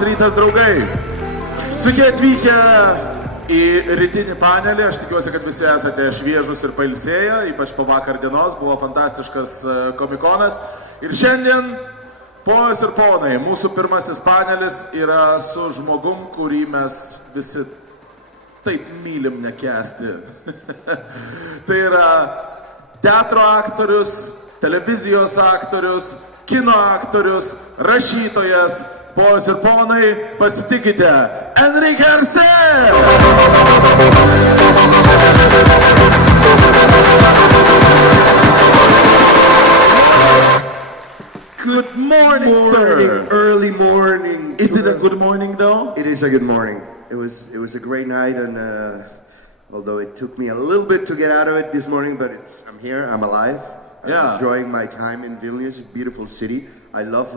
Rytas, draugai! Sveiki atvykę į rytinį panelį. Aš tikiuosi, kad visi esate šviežus ir pailsėję, ypač po vakar dienos. Buvo fantastiškas komikonas. Ir šiandien, ponios ir ponai, mūsų pirmasis panelis yra su žmogum, kurį mes visi taip mylim nekęsti. Tai yra teatro aktorius, televizijos aktorius, kino aktorius, rašytojas. Ponios ir ponai, pasitikite, Enrique Arce! Good morning, sir. Early morning. Is it a good morning, though? It is a good morning. It was a great night, and although it took me a little bit to get out of it this morning, but I'm here. I'm alive. I'm enjoying my time in Vilnius. It's a beautiful city. I love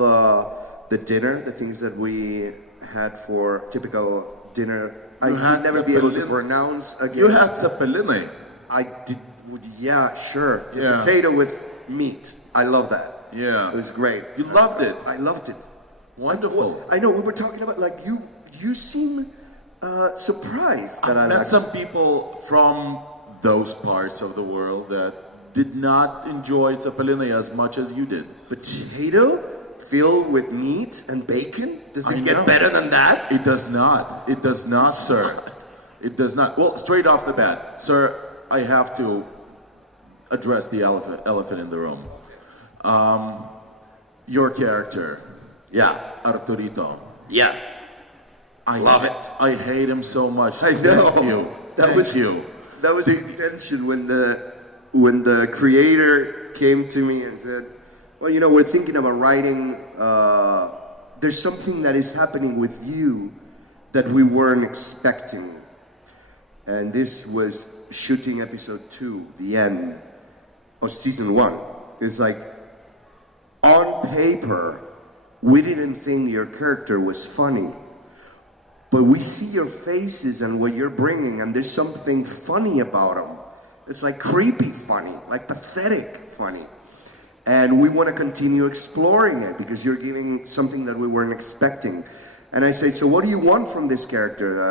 the dinner, the things that we had for typical dinner. I would never be able to pronounce again. You had Zeppelini. I did. Yeah, sure. The potato with meat. I love that. Yeah. It was great. You loved it. I loved it. Wonderful. I know, we were talking about, like, you seem surprised that I met some people from those parts of the world that did not enjoy Zeppelini as much as you did. Potato filled with meat and bacon? Does it get better than that? It does not. It does not, sir. It does not. Well, straight off the bat, sir, I have to address the elephant in the room. Your character. Yeah. Arturito. Yeah. I love it. I hate him so much. I know. Thank you. That was the intention when the creator came to me and said, well, you know, we're thinking about writing, there's something that is happening with you that we weren't expecting. And this was shooting episode 2, the end of season 1. It's like, on paper, we didn't think your character was funny. But we see your faces and what you're bringing, and there's something funny about them. It's like creepy funny, like pathetic funny. And we want to continue exploring it because you're giving something that we weren't expecting. And I say, so what do you want from this character?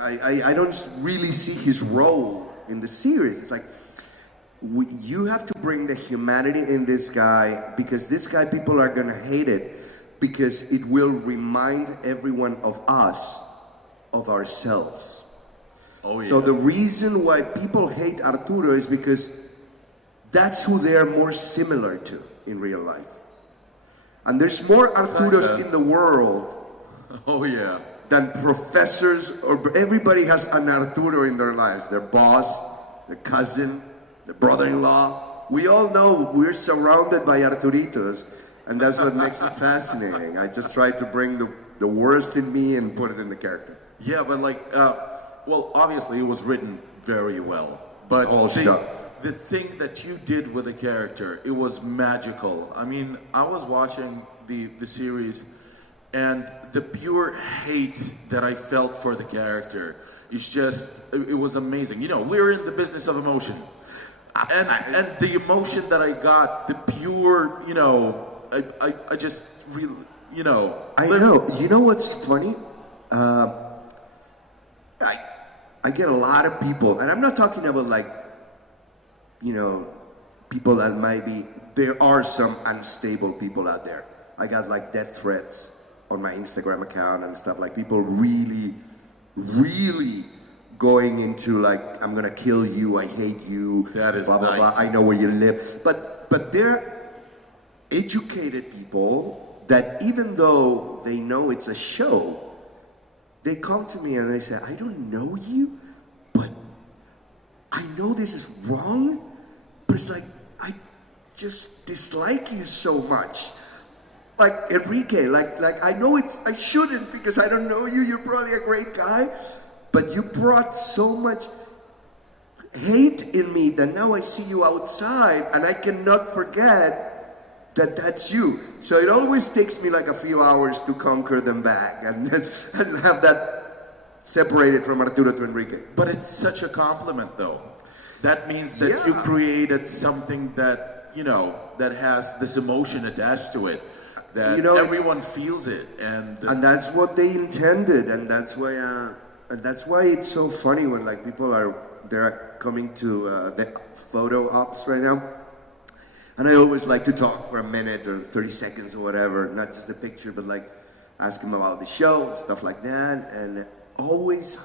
I don't really see his role in the series. It's like, you have to bring the humanity in this guy because this guy, people are going to hate it because it will remind everyone of us, of ourselves. Oh, yeah. So the reason why people hate Arturo is because that's who they are more similar to in real life. And there's more Arturos in the world than professors, or everybody has an Arturo in their lives. Their boss, their cousin, their brother-in-law. We all know we're surrounded by Arturitos, and that's what makes it fascinating. I just try to bring the worst in me and put it in the character. Yeah, but like, well, obviously it was written very well. But All show. the thing that you did with the character, it was magical. I mean, I was watching the series, and the pure hate that I felt for the character is just, it was amazing. You know, we're in the business of emotion. And the emotion that I got, the pure, you know, I just really, you know. I know. You know what's funny? I get a lot of people, and I'm not talking about like, you know, people that might be, there are some unstable people out there. I got like death threats on my Instagram account and stuff, like people really, really going into like, I'm gonna kill you, I hate you, that is blah, blah, nice. blah, I know where you live. But they're educated people that even though they know it's a show, they come to me and they say, I don't know you, but I know this is wrong, but it's like, I just dislike you so much. Like Enrique, like I know I shouldn't because I don't know you, you're probably a great guy, but you brought so much hate in me that now I see you outside and I cannot forget that that's you. So it always takes me like a few hours to conquer them back and have that separated from Arturo to Enrique. But it's such a compliment though. That means that you created something that, you know, that has this emotion attached to it. That, you know, everyone feels it. And that's what they intended, and that's why it's so funny when like people they're coming to the photo ops right now. And I always like to talk for a minute or 30 seconds or whatever, not just the picture, but like ask them about the show and stuff like that. And always,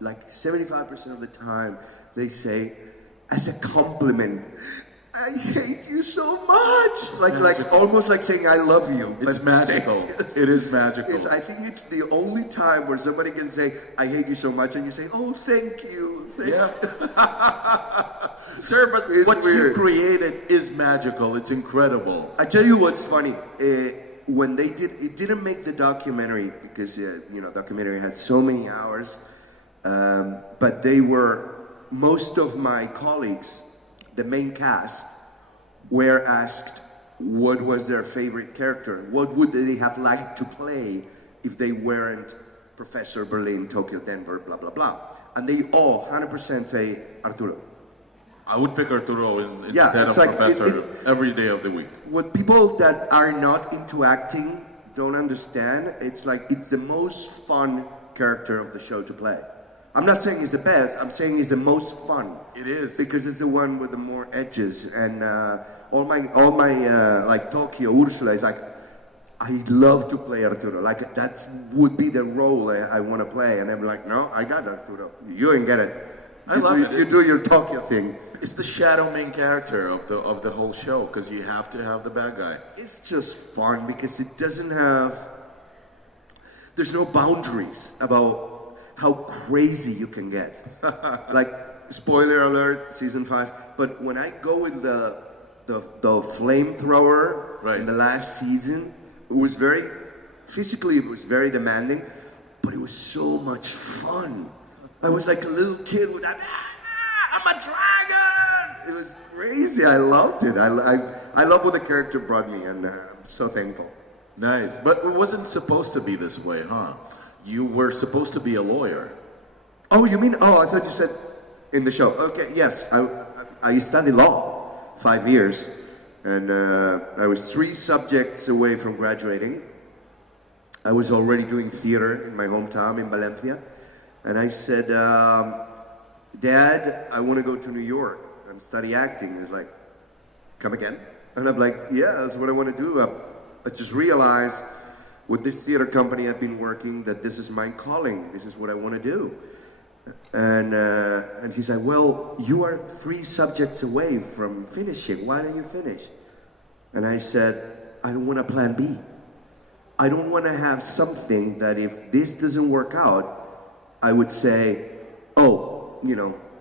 like 75% of the time, they say, as a compliment, I hate you so much. It's like almost like saying I love you. It's magical. It is magical. I think it's the only time where somebody can say I hate you so much, and you say, oh, thank you. Thank you. Sure, but it's what you created is magical. It's incredible. I tell you what's funny. When they it didn't make the documentary because documentary had so many hours. But most of my colleagues, the main cast, were asked what was their favorite character. What would they have liked to play if they weren't Professor Berlin, Tokyo, Denver, blah, blah, blah. And they all 100% say Arturo. I would pick Arturo instead of like Professor every day of the week. What people that are not into acting don't understand, it's like it's the most fun character of the show to play. I'm not saying he's the best, I'm saying he's the most fun. It is. Because it's the one with the more edges. And all my like Tokyo, Ursula is like, I love to play Arturo. Like that would be the role I want to play. And I'm like, no, I got Arturo. You ain't get it. I love it. You do your Tokyo thing. It's the shadow main character of the whole show because you have to have the bad guy. It's just fun because it doesn't have. There's no boundaries about how crazy you can get. Like spoiler alert, season 5. But when I go in the flamethrower in the last season, it was physically it was very demanding, but it was so much fun. I was like a little kid with that. I'm a dragon! It was crazy. I loved it. I love what the character brought me, and I'm so thankful. Nice. But it wasn't supposed to be this way, huh? You were supposed to be a lawyer. Oh, you mean? Oh, I thought you said in the show. Okay, yes. I studied law 5 years, and I was 3 subjects away from graduating. I was already doing theater in my hometown in Valencia, and I said, Dad, I want to go to New York and study acting. He's like, come again? And I'm like, yeah, that's what I want to do. I just realized with this theater company I've been working that this is my calling. This is what I want to do. And he's like, well, you are 3 subjects away from finishing. Why don't you finish? And I said, I don't want a plan B. I don't want to have something that if this doesn't work out, I would say, oh,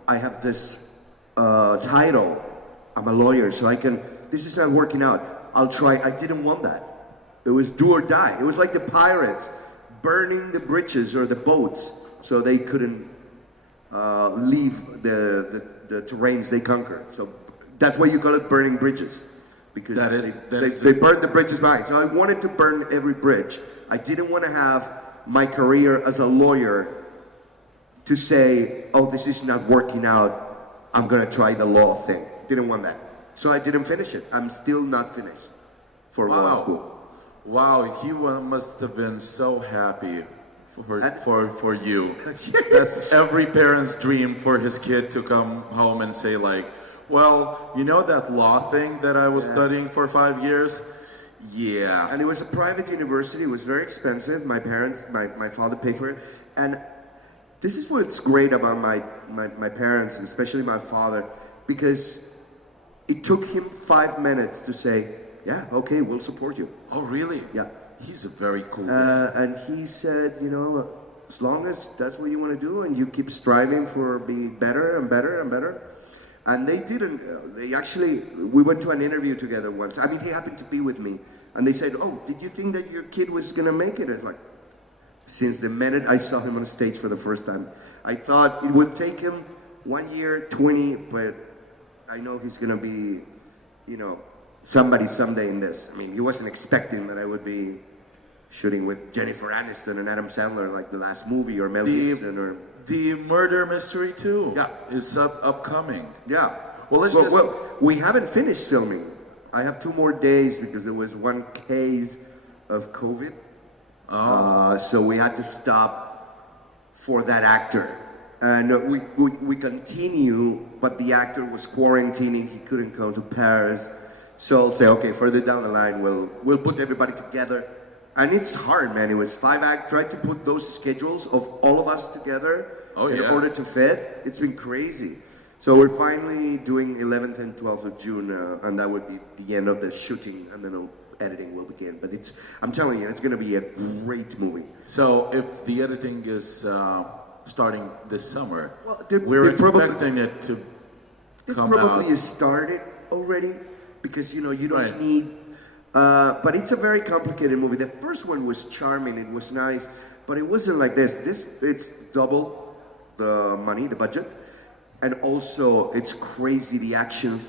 I have this title. I'm a lawyer, so this is not working out. I'll try. I didn't want that. It was do or die. It was like the pirates burning the bridges or the boats so they couldn't leave the terrains they conquer. So that's why you call it burning bridges, because they burn the bridges behind. So I wanted to burn every bridge. I didn't want to have my career as a lawyer to say, oh, this is not working out, I'm going to try the law thing. Didn't want that. So I didn't finish it. I'm still not finished for law school. Wow, he must have been so happy for you. That's every parent's dream for his kid to come home and say like, well, you know that law thing that I was studying for 5 years? Yeah. And it was a private university. It was very expensive. My parents, my father paid for it. And this is what's great about my parents, and especially my father, because it took him 5 minutes to say, yeah, okay, we'll support you. Oh, really? Yeah. He's a very cool guy. And he said, you know, as long as that's what you want to do and you keep striving for be better and better and better. And they didn't, we went to an interview together once. I mean, he happened to be with me. And they said, oh, did you think that your kid was going to make it? I was like, since the minute I saw him on stage for the first time, I thought it would take him 1 year, 20, but I know he's going to be, you know, somebody someday in this. I mean, he wasn't expecting that I would be shooting with Jennifer Aniston and Adam Sandler like the last movie, or Mel Gibson, or... The murder mystery too is upcoming. Yeah. Well, we haven't finished filming. I have 2 more days because there was 1 case of COVID. So we had to stop for that actor. And we continue, but the actor was quarantining. He couldn't come to Paris. So I'll say, okay, further down the line, we'll put everybody together. And it's hard, man. It was 5 acts. Tried to put those schedules of all of us together in order to fit. It's been crazy. So we're finally doing 11th and 12th of June, and that would be the end of the shooting, and then editing will begin. But I'm telling you, it's going to be a great movie. So if the editing is starting this summer, well, we're expecting it to come out. It probably started already, because, you know, you don't need... but it's a very complicated movie. The first one was charming, it was nice, but it wasn't like this. It's double the money, the budget, and also it's crazy, the action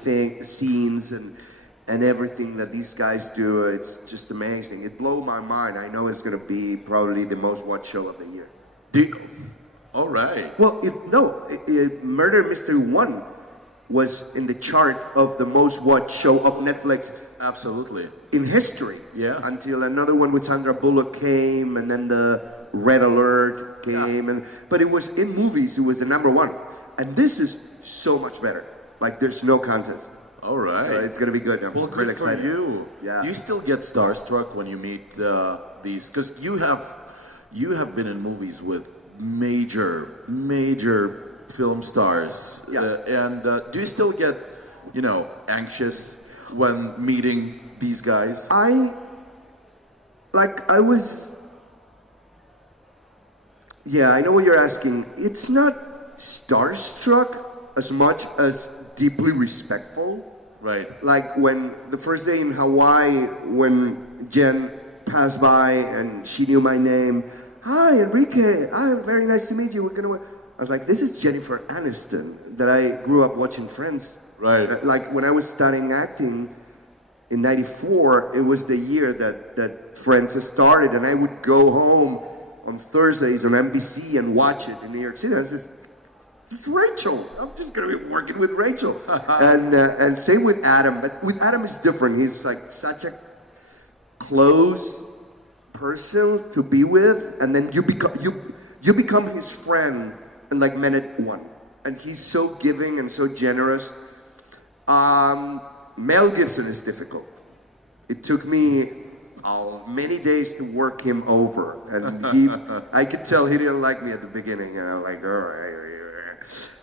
scenes and everything that these guys do. It's just amazing. It blew my mind. I know it's going to be probably the most watched show of the year. All right. Well, Murder Mystery 1 was in the chart of the most watched show of Netflix. Absolutely. In history. Yeah. Until another one with Sandra Bullock came, and then the Red Alert came, but it was in movies, it was the #1. And this is so much better. Like, there's no contest. All right. It's gonna be good. I'm really excited. For you. Yeah. Do you still get starstruck when you meet these? Because you have been in movies with major film stars. Yeah. And do you still get, you know, anxious when meeting these guys? I know what you're asking. It's not starstruck as much as deeply respectful. Right. Like when the first day in Hawaii, when Jen passed by and she knew my name. Hi, Enrique. Hi, very nice to meet you. I was like, this is Jennifer Aniston that I grew up watching Friends. Right. Like when I was studying acting in '94, it was the year that Friends started, and I would go home on Thursdays on NBC and watch it in New York City. I was just, it's Rachel. I'm just gonna be working with Rachel. And same with Adam, but with Adam it's different. He's like such a close person to be with, and then you become his friend in like minute 1. And he's so giving and so generous. Mel Gibson is difficult. It took me many days to work him over, and I could tell he didn't like me at the beginning, and I'm like, all right.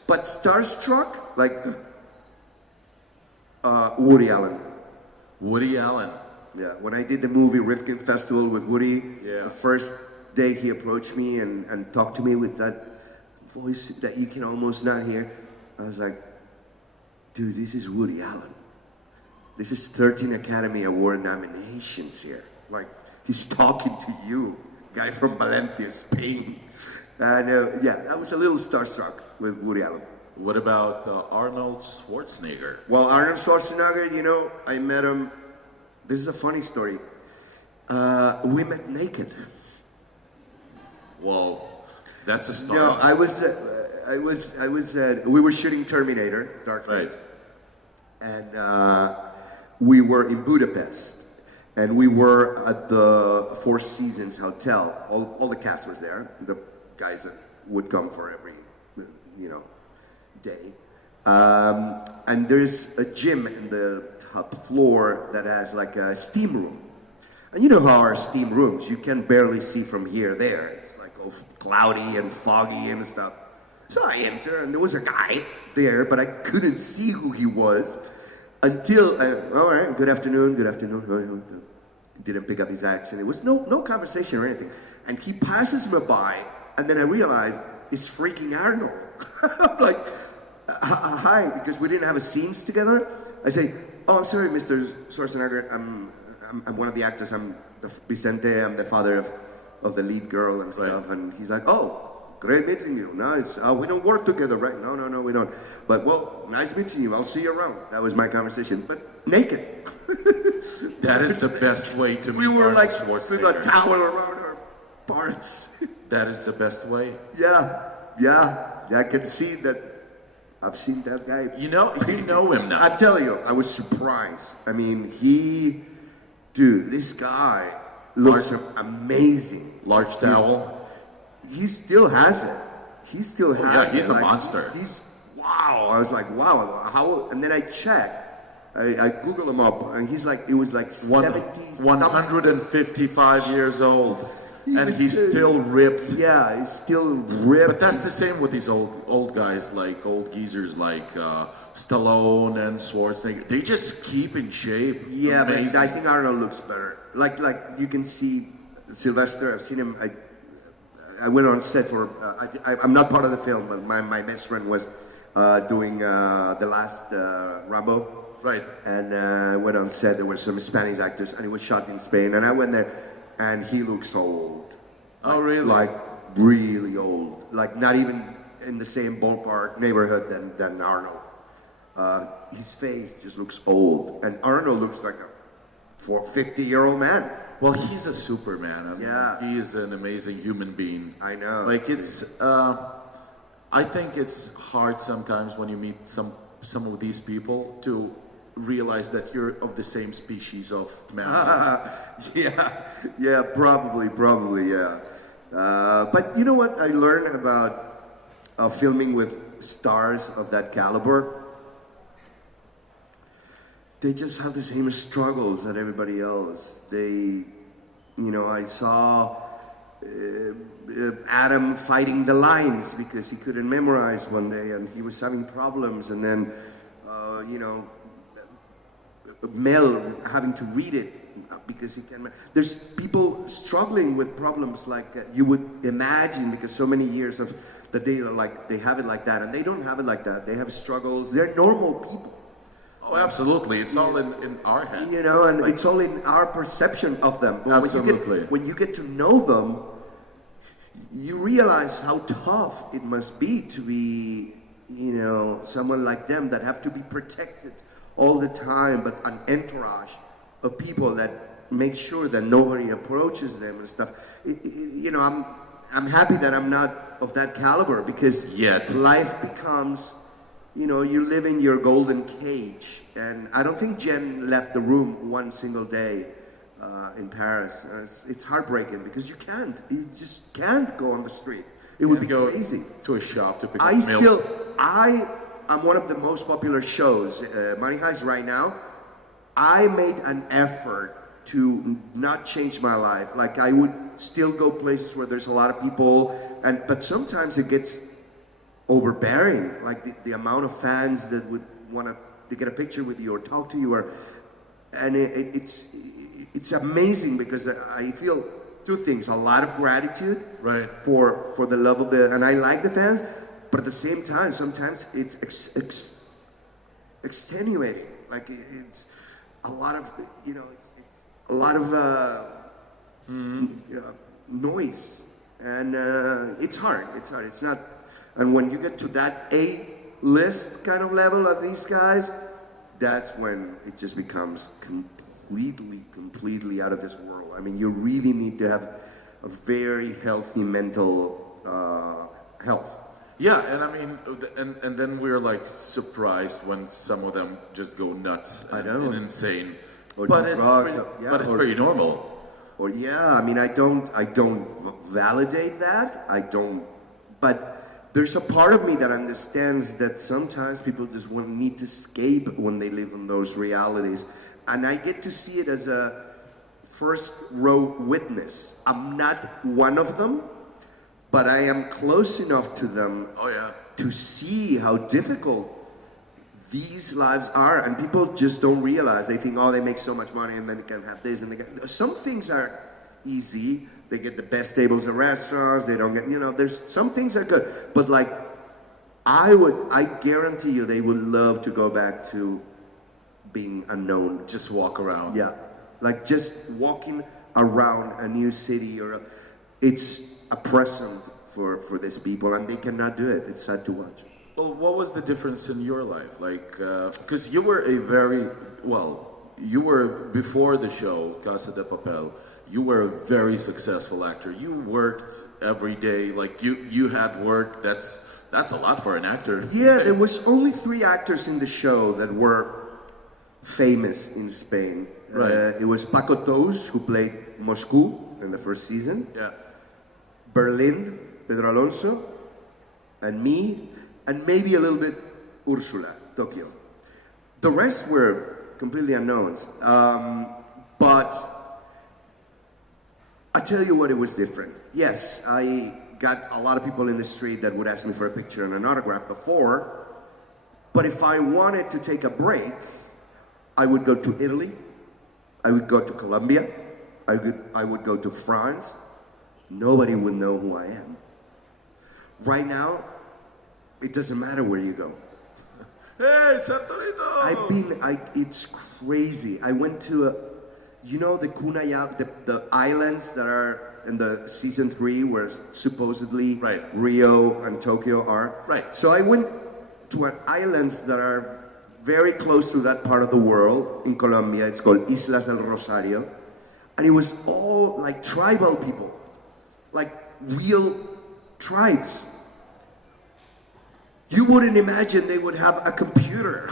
But starstruck, like Woody Allen. Woody Allen. Yeah, when I did the movie Rifkin Festival with Woody, yeah. The first day he approached me and talked to me with that voice that you can almost not hear. I was like, dude, this is Woody Allen. This is 13 Academy Award nominations here. Like, he's talking to you, guy from Valencia, Spain. And yeah, I was a little starstruck. with Woody Allen. What about Arnold Schwarzenegger? Well, Arnold Schwarzenegger, you know, I met him. This is a funny story. We met naked. Whoa, that's a story. No, we were shooting Terminator, Dark Fate. Right. And we were in Budapest. And we were at the Four Seasons Hotel. All the cast was there. The guys that would come for every, day. And there's a gym in the top floor that has like a steam room. And you know how our steam rooms, you can barely see from here there. It's like all cloudy and foggy and stuff. So I enter and there was a guy there, but I couldn't see who he was until, all right, good afternoon. Didn't pick up his accent. It was no conversation or anything. And he passes me by, and then I realized it's freaking Arnold. I'm like, hi, because we didn't have a scenes together. I say, oh, I'm sorry, Mr. Schwarzenegger. I'm one of the actors. I'm Vicente. I'm the father of the lead girl and stuff. Right. And he's like, oh, great meeting you. No, we don't work together, right? No, we don't. But well, nice meeting you. I'll see you around. That was my conversation. But naked. That is the best way to meet We were like Schwarzenegger. with a towel around our parts. That is the best way. Yeah. I can see that. I've seen that guy. You know him now. I tell you, I was surprised. I mean, this guy looks amazing. Large towel. He still has it. He still has it. Yeah, he's a monster. Wow. I was like, wow. How? And then I checked. I Googled him up, and it was like 70. 155 years old. And he's still ripped. Yeah, he's still ripped. But that's the same with these old guys, like old geezers like Stallone and Schwarzenegger. They just keep in shape. Yeah, amazing. but I think Arnold looks better. Like you can see Sylvester. I've seen him. I went on set for. I'm not part of the film, but my best friend was doing the last Rambo. Right. And I went on set. There were some Spanish actors, and it was shot in Spain. And I went there, and he looks so old. Oh, really? Like really old. Like not even in the same ballpark neighborhood than Arnold. His face just looks old, and Arnold looks like a 50-year-old man. Well, he's a Superman. I mean, Yeah. He is an amazing human being. I know. Like I think it's hard sometimes when you meet some of these people to realize that you're of the same species of man. Yeah, probably, yeah. But you know what I learned about filming with stars of that caliber? They just have the same struggles that everybody else. I saw Adam fighting the lines because he couldn't memorize one day and he was having problems, and then Mel having to read it because he can't. There's people struggling with problems like you would imagine, because so many years of that they have it like that, and they don't have it like that. They have struggles. They're normal people. Oh, absolutely. It's all in our head. And it's all in our perception of them. But Absolutely. when you get to know them, you realize how tough it must be to be, someone like them that have to be protected all the time, but an entourage of people that make sure that nobody approaches them and stuff. I'm happy that I'm not of that caliber, because life becomes, you live in your golden cage. And I don't think Jen left the room one single day in Paris. It's heartbreaking because you just can't go on the street. It would be crazy. To a shop to pick up milk. I'm one of the most popular shows, Money Heist right now. I made an effort to not change my life. Like, I would still go places where there's a lot of people, but sometimes it gets overbearing. Like the amount of fans that would want to get a picture with you or talk to you, and it's amazing because I feel two things: a lot of gratitude, right, for the love of and I like the fans, but at the same time, sometimes it's extenuating. Like it's a lot of it's a lot of noise, and it's hard. It's not. And when you get to that A-list kind of level of these guys, that's when it just becomes completely out of this world. I mean, you really need to have a very healthy mental health. Yeah, and I mean, and then we're like surprised when some of them just go nuts and insane. But it's pretty normal. Or yeah, I mean, I don't validate that. But there's a part of me that understands that sometimes people just need to escape when they live in those realities, and I get to see it as a first row witness. I'm not one of them, but I am close enough to them to see how difficult these lives are, and people just don't realize. They think, oh, they make so much money and then they can have this and they get... Some things are easy. They get the best tables in restaurants. They don't get, there's some things are good. But like, I guarantee you they would love to go back to being unknown. Just walk around. Yeah. Like just walking around a new city it's a present for these people, and they cannot do it. It's sad to watch. Well, what was the difference in your life? Like, because you were you were before the show, Casa de Papel, you were a very successful actor. You worked every day, like you had work. That's a lot for an actor. Yeah, there was only 3 actors in the show that were famous in Spain. Right. It was Paco Tous, who played Moscú in the first season. Yeah. Berlin, Pedro Alonso, and me, and maybe a little bit Ursula, Tokyo. The rest were completely unknowns. But I tell you what, it was different. Yes, I got a lot of people in the street that would ask me for a picture and an autograph before, but if I wanted to take a break, I would go to Italy, I would go to Colombia, I would go to France. Nobody would know who I am. Right now, it doesn't matter where you go. Hey, Santorito! It's crazy. I went to, the Cunaya, the islands that are in the season 3 where supposedly Rio and Tokyo are. Right. So I went to islands that are very close to that part of the world in Colombia. It's called Islas del Rosario. And it was all like tribal people, like real tribes. You wouldn't imagine they would have a computer.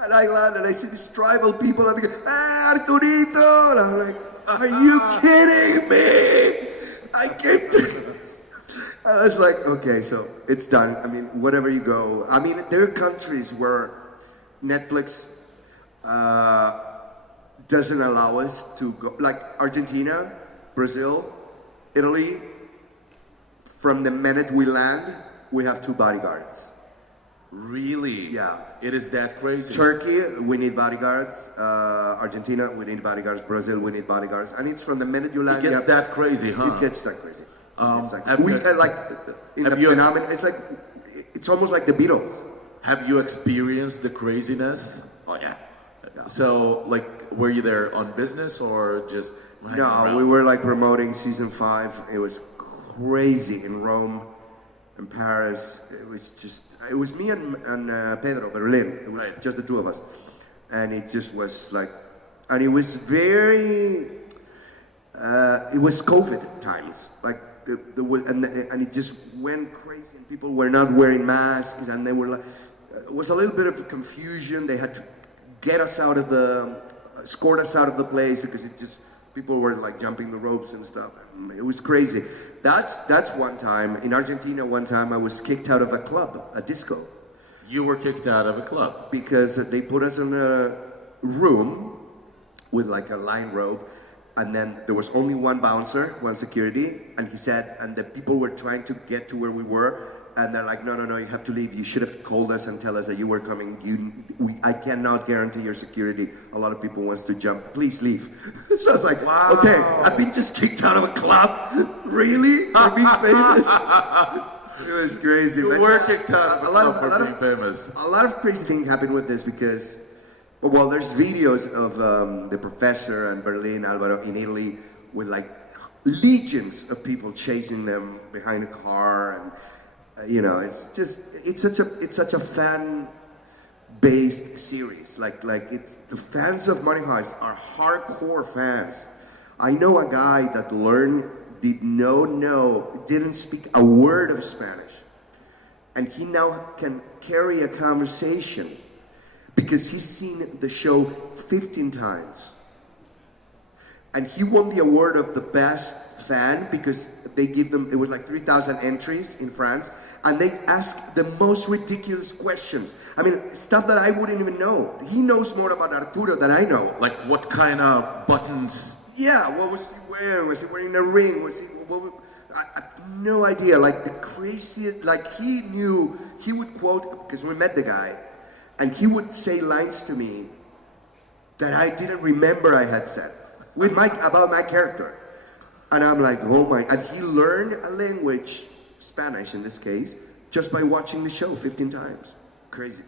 And I land and I see these tribal people and they go, hey, Arturito! And I'm like, are you kidding me? I was like, okay, so it's done. I mean, wherever you go. I mean, there are countries where Netflix doesn't allow us to go, like Argentina, Brazil, Italy. From the minute we land, we have 2 bodyguards. Really? Yeah. It is that crazy. Turkey, we need bodyguards. Argentina, we need bodyguards. Brazil, we need bodyguards. And it's from the minute you land. It gets that crazy, huh? It gets that crazy. It's almost like the Beatles. Have you experienced the craziness? Oh yeah. So, like, were you there on business or just hanging around? We were like promoting season 5. It was crazy in Rome, in Paris. It was me and Pedro, Berlin. It was just the 2 of us. And it just was like, and it was very, it was COVID times. Like, and it just went crazy and people were not wearing masks and they were like, it was a little bit of confusion. They had to get us out of escort us out of the place because people were like jumping the ropes and stuff. It was crazy. That's one time. In Argentina, one time I was kicked out of a club, a disco. You were kicked out of a club? Because they put us in a room with like a line rope, and then there was only one bouncer, one security, and he said, and the people were trying to get to where we were, and they're like, no, you have to leave. You should have called us and tell us that you were coming. I cannot guarantee your security. A lot of people wants to jump. Please leave. So I was like, wow. Okay, I've been just kicked out of a club? Really? For being famous? It was crazy. You were kicked out for being famous. A lot of crazy things happened with this because, well, there's videos of the professor and Berlin, Alvaro, in Italy with like legions of people chasing them behind a car. you know, it's such a fan-based series. Like it's the fans of Money Heist are hardcore fans. I know a guy that didn't speak a word of Spanish, and he now can carry a conversation because he's seen the show 15 times. And he won the award of the best fan because they give them, it was like 3,000 entries in France, and they ask the most ridiculous questions. I mean, stuff that I wouldn't even know. He knows more about Arturo than I know. Like what kind of buttons? Yeah, what was he wearing? Was he wearing a ring? I no idea. Like the craziest, like he would quote, because we met the guy, and he would say lines to me that I didn't remember I had said about my character. And I'm like, oh my, and he learned a language, Spanish in this case, just by watching the show 15 times. Crazy.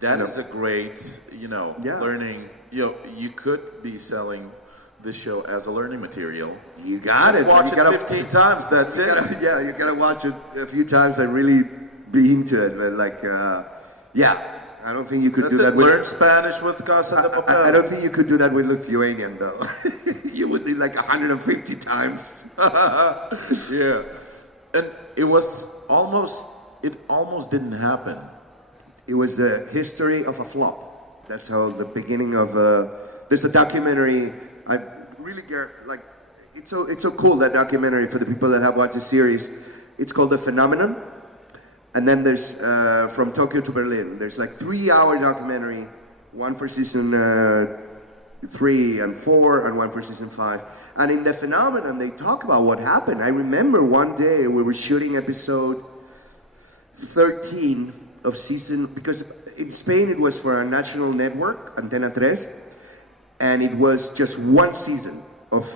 That is a great, learning, you could be selling this show as a learning material. You got it. Watch it 15 times, that's it. You gotta watch it a few times and really be into it. But I don't think you could do that with... Learn Spanish with Cassandra. I don't think you could do that with Lithuanian, though. You would need like 150 times. Yeah. And it almost didn't happen. It was the history of a flop. That's how the beginning of... there's a documentary, I really get, like... It's so cool, that documentary, for the people that have watched the series. It's called The Phenomenon. And then there's, from Tokyo to Berlin, there's like 3-hour documentary, one for season 3 and 4, and one for season 5. And in The Phenomenon, they talk about what happened. I remember one day we were shooting episode 13 of season, because in Spain it was for a national network, Antena 3, and it was just one season of,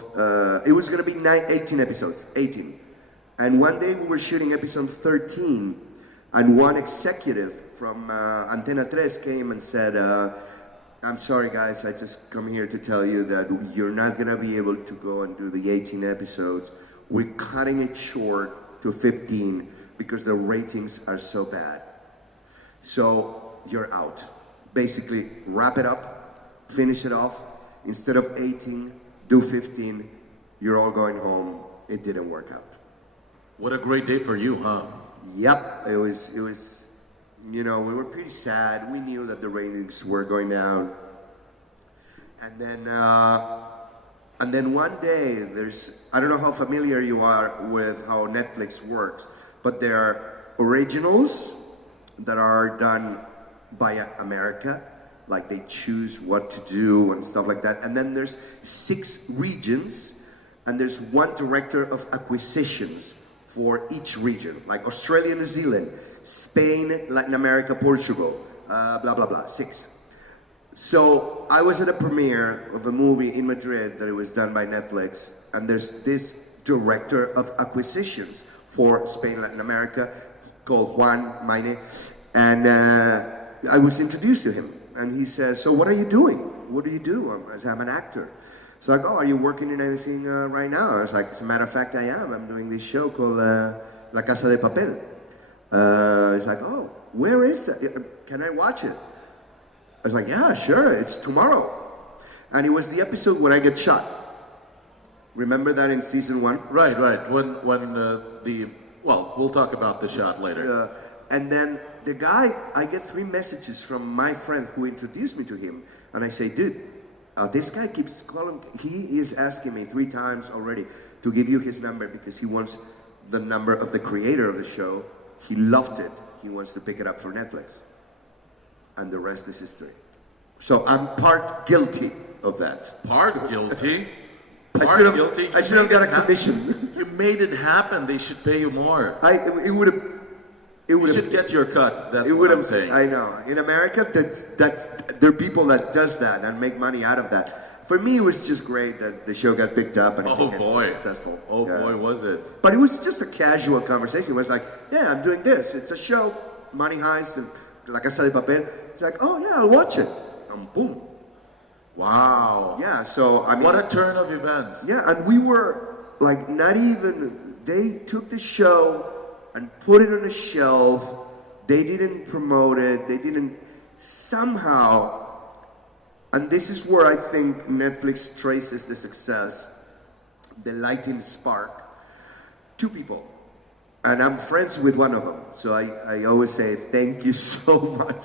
it was gonna be 18 episodes, 18. And one day we were shooting episode 13, and one executive from Antena 3 came and said, I'm sorry guys, I just come here to tell you that you're not gonna be able to go and do the 18 episodes. We're cutting it short to 15 because the ratings are so bad. So you're out. Basically, wrap it up, finish it off. Instead of 18, do 15. You're all going home. It didn't work out. What a great day for you, huh? Yep, it was, we were pretty sad. We knew that the ratings were going down. And then one day, I don't know how familiar you are with how Netflix works, but there are originals that are done by America, like they choose what to do and stuff like that. And then there's 6 regions, and there's one director of acquisitions for each region, like Australia, New Zealand, Spain, Latin America, Portugal, blah, blah, blah, 6. So I was at a premiere of a movie in Madrid that it was done by Netflix, and there's this director of acquisitions for Spain, Latin America, called Juan Maine, and I was introduced to him, and he says, so what are you doing? What do you do? I said, I'm an actor. He's like, oh, are you working in anything right now? I was like, as a matter of fact, I am. I'm doing this show called La Casa de Papel. He's like, oh, where is that? Can I watch it? I was like, yeah, sure, it's tomorrow. And it was the episode where I get shot. Remember that in season 1? Right. When we'll talk about the shot later. And then the guy, I get 3 messages from my friend who introduced me to him. And I say, dude, this guy keeps calling, he is asking me 3 times already to give you his number because he wants the number of the creator of the show. He loved it. He wants to pick it up for Netflix. And the rest is history. So I'm part guilty of that. Part guilty? I should have got a commission. You made it happen. They should pay you more. You should get your cut. That's what I'm saying. I know. In America, there are people that does that and make money out of that. For me, it was just great that the show got picked up and it became successful. Oh boy, was it. But it was just a casual conversation. It was like, yeah, I'm doing this. It's a show, Money Heist, and La Casa de Papel. It's like, oh yeah, I'll watch it. And boom. Wow. Yeah, so I mean. What a turn of events. Yeah, and we were like not even, they took the show and put it on a shelf. They didn't promote it. They didn't somehow, and this is where I think Netflix traces the success, the lighting spark. Two people, and I'm friends with one of them, so I always say thank you so much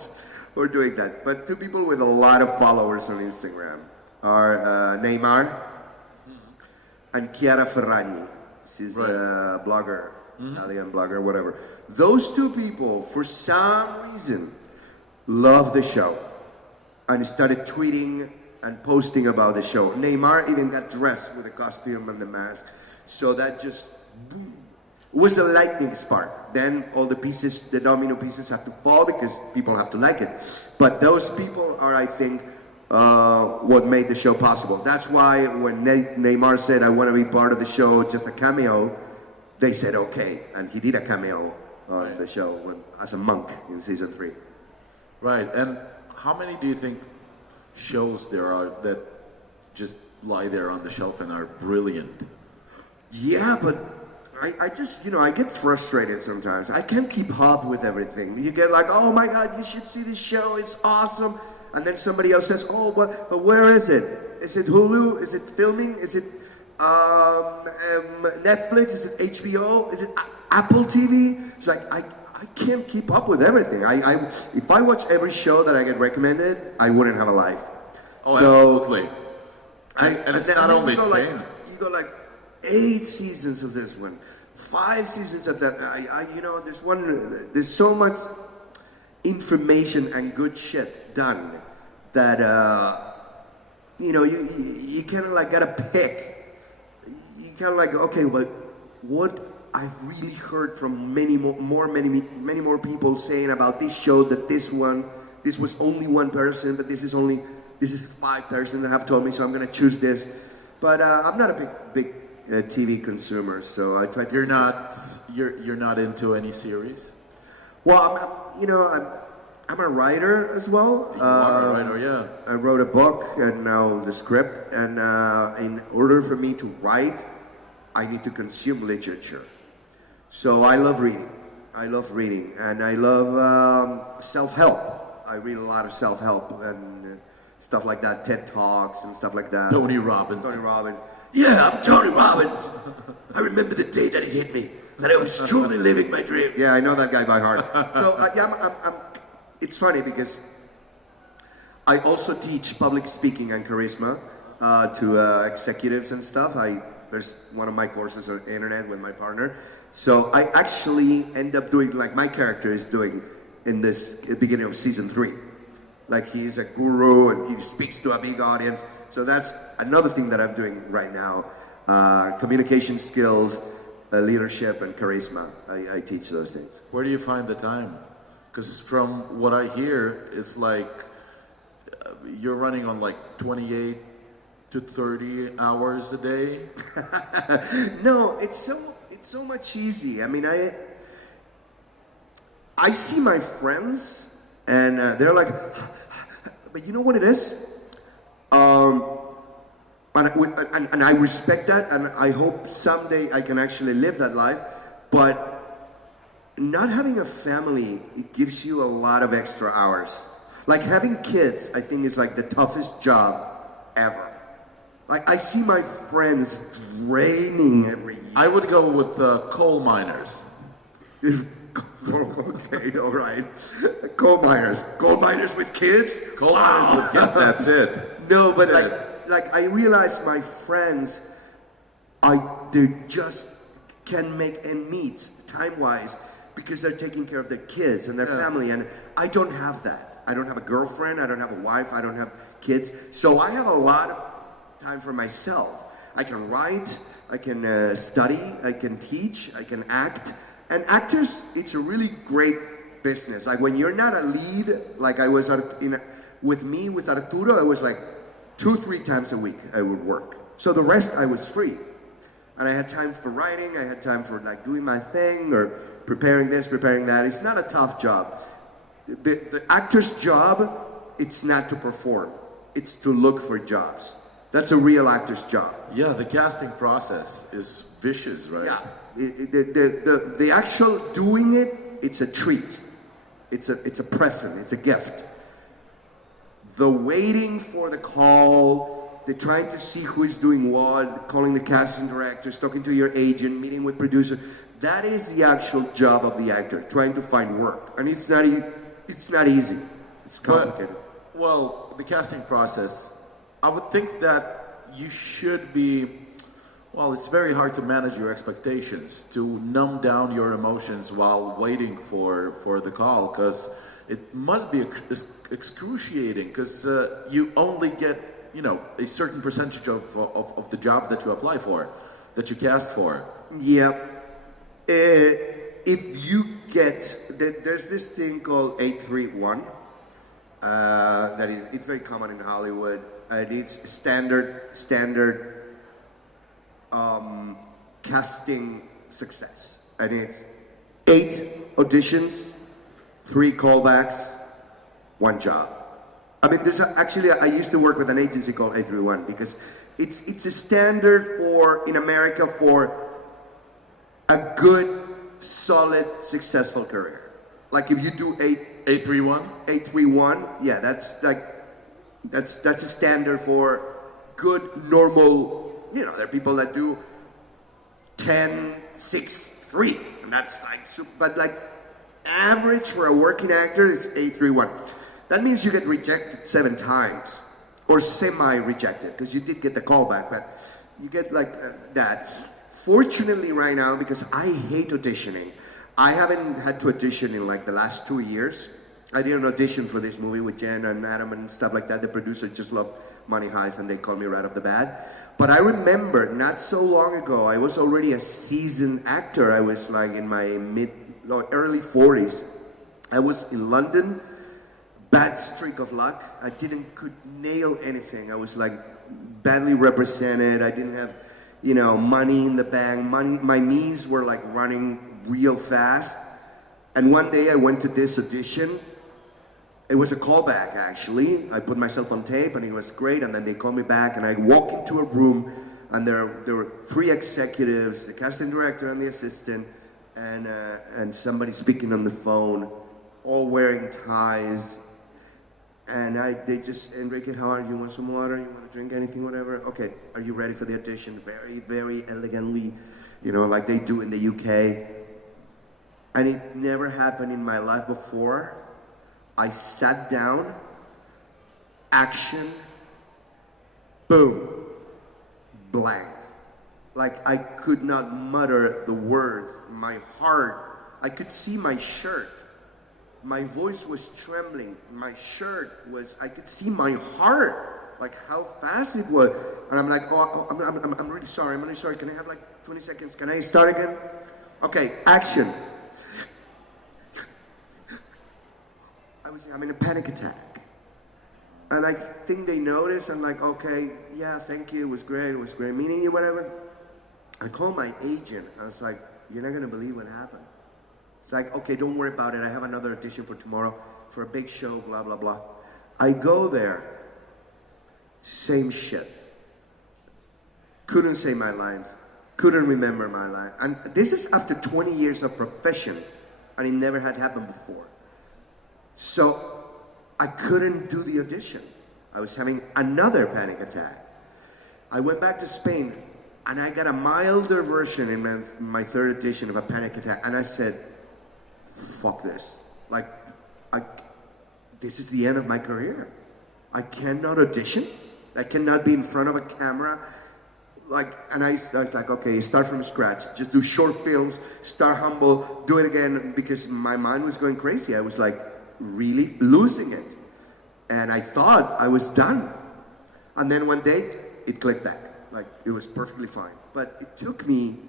for doing that. But two people with a lot of followers on Instagram are Neymar and Chiara Ferragni. She's a blogger, Italian blogger, whatever. Those two people, for some reason, love the show and started tweeting and posting about the show. Neymar even got dressed with a costume and the mask, so that just boom, was the lightning spark. Then all the pieces, the domino pieces, have to fall because people have to like it. But those people are, I think, what made the show possible. That's why when Neymar said, I want to be part of the show, just a cameo, they said okay, and he did a cameo on the show as a monk in season 3. Right, and how many do you think shows there are that just lie there on the shelf and are brilliant? Yeah, but I just, I get frustrated sometimes. I can't keep up with everything. You get like, oh my God, you should see this show, it's awesome. And then somebody else says, oh, but where is it? Is it Hulu? Is it filming? Is it Netflix? Is it HBO? Is it Apple TV? It's like, I can't keep up with everything. If I watch every show that I get recommended, I wouldn't have a life. Oh, absolutely. And it's not only Spain. You go like 8 seasons of this one, 5 seasons of that. There's so much information and good shit done that you kind of like gotta pick. You kind of like, okay, but what I've really heard from many more people saying about this show, that this was only one person, but this is 5 persons that have told me, so I'm gonna choose this. But I'm not a big TV consumer, so I try to. You're not into any series? Well, I'm a writer as well. You are a writer, yeah. I wrote a book and now the script, and in order for me to write, I need to consume literature. So I love reading. And I love self-help. I read a lot of self-help and stuff like that, TED Talks and stuff like that. Tony Robbins. Yeah, I'm Tony Robbins. I remember the day that it hit me, that I was truly living my dream. Yeah, I know that guy by heart. So it's funny because I also teach public speaking and charisma to executives and stuff. There's one of my courses on the internet with my partner. So I actually end up doing like my character is doing in this beginning of season 3. Like he's a guru and he speaks to a big audience. So that's another thing that I'm doing right now. Communication skills, leadership, and charisma. I teach those things. Where do you find the time? Because from what I hear, it's like you're running on like 28 to 30 hours a day. No, it's so much easy. I mean, I see my friends and they're like, but you know what it is? And I respect that, and I hope someday I can actually live that life. But not having a family, it gives you a lot of extra hours. Like having kids, I think is like the toughest job ever. Like I see my friends draining every year. I would go with coal miners. Okay, all right. Coal miners with kids. Coal miners with kids. That's it. No, but like I realize my friends, they just can make ends meet time-wise because they're taking care of their kids and their family, and I don't have that. I don't have a girlfriend. I don't have a wife. I don't have kids. So I have a lot of time for myself. I can write. I can study. I can teach. I can act. And actors, it's a really great business. Like when you're not a lead, like I was with Arturo, I was like 2-3 times a week I would work. So the rest I was free. And I had time for writing, I had time for like doing my thing or preparing this, preparing that. It's not a tough job. The actor's job, it's not to perform. It's to look for jobs. That's a real actor's job. Yeah, the casting process is vicious, right? Yeah. The actual doing it, it's a treat. It's a present. It's a gift. The waiting for the call, the trying to see who is doing what, calling the casting directors, talking to your agent, meeting with producers, that is the actual job of the actor, trying to find work. And it's not easy. It's complicated. Well, the casting process, I would think that you should be, well, it's very hard to manage your expectations, to numb down your emotions while waiting for the call, because it must be excruciating, because you only get, you know, a certain percentage of the job that you apply for, that you cast for. Yeah. If you get, there's this thing called 831, it's very common in Hollywood. It's standard casting success, and it's 8 auditions, 3 callbacks, 1 job. I mean, there's actually, I used to work with an agency called 831 because it's a standard in America for a good, solid, successful career. Like if you do 831, yeah, that's a standard for good, normal, you know, there are people that do 10, 6, 3, and that's like, but like average for a working actor is 831. That means you get rejected 7 times, or semi-rejected, because you did get the callback, but you get like that. Fortunately right now, because I hate auditioning, I haven't had to audition in like the last 2 years. I did an audition for this movie with Jen and Adam and stuff like that. The producer just loved Money Heist and they called me right off the bat. But I remember not so long ago, I was already a seasoned actor. I was like in my early 40s. I was in London, bad streak of luck. I could nail anything. I was like badly represented. I didn't have, you know, money in the bank. My knees were like running real fast. And one day I went to this audition. It was a callback, actually. I put myself on tape and it was great. And then they called me back and I walked into a room and there were 3 executives, the casting director and the assistant, and somebody speaking on the phone, all wearing ties. And they just, Enrique, how are you? Want some water? You want to drink anything, whatever? Okay, are you ready for the audition? Very, very elegantly, you know, like they do in the UK. And it never happened in my life before. I sat down, action, boom, blank. Like I could not mutter the words. My heart, I could see my shirt. My voice was trembling. My shirt was, I could see my heart, like how fast it was. And I'm like, oh, I'm really sorry. I'm really sorry. Can I have like 20 seconds? Can I start again? Okay, action. I was having a panic attack. And I think they noticed. I'm like, okay, yeah, thank you. It was great meeting you, whatever. I called my agent. I was like, you're not going to believe what happened. It's like, okay, don't worry about it. I have another audition for tomorrow for a big show, blah, blah, blah. I go there. Same shit. Couldn't say my lines. Couldn't remember my line. And this is after 20 years of profession. And it never had happened before. So I couldn't do the audition. I was having another panic attack. I went back to Spain and I got a milder version in my 3rd edition of a panic attack. And I said, fuck this. Like, this is the end of my career. I cannot audition. I cannot be in front of a camera. Like, and I was like, okay, start from scratch. Just do short films, start humble, do it again, because my mind was going crazy. I was like, really losing it. And I thought I was done. And then one day, it clicked back. Like, it was perfectly fine. But it took me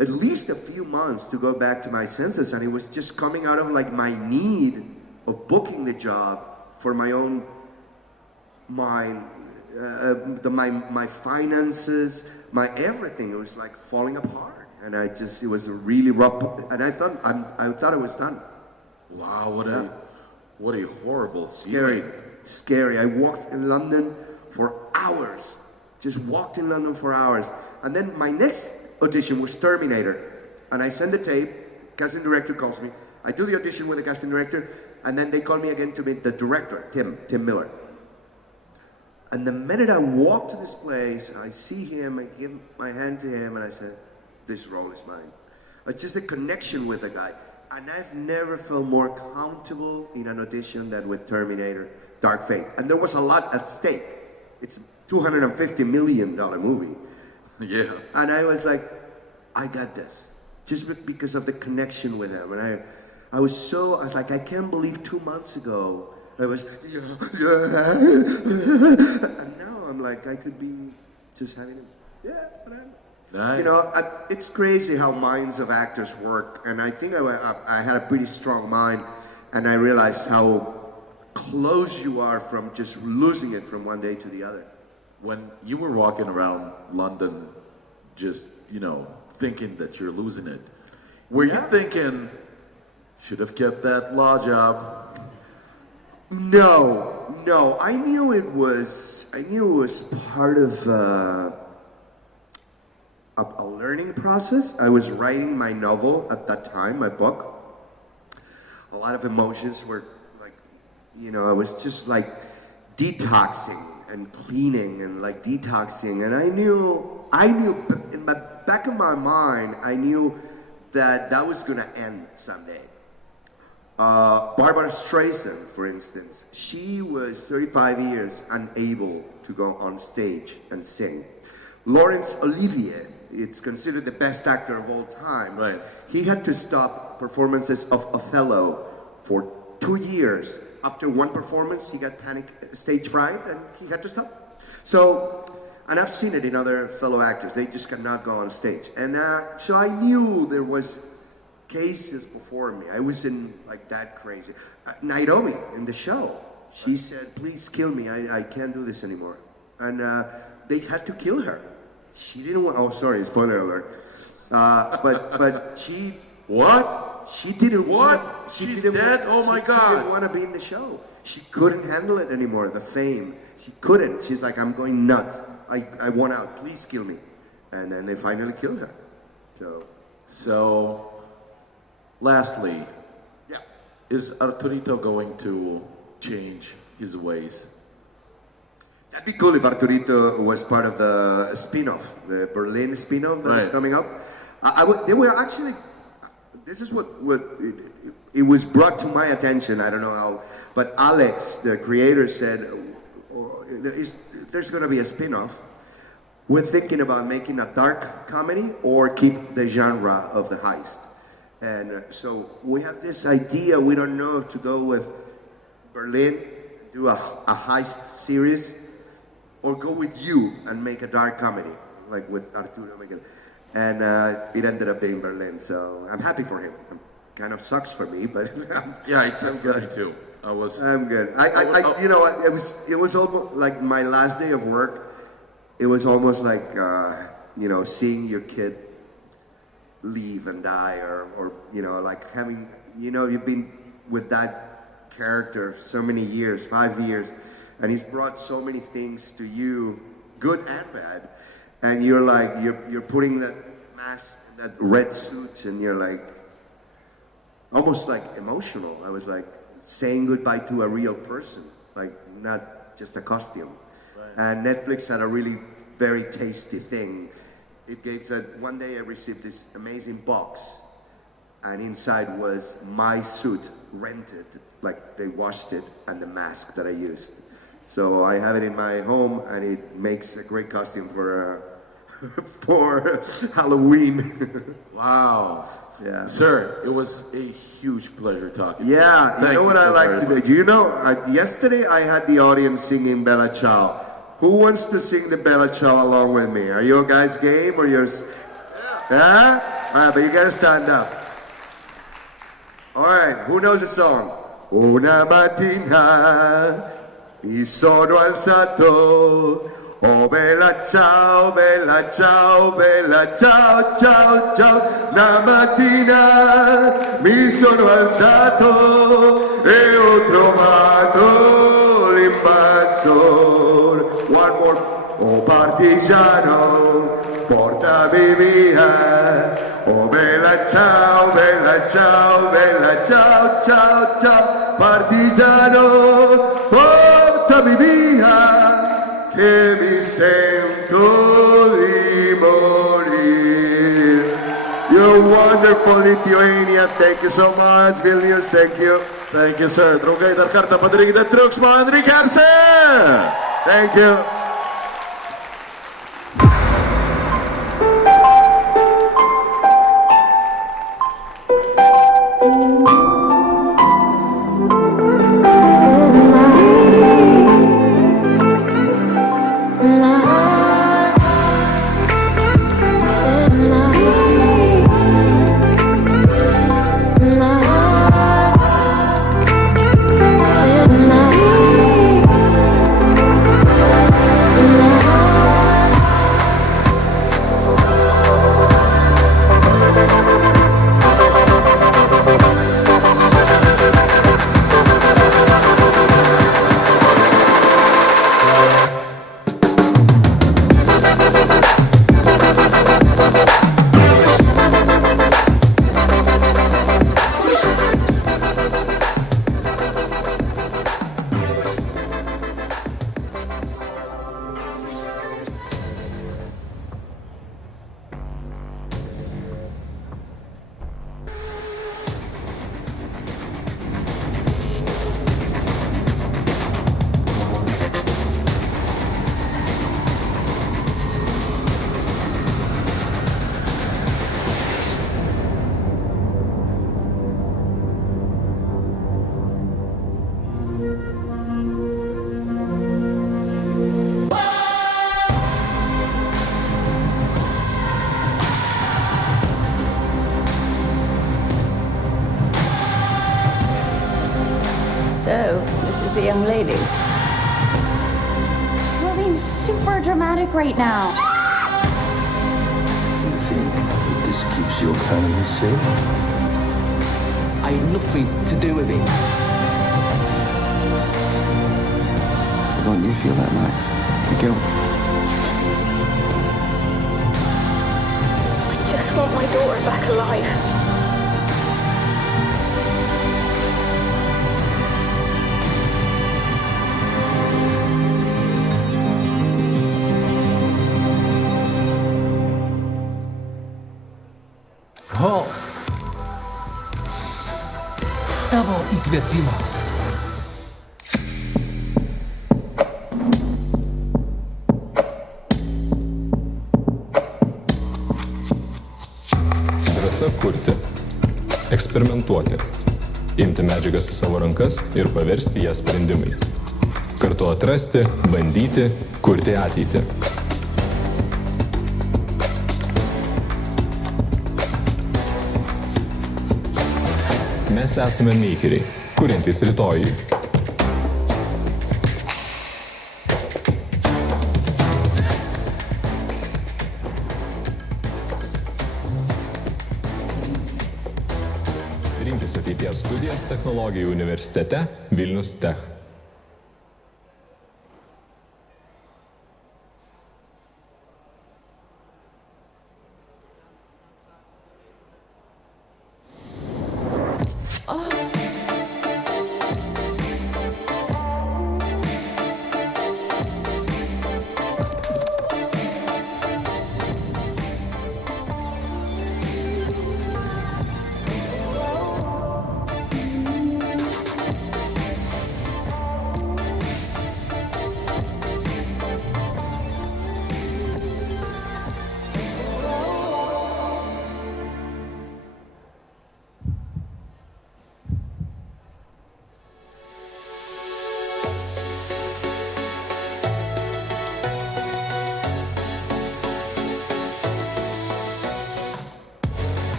at least a few months to go back to my senses, and it was just coming out of like my need of booking the job for my own mind, my finances, my everything. It was like falling apart, and it was a really rough. And I thought I was done. Wow, what a horrible Scary. I walked in London for hours. Just walked in London for hours. And then my next audition was Terminator. And I send the tape, casting director calls me, I do the audition with the casting director, and then they call me again to meet the director, Tim Miller. And the minute I walk to this place, I see him, I give my hand to him, and I said, this role is mine. It's just a connection with the guy. And I've never felt more comfortable in an audition than with Terminator, Dark Fate. And there was a lot at stake. It's a $250 million movie. Yeah. And I was like, I got this. Just because of the connection with him. And I was like, I can't believe 2 months ago, I was, yeah. And now I'm like, I could be just having it, whatever. Nice. You know, it's crazy how minds of actors work. And I think I had a pretty strong mind, and I realized how close you are from just losing it from one day to the other. When you were walking around London, just, thinking that you're losing it, were you thinking, should have kept that law job? No. I knew it was part of a learning process. I was writing my novel at that time, my book. A lot of emotions were like, I was just like detoxing and cleaning and like detoxing. And I knew in the back of my mind, I knew that was gonna end someday. Barbara Streisand, for instance, she was 35 years unable to go on stage and sing. Laurence Olivier, it's considered the best actor of all time. Right. He had to stop performances of Othello for 2 years. After one performance, he got stage fright, and he had to stop. So, and I've seen it in other fellow actors. They just cannot go on stage. And so I knew there was cases before me. I wasn't like that crazy. Nairobi in the show, she said, please kill me. I can't do this anymore. And they had to kill her. She didn't want, oh sorry, spoiler alert. But she... What? She didn't What? want... She's dead? Oh my God. She didn't want to be in the show. She couldn't handle it anymore, the fame. She couldn't. She's like, I'm going nuts. I want out. Please kill me. And then they finally killed her. So, lastly, yeah. Is Arturito going to change his ways? That'd be cool if Arturito was part of the spin-off, the Berlin spin-off that was coming up. They were actually, this is what it was brought to my attention, I don't know how, but Alex, the creator, said, there's going to be a spin-off. We're thinking about making a dark comedy or keep the genre of the heist. And so we have this idea, we don't know if to go with Berlin, do a heist series, or go with you and make a dark comedy, like with Arturo. And it ended up being Berlin, so I'm happy for him. Kind of sucks for me, but yeah, it sucks for me too. I'm good. It was almost like my last day of work. It was almost like seeing your kid leave and die, or like having you've been with that character so many years, 5 years. And he's brought so many things to you, good and bad. And you're like, you're putting that mask, that red suit, and you're like, almost like emotional. I was like saying goodbye to a real person, like not just a costume. Right. And Netflix had a really very tasty thing. It gave that one day I received this amazing box, and inside was my suit rented, like they washed it, and the mask that I used. So I have it in my home, and it makes a great costume for Halloween. Wow. Yeah. Sir, it was a huge pleasure talking to you. Yeah, Thank you know what I like to do? Do you know, yesterday I had the audience singing Bella Ciao. Who wants to sing the Bella Ciao along with me? Are you guys game or you're... Yeah? All right, but you gotta stand up. All right, who knows the song? Una mattina mi sono alzato, oh bella ciao, bella ciao, bella ciao, ciao, ciao. Una mattina mi sono alzato e ho trovato l'invasor. One more, oh partigiano, portami via. Oh bella ciao, bella ciao, bella ciao, ciao, ciao, partigiano, portami via, che mi sento di morire. You're wonderful, Lithuania. Thank you so much, Vilnius. Thank you. Thank you, sir. Draugai, dar kartą padarykite triukšmą, Enrique Arce! Thank you. So, this is the young lady. You're being super dramatic right now. You think that this keeps your family safe? I had nothing to do with it. Don't you feel that, Max? The guilt? I just want my daughter back alive. Halls. Tavo įkvėpimas. Drąsa kurti, eksperimentuoti, imti medžiagas į savo rankas ir paversti jas sprendimais. Kartu atrasti, bandyti, kurti ateitį. Mes esame makeriai, kuriantys rytojui. Rinkis ateities studijas technologijų universitete Vilnius Tech.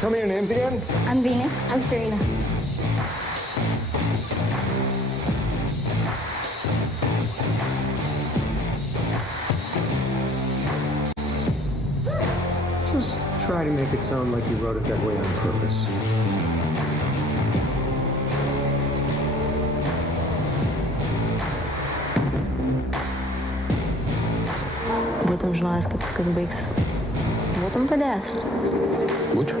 Tell me your names again. I'm Venus. I'm Serena. Just try to make it sound like you wrote it that way on purpose. Būtum žinojęs, kaip viskas baigsis. Būtum padėjęs. Būčiau.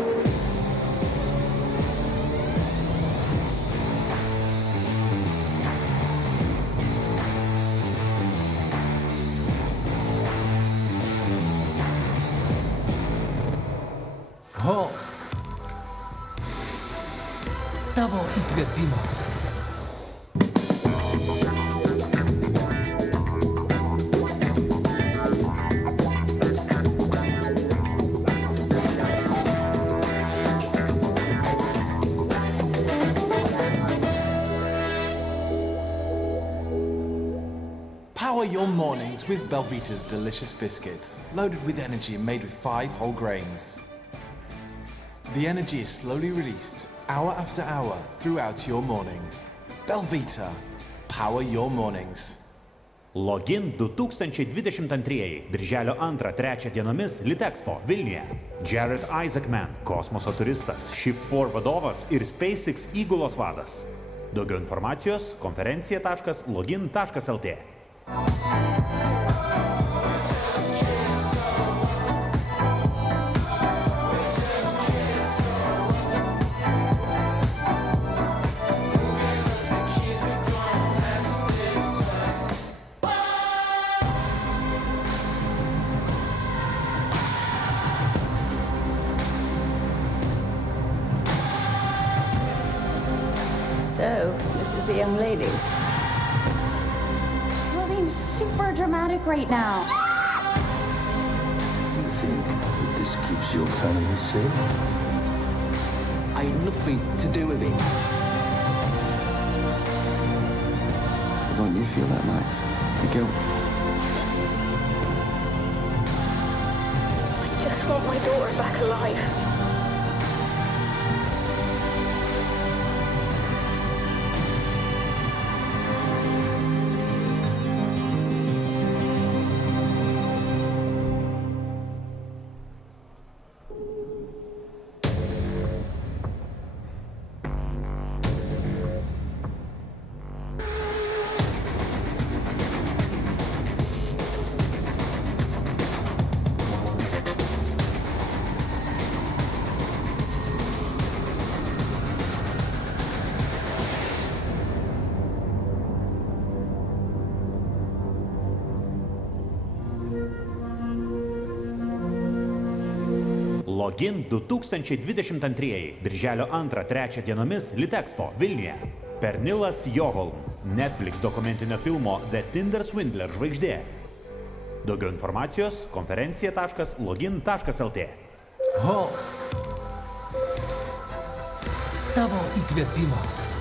Hols. Tavo įkvėpimas. Power your mornings with Belvita's delicious biscuits, loaded with energy and made with 5 whole grains. The energy is slowly released, hour after hour, throughout your morning. Belvita, power your mornings. Login 2022 Birželio 2-3 dienomis Litexpo Vilniuje. Jared Isaacman, kosmoso turistas, Shift4 vadovas ir SpaceX įgulos vadas. Daugiau informacijos konferencija.login.lt. So, this is the young lady. You're being super dramatic right now. You think that this keeps your family safe? I had nothing to do with it. Don't you feel that nice? The guilt. I just want my daughter back alive. Login 2022 Birželio 2-3 dienomis Litexpo Vilniuje. Pernilas Joholm, Netflix dokumentinio filmo The Tinder Swindler žvaigždė. Daugiau informacijos konferencija.login.lt. Hols. Tavo įkvėpimas.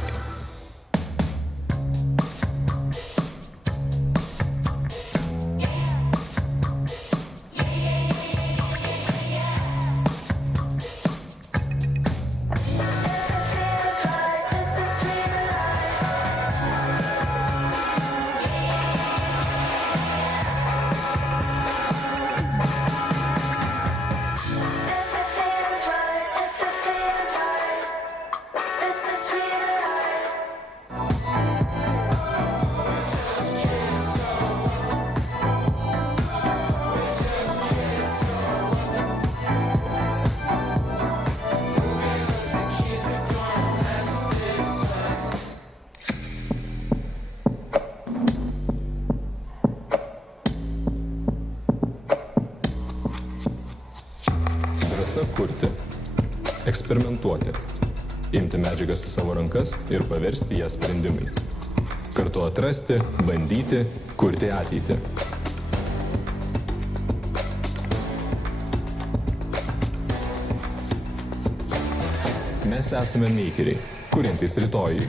Kurti, eksperimentuoti, imti medžiagas į savo rankas ir paversti jas sprendimais. Kartu atrasti, bandyti, kurti ateitį. Mes esame makeriai, kuriantys rytojui.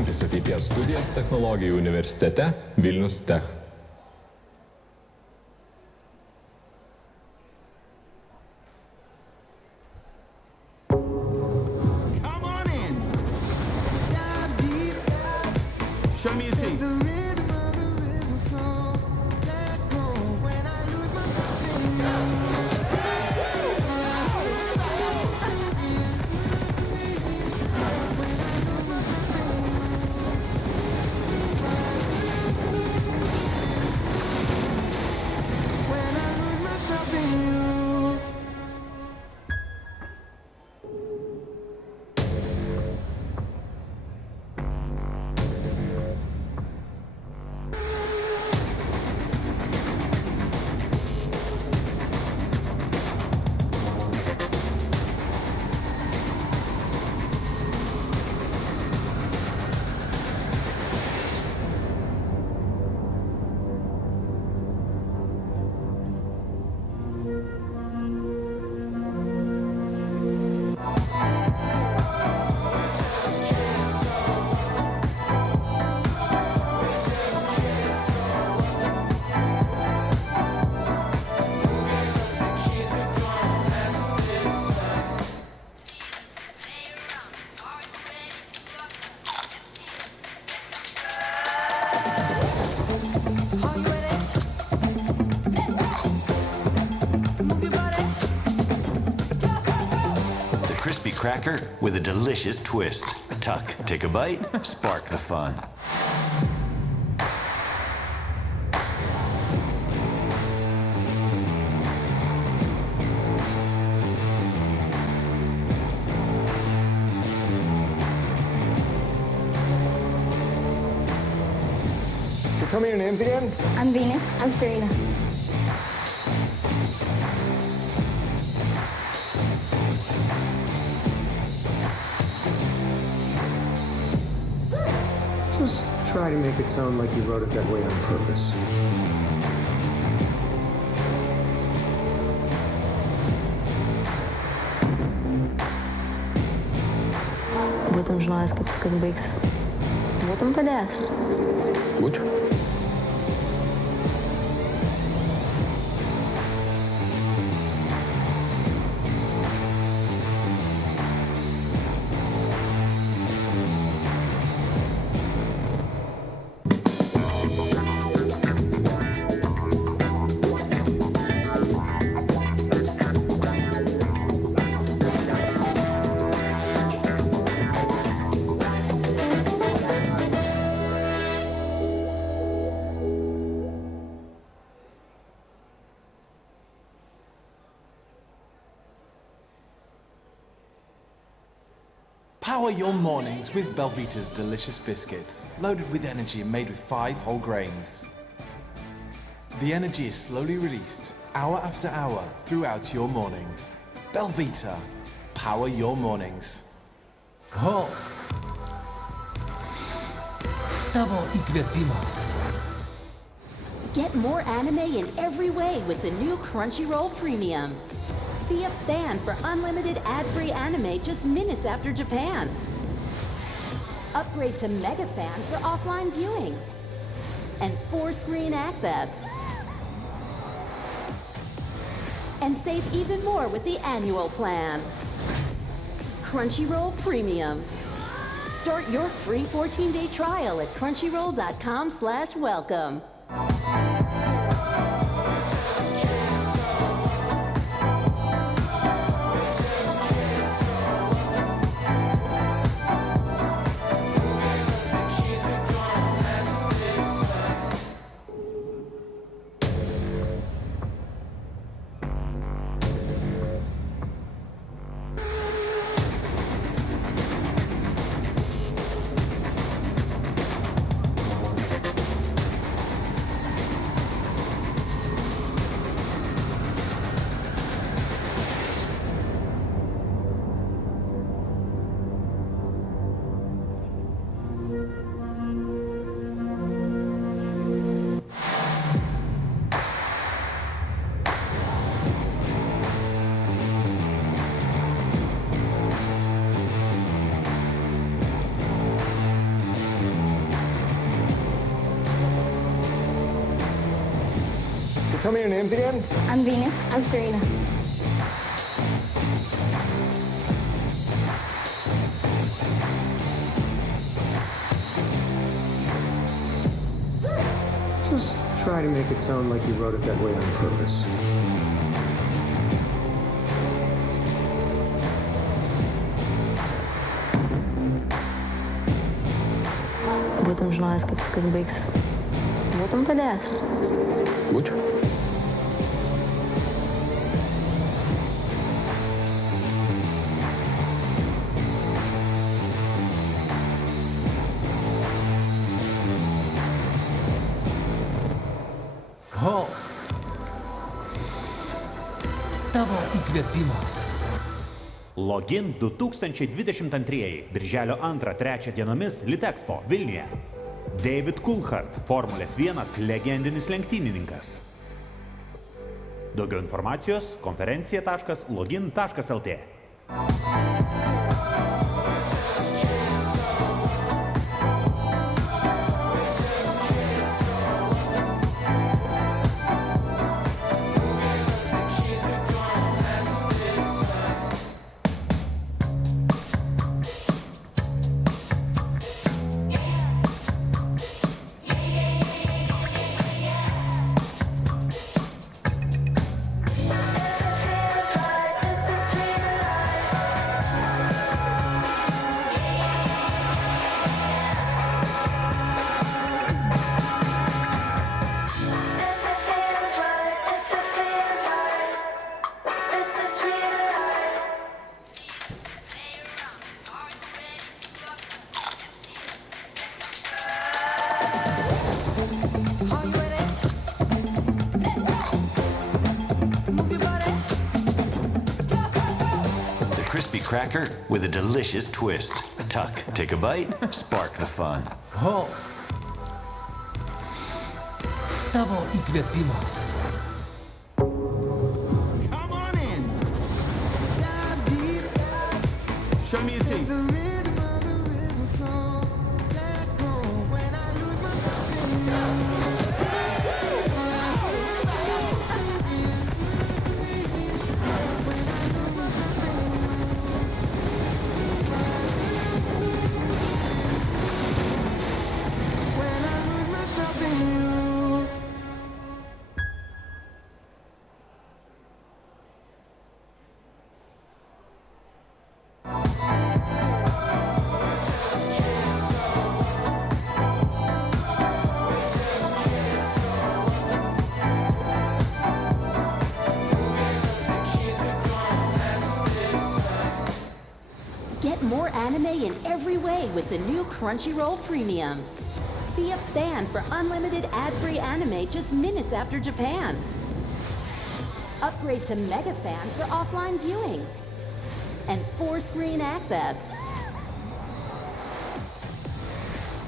rinktis ateities studijas technologijų universitete Vilnius Tech. Show me your teeth. Cracker with a delicious twist. Tuck, take a bite, spark the fun. Tell me your names again. I'm Venus. I'm Serena. Just try to make it sound like you wrote it that way on purpose. Būtum žinojęs, kaip viskas baigsis. Būtum padėjęs. Būčiau. Power your mornings with Belvita's delicious biscuits, loaded with energy and made with 5 whole grains. The energy is slowly released, hour after hour, throughout your morning. Belvita, power your mornings. Halls. Tavo įkvėpimas. Get more anime in every way with the new Crunchyroll Premium. Be a fan for unlimited ad-free anime just minutes after Japan. Upgrade to Mega Fan for offline viewing. And 4-screen access. And save even more with the annual plan. Crunchyroll Premium. Start your free 14-day trial at crunchyroll.com/welcome. Tell me your names again. I'm Venus. I'm Serena. Just try to make it sound like you wrote it that way on purpose. Būtum žinojęs, kaip viskas baigsis. Būtum padėjęs. Būčiau. Halls. Tavo įkvėpimams. Login 2022 birželio 2-3 dienomis Litexpo Vilniuje. David Coulthard, Formulės 1 legendinis lenktynininkas. Daugiau informacijos konferencija.login.lt. Cracker with a delicious twist. Tuck, take a bite, spark the fun. Halls. Tavo įkvėpimams. Come on in. Dive deep. Show me your teeth. Get more anime in every way with the new Crunchyroll Premium. Be a fan for unlimited ad-free anime just minutes after Japan. Upgrade to Mega Fan for offline viewing. And 4-screen access.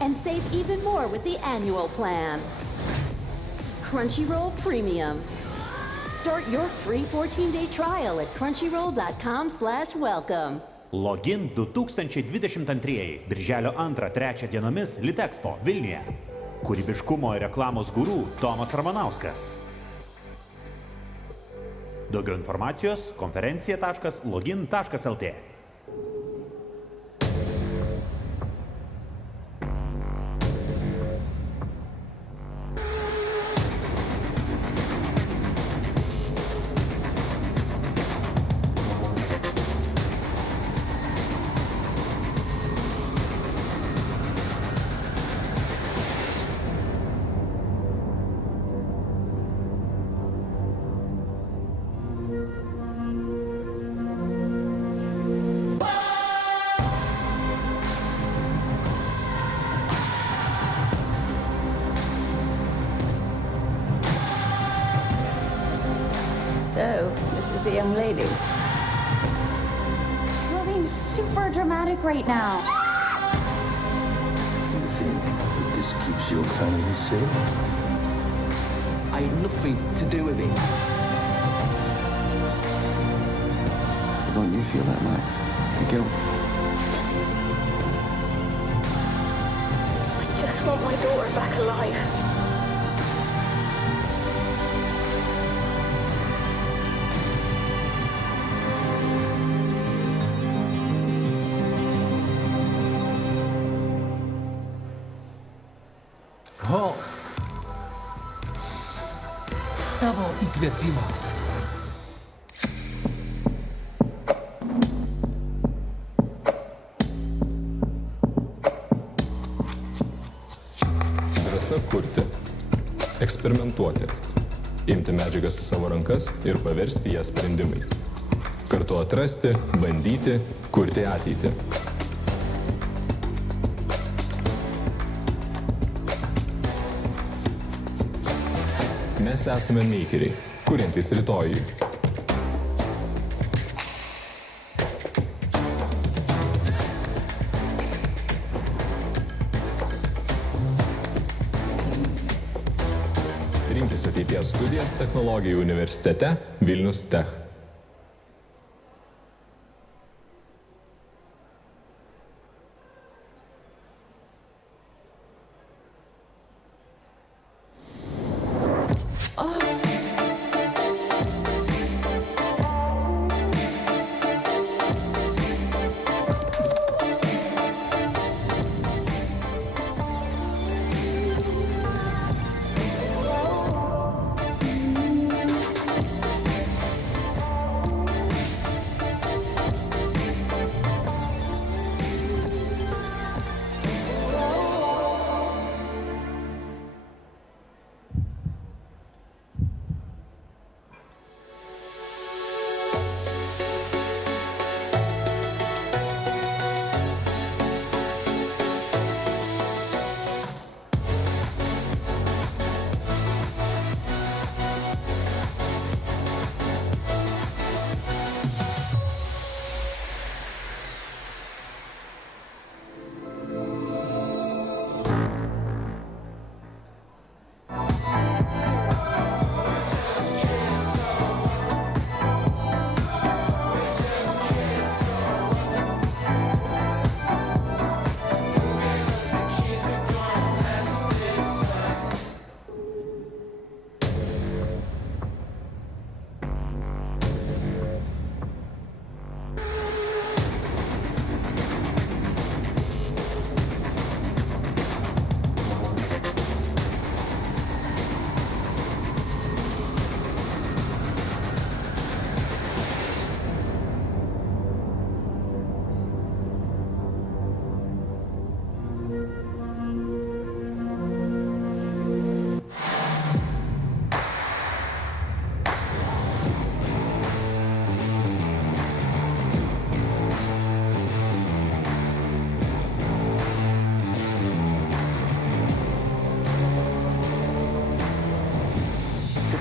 And save even more with the annual plan. Crunchyroll Premium. Start your free 14-day trial at crunchyroll.com/welcome. Login 2022 birželio 2-3 dienomis Litexpo Vilniuje. Kūrybiškumo ir reklamos guru Tomas Ramanauskas. Daugiau informacijos konferencija.login.lt. So, this is the young lady. You're being super dramatic right now. You think that this keeps your family safe? I had nothing to do with it. Don't you feel that nice? The guilt? I just want my daughter back alive. įkvėpimams. Drąsa kurti, eksperimentuoti, imti medžiagas į savo rankas ir paversti jas sprendimais. Kartu atrasti, bandyti, kurti ateitį. Mes esame makeriai, kuriantys rytojui. Rinktis ateities studijas technologijų universitete Vilnius Tech.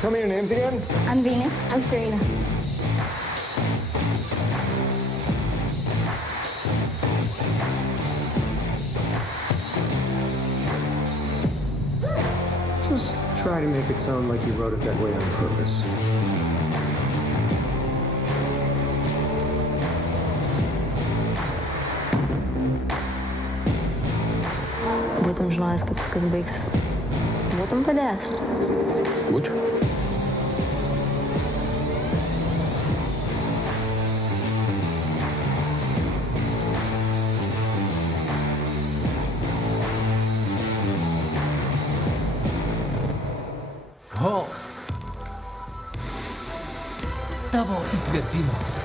Tell me your names again. I'm Venus. I'm Serena. Just try to make it sound like you wrote it that way on purpose. Būtum žinojęs, kaip viskas baigsis. Būtum padėjęs. Būčiau. Halls. Tavo įkvėpimams.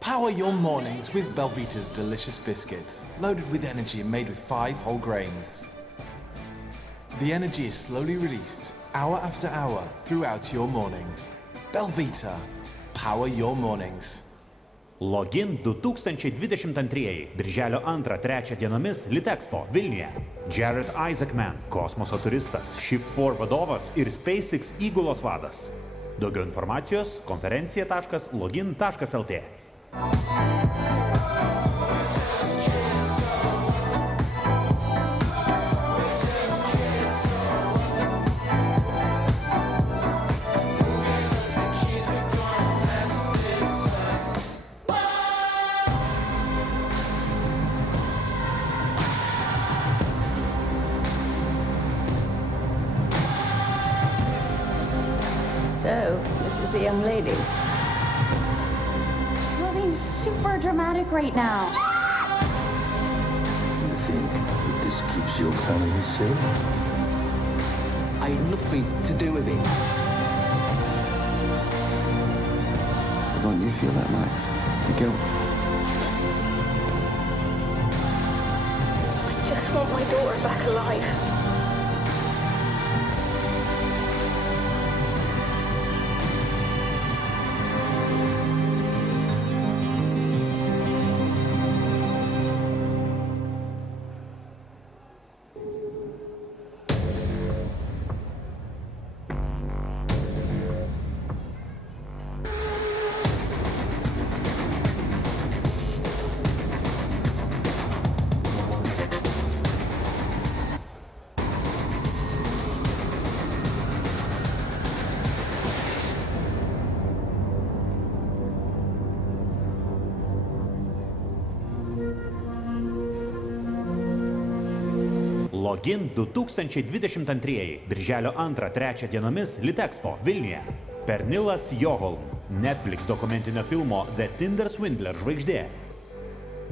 Power your mornings with Belvita's delicious biscuits, loaded with energy and made with 5 whole grains. The energy is slowly released, hour after hour, throughout your morning. Belvita, power your mornings. Login 2022, birželio 2-3 dienomis Litexpo Vilniuje. Jared Isaacman, kosmoso turistas, Shift4 vadovas ir SpaceX įgulos vadas. Daugiau informacijos konferencija.login.lt. is the young lady. You're being super dramatic right now. You think that this keeps your family safe? I had nothing to do with it. Don't you feel that nice? The guilt. I just want my daughter back alive. Login 2022 birželio 2-3 dienomis Litexpo Vilniuje. Pernilas Johol, Netflix dokumentinio filmo The Tinder Swindler žvaigždė.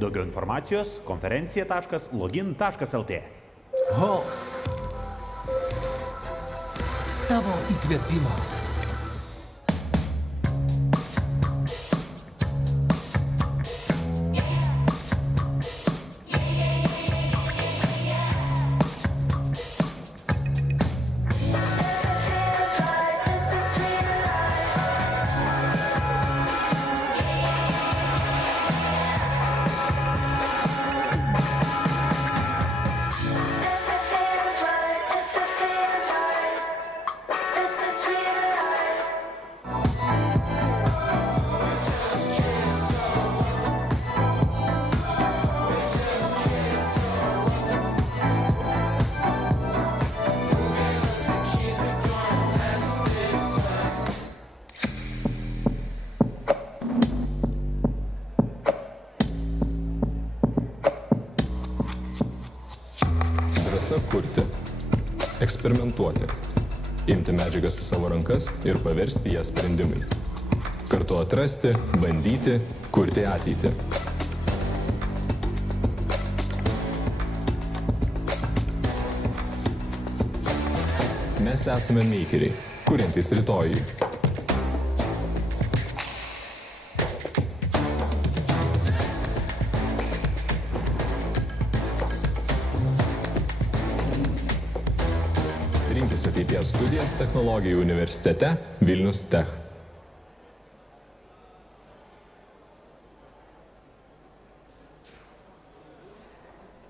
Daugiau informacijos konferencija.login.lt. Halls. Tavo įkvėpimas. Kurti, eksperimentuoti, imti medžiagas į savo rankas ir paversti jas sprendimais. Kartu atrasti, bandyti, kurti ateitį. Mes esame makeriai, kuriantys rytojui. Ateities studijas technologijų universitete Vilnius Tech.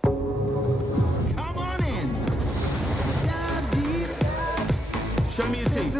Come on in. Dive deep. Show me your teeth.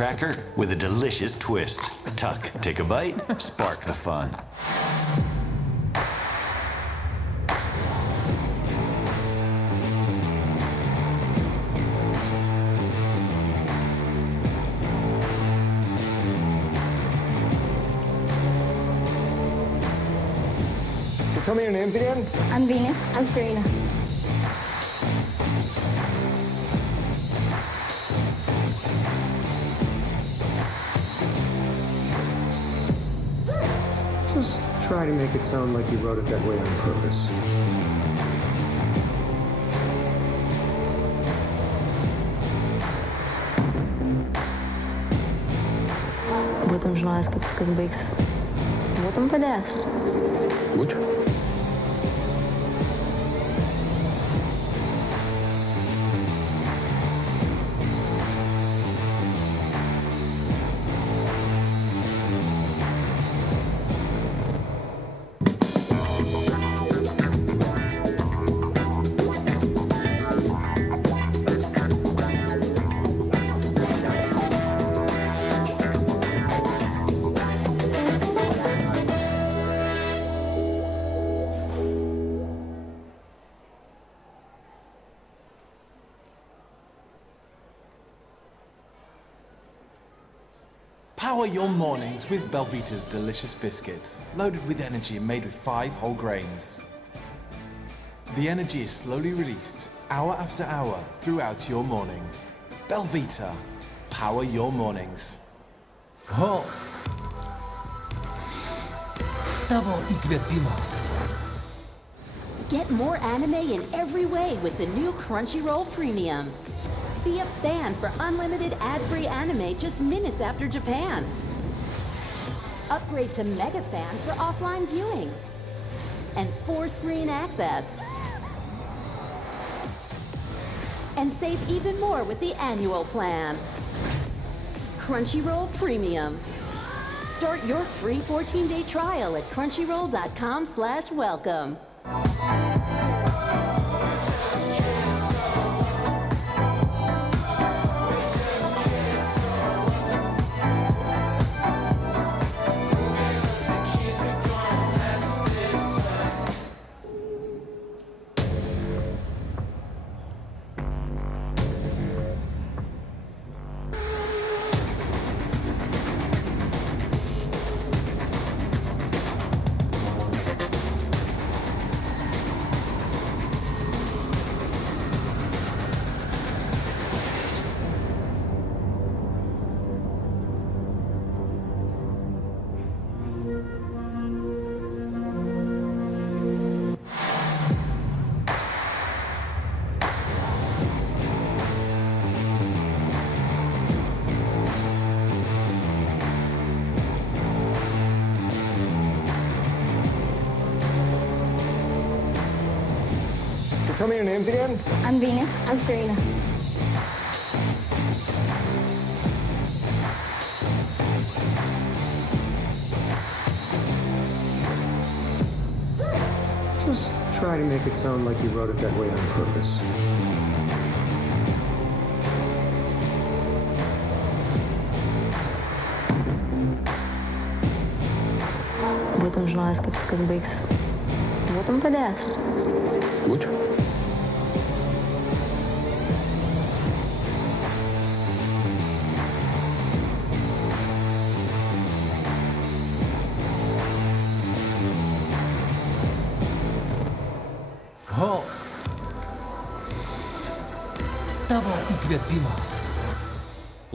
Cracker with a delicious twist. Tuck, take a bite, spark the fun. Tell me your names again. I'm Venus. I'm Serena. Just try to make it sound like you wrote it that way on purpose. Būtum žinojęs, kaip viskas baigsis. Būtum padėjęs. Būčiau. Power your mornings with Belvita's delicious biscuits, loaded with energy and made with 5 whole grains. The energy is slowly released, hour after hour, throughout your morning. Belvita, power your mornings. HEIST. Tavo įkvėpimas. Get more anime in every way with the new Crunchyroll Premium. Be a fan for unlimited ad-free anime just minutes after Japan. Upgrade to Mega Fan for offline viewing. And 4-screen access. And save even more with the annual plan. Crunchyroll Premium. Start your free 14-day trial at crunchyroll.com/welcome. Tell me your names again. I'm Venus. I'm Serena. Just try to make it sound like you wrote it that way on purpose. Būtum žinojęs, kaip viskas baigsis. Būtum padėjęs. Būčiau. HEIST. Tavo įkvėpimas.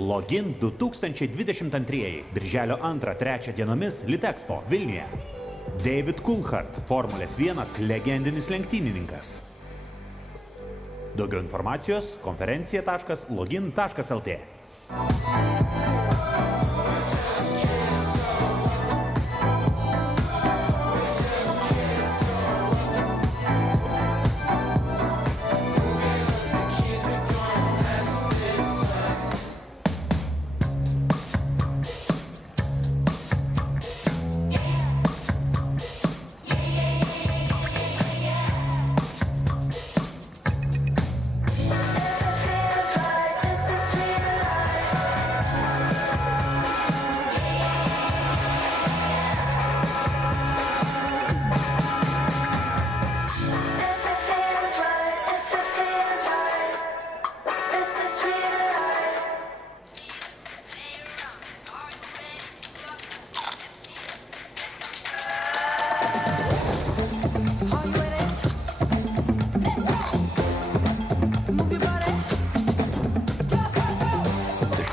Login 2022 birželio 2-3 dienomis Litexpo Vilniuje. David Coulthard, Formulės 1 legendinis lenktynininkas. Daugiau informacijos konferencija.login.lt.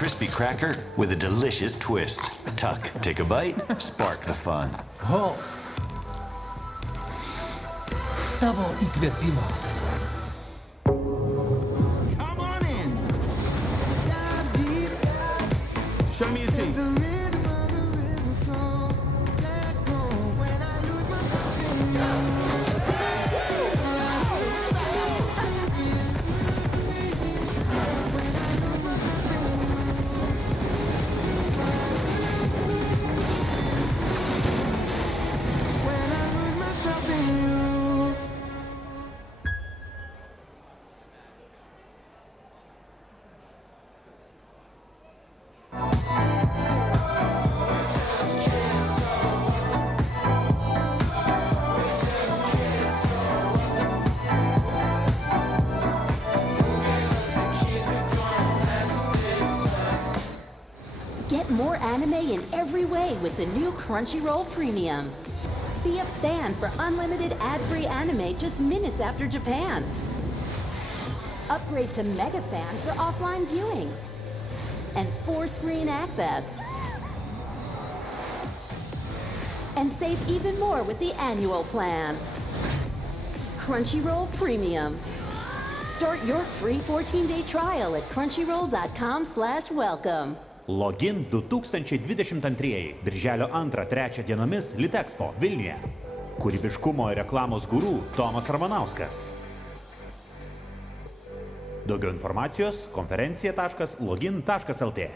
crispy cracker with a delicious twist. Tuck, take a bite, spark the fun. HEIST. Tavo įkvėpimas. Come on in. Dive deep. Show me your teeth. Get more anime in every way with the new Crunchyroll Premium. Be a fan for unlimited ad-free anime just minutes after Japan. Upgrade to Mega Fan for offline viewing. And 4-screen access. And save even more with the annual plan. Crunchyroll Premium. Start your free 14-day trial at crunchyroll.com/welcome. Login 2022. Birželio 2-3 dienomis Litexpo Vilniuje. Kūrybiškumo ir reklamos gurų Tomas Ramanauskas. Daugiau informacijos konferencija.login.lt.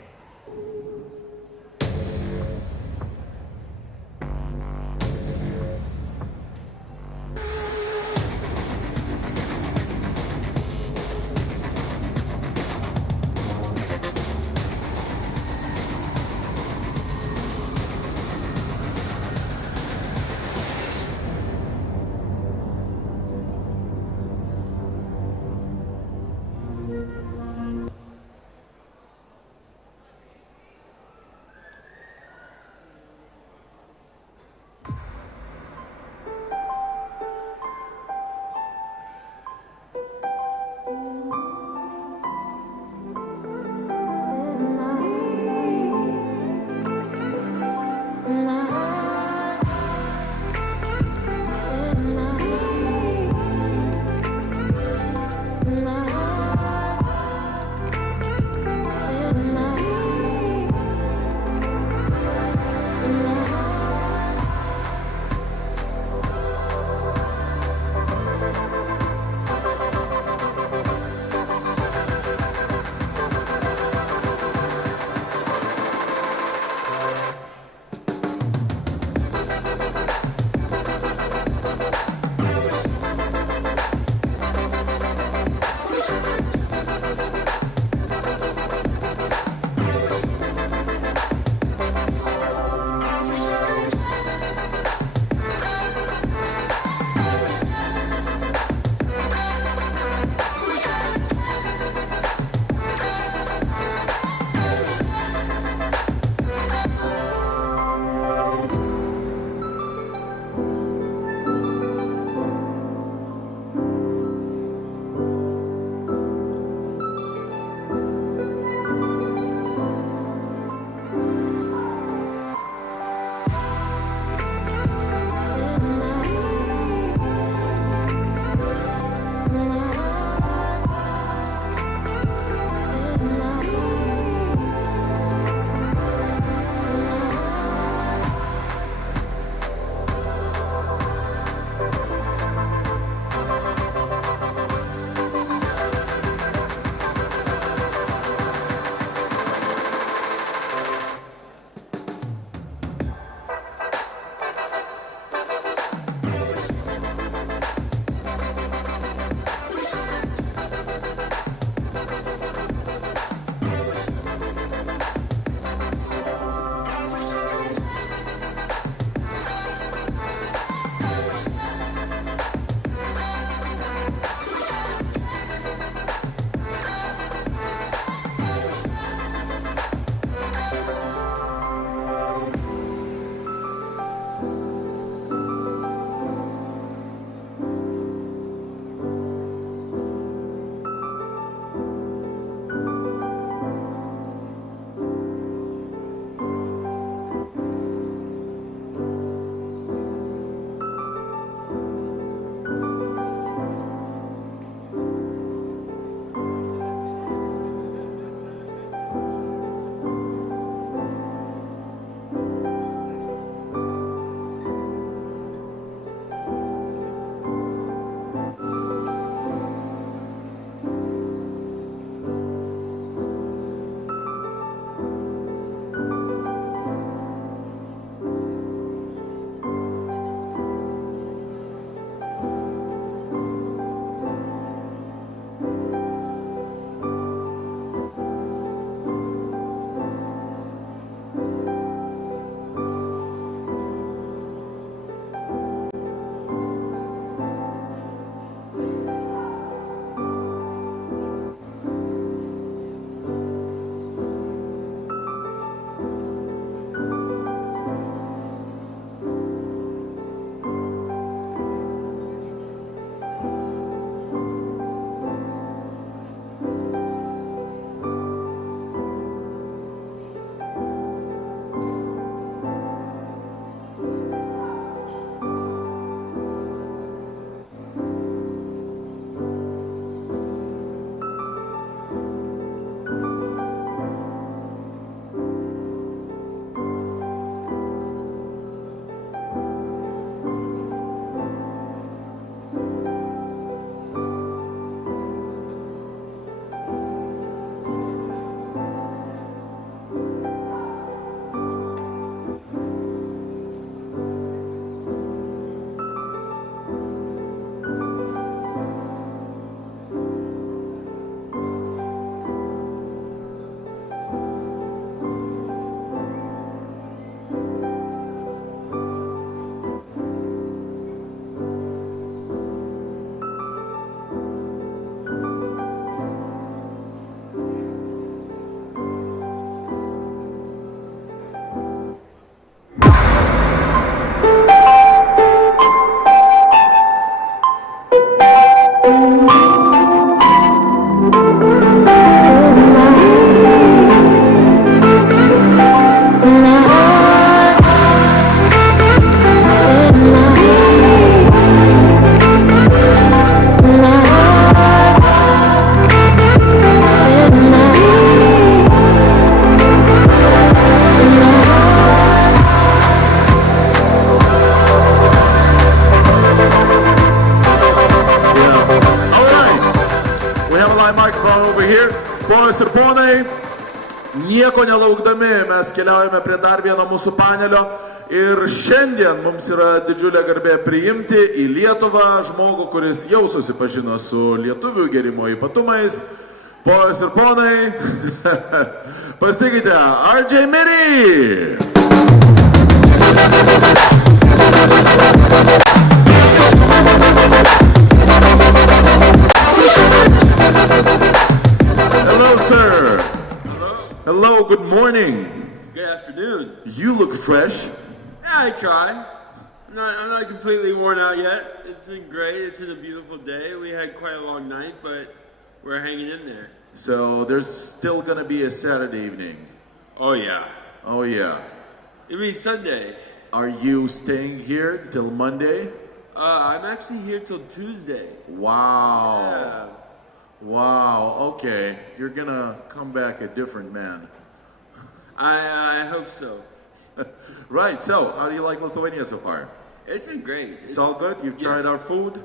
Nieko nelaukdami mes keliaujame prie dar vieno mūsų panelio ir šiandien mums yra didžiulė garbė priimti į Lietuvą žmogų, kuris jau susipažino su lietuvių gėrimo ypatumais. Ponios ir ponai, pasitikite RJ Mitte! Hello, sir. Hello, good morning. Good afternoon. You look fresh. Yeah, I try. I'm not completely worn out yet. It's been great. It's been a beautiful day. We had quite a long night, but we're hanging in there. So there's still gonna be a Saturday evening. Oh yeah. Oh yeah. You mean Sunday? Are you staying here till Monday? I'm actually here till Tuesday. Wow. Yeah. Wow, okay. You're gonna come back a different man. I hope so. Right, so how do you like Lithuania so far? It's been great. It's all good? You've tried our food?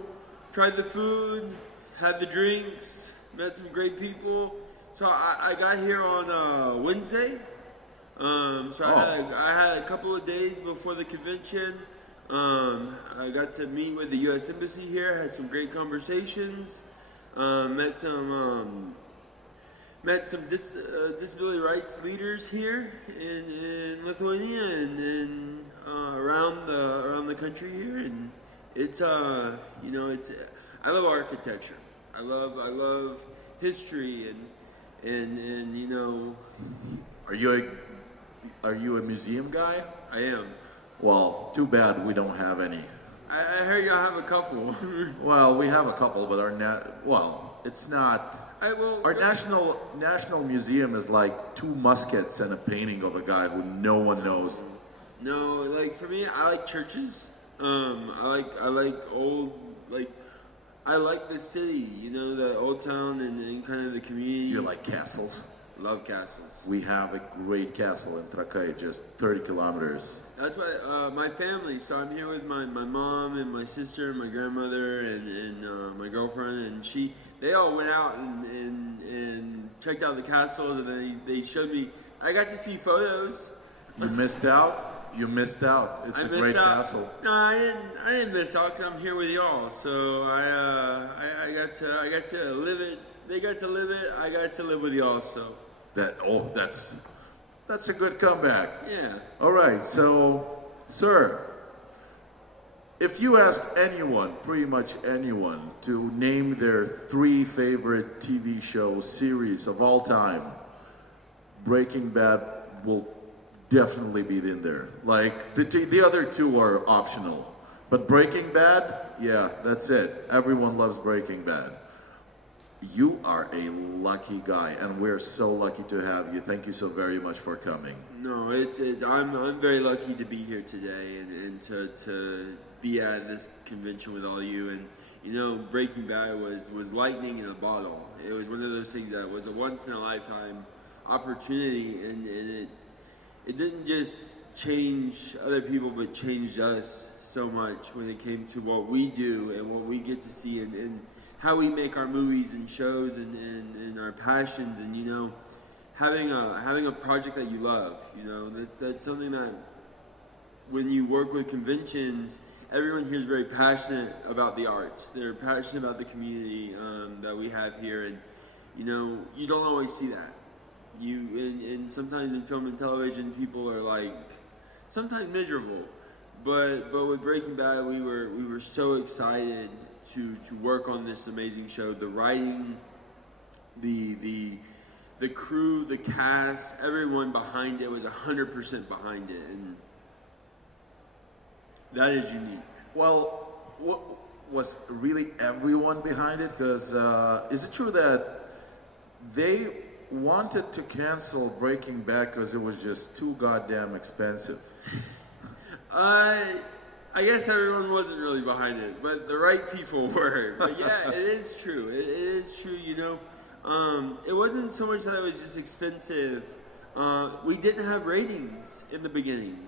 Tried the food, had the drinks, met some great people. So I got here on Wednesday. I had a couple of days before the convention. I got to meet with the U.S. Embassy here, had some great conversations. Met some disability rights leaders here in Lithuania and around the country here, and it's I love architecture. I love history and you know. Are you a museum guy? I am. Well, too bad we don't have any. I heard y'all have a couple. Well, we have a couple, but it's not. Our national museum is like 2 muskets and a painting of a guy who no one knows. No, like for me, I like churches. I like old, I like the city. You know, the old town and kind of the community. You like castles? Love castles. We have a great castle in Trakai, just 30 kilometers. That's why my family. So I'm here with my mom and my sister and my grandmother and my girlfriend, and they all went out and checked out the castles, and they showed me. I got to see photos. You missed out. You missed out. It's a great castle. No, I didn't miss out because I'm here with y'all. So I got to live it. They got to live it. I got to live with y'all. So. That's a good comeback. Yeah. All right, so, sir, if you ask anyone, pretty much anyone, to name their 3 favorite TV show series of all time, Breaking Bad will definitely be in there. Like, the other 2 are optional. But Breaking Bad, yeah, that's it. Everyone loves Breaking Bad. You are a lucky guy, and we're so lucky to have you. Thank you so very much for coming. No, I'm very lucky to be here today and to be at this convention with all you. And you know, Breaking Bad was lightning in a bottle. It was one of those things that was a once in a lifetime opportunity, and it didn't just change other people, but changed us so much when it came to what we do and what we get to see and how we make our movies and shows and our passions, and you know, having a project that you love, you know, that's something that when you work with conventions, everyone here is very passionate about the arts. They're passionate about the community that we have here, and you know, you don't always see that. And sometimes in film and television, people are like sometimes miserable, but with Breaking Bad, we were so excited to work on this amazing show. The writing, the crew, the cast, everyone behind it was 100% behind it, and that is unique. Well, was really everyone behind it? Because is it true that they wanted to cancel Breaking Bad because it was just too goddamn expensive? I guess everyone wasn't really behind it, but the right people were. But yeah, it is true. It is true, you know. It wasn't so much that it was just expensive. We didn't have ratings in the beginning.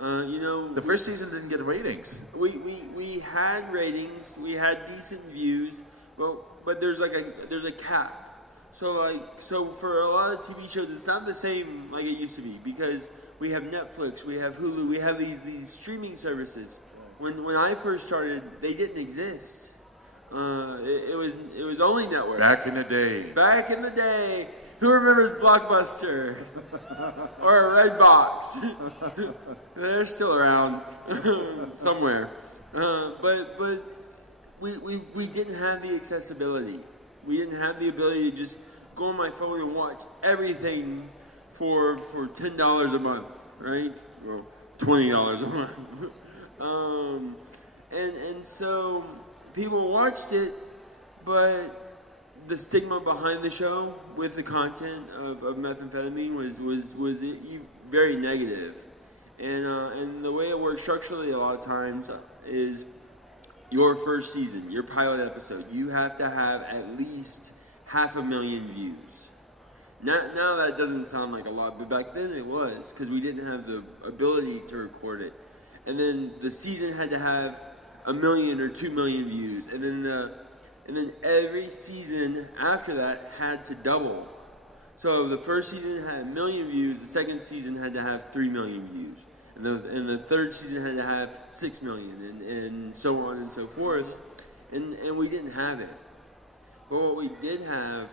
You know, the first season didn't get ratings. We had ratings. We had decent views. But there's a cap. So for a lot of TV shows, it's not the same like it used to be because we have Netflix, we have Hulu, we have these streaming services. When I first started, they didn't exist. It was only network. Back in the day. Back in the day. Who remembers Blockbuster? Or Redbox? They're still around somewhere. But we didn't have the accessibility. We didn't have the ability to just go on my phone and watch everything for $10 a month, right? Or $20 a month. And so people watched it, but the stigma behind the show with the content of methamphetamine was very negative. And the way it works structurally a lot of times is your first season, your pilot episode, you have to have at least 500,000 views. Now that doesn't sound like a lot, but back then it was, because we didn't have the ability to record it. And then the season had to have 1 million or 2 million views, and then every season after that had to double. So the first season had 1 million views, the second season had to have 3 million views, and the third season had to have 6 million, and so on and so forth. And we didn't have it. But what we did have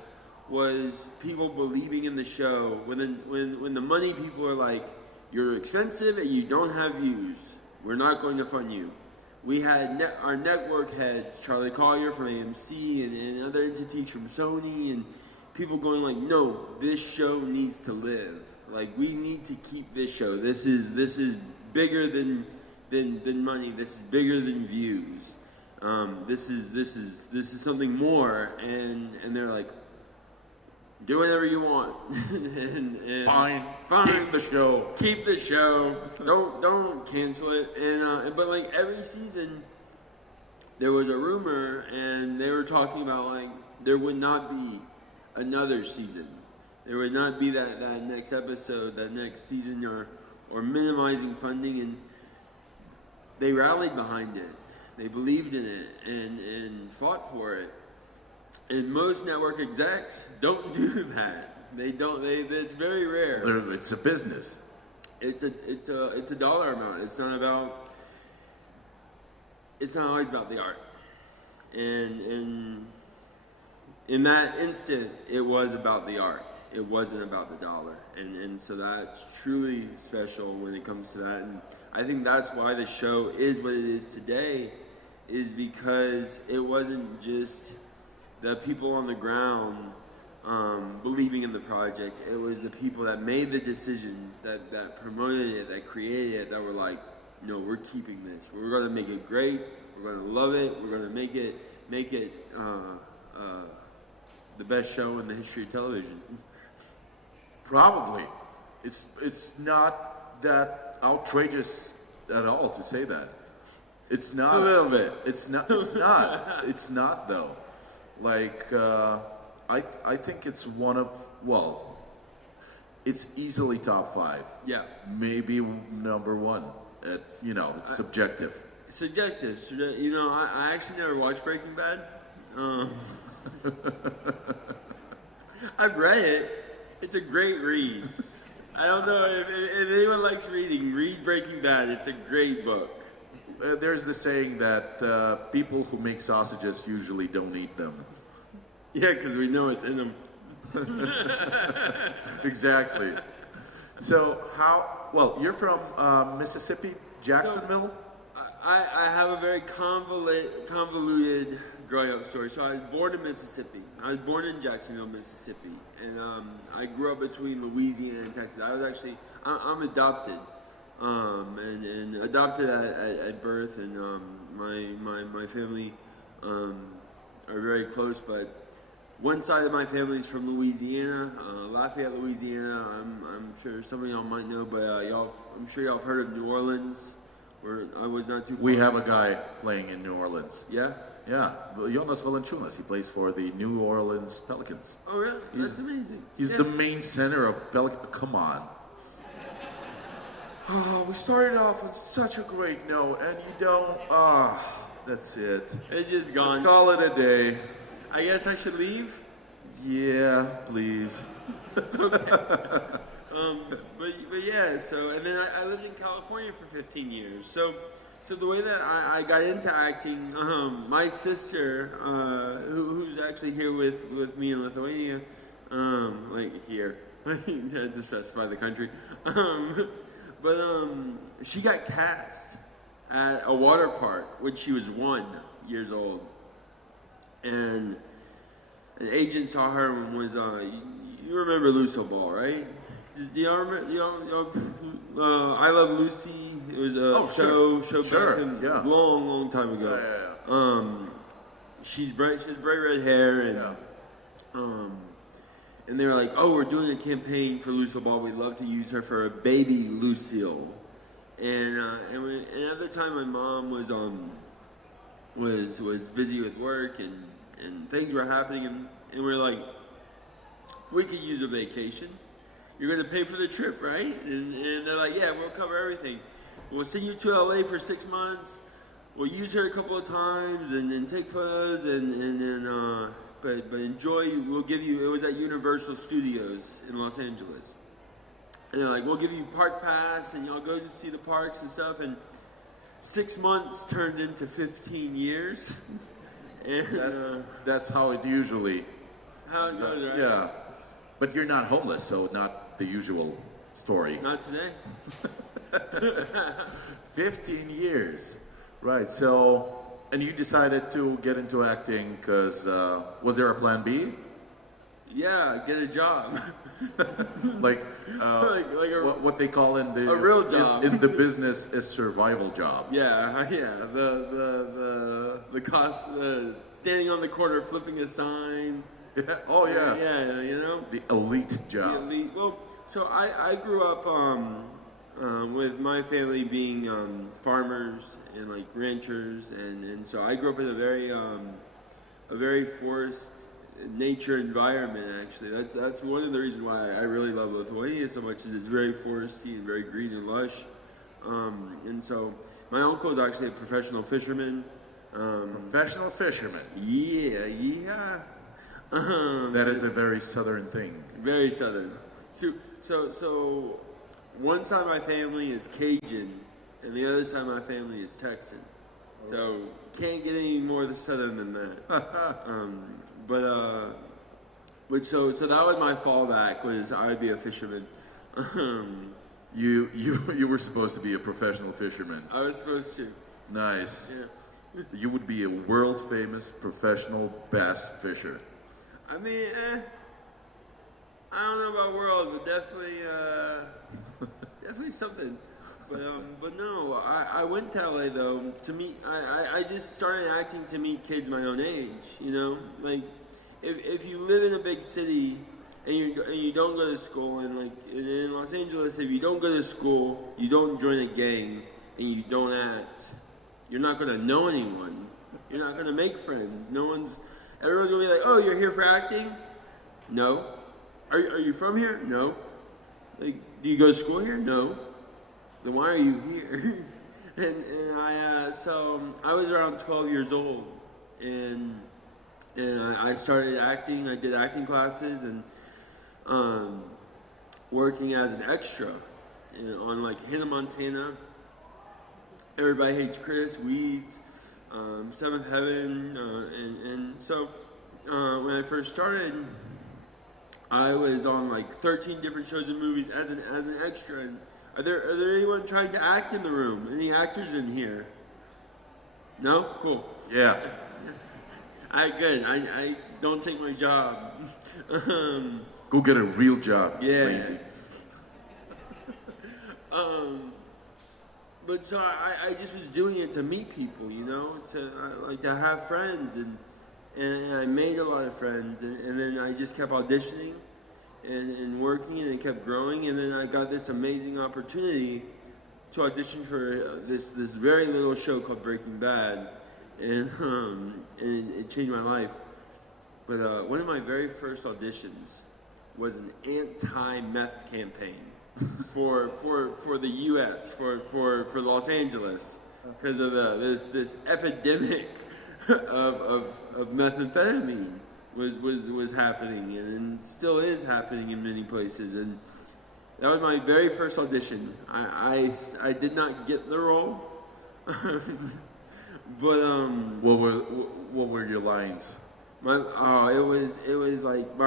was people believing in the show. When the money people are like, you're expensive and you don't have views, we're not going to fund you. We had our network heads, Charlie Collier from AMC and other entities from Sony, and people going like, no, this show needs to live. Like, we need to keep this show. This is bigger than money. This is bigger than views. This is something more. And they're like, do whatever you want. and Fine. Keep the show. Keep the show. Don't cancel it. But like every season, there was a rumor, and they were talking about like there would not be another season. There would not be that next episode, that next season, or minimizing funding, and they rallied behind it. They believed in it and fought for it. And most network execs don't do that. They don't. It's very rare. It's a business. It's a dollar amount. It's not always about the art. And in that instant, it was about the art. It wasn't about the dollar. And so that's truly special when it comes to that. And I think that's why the show is what it is today, is because it wasn't just the people on the ground believing in the project. It was the people that made the decisions, that promoted it, that created it, that were like, no, we're keeping this. We're going to make it great. We're going to love it. We're going to make it the best show in the history of television. Probably. It's not that outrageous at all to say that. It's not. A little bit. It's not. It's not. It's not though. Like I think it's one of, well, it's easily top 5. Yeah. Maybe number 1. It's subjective. Subjective. You know, I actually never watched Breaking Bad. I've read it. It's a great read. I don't know if anyone likes reading, read Breaking Bad. It's a great book. There's the saying that people who make sausages usually don't eat them. Yeah, because we know it's in them. Exactly. So you're from Mississippi, Jacksonville? No, I have a very convoluted growing up story. So I was born in Mississippi. I was born in Jacksonville, Mississippi. And I grew up between Louisiana and Texas. I'm adopted. And adopted at birth, and my family are very close, but one side of my family is from Louisiana, Lafayette, Louisiana. I'm sure some of y'all might know, but I'm sure y'all have heard of New Orleans, where I was not too far. We have a guy playing in New Orleans. Yeah? Yeah, Jonas Valanciunas. He plays for the New Orleans Pelicans. Oh, really? That's amazing. He's the main center of Pelicans. Come on. Oh, we started off on such a great note, and you don't. That's it. It's just gone. Let's call it a day. I guess I should leave. Yeah, please. But yeah, so, and then I lived in California for 15 years. So the way that I got into acting, my sister, who's actually here with me in Lithuania, like here, I had to specify the country, but she got cast at a water park when she was 1 year old, and an agent saw her and was, you remember Lucio Ball, right? Do y'all remember? I Love Lucy. It was a show back in long time ago. She has bright red hair, and they were like, "Oh, we're doing a campaign for Lucio Ball. We'd love to use her for a baby Lucille." And at the time, my mom was busy with work and things were happening, and we're like, we could use a vacation. You're going to pay for the trip, right? And they're like, yeah, we'll cover everything. We'll send you to LA for 6 months. We'll use her a couple of times and then take photos and then, but enjoy. We'll give you, it was at Universal Studios in Los Angeles. And they're like, we'll give you park pass and y'all go to see the parks and stuff. And 6 months turned into 15 years. And, that's how it usually. How it goes, right? Yeah. But you're not homeless, so not the usual story. Not today. 15 years. Right, so, and you decided to get into acting because, was there a plan B? Yeah, get a job. like what they call in the... A real job. In the business, a survival job. Yeah. The cost, standing on the corner, flipping a sign. Yeah. Oh, yeah. Yeah, you know? The elite job. The elite. Well, so I grew up with my family being farmers and like ranchers, and so I grew up in a very forest nature environment. Actually, that's one of the reasons why I really love Lithuania so much. Is it's very foresty and very green and lush, and so my uncle is actually a professional fisherman. Professional fisherman. Yeah. That is a very southern thing. Very southern. So one side of my family is Cajun, and the other side of my family is Texan. So can't get any more southern than that. So that was my fallback, was I would be a fisherman. You were supposed to be a professional fisherman. I was supposed to. Nice. Yeah. You would be a world famous professional bass fisher. I mean, I don't know about world, but definitely something. But no, I went to LA though to meet. I just started acting to meet kids my own age. You know, like if you live in a big city and you don't go to school, and like in Los Angeles, if you don't go to school, you don't join a gang, and you don't act, you're not gonna know anyone. You're not gonna make friends. Everyone's gonna be like, "Oh, you're here for acting?" No. Are you from here? No. Like, do you go to school here? No. Then why are you here? So I was around 12 years old, and I started acting. I did acting classes and working as an extra on like Hannah Montana, Everybody Hates Chris, Weeds, Seventh Heaven, and so when I first started, I was on like 13 different shows and movies as an extra. And are there anyone trying to act in the room? Any actors in here? No? Cool. Yeah. Good. I don't take my job. Go get a real job. Yeah. Lazy. But so I just was doing it to meet people, you know, to have friends, and I made a lot of friends, and then I just kept auditioning and working, and it kept growing, and then I got this amazing opportunity to audition for this very little show called Breaking Bad, and it changed my life. But one of my very first auditions was an anti-meth campaign for the U.S. for Los Angeles because of this epidemic of methamphetamine was happening, and still is happening in many places. And that was my very first audition. I did not get the role, but what were your lines? It was like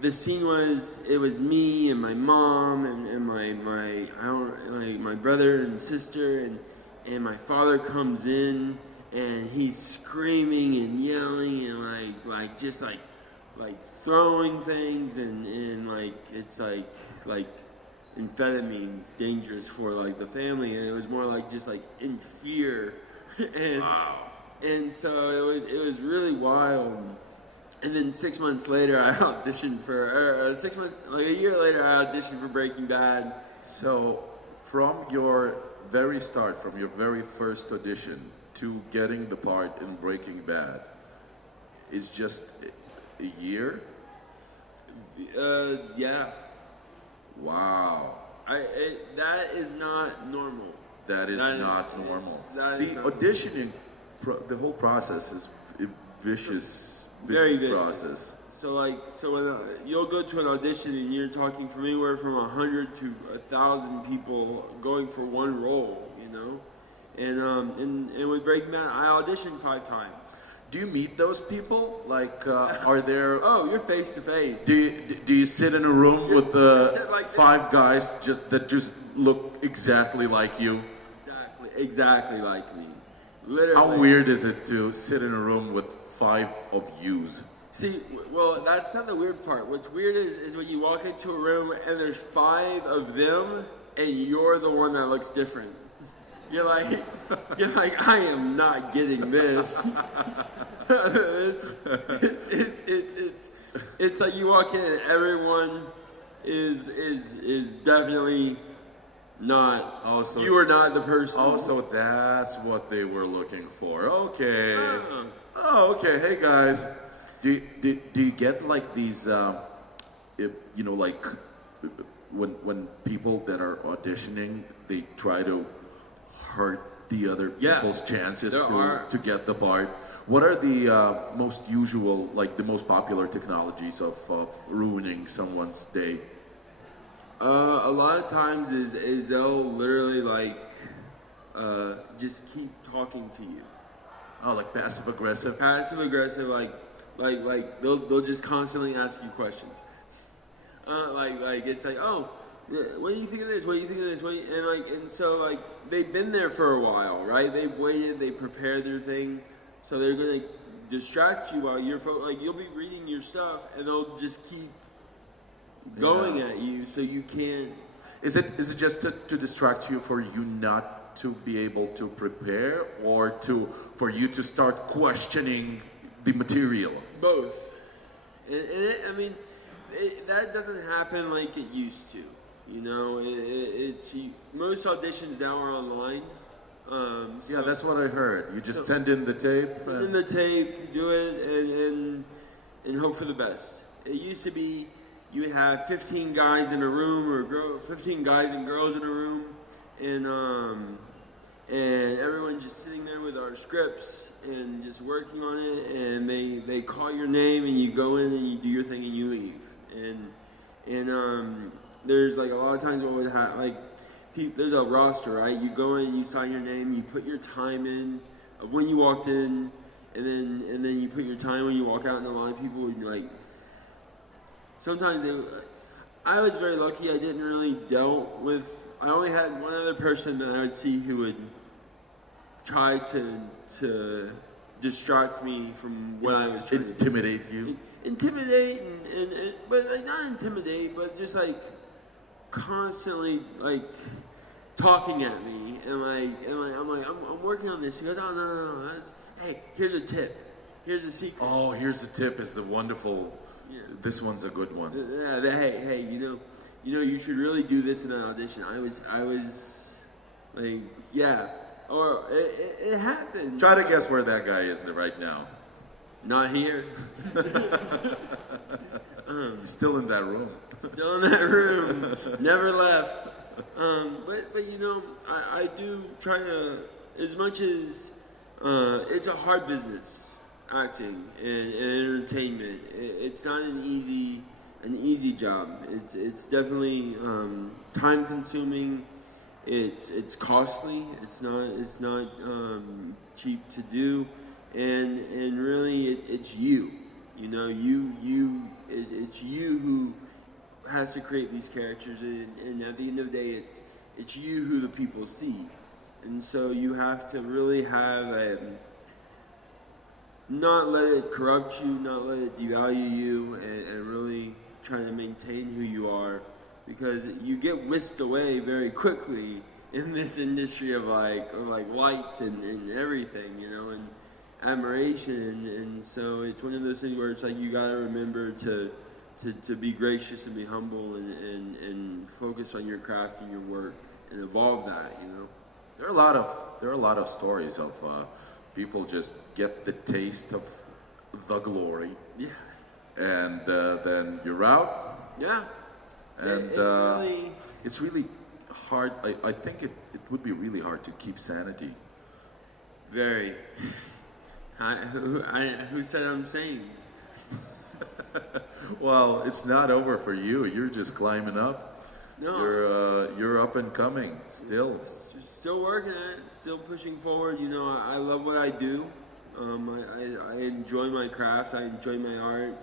the scene was, it was me and my mom and my brother and sister, and my father comes in and he's screaming and yelling and like just like throwing things and like it's like amphetamines dangerous for like the family, and it was more like just like in fear. And wow. And so it was really wild. And then 6 months later, I auditioned for, 6 months, like a year later, I auditioned for Breaking Bad. So, from your very start, from your very first audition to getting the part in Breaking Bad, is just a year? Yeah. Wow. That is not normal. That is not normal. The auditioning, the whole process is a vicious process. So when you'll go to an audition and you're talking from anywhere from 100 to 1,000 people going for one role, you know, and with Breaking Bad, I auditioned 5 times. Do you meet those people? Like, are there? Oh, you're face to face. Do you sit in a room with 5 guys that just look exactly like you? Exactly like me. Literally. How weird is it to sit in a room with 5 of yous? See, well, that's not the weird part. What's weird is when you walk into a room and there's 5 of them and you're the one that looks different. You're like, I am not getting this. It's like you walk in and everyone is definitely not. Also, you are not the person. Also, that's what they were looking for. Okay. Oh, okay. Hey guys, do you get like these, like when people that are auditioning, they try to hurt the other people's chances to get the part? What are the most usual, like the most popular technologies of ruining someone's day? A lot of times is they'll literally just keep talking to you. Oh, like passive aggressive? Passive aggressive, like they'll just constantly ask you questions. It's like, oh, what do you think of this? What do you think of this? And so they've been there for a while, right? They've waited, they prepared their thing, so they're gonna distract you while you're you'll be reading your stuff, and they'll just keep going at you, so you can't. Is it just to distract you, for you not to be able to prepare, or for you to start questioning the material? Both. That doesn't happen like it used to. You know, most auditions now are online. Yeah, that's what I heard. You just send in the tape. Send in the tape, do it, and hope for the best. It used to be you would have 15 guys in a room, or 15 guys and girls in a room, and everyone just sitting there with our scripts and just working on it, and they call your name and you go in and you do your thing and you leave. And there's like a lot of times what would happen, there's a roster, right? You go in, you sign your name, you put your time in of when you walked in, and then you put your time when you walk out, and a lot of people would be sometimes I was very lucky. I didn't really I only had one other person that I would see who would try to distract me from what I was trying to do. Intimidate you? Intimidate, but not intimidate, but just constantly talking at me, and I'm working on this. He goes, oh no, hey, here's a tip, here's a secret. Oh, here's a tip is the wonderful. Yeah. This one's a good one. Yeah, hey, you you should really do this in an audition. I was or it happened. Try to guess where that guy is right now. Not here. He's still in that room. Still in that room. Never left. But I do try to, as much as it's a hard business. acting and entertainment. It's not an easy job. It's definitely time consuming. It's costly. It's not cheap to do, and really it's you. You know, it's you who has to create these characters, and at the end of the day, it's you who the people see, and so you have to really have not let it corrupt you, not let it devalue you, and really try to maintain who you are, because you get whisked away very quickly in this industry of like lights and everything, you know, and admiration, and so it's one of those things where it's like you gotta remember to be gracious and be humble and focus on your craft and your work and evolve that, you know. There are a lot of stories of people just get the taste of the glory. Yeah. And then you're out. Yeah. And it's really hard. I think it would be really hard to keep sanity. Very. Who said I'm sane? Well, it's not over for you. You're just climbing up. No. You're up and coming still. Still working at it. Still pushing forward. You know, I love what I do. I enjoy my craft. I enjoy my art.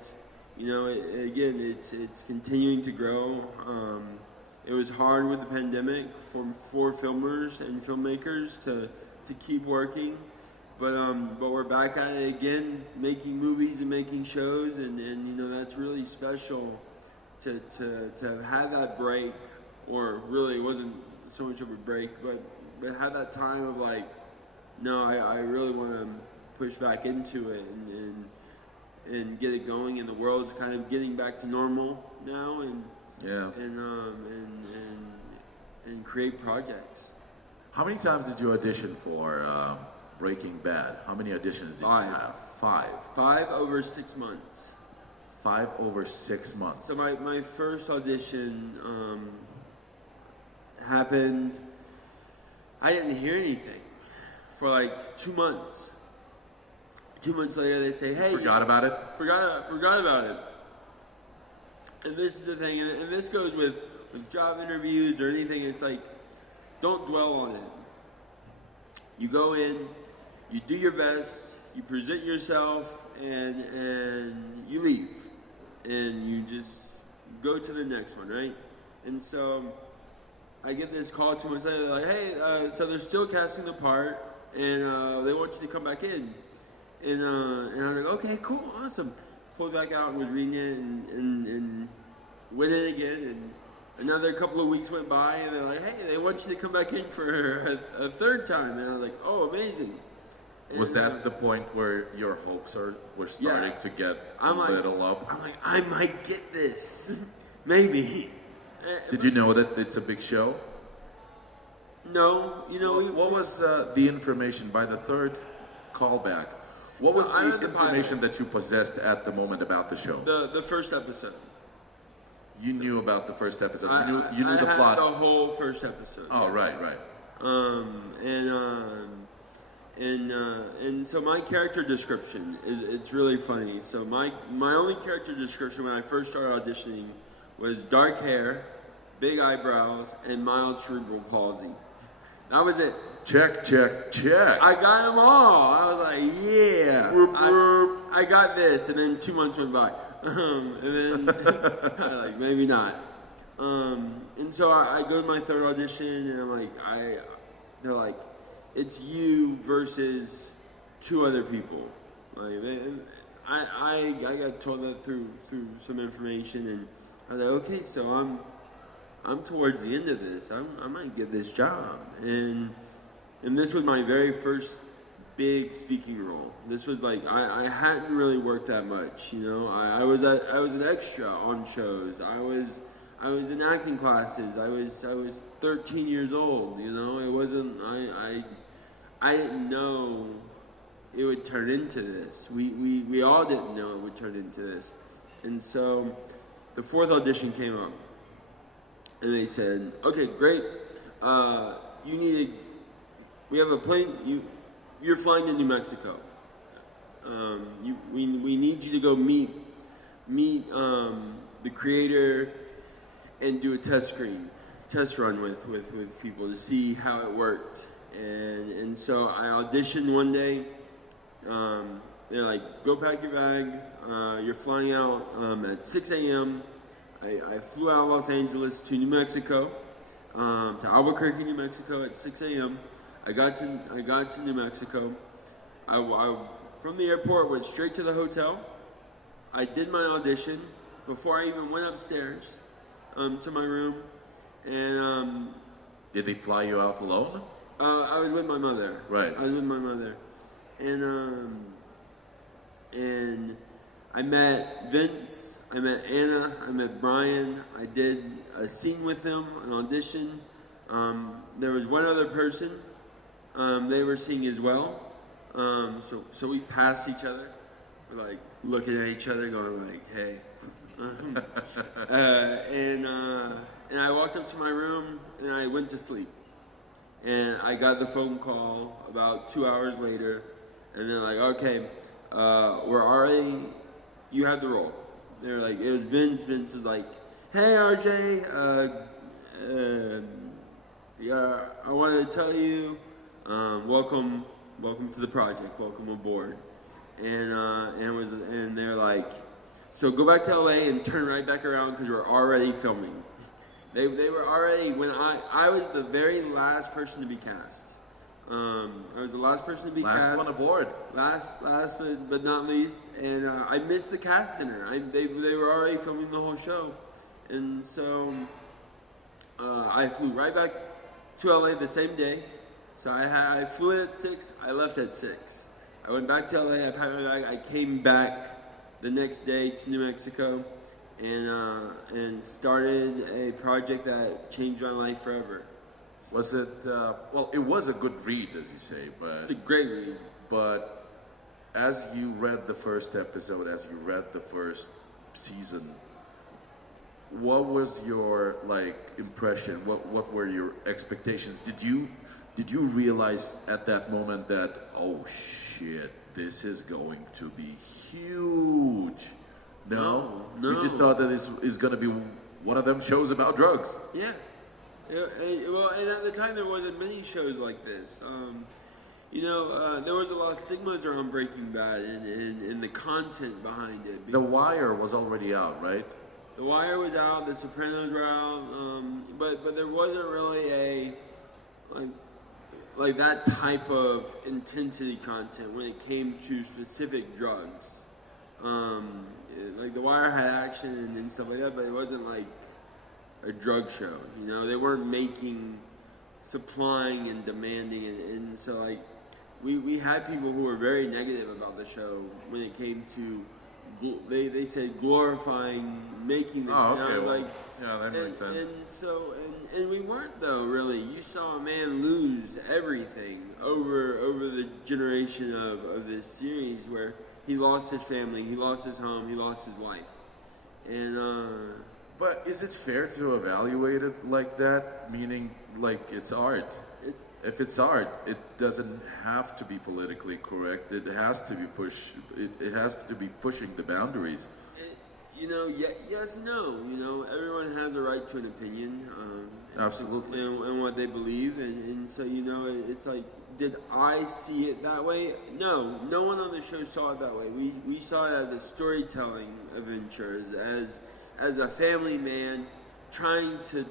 You know, again, it's continuing to grow. It was hard with the pandemic for filmers and filmmakers to keep working, but we're back at it again, making movies and making shows, and you know, that's really special to have had that break, or really it wasn't so much of a break, but have that time of like, no, I really want to push back into it and get it going, and the world's kind of getting back to normal now, and and create projects. How many times did you audition for Breaking Bad? How many auditions did you have? 5. 5 over 6 months. 5 over 6 months. So my first audition happened, I didn't hear anything for like 2 months. 2 months later, they say, hey. Forgot about it? Forgot about it. And this is the thing, and this goes with job interviews or anything, it's like, don't dwell on it. You go in, you do your best, you present yourself, and you leave. And you just go to the next one, right? And so I get this call 2 months later, they're like, hey, so they're still casting the part, and they want you to come back in. And I'm like, okay, cool, awesome. Pulled back out and was reading it and went in again. And another couple of weeks went by, and they're like, hey, they want you to come back in for a third time. And I was like, oh, amazing. And was that the point where your hopes were starting to get a little up? I'm like, I might get this. Maybe. Did you know that it's a big show? No. You know, what was the information by the third callback? What was the information that you possessed at the moment about the show? The first episode. You knew about the first episode. You knew the plot. I had the whole first episode. Oh, right. And so my character description it's really funny. So my only character description when I first started auditioning was dark hair, big eyebrows, and mild cerebral palsy. That was it. Check. I got them all. I was like, yeah. I got this. And then 2 months went by. And then, like, maybe not. And so I go to my third audition, and I'm like, they're like, it's you versus 2 other people. Like, I got told that through some information, and I was like, okay, so I'm towards the end of this. I might get this job. And this was my very first big speaking role. This was like, I hadn't really worked that much, you know. I was an extra on shows. I was in acting classes. I was 13 years old, you know. It wasn't, I didn't know it would turn into this. We all didn't know it would turn into this. And so the 4th audition came up, and they said, okay, great. We have a plane, you're flying to New Mexico. We need you to go meet the creator and do a test run with people to see how it worked. And so I auditioned one day. They're like, go pack your bag. You're flying out at 6 a.m. I flew out of Los Angeles to New Mexico, to Albuquerque, New Mexico at 6 a.m. I got to New Mexico. I from the airport went straight to the hotel. I did my audition before I even went upstairs to my room. And did they fly you out alone? I was with my mother. Right. I was with my mother, and I met Vince. I met Anna. I met Brian. I did a scene with them, an audition. There was one other person they were seeing as well. So we passed each other. We're like looking at each other, going like, "Hey." And I walked up to my room and I went to sleep. And I got the phone call about 2 hours later, and they're like, "Okay, you have the role." They're like, it was Vince. Vince was like, "Hey, RJ, I wanted to tell you, welcome to the project, welcome aboard." And they're like, "So go back to LA and turn right back around because we're already filming." They were already, when I was the very last person to be cast. I was the last person to be cast. Last one aboard. Last but not least. And I missed the cast dinner. They were already filming the whole show. And so I flew right back to LA the same day. So I flew in at 6, I left at 6. I went back to LA, I packed my bag, I came back the next day to New Mexico. And started a project that changed my life forever. Was it, well, it was a good read, as you say, but... A great read. But as you read the first episode, as you read the first season, what was your, impression? What were your expectations? Did you realize at that moment that, oh shit, this is going to be huge? No. You just thought that this is going to be one of them shows about drugs. Yeah. Well, and at the time there wasn't many shows like this. There was a lot of stigmas around Breaking Bad and the content behind it. The Wire was already out, right? The Wire was out. The Sopranos were out. But there wasn't really like that type of intensity content when it came to specific drugs. Like The Wire had action and stuff like that, but it wasn't like a drug show. They weren't supplying and demanding, and so we had people who were very negative about the show when it came to they said glorifying making the show. Yeah, that makes sense. And we weren't though, really. You saw a man lose everything over the generation of this series where he lost his family, he lost his home, he lost his life. And but is it fair to evaluate it like that? Meaning, it's art. If it's art, it doesn't have to be politically correct. It has to be It has to be pushing the boundaries. Yes, no. Everyone has a right to an opinion. Absolutely. And what they believe, and so it's like, did I see it that way? No one on the show saw it that way. We saw it as a storytelling adventure, as a family man trying to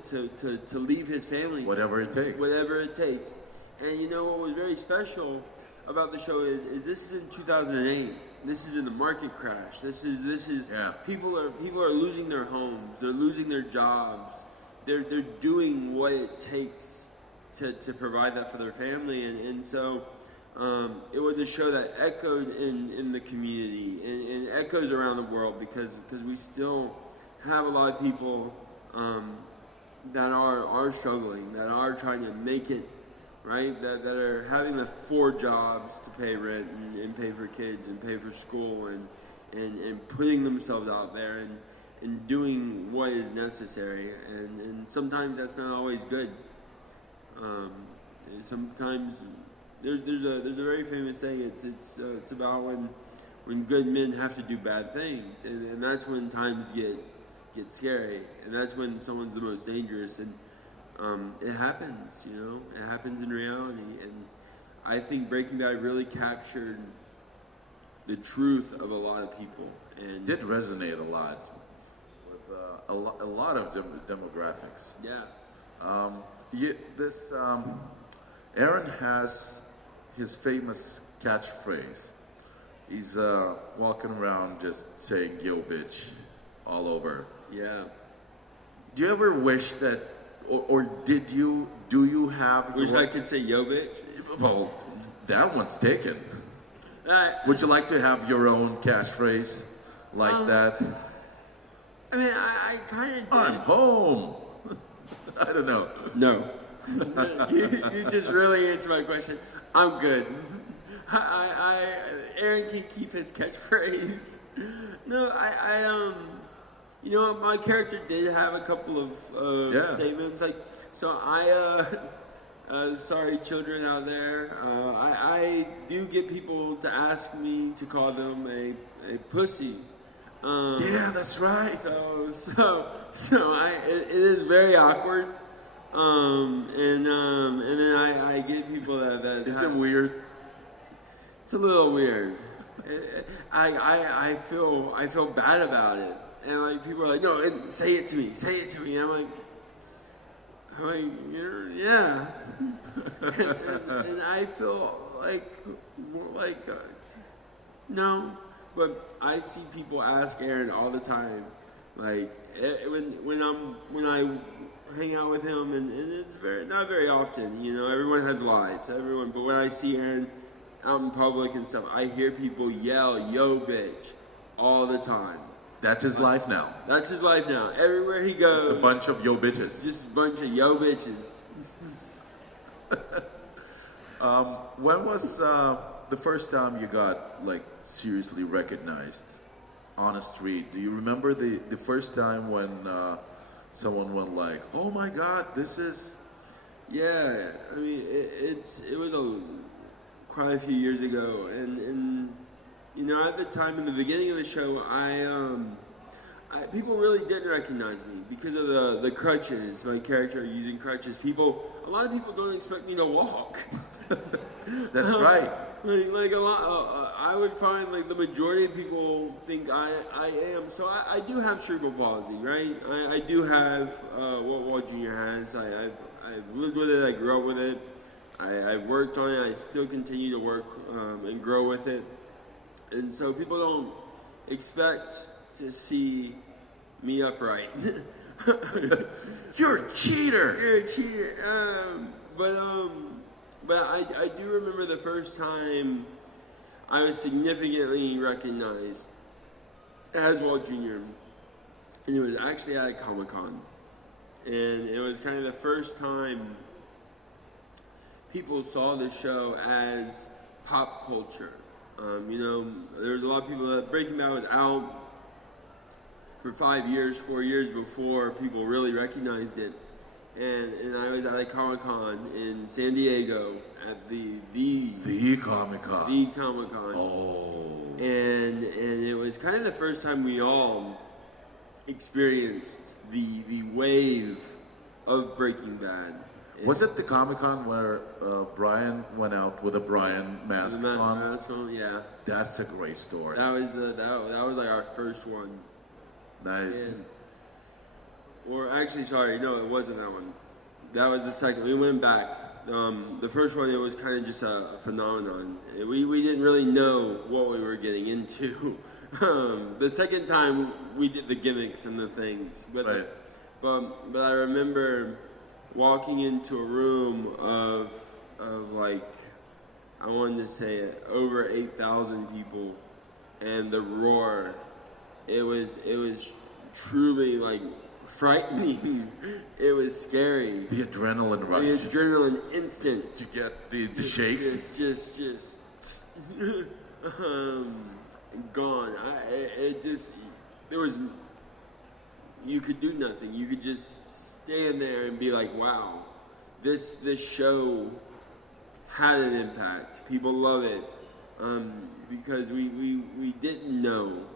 leave his family. Whatever it takes. Whatever it takes. And what was very special about the show is this is in 2008. This is in the market crash. This is people are losing their homes. They're losing their jobs. They're doing what it takes to provide that for their family, and so it was a show that echoed in the community and echoes around the world because we still have a lot of people that are struggling, that are trying to make it, right? That are having the 4 jobs to pay rent and pay for kids and pay for school and putting themselves out there and doing what is necessary, and sometimes that's not always good. Sometimes there's a very famous saying. It's about when good men have to do bad things, and that's when times get scary, and that's when someone's the most dangerous, and it happens, you know, it happens in reality, and I think Breaking Bad really captured the truth of a lot of people, and did resonate a lot with a lot of demographics. Yeah. Aaron has his famous catchphrase. He's walking around just saying "yo bitch" all over. Yeah. Do you ever wish that, or do you have? Wish I could say "yo bitch"? Well, that one's taken. Would you like to have your own catchphrase like that? I mean, I kind of. I'm home. I don't know. No. you just really answered my question. I'm good. Aaron can keep his catchphrase. No, you know, my character did have a couple of statements. Like, so sorry children out there, I do get people to ask me to call them a pussy. Yeah, that's right. It is very awkward. And then I get people that is it weird? It's a little weird. I feel bad about it, and like people are like, no, say it to me. And I'm like, yeah, and I feel like no, but I see people ask Aaron all the time, like when I hang out with him, and it's not very often, you know, everyone has lives, but when I see Aaron out in public and stuff, I hear people yell "yo bitch" all the time. That's his life now. That's his life now. Everywhere he goes, just a bunch of yo bitches. Just a bunch of yo bitches. When was the first time you got like seriously recognized on a street? Do you remember the first time when someone went like, "Oh my God, this is"? Yeah, I mean it was quite a few years ago, and you know, at the time in the beginning of the show, people really didn't recognize me because of the crutches. My character using crutches. A lot of people don't expect me to walk. That's right. Like a lot, I would find like the majority of people think I am. So I do have cerebral palsy, right? I do have what Walt Jr. has. I've lived with it. I grew up with it. I worked on it. I still continue to work and grow with it. And so people don't expect to see me upright. You're a cheater. You're a cheater. But I do remember the first time I was significantly recognized as Walt Jr. And it was actually at a Comic-Con. And it was kind of the first time people saw the show as pop culture. You know, there was a lot of people that Breaking Bad was out for 4 years before people really recognized it. And I was at a Comic-Con in San Diego at the Comic-Con. The Comic-Con. Oh. And it was kind of the first time we all experienced the wave of Breaking Bad. Was it the Comic-Con where Brian went out with a Brian mask on? Mask on, yeah. That's a great story. That was like our first one. Nice. Or actually, sorry, no, it wasn't that one. That was the second. We went back. The first one, it was kind of just a phenomenon. We didn't really know what we were getting into. The second time, we did the gimmicks and the things. But I remember walking into a room of like, I wanted to say it, over 8,000 people, and the roar, it was truly like frightening. It was scary. The adrenaline rush. The adrenaline instant. To get the shakes. Just gone. You could do nothing. You could just stand there and be like, wow, this show had an impact. People love it. because we didn't know,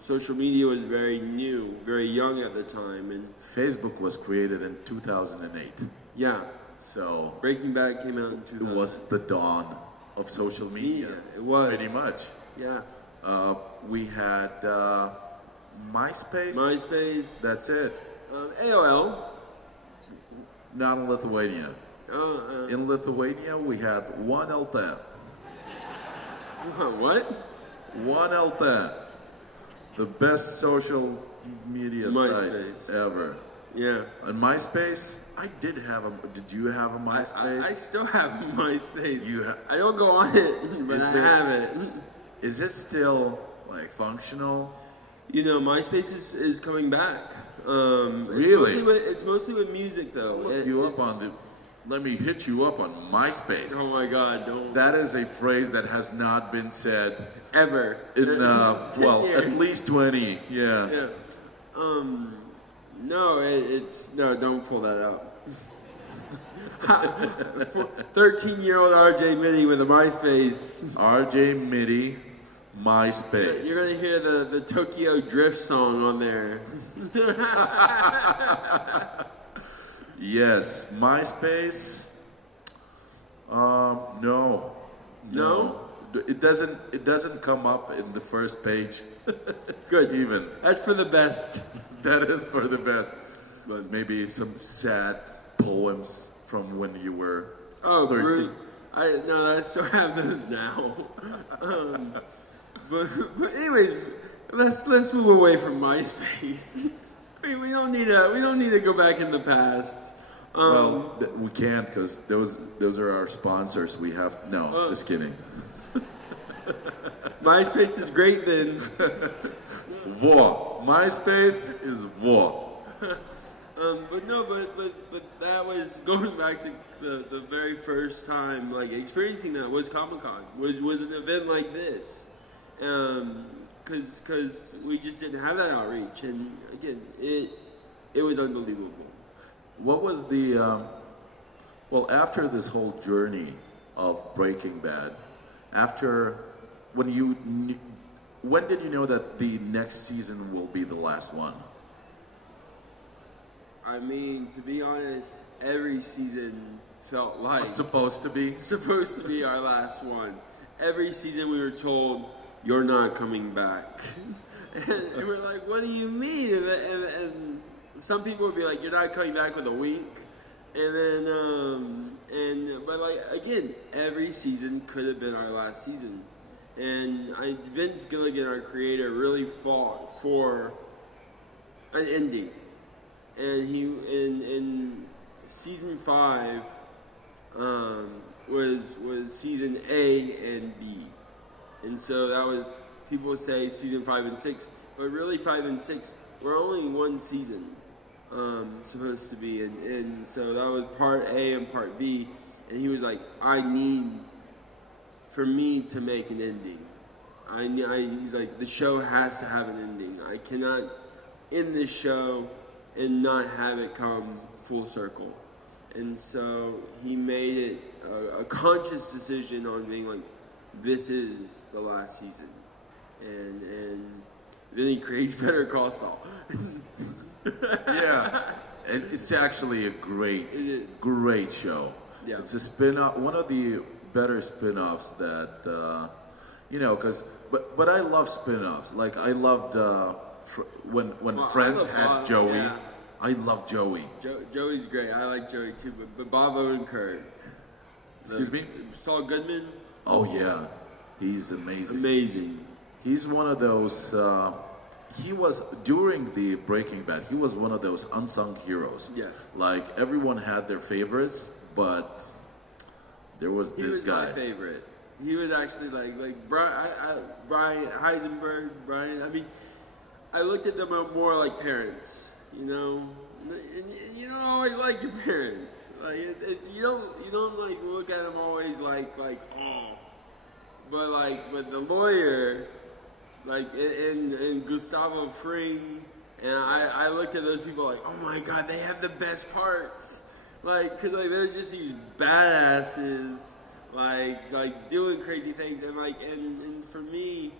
social media was very new, very young at the time, and Facebook was created in 2008. Yeah. So Breaking Bad came out in 2000. It was the dawn of social media. It was. Pretty much. Yeah. We had MySpace. MySpace. That's it. AOL. Not in Lithuania. In Lithuania, we had one LT. What? One LT. The best social media site ever. Yeah. And MySpace, I did have a. Did you have a MySpace? I still have MySpace. You I don't go on it, but I have it. Is it still like functional? MySpace is coming back. Really? It's mostly with music, though. Let me hit you up on MySpace. Oh my God! Don't. That is a phrase that has not been said ever in 10 years. at least 20. Yeah. Yeah. No, no. Don't pull that out. 13-year-old RJ Mitte with a MySpace. RJ Mitte, MySpace. You're gonna hear the Tokyo Drift song on there. Yes, MySpace. No. It doesn't come up in the first page. Good. Even. That's for the best. That is for the best. But maybe some sad poems from when you were 13. I still have those now. But anyways, let's move away from MySpace. We don't need to go back in the past. We can't because those are our sponsors. We have just kidding. MySpace is great then. MySpace is But that was going back to the very first time, like experiencing that was Comic-Con, was an event like this, because we just didn't have that outreach, and again, it was unbelievable. What was the after this whole journey of Breaking Bad, when did you know that the next season will be the last one? I mean, to be honest, every season felt like supposed to be our last one. Every season we were told, "You're not coming back," and we're like, "What do you mean?" And some people would be like, "You're not coming back," with a wink, and then but like again, every season could have been our last season, and Vince Gilligan, our creator, really fought for an ending. And he in season 5 was season A and B, and so that was, people would say season 5 and 6, but really 5 and 6 were only one season supposed to be, and so that was part A and part B, and he was like, I need for me to make an ending. He's like, the show has to have an ending. I cannot end this show and not have it come full circle. And so he made it a conscious decision on being like, this is the last season. And then he creates Better Call Saul. Yeah, and it's actually a great show. Yeah. It's a spin-off, one of the better spin-offs that, but I love spin-offs. Like I loved when Friends had Joey. Yeah. I love Joey. Joey's great. I like Joey too. But Bob Odenkirk. Excuse me? Saul Goodman. Oh yeah, he's amazing. Amazing. He's one of those. He was during the Breaking Bad. He was one of those unsung heroes. Yeah. Like everyone had their favorites, but there was this guy. He was my favorite. He was actually like Brian Heisenberg. Brian. I mean, I looked at them more like parents. And you don't always like your parents. Like you don't like look at them always like oh, but the lawyer, like and Gustavo Fring, and I looked at those people like, oh my God, they have the best parts, like, cause like they're just these badasses, like doing crazy things, and for me,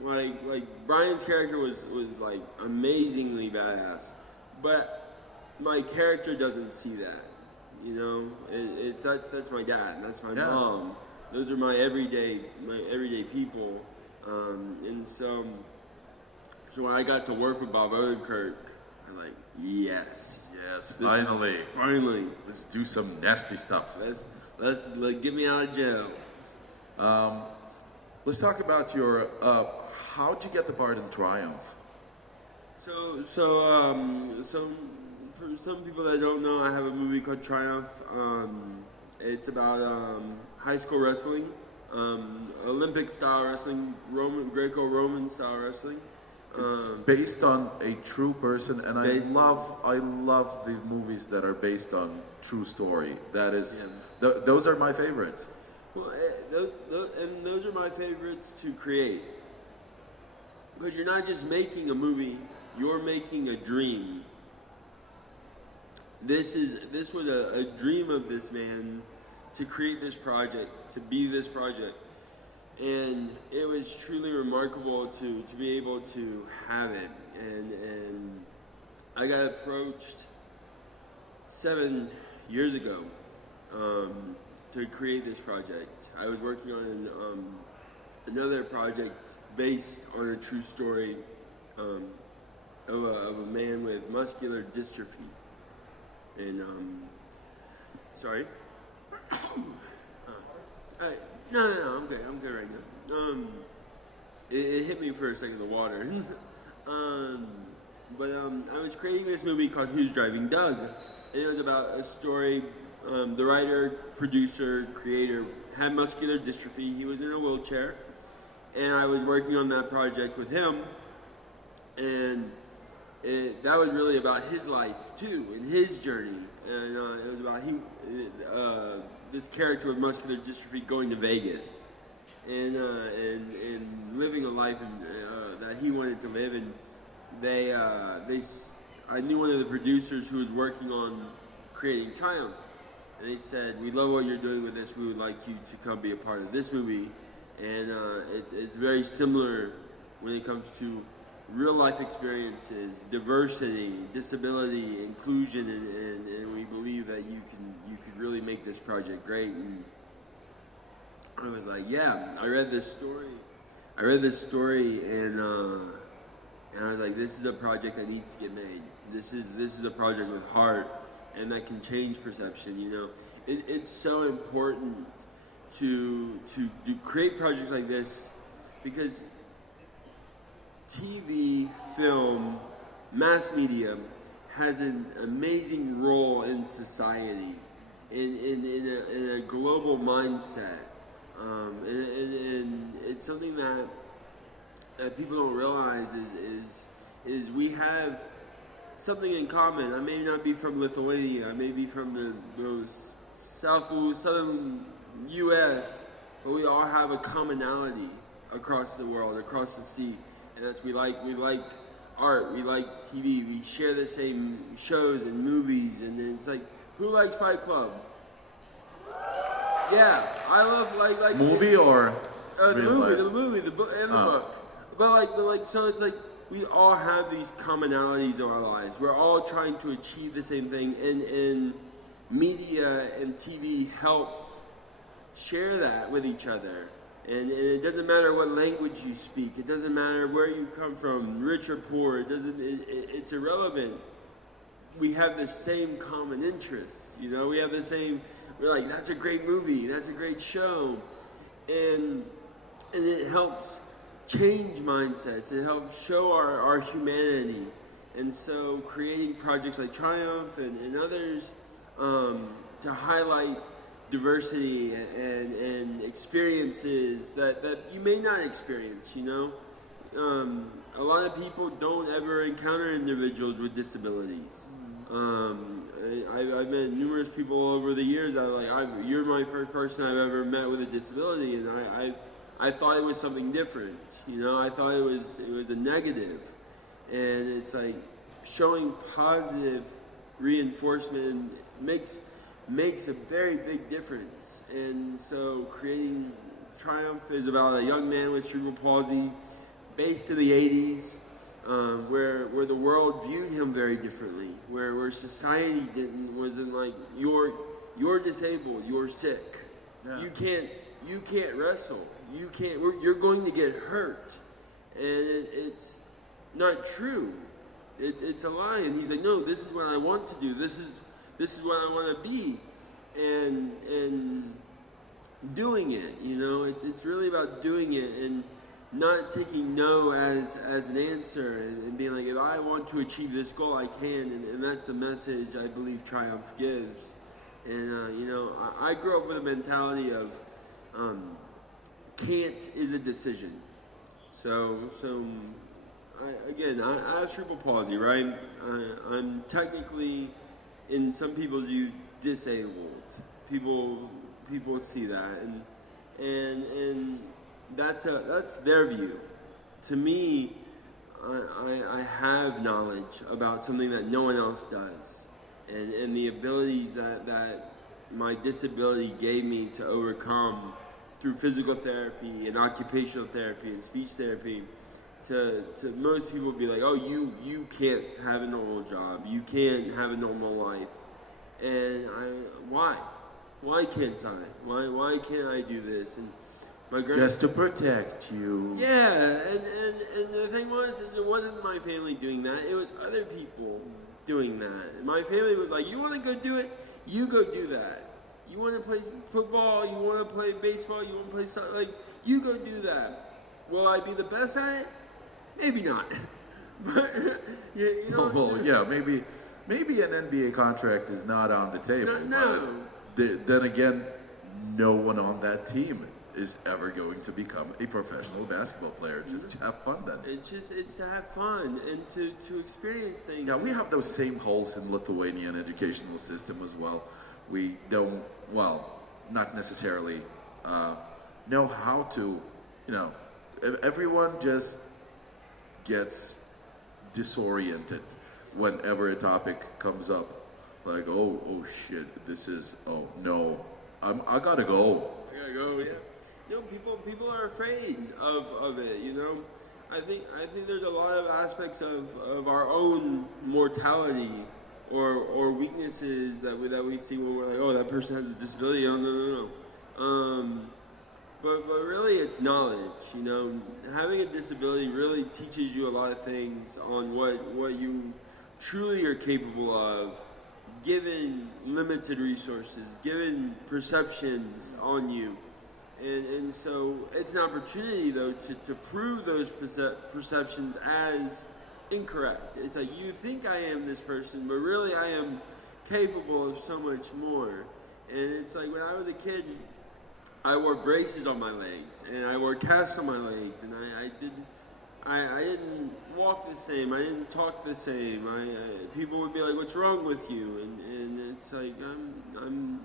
like Brian's character was like amazingly badass, but my character doesn't see that, you know. That's my dad, that's my mom. Those are my everyday people, and so when I got to work with Bob Odenkirk, I'm like, yes, finally, let's do some nasty stuff. Let's get me out of jail. Let's talk about your. How'd you get the part in Triumph? So for some people that don't know, I have a movie called Triumph. It's about high school wrestling, Olympic style wrestling, Greco-Roman style wrestling. It's based on a true person, and I love the movies that are based on true story. That is, those are my favorites. Well, those are my favorites to create, because you're not just making a movie, you're making a dream. This was a dream of this man to create this project, to be this project. And it was truly remarkable to be able to have it. And I got approached 7 years ago to create this project. I was working on another project based on a true story of a man with muscular dystrophy. And sorry. No, I'm good right now. It hit me for a second, the water. But I was creating this movie called Who's Driving Doug? And it was about a story. The writer, producer, creator had muscular dystrophy. He was in a wheelchair. And I was working on that project with him. And that was really about his life, too, and his journey. And it was about this character with muscular dystrophy going to Vegas and living a life that he wanted to live. And I knew one of the producers who was working on creating Triumph, and they said, "We love what you're doing with this. We would like you to come be a part of this movie." And it's very similar when it comes to real life experiences, diversity, disability, inclusion, and we believe that you could really make this project great. And I was like, yeah, I read this story, and I was like, this is a project that needs to get made. This is a project with heart, and that can change perception. You know, it's so important to create projects like this, because TV, film, mass media has an amazing role in society, in a global mindset, and it's something that people don't realize is we have something in common. I may not be from Lithuania, I may be from the southern U.S., but we all have a commonality across the world, across the sea. And that's we like art, we like TV, we share the same shows and movies, and then it's like, who likes Fight Club? Yeah, I love like movie or the movie, the book, and the book. But so it's like we all have these commonalities in our lives. We're all trying to achieve the same thing, and media and TV helps share that with each other. And it doesn't matter what language you speak. It doesn't matter where you come from, rich or poor. It's irrelevant. We have the same common interest. You know, we have the same. We're like, that's a great movie. That's a great show, and it helps change mindsets. It helps show our humanity. And so, creating projects like Triumph and others to highlight diversity and experiences that you may not experience, you know. A lot of people don't ever encounter individuals with disabilities. I've met numerous people over the years that you're my first person I've ever met with a disability, and I thought it was something different, you know. I thought it was a negative, and it's like showing positive reinforcement makes makes a very big difference. And so creating Triumph is about a young man with cerebral palsy based in the 80s, where the world viewed him very differently, where society wasn't like, you're disabled, you're sick, you can't wrestle, you're going to get hurt, and it's not true. It's a lie. And he's like, no, this is what I want to do. This is what I want to be, and doing it. You know, it's really about doing it and not taking no as an answer, and being like, if I want to achieve this goal, I can, and that's the message I believe Triumph gives. And you know, I grew up with a mentality of can't is a decision. So I have cerebral palsy, right? I'm technically, in some people's view, disabled. People see that, and that's their view. To me, I have knowledge about something that no one else does, and the abilities that my disability gave me to overcome through physical therapy and occupational therapy and speech therapy. To most people be like, oh, you can't have a normal job, you can't have a normal life, and why can't I? Why can't I do this? And my just to protect you. Yeah, and the thing was, is it wasn't my family doing that, it was other people doing that. And my family was like, you want to go do it? You go do that. You want to play football? You want to play baseball? You want to play soccer? Like, you go do that. Will I be the best at it? Maybe not. But you know. Well, yeah, maybe an NBA contract is not on the table. No. Then again, no one on that team is ever going to become a professional basketball player. Just to have fun then. It's to have fun and to experience things. Yeah, we have those same holes in Lithuanian educational system as well. We don't, well, not necessarily know how to, you know, everyone just gets disoriented whenever a topic comes up. Like, oh shit, this is, oh no, I gotta go. I gotta go, yeah. No, people are afraid of it, you know. I think there's a lot of aspects of our own mortality or weaknesses that we see when we're like, oh, that person has a disability. Oh, no. But really, it's knowledge. You know, having a disability really teaches you a lot of things on what you truly are capable of, given limited resources, given perceptions on you. And so it's an opportunity, though, to prove those perceptions as incorrect. It's like, you think I am this person, but really I am capable of so much more. And it's like, when I was a kid, I wore braces on my legs, and I wore casts on my legs, and I didn't walk the same, I didn't talk the same. People would be like, what's wrong with you? And it's like,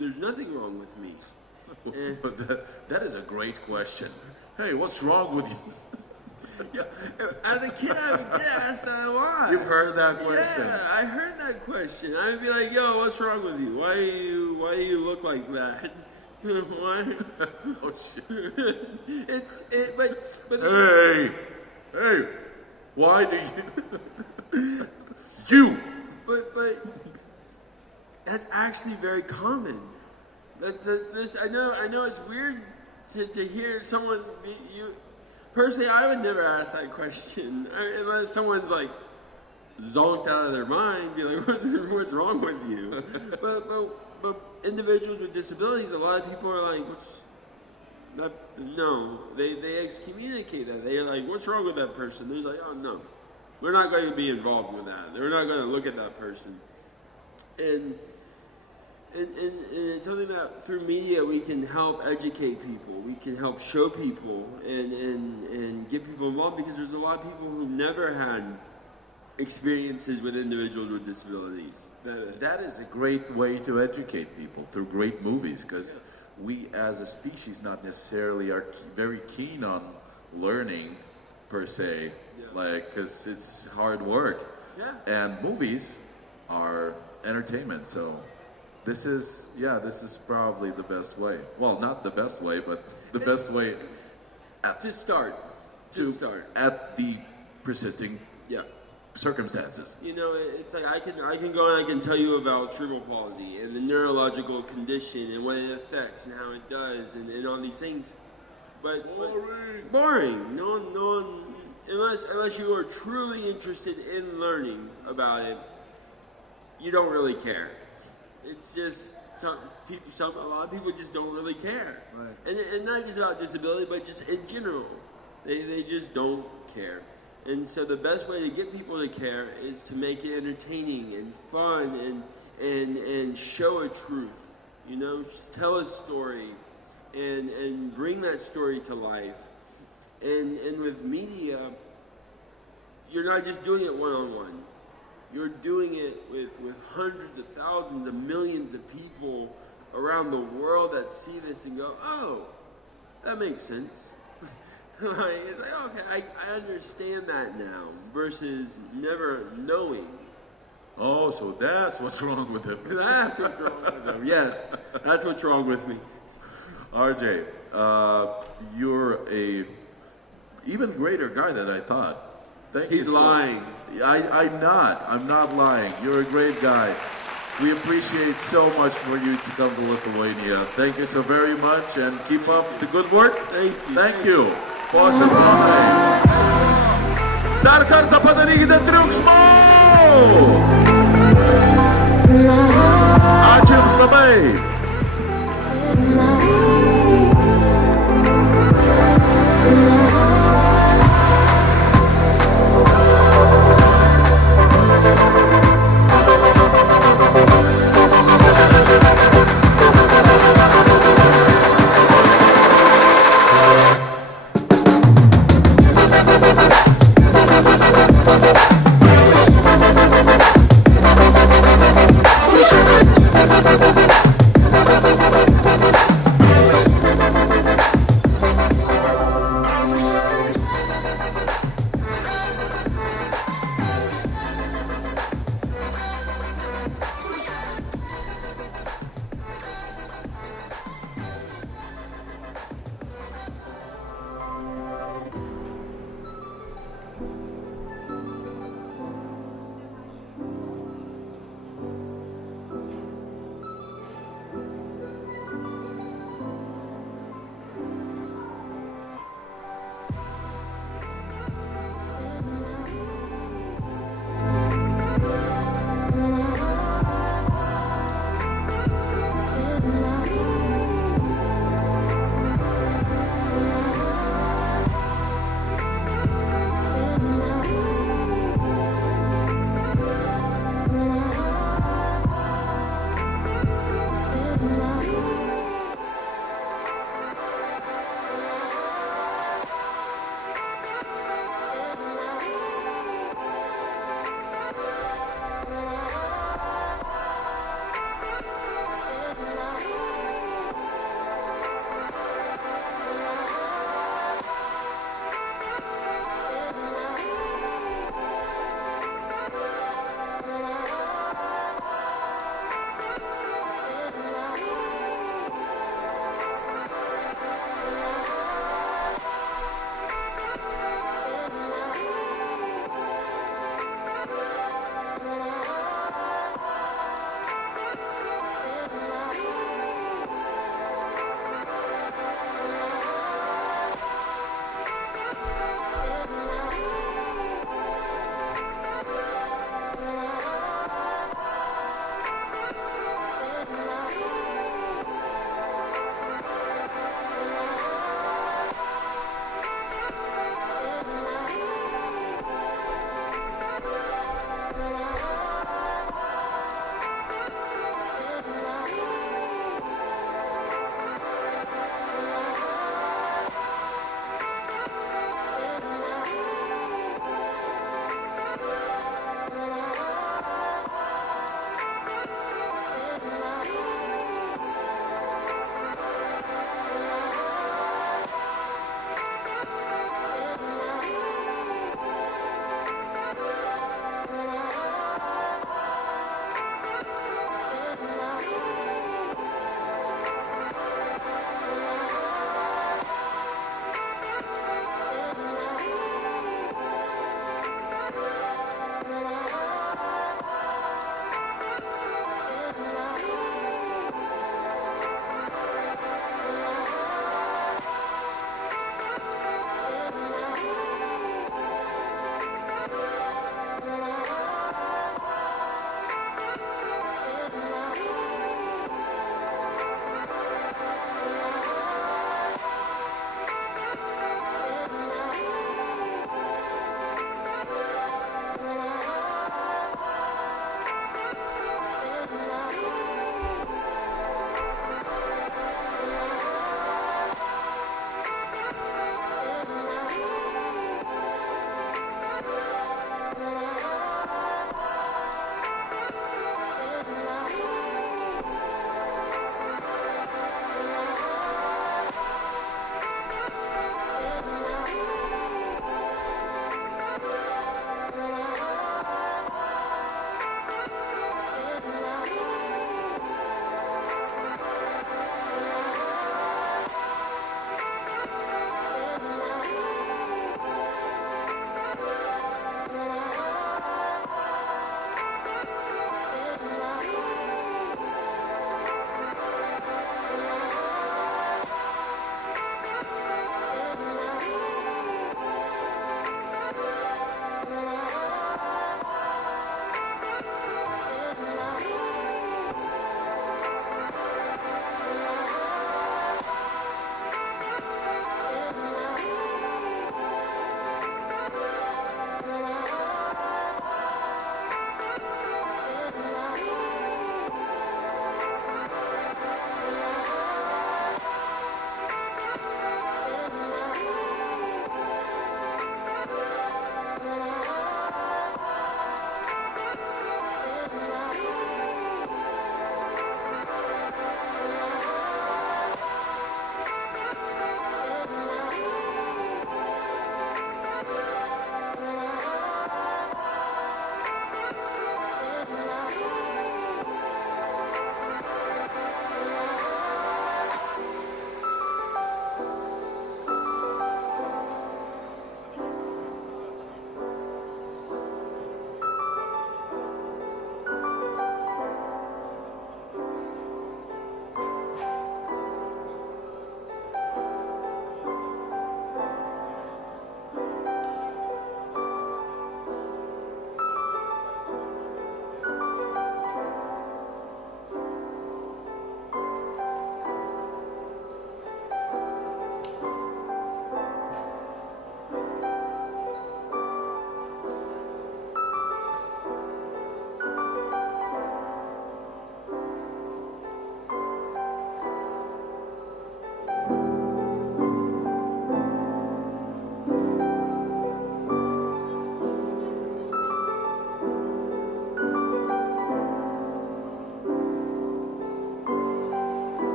there's nothing wrong with me. But that is a great question. Hey, what's wrong with you? Yeah, as a kid, I would get asked that a lot. You've heard that question? Yeah, I heard that question. I would be like, yo, what's wrong with you? Why do you look like that? Why? Oh shit. But Hey, why do you? But that's actually very common. I know it's weird to hear someone you. Personally, I would never ask that question unless someone's like zonked out of their mind, be like, what's wrong with you? But individuals with disabilities, a lot of people are like, no, they excommunicate that. They're like, what's wrong with that person? They're like, oh no, we're not going to be involved with that. We're not going to look at that person. And it's something that through media we can help educate people, we can help show people and get people involved, because there's a lot of people who never had experiences with individuals with disabilities. That is a great way to educate people, through great movies, because we as a species not necessarily are very keen on learning per se, like, because it's hard work. Yeah. And movies are entertainment, so This is probably the best way. Well, not the best way, but the best way to start. At the persisting circumstances. You know, it's like I can go and I can tell you about cerebral palsy and the neurological condition and what it affects and how it does and all these things. But boring. No one, unless you are truly interested in learning about it, you don't really care. It's just a lot of people just don't really care, right. And not just about disability, but just in general, they just don't care. And so the best way to get people to care is to make it entertaining and fun and show a truth. You know, just tell a story and bring that story to life. And with media, you're not just doing it one-on-one. You're doing it with hundreds of thousands of millions of people around the world that see this and go, oh, that makes sense. It's like, okay, I understand that now, versus never knowing. Oh, so that's what's wrong with him. That's what's wrong with him. Yes, that's what's wrong with me. RJ, you're a even greater guy than I thought. Thank you. He's lying. I'm not lying. You're a great guy. We appreciate so much for you to come to Lithuania. Thank you so very much, and keep up the good work. Thank you. Positive. Dar kartą padarykite triukšmo! Ačiū Jums labai!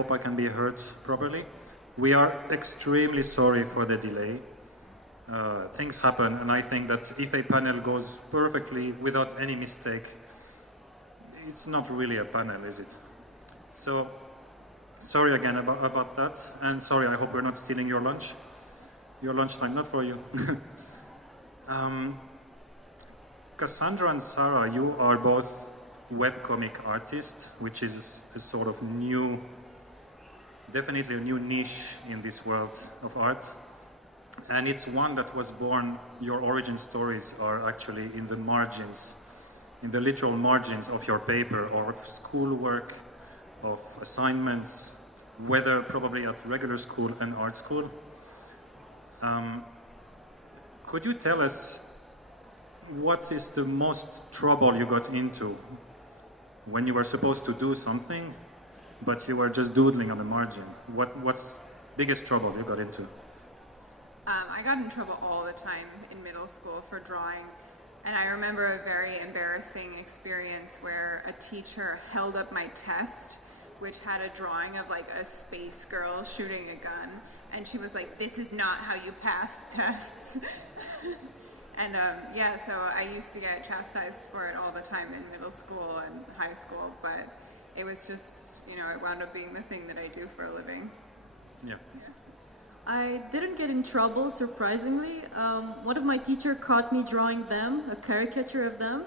hope I can be heard properly. We are extremely sorry for the delay. Things happen, and I think that if a panel goes perfectly without any mistake, it's not really a panel, is it? So, sorry again about that, and sorry, I hope we're not stealing your lunch. Your lunchtime, not for you. Cassandra and Sarah, you are both webcomic artists, which is a sort of new, definitely a new niche in this world of art. And it's one that was born, your origin stories are actually in the margins, in the literal margins of your paper or of schoolwork, of assignments, whether probably at regular school and art school. Could you tell us what is the most trouble you got into when you were supposed to do something, but you were just doodling on the margin? What's biggest trouble you got into? I got in trouble all the time in middle school for drawing. And I remember a very embarrassing experience where a teacher held up my test, which had a drawing of like a space girl shooting a gun. And she was like, "This is not how you pass tests." And yeah, so I used to get chastised for it all the time in middle school and high school, but it was just, you know, it wound up being the thing that I do for a living. Yeah. I didn't get in trouble, surprisingly. One of my teachers caught me drawing them, a caricature of them,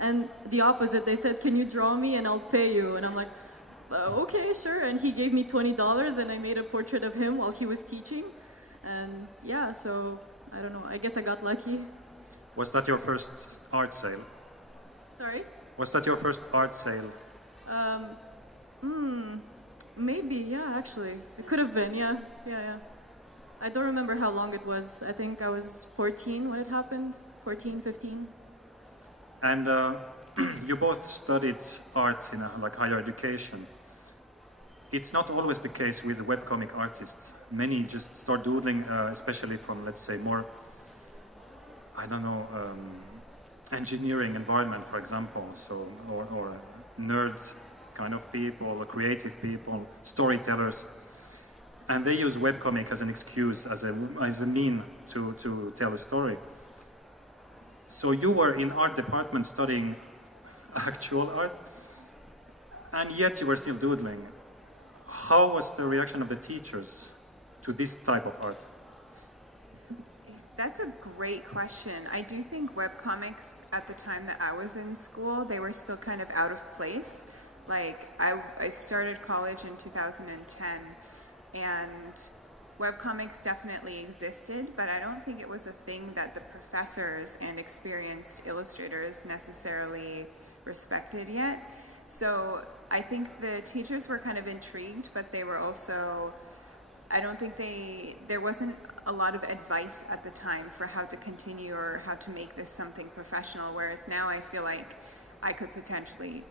and the opposite. They said, "Can you draw me and I'll pay you?" And I'm like, "Okay, sure." And he gave me $20 and I made a portrait of him while he was teaching. And yeah, so I don't know, I guess I got lucky. Was that your first art sale? Sorry? Was that your first art sale? Maybe, yeah, actually. It could have been, yeah. I don't remember how long it was. I think I was 14 when it happened, 14, 15. And you both studied art in like higher education. It's not always the case with webcomic artists. Many just start doodling, especially from, let's say, more, I don't know, engineering environment, for example, so or nerd kind of people, or creative people, storytellers, and they use webcomic as an excuse, as a mean to tell a story. So you were in art department studying actual art, and yet you were still doodling. How was the reaction of the teachers to this type of art? That's a great question. I do think webcomics at the time that I was in school, they were still kind of out of place. Like, I started college in 2010, and webcomics definitely existed, but I don't think it was a thing that the professors and experienced illustrators necessarily respected yet. So I think the teachers were kind of intrigued, but they were also, I don't think there wasn't a lot of advice at the time for how to continue or how to make this something professional, whereas now I feel like I could potentially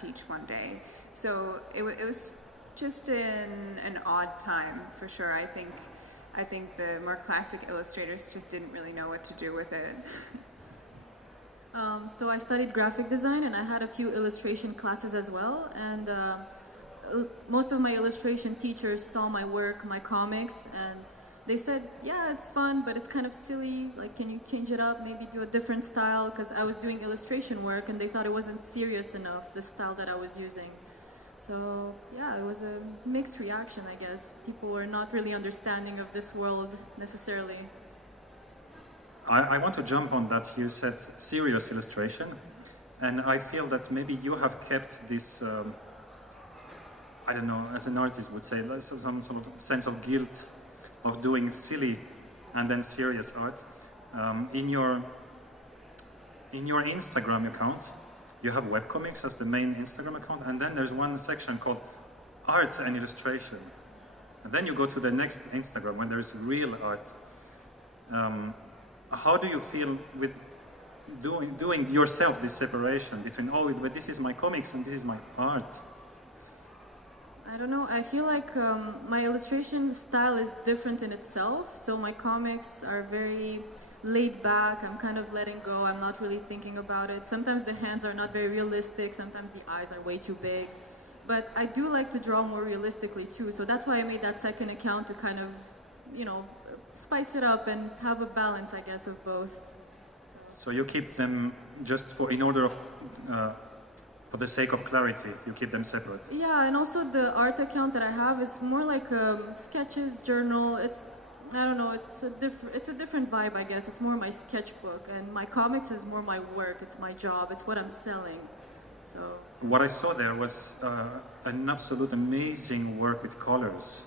teach one day. So it was just an odd time, for sure. I think the more classic illustrators just didn't really know what to do with it. So I studied graphic design, and I had a few illustration classes as well, and most of my illustration teachers saw my work, my comics, and they said, "Yeah, it's fun, but it's kind of silly, like, can you change it up, maybe do a different style?" Because I was doing illustration work and they thought it wasn't serious enough, the style that I was using. So yeah, it was a mixed reaction, I guess. People were not really understanding of this world necessarily. I want to jump on that. You said serious illustration, and I feel that maybe you have kept this, I don't know, as an artist would say, some sort of sense of guilt of doing silly and then serious art. In your Instagram account, you have webcomics as the main Instagram account, and then there's one section called art and illustration. And then you go to the next Instagram when there's real art. How do you feel with doing yourself this separation between, oh, but this is my comics and this is my art? I don't know, I feel like my illustration style is different in itself. So my comics are very laid back, I'm kind of letting go, I'm not really thinking about it. Sometimes the hands are not very realistic, sometimes the eyes are way too big. But I do like to draw more realistically too, so that's why I made that second account to kind of, you know, spice it up and have a balance, I guess, of both. So you keep them just for the sake of clarity, you keep them separate? Yeah, and also the art account that I have is more like sketches, journal. I don't know, it's a different vibe, I guess. It's more my sketchbook, and my comics is more my work, it's my job, it's what I'm selling. So what I saw there was an absolute amazing work with colors.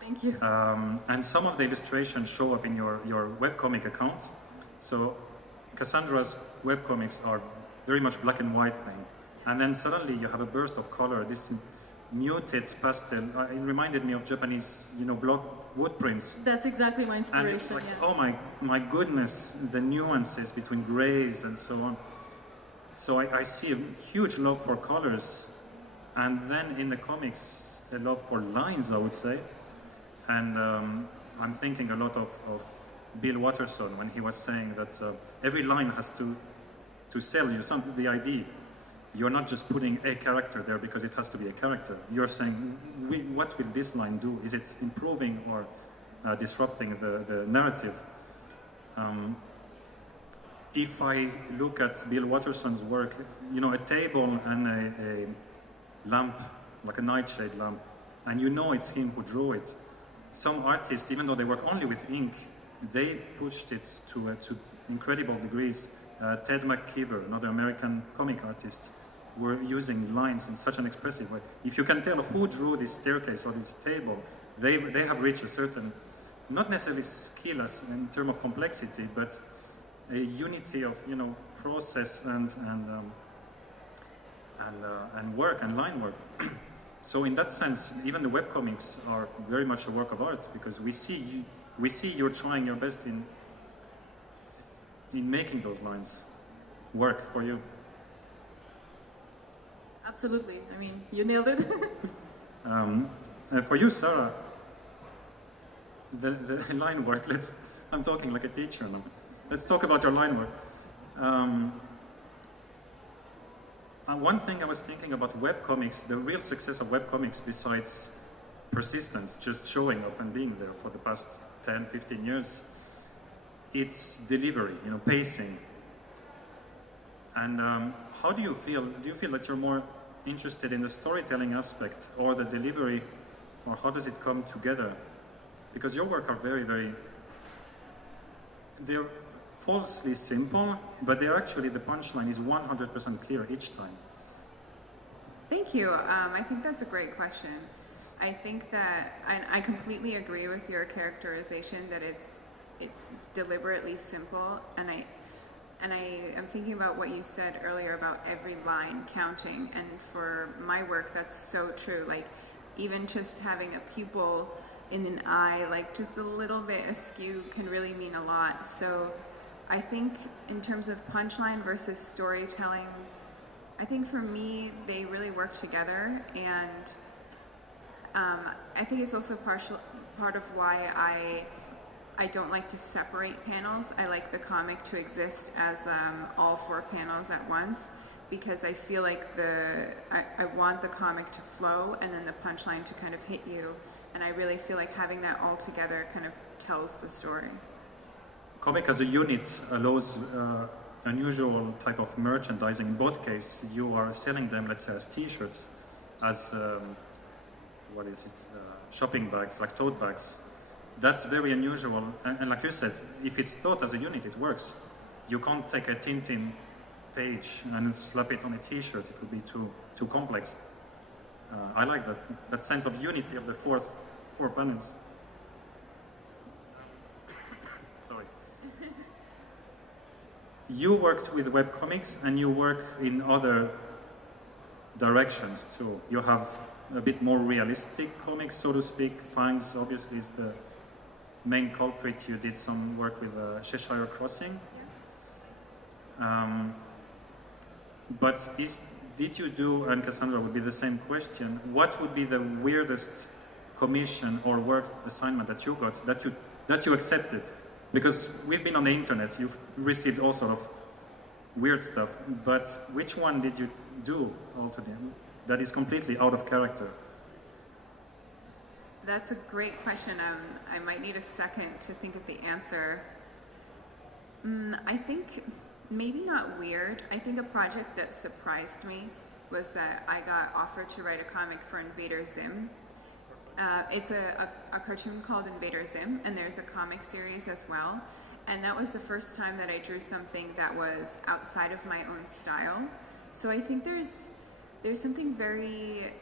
Thank you. And some of the illustrations show up in your webcomic account. So Cassandra's webcomics are very much black and white thing. And then suddenly you have a burst of color, this muted pastel. It reminded me of Japanese, block wood prints. That's exactly my inspiration, and it's like, yeah. oh my goodness, the nuances between grays and so on. So I see a huge love for colors, and then in the comics, a love for lines, I would say. And I'm thinking a lot of Bill Watterson when he was saying that every line has to sell you the idea. You're not just putting a character there because it has to be a character. You're saying, what will this line do? Is it improving or disrupting the narrative? If I look at Bill Watterson's work, a table and a lamp, like a nightshade lamp, and it's him who drew it. Some artists, even though they work only with ink, they pushed it to incredible degrees. Ted McKeever, another American comic artist, were using lines in such an expressive way. If you can tell who drew this staircase or this table, they have reached a certain, not necessarily skill in terms of complexity, but a unity of process and work and line work. So in that sense, even the webcomics are very much a work of art, because we see you're trying your best in making those lines work for you. Absolutely. I mean, you nailed it. For you, Sarah, the line work. I'm talking like a teacher now. Let's talk about your line work. One thing I was thinking about webcomics, the real success of webcomics, besides persistence, just showing up and being there for the past 10, 15 years, it's delivery, pacing. And how do you feel? Do you feel that you're more interested in the storytelling aspect or the delivery, or how does it come together? Because your work are very, very, they're falsely simple, but they're actually, the punchline is 100% clear each time. Thank you. I think that's a great question. I think that I completely agree with your characterization that it's deliberately simple, and I am thinking about what you said earlier about every line counting, and for my work that's so true. Like, even just having a pupil in an eye, like just a little bit askew, can really mean a lot. So I think in terms of punchline versus storytelling, I think for me they really work together, and I think it's also part of why I don't like to separate panels. I like the comic to exist as all 4 panels at once, because I feel like I want the comic to flow and then the punchline to kind of hit you, and I really feel like having that all together kind of tells the story. Comic as a unit allows unusual type of merchandising. In both cases, you are selling them, let's say, as t-shirts, as shopping bags, like tote bags. That's very unusual, and like you said, if it's thought as a unit, it works. You can't take a Tintin page and slap it on a t-shirt. It would be too complex. I like that sense of unity of the four panels. Sorry. You worked with webcomics, and you work in other directions too. You have a bit more realistic comics, so to speak. Fangs obviously is the main culprit. You did some work with Cheshire Crossing. But did you do, and Cassandra would be the same question, what would be the weirdest commission or work assignment that you got, that you accepted? Because we've been on the internet, you've received all sort of weird stuff, but which one did you do altogether? that is completely out of character? That's a great question. I might need a second to think of the answer. I think maybe not weird. I think a project that surprised me was that I got offered to write a comic for Invader Zim. It's a cartoon called Invader Zim, and there's a comic series as well. And that was the first time that I drew something that was outside of my own style. So I think there's something very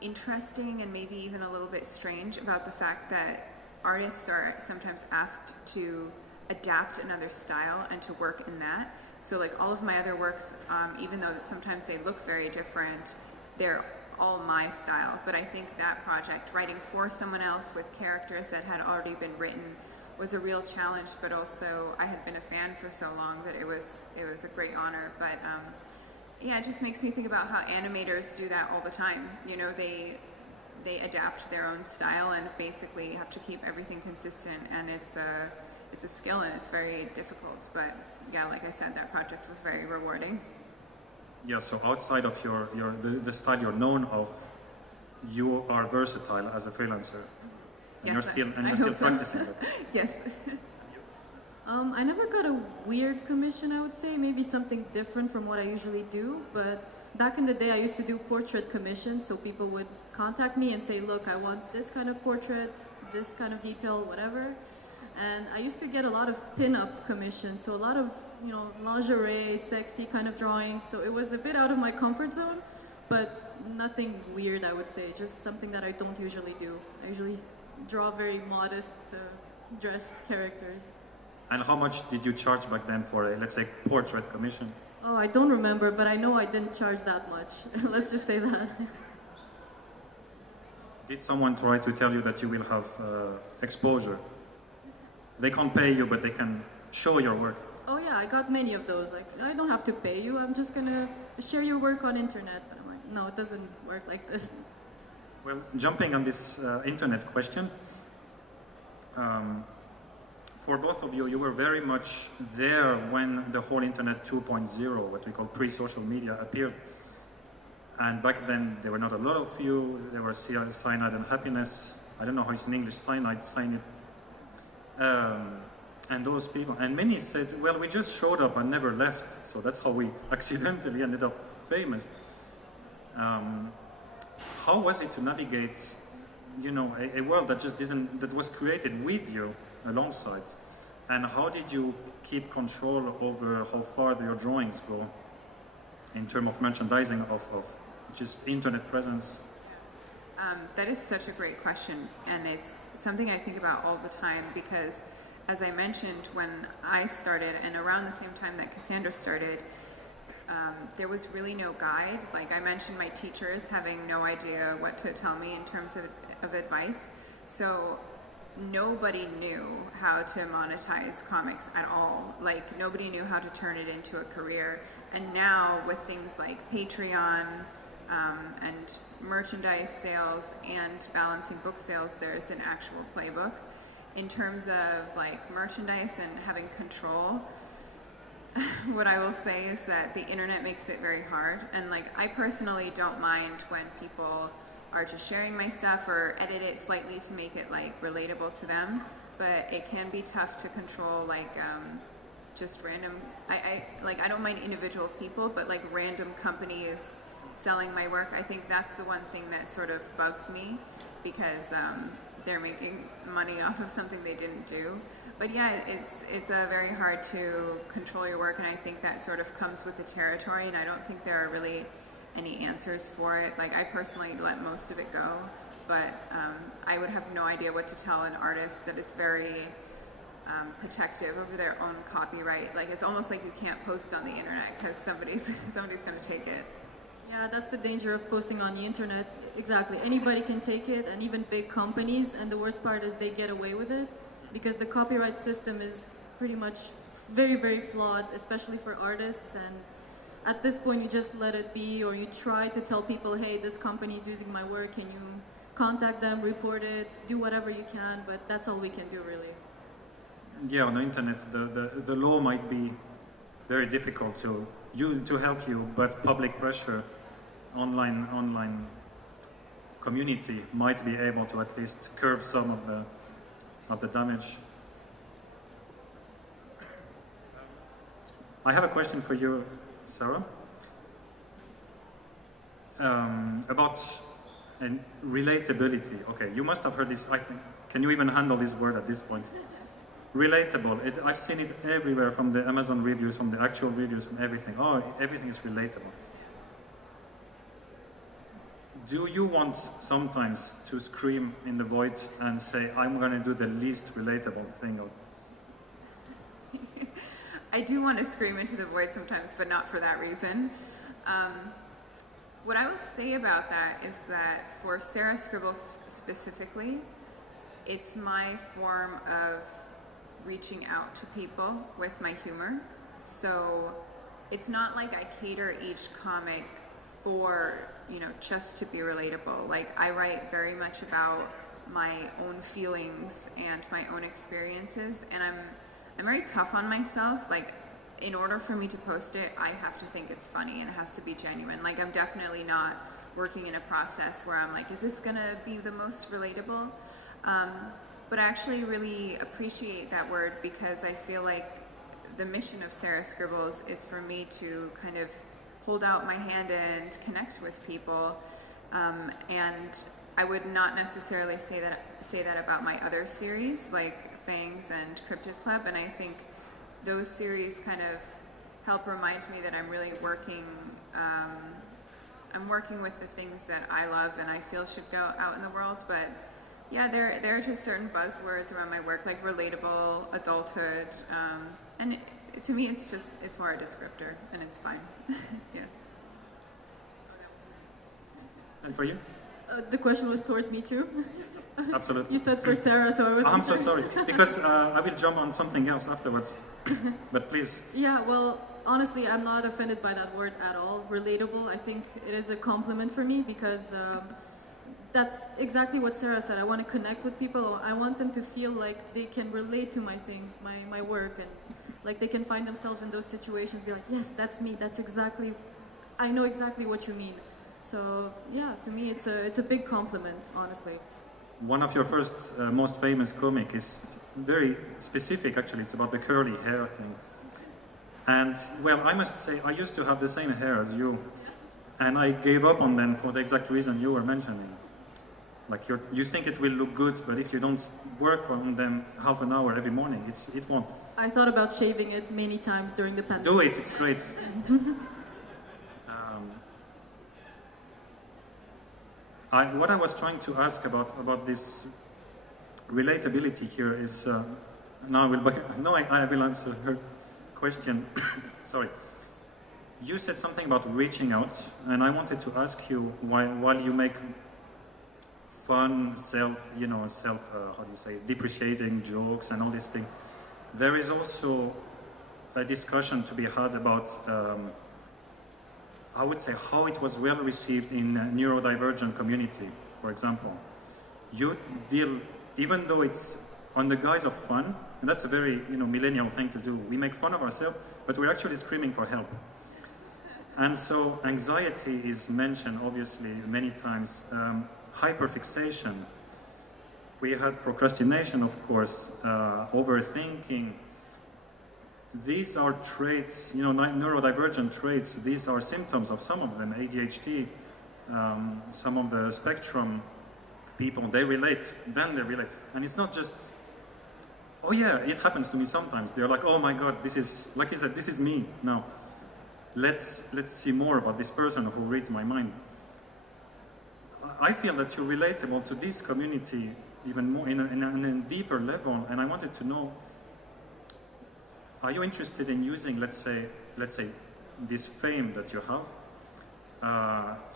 interesting and maybe even a little bit strange about the fact that artists are sometimes asked to adapt another style and to work in that. So like all of my other works, even though sometimes they look very different, they're all my style. But I think that project, writing for someone else with characters that had already been written, was a real challenge, but also I had been a fan for so long that it was a great honor. But yeah, it just makes me think about how animators do that all the time. You know, they adapt their own style and basically have to keep everything consistent, and it's a skill and it's very difficult. But yeah, like I said, that project was very rewarding. Yeah, so outside of the style you're known of, you are versatile as a freelancer. And Yes, you're I still hope so. practicing it. Yes. I never got a weird commission, I would say. Maybe something different from what I usually do. But back in the day, I used to do portrait commissions. So people would contact me and say, look, I want this kind of portrait, this kind of detail, whatever. And I used to get a lot of pin-up commissions. So a lot of, you know, lingerie, sexy kind of drawings. So it was a bit out of my comfort zone, but nothing weird, I would say. Just something that I don't usually do. I usually draw very modest dressed characters. And how much did you charge back then for a, let's say, portrait commission? Oh, I don't remember, but I know I didn't charge that much. Let's just say that. Did someone try to tell you that you will have exposure? They can't pay you, but they can show your work. Oh yeah, I got many of those. Like, I don't have to pay you, I'm just gonna share your work on internet. But I'm like, no, it doesn't work like this. Well, jumping on this internet question, for both of you, you were very much there when the whole internet 2.0, what we call pre-social media, appeared. And back then, there were not a lot of you. There were Cyanide and Happiness. I don't know how it's in English, Cyanide. And those people. And many said, well, we just showed up and never left. So that's how we accidentally ended up famous. How was it to navigate, you know, a world that just that was created with you alongside? And how did you keep control over how far your drawings go in terms of merchandising of just internet presence? That is such a great question, and it's something I think about all the time because, as I mentioned, when I started and around the same time that Cassandra started, there was really no guide. Like I mentioned, my teachers having no idea what to tell me in terms of advice. So nobody knew how to monetize comics at all. Like nobody knew how to turn it into a career. And now with things like Patreon and merchandise sales and balancing book sales, there's an actual playbook. In terms of like merchandise and having control, what I will say is that the internet makes it very hard. And like I personally don't mind when people are just sharing my stuff or edit it slightly to make it like relatable to them, but it can be tough to control like just random, I don't mind individual people, but like random companies selling my work. I think that's the one thing that sort of bugs me because they're making money off of something they didn't do. But yeah, it's very hard to control your work, and I think that sort of comes with the territory, and I don't think there are really any answers for it. Like I personally let most of it go, but I would have no idea what to tell an artist that is very protective over their own copyright. Like it's almost like you can't post on the internet because somebody's going to take it. Yeah, that's the danger of posting on the internet. Exactly, anybody can take it, and even big companies, and the worst part is they get away with it because the copyright system is pretty much very, very flawed, especially for artists. And at this point, you just let it be, or you try to tell people, hey, this company is using my work, can you contact them, report it, do whatever you can, but that's all we can do, really. Yeah, on the internet, the law might be very difficult to help you, but public pressure online community might be able to at least curb some of the damage. I have a question for you, Sarah, about relatability. Okay, you must have heard this, I think. Can you even handle this word at this point? Relatable. I've seen it everywhere, from the Amazon reviews, from the actual reviews, from everything. Oh, everything is relatable. Do you want sometimes to scream in the void and say, I'm going to do the least relatable thing? I do want to scream into the void sometimes, but not for that reason. What I will say about that is that for Sarah Scribbles specifically, it's my form of reaching out to people with my humor. So it's not like I cater each comic for, just to be relatable. Like, I write very much about my own feelings and my own experiences, and I'm very tough on myself. Like, in order for me to post it, I have to think it's funny and it has to be genuine. Like, I'm definitely not working in a process where I'm like, is this gonna be the most relatable? But I actually really appreciate that word, because I feel like the mission of Sarah Scribbles is for me to kind of hold out my hand and connect with people. And I would not necessarily say that about my other series, like Fangs and Cryptid Club, and I think those series kind of help remind me that I'm really working with the things that I love and I feel should go out in the world. But yeah, there are just certain buzzwords around my work, like relatable, adulthood, and to me it's more a descriptor, and it's fine. Yeah. And for you? The question was towards me too? Absolutely. You said for Sarah, so I was... I'm so sorry, because I will jump on something else afterwards, but please. Yeah, well, honestly, I'm not offended by that word at all. Relatable, I think it is a compliment for me, because that's exactly what Sarah said. I want to connect with people. I want them to feel like they can relate to my things, my work, and like they can find themselves in those situations, be like, yes, that's me, I know exactly what you mean. So yeah, to me it's a big compliment, honestly. One of your first, most famous comic is very specific, actually. It's about the curly hair thing. And, well, I must say, I used to have the same hair as you. And I gave up on them for the exact reason you were mentioning. Like, you think it will look good, but if you don't work on them half an hour every morning, it won't. I thought about shaving it many times during the pandemic. Do it, it's great. What I was trying to ask about this relatability here is, I will answer her question. Sorry. You said something about reaching out, and I wanted to ask you, while you make fun, depreciating jokes and all these things, there is also a discussion to be had about I would say how it was well received in neurodivergent community, for example. You deal, even though it's on the guise of fun, and that's a very millennial thing to do. We make fun of ourselves, but we're actually screaming for help. And so anxiety is mentioned, obviously, many times. Hyperfixation. We had procrastination, of course, overthinking. These are traits, neurodivergent traits. These are symptoms of some of them. ADHD, some of the spectrum people, they relate. And it's not just, oh yeah, it happens to me sometimes. They're like, oh my God, this is, like you said, this is me. Now, let's see more about this person who reads my mind. I feel that you're relatable to this community even more in a deeper level, and I wanted to know, are you interested in using, let's say, this fame that you have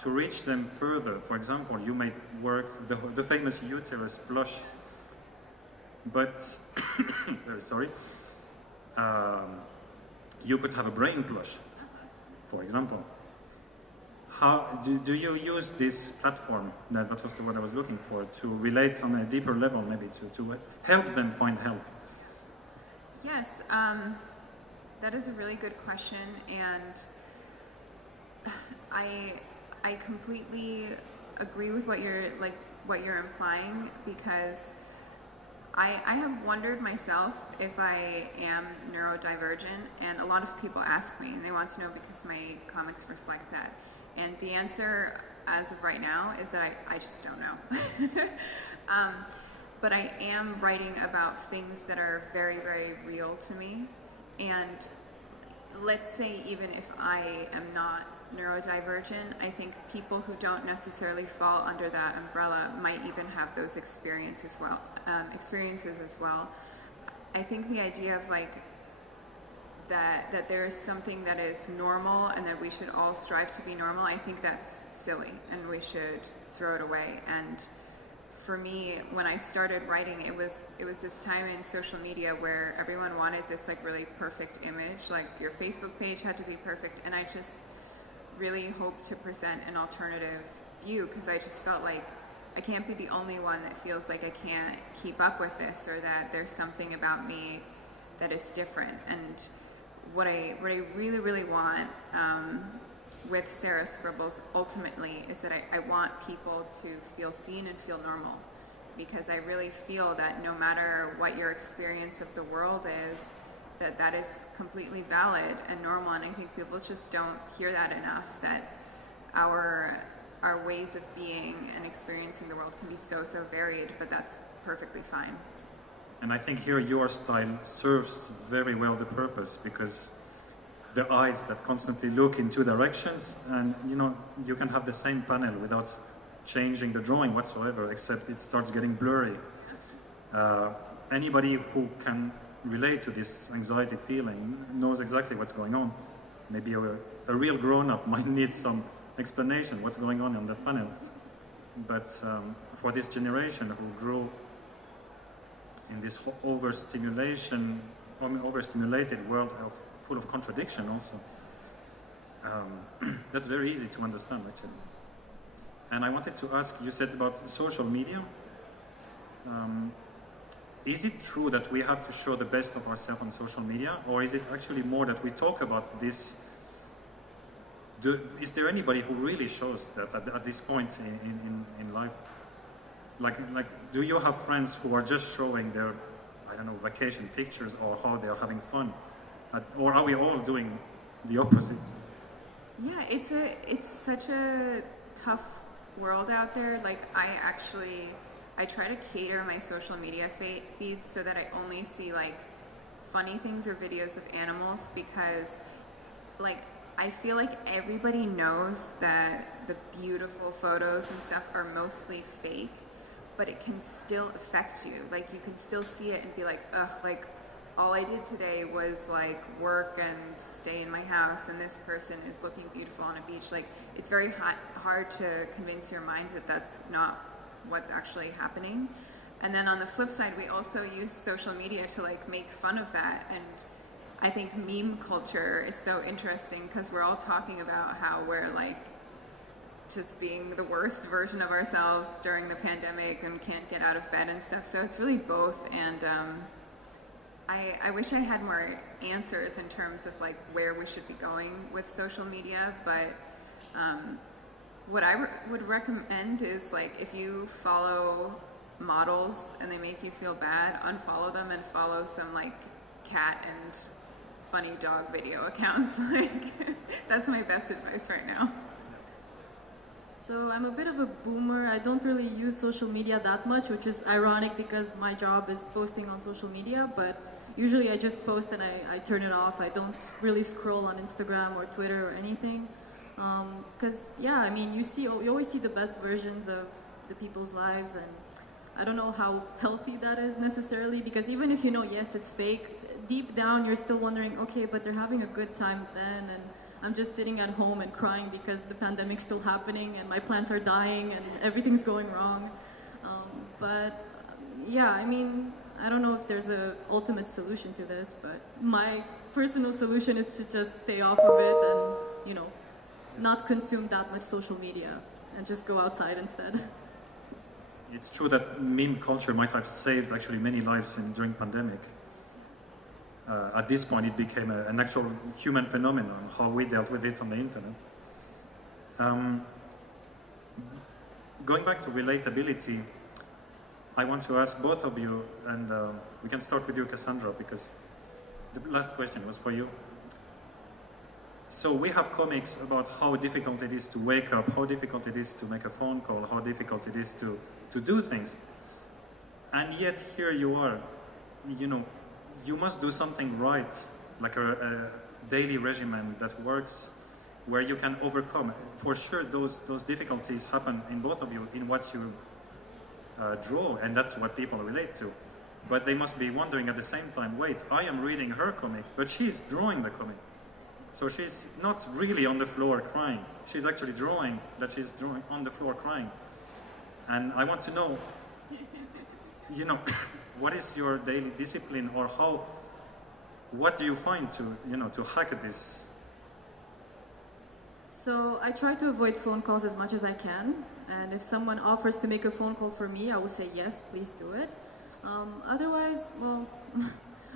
to reach them further? For example, you may work the famous uterus blush, but very sorry, you could have a brain blush, for example. How do you use this platform? That was the word I was looking for, to relate on a deeper level, maybe to help them find help. Yes, that is a really good question, and I completely agree with what you're implying, because I have wondered myself if I am neurodivergent, and a lot of people ask me, and they want to know because my comics reflect that. And the answer, as of right now, is that I just don't know. But I am writing about things that are very, very real to me. And let's say even if I am not neurodivergent, I think people who don't necessarily fall under that umbrella might even have those experiences as well. I think the idea of that there is something that is normal and that we should all strive to be normal, I think that's silly and we should throw it away. And for me, when I started writing, it was this time in social media where everyone wanted this really perfect image, like your Facebook page had to be perfect, and I just really hoped to present an alternative view, because I just felt like I can't be the only one that feels like I can't keep up with this, or that there's something about me that is different. And what I really, really want with Sarah Scribbles ultimately is that I want people to feel seen and feel normal, because I really feel that no matter what your experience of the world is, that is completely valid and normal. And I think people just don't hear that enough, that our ways of being and experiencing the world can be so varied, but that's perfectly fine. And I think here your style serves very well the purpose, because the eyes that constantly look in two directions, and you can have the same panel without changing the drawing whatsoever, except it starts getting blurry. Anybody who can relate to this anxiety feeling knows exactly what's going on. Maybe a real grown-up might need some explanation what's going on that panel. But for this generation who grew in this overstimulated world full of contradiction also, that's very easy to understand actually. And I wanted to ask, you said about social media. Is it true that we have to show the best of ourselves on social media, or is it actually more that we talk about this? Is there anybody who really shows that at this point in life? Like, do you have friends who are just showing their, vacation pictures or how they are having fun? Or are we all doing the opposite? Yeah, it's such a tough world out there. I try to cater my social media feeds so that I only see funny things or videos of animals, because I feel like everybody knows that the beautiful photos and stuff are mostly fake, but it can still affect you. You can still see it and be like, ugh, all I did today was work and stay in my house, and this person is looking beautiful on a beach. It's very hard to convince your mind that that's not what's actually happening. And then on the flip side, we also use social media to make fun of that. And I think meme culture is so interesting, because we're all talking about how we're just being the worst version of ourselves during the pandemic and can't get out of bed and stuff. So it's really both. And I wish I had more answers in terms of where we should be going with social media, but what I would recommend is if you follow models and they make you feel bad, unfollow them and follow some cat and funny dog video accounts. That's my best advice right now. So I'm a bit of a boomer. I don't really use social media that much, which is ironic because my job is posting on social media, but usually I just post and I turn it off. I don't really scroll on Instagram or Twitter or anything. Because you always see the best versions of the people's lives, and I don't know how healthy that is necessarily, because even if yes, it's fake, deep down you're still wondering, okay, but they're having a good time then, and I'm just sitting at home and crying because the pandemic's still happening and my plants are dying and everything's going wrong. I don't know if there's an ultimate solution to this, but my personal solution is to just stay off of it and, not consume that much social media and just go outside instead. It's true that meme culture might have saved actually many lives during pandemic. At this point, it became an actual human phenomenon, how we dealt with it on the internet. Going back to relatability, I want to ask both of you, and we can start with you, Cassandra, because the last question was for you. So we have comics about how difficult it is to wake up, how difficult it is to make a phone call, how difficult it is to do things. And yet here you are, you know, you must do something right, like a daily regimen that works, where you can overcome. For sure, those difficulties happen in both of you, in what you draw, and that's what people relate to. But they must be wondering at the same time, wait, I am reading her comic, but she's drawing the comic. So she's not really on the floor crying. She's actually drawing that she's drawing on the floor crying. And I want to know, you know, what is your daily discipline, or what do you find to, you know, to hack this? So I try to avoid phone calls as much as I can. And if someone offers to make a phone call for me, I will say, yes, please do it. Otherwise, well,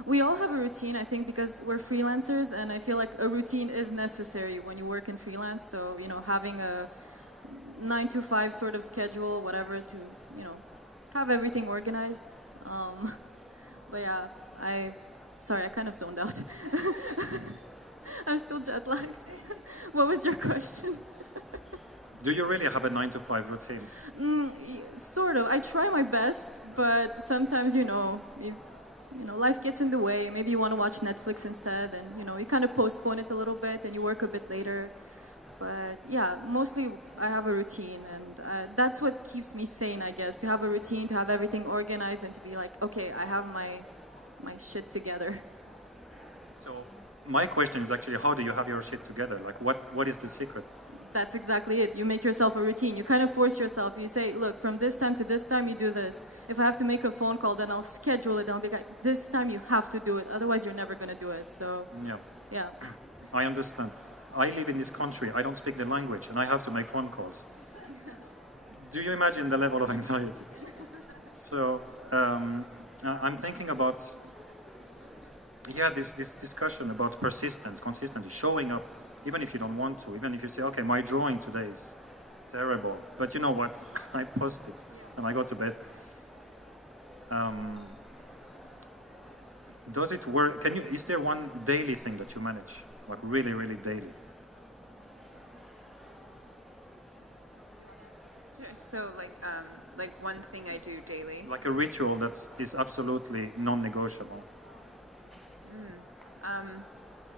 we all have a routine, I think, because we're freelancers, and I feel like a routine is necessary when you work in freelance. So, you know, having a 9-to-5 sort of schedule, whatever, to, you know, have everything organized. But yeah, sorry, I kind of zoned out. I'm still jet lagged. What was your question? Do you really have a 9-to-5 routine? Sort of. I try my best, but sometimes, you know, life gets in the way. Maybe you want to watch Netflix instead, and, you know, you kind of postpone it a little bit, and you work a bit later. But yeah, mostly I have a routine, and that's what keeps me sane, I guess, to have a routine, to have everything organized, and to be like, okay, I have my shit together. So my question is actually, how do you have your shit together? Like, what is the secret? That's exactly it. You make yourself a routine. You kind of force yourself. You say, look, from this time to this time, you do this. If I have to make a phone call, then I'll schedule it. I'll be like, this time you have to do it. Otherwise, you're never going to do it. So, yeah. I understand. I live in this country. I don't speak the language, and I have to make phone calls. Do you imagine the level of anxiety? So, I'm thinking about, this discussion about persistence, consistency, showing up. Even if you don't want to, even if you say, okay, my drawing today is terrible, but you know what, I post it and I go to bed. Does it work? Is there one daily thing that you manage, like really, really daily? So like one thing I do daily. Like a ritual that is absolutely non-negotiable.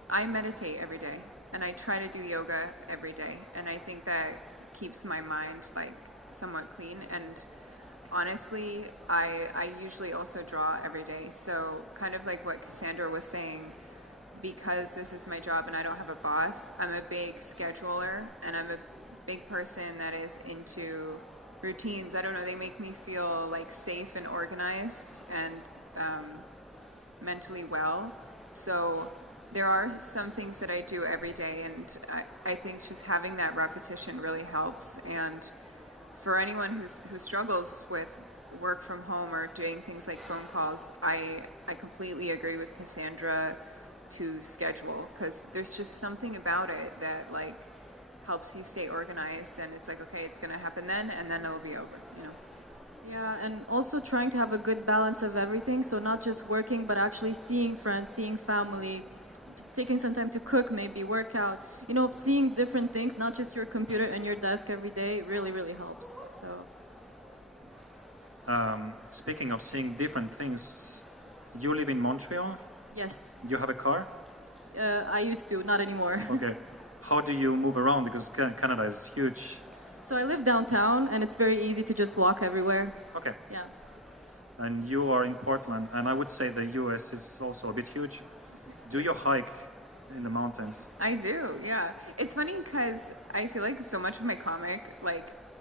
I meditate every day. And I try to do yoga every day, and I think that keeps my mind like somewhat clean. And honestly, I usually also draw every day. So kind of like what Cassandra was saying, because this is my job and I don't have a boss, I'm a big scheduler, and I'm a big person that is into routines. I don't know, they make me feel like safe and organized and mentally well. So there are some things that I do every day, and I think just having that repetition really helps. And for anyone who struggles with work from home or doing things like phone calls, I completely agree with Cassandra to schedule, because there's just something about it that like helps you stay organized, and it's like, okay, it's gonna happen then, and then it'll be over, you know. Yeah, and also trying to have a good balance of everything, so not just working, but actually seeing friends, seeing family, taking some time to cook, maybe work out, you know, seeing different things, not just your computer and your desk every day, really, really helps. So. Speaking of seeing different things, you live in Montreal? Yes. You have a car? I used to, not anymore. Okay. How do you move around? Because Canada is huge. So I live downtown, and it's very easy to just walk everywhere. Okay. Yeah. And you are in Portland, and I would say the US is also a bit huge. Do you hike in the mountains? I do, yeah. It's funny because I feel like so much of my comic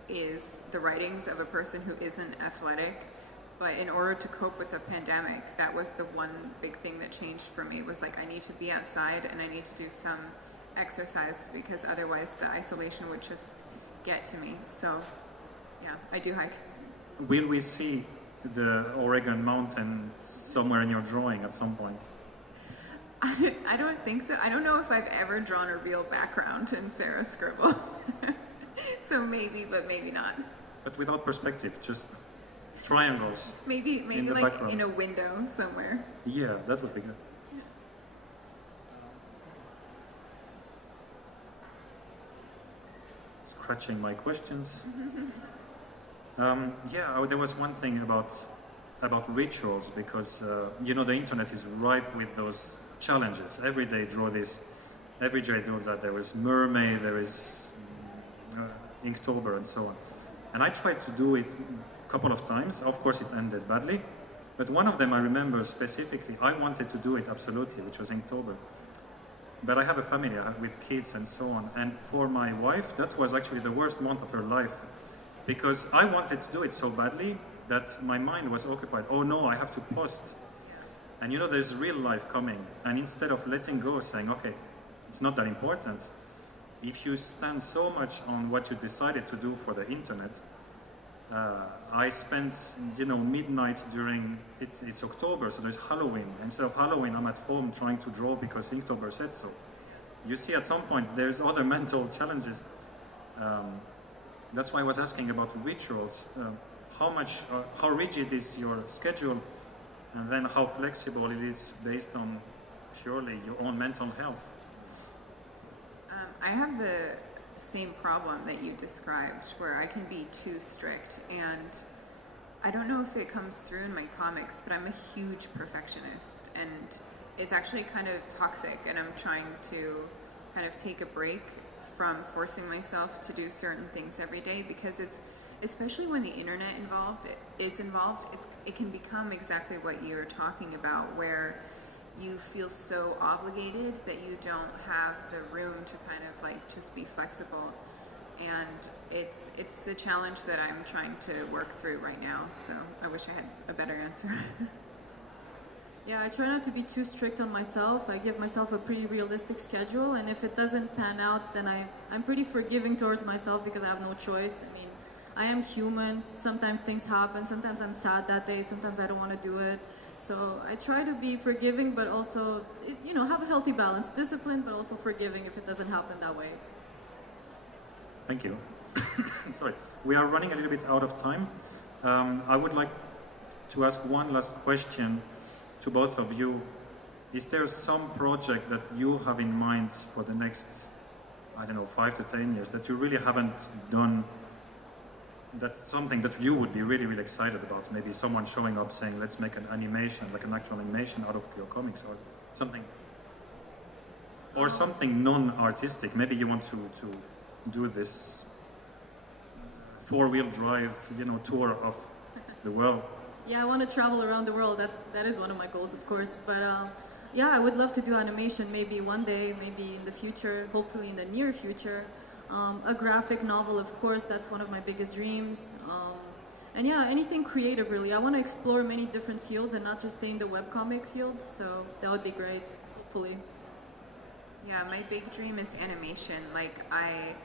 is the writings of a person who isn't athletic, but in order to cope with the pandemic, that was the one big thing that changed for me, was like I need to be outside and I need to do some exercise, because otherwise the isolation would just get to me. So yeah, I do hike. Will we see the Oregon mountain somewhere in your drawing at some point? I don't think so. I don't know if I've ever drawn a real background in Sarah's scribbles. So maybe, but maybe not. But without perspective, just triangles. Maybe like background. in a window somewhere. Yeah, that would be good. Scratching my questions. There was one thing about rituals, because the internet is ripe with those challenges. Every day draw this, every day draw that. There is mermaid, there is Inktober, and so on. And I tried to do it a couple of times. Of course, it ended badly. But one of them I remember specifically, I wanted to do it absolutely, which was Inktober. But I have a family with kids and so on. And for my wife, that was actually the worst month of her life, because I wanted to do it so badly that my mind was occupied. Oh no, I have to post. And there's real life coming. And instead of letting go, saying, okay, it's not that important, if you stand so much on what you decided to do for the internet, I spent, midnight during, it's October, so there's Halloween. Instead of Halloween, I'm at home trying to draw because Inktober said so. You see, at some point, there's other mental challenges. That's why I was asking about rituals. How rigid is your schedule, and then how flexible it is based on purely your own mental health? I have the same problem that you described, where I can be too strict, and I don't know if it comes through in my comics, but I'm a huge perfectionist, and it's actually kind of toxic, and I'm trying to kind of take a break from forcing myself to do certain things every day, because it's, especially when the internet is involved, it can become exactly what you're talking about, where you feel so obligated that you don't have the room to kind of like just be flexible. And it's a challenge that I'm trying to work through right now, so I wish I had a better answer. Yeah, I try not to be too strict on myself. I give myself a pretty realistic schedule, and if it doesn't pan out, then I'm pretty forgiving towards myself, because I have no choice. I mean, I am human. Sometimes things happen. Sometimes I'm sad that day. Sometimes I don't want to do it. So I try to be forgiving, but also, have a healthy balance. Disciplined, but also forgiving if it doesn't happen that way. Thank you. Sorry. We are running a little bit out of time. I would like to ask one last question to both of you. Is there some project that you have in mind for the next, 5 to 10 years that you really haven't done? That's something that you would be really, really excited about. Maybe someone showing up saying, let's make an animation, like an actual animation out of your comics, or something. Or something non-artistic. Maybe you want to do this four-wheel drive, tour of the world. Yeah, I want to travel around the world. That is one of my goals, of course. But yeah, I would love to do animation, maybe one day, maybe in the future, hopefully in the near future. A graphic novel, of course, that's one of my biggest dreams. And yeah, anything creative, really. I want to explore many different fields and not just stay in the webcomic field, so that would be great, hopefully. Yeah, my big dream is animation. Like, I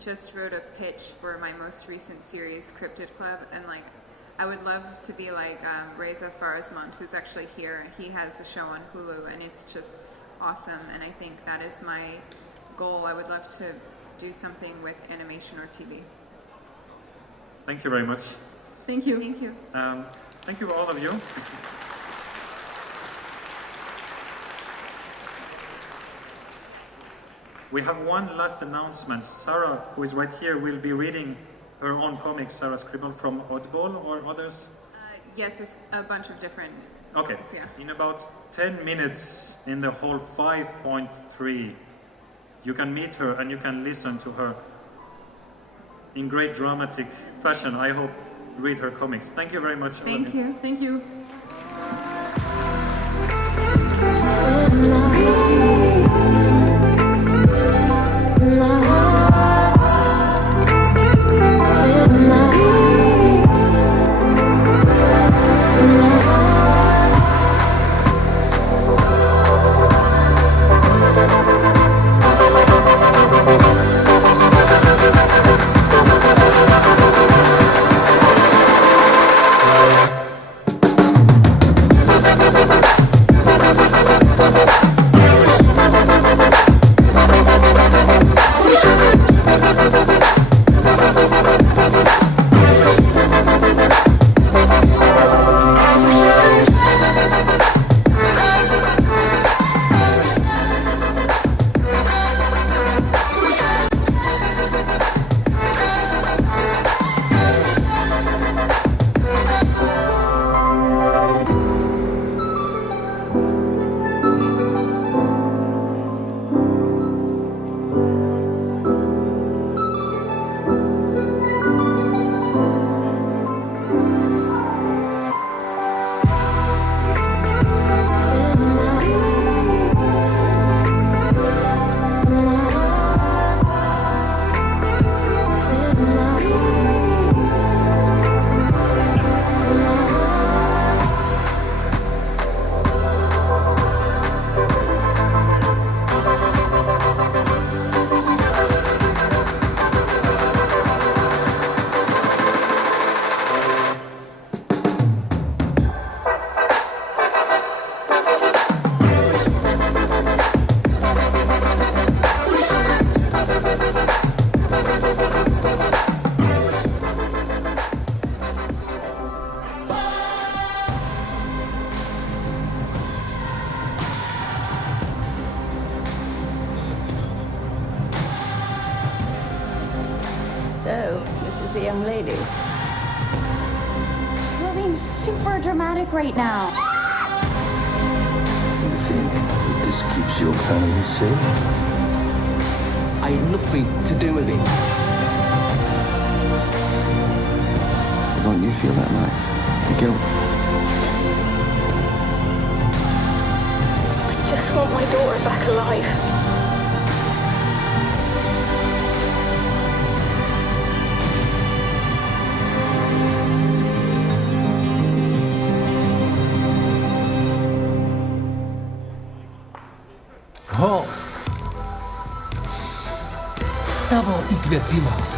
just wrote a pitch for my most recent series, Cryptid Club, and I would love to be like Reza Farazmand, who's actually here. He has the show on Hulu, and it's just awesome, and I think that is my goal. I would love to do something with animation or TV. Thank you very much. Thank you. Thank you. Thank you, all of you. We have one last announcement. Sarah, who is right here, will be reading her own comic, Sarah Scribble, from Oddball or others? Yes, it's a bunch of different Okay. comics, yeah. In about 10 minutes in the hall 5.3, you can meet her and you can listen to her in great dramatic fashion, I hope, read her comics. Thank you very much. Thank you. Thank you. So, this is the young lady. You're being super dramatic right now. You think that this keeps your family safe? I had nothing to do with it. Don't you feel that nice? The guilt. I just want my daughter back alive. HEIST. Tavo įkvėpimas.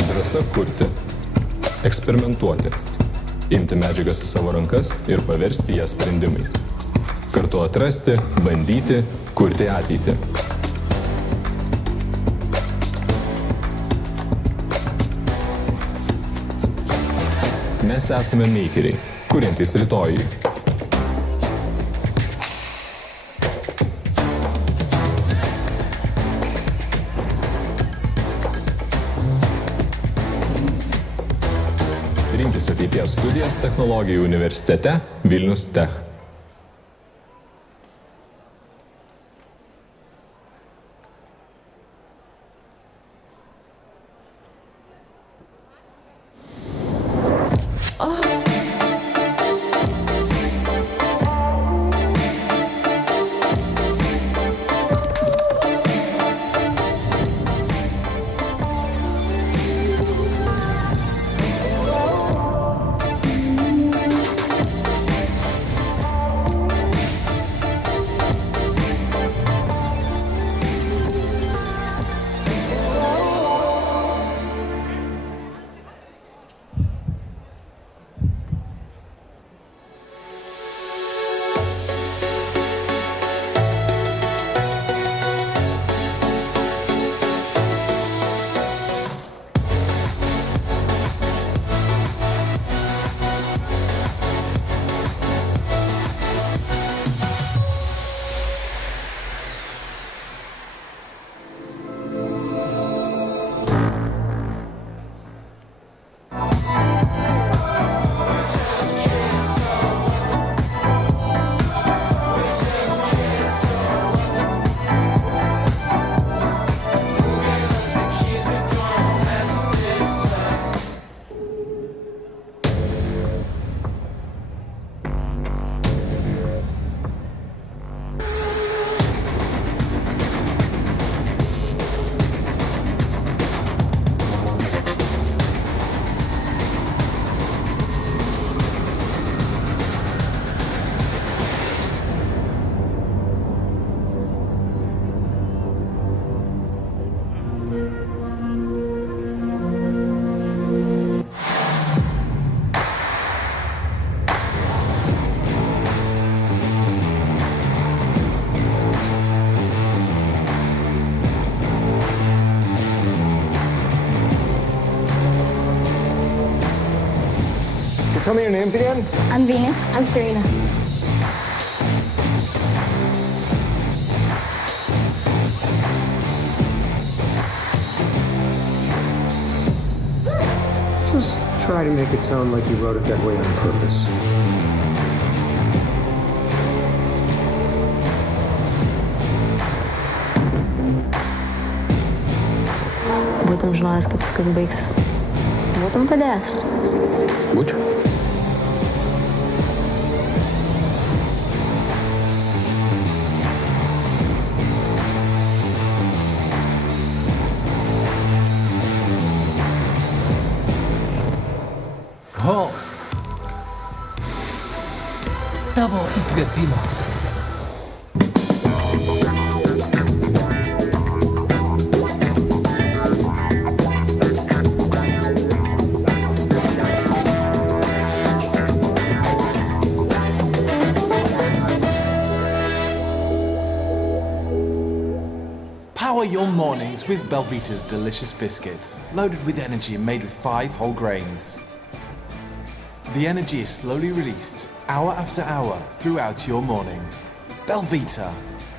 Drąsa kurti, eksperimentuoti, imti medžiagas į savo rankas ir paversti jas sprendimais. Kartu atrasti, bandyti, kurti ateitį. Mes esame makeriai, kuriantys rytojui. Rinkis ateities studijas technologijų universitete Vilnius Tech. Tell me your names again. I'm Venus. I'm Serena. Just try to make it sound like you wrote it that way on purpose. Būtum žinojęs, kaip viskas baigsis. Būtum padėjęs. Būčiau. HEIST. Tavo įkvėpimas. Power your mornings with Belvita's delicious biscuits, loaded with energy and made with 5 whole grains. The energy is slowly released, hour after hour, throughout your morning. Belvita,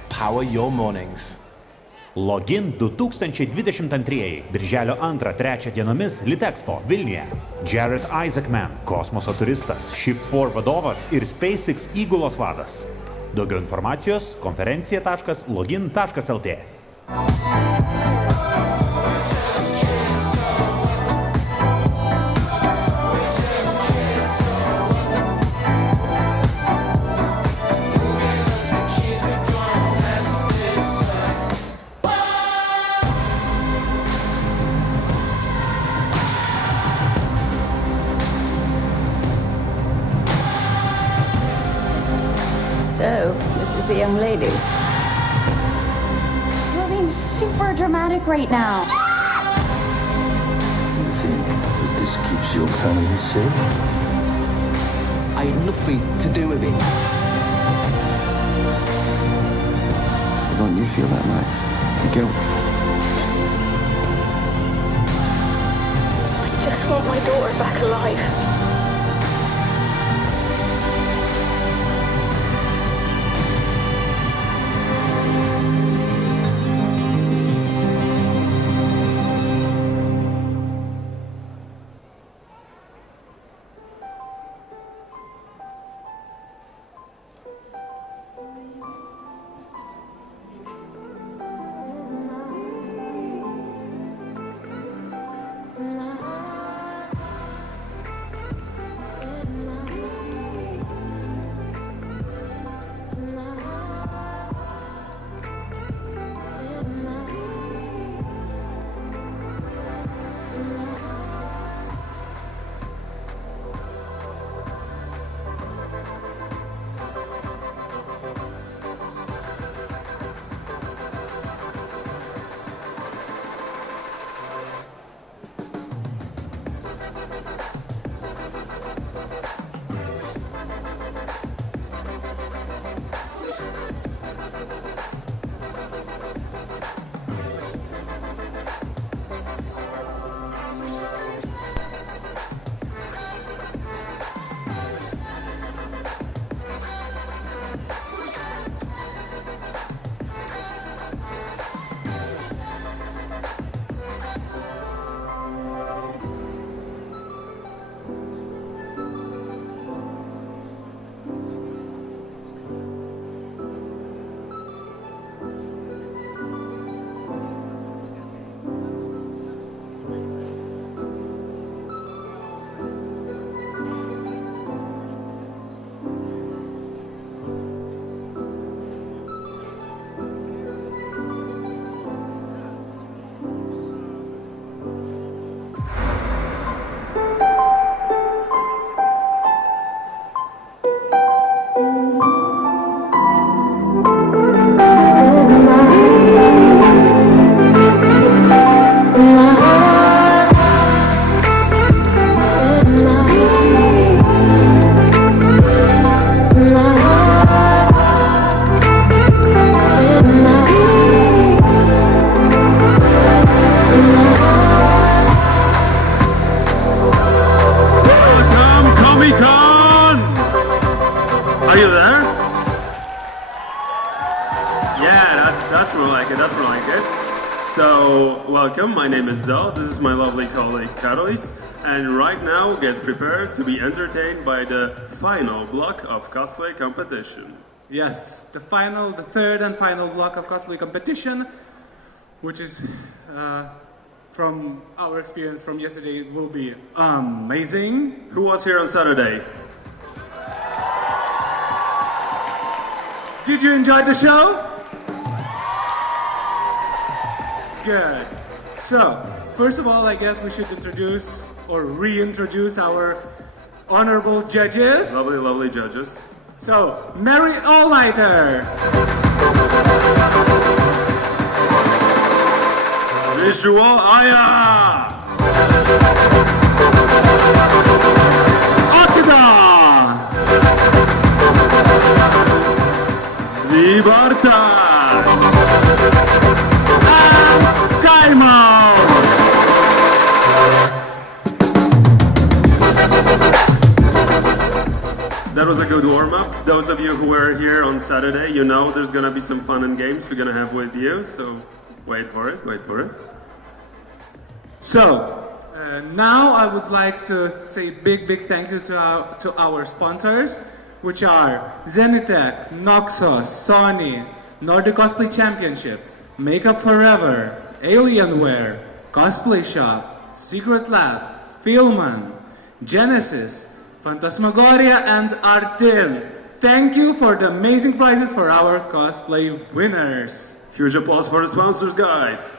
power your mornings. Login 2022 birželio 2-3 dienomis Litexpo Vilniuje. Jared Isaacman, kosmoso turistas, Shift4 vadovas ir SpaceX įgulos vadas. Daugiau informacijos konferencija.login.lt. So, this is the young lady. You're being super dramatic right now. You think that this keeps your family safe? I had nothing to do with it. Don't you feel that nice? The guilt. I just want my daughter back alive. So, welcome, my name is Zal, this is my lovely colleague Karolis, and right now get prepared to be entertained by the final block of cosplay competition. Yes, the third and final block of cosplay competition, which is, from our experience from yesterday, will be amazing. Who was here on Saturday? Did you enjoy the show? Good. So, first of all, I guess we should introduce or reintroduce our honorable judges. Lovely, lovely judges. So, Mary All-Nighter. Visual Aya. Akida. Zibarta. That was a good warm-up. Those of you who were here on Saturday, you know there's gonna be some fun and games we're gonna have with you, so wait for it. So, now I would like to say big thank you to our sponsors, which are Zenitech, Noxos, Sony, Nordic Cosplay Championship, Makeup Forever, Alienware, Cosplay Shop, Secret Lab, Filman, Genesis, Phantasmagoria, and Artil. Thank you for the amazing prizes for our cosplay winners. Huge applause for the sponsors, guys.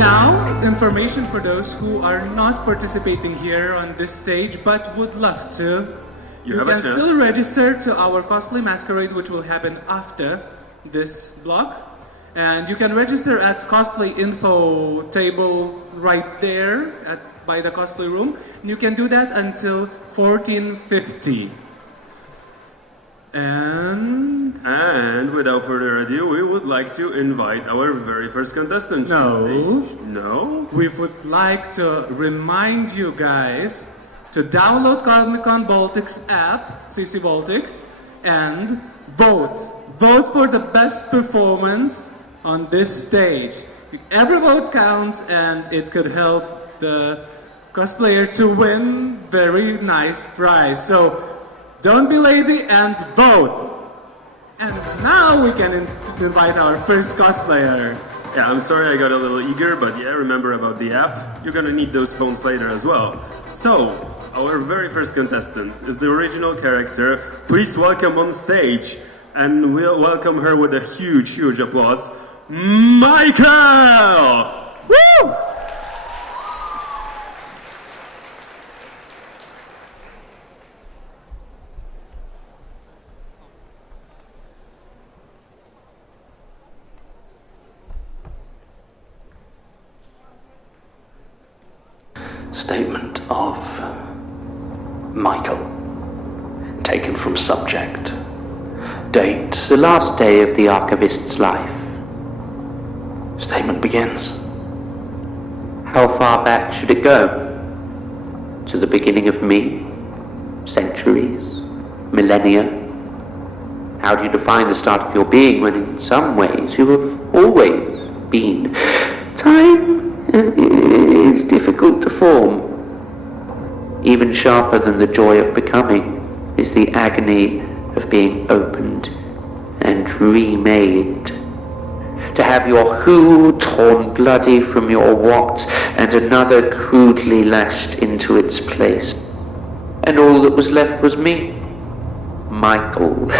Now, information for those who are not participating here on this stage but would love to. You can still register to our Cosplay Masquerade, which will happen after this block. And you can register at cosplay info table right there by the cosplay room. And you can do that until 14:50. And without further ado, we would like to invite our very first contestant. No? We would like to remind you guys to download Comic-Con Baltics app, CCBaltics, and vote. Vote for the best performance on this stage. Every vote counts, and it could help the cosplayer to win very nice prize. So don't be lazy and vote. And now we can invite our first cosplayer. Yeah, I'm sorry I got a little eager, but yeah, remember about the app. You're gonna need those phones later as well. So, our very first contestant is the original character. Please welcome on stage, and we'll welcome her with a huge applause, Michael! Woo! Statement of Michael, taken from subject. Date: the last day of the archivist's life. Statement begins. How far back should it go? To the beginning of me? Centuries? Millennia? How do you define the start of your being when in some ways you have always been? Time is difficult to form. Even sharper than the joy of becoming is the agony of being opened and remade. To have your who torn bloody from your what and another crudely lashed into its place. And all that was left was me, Michael.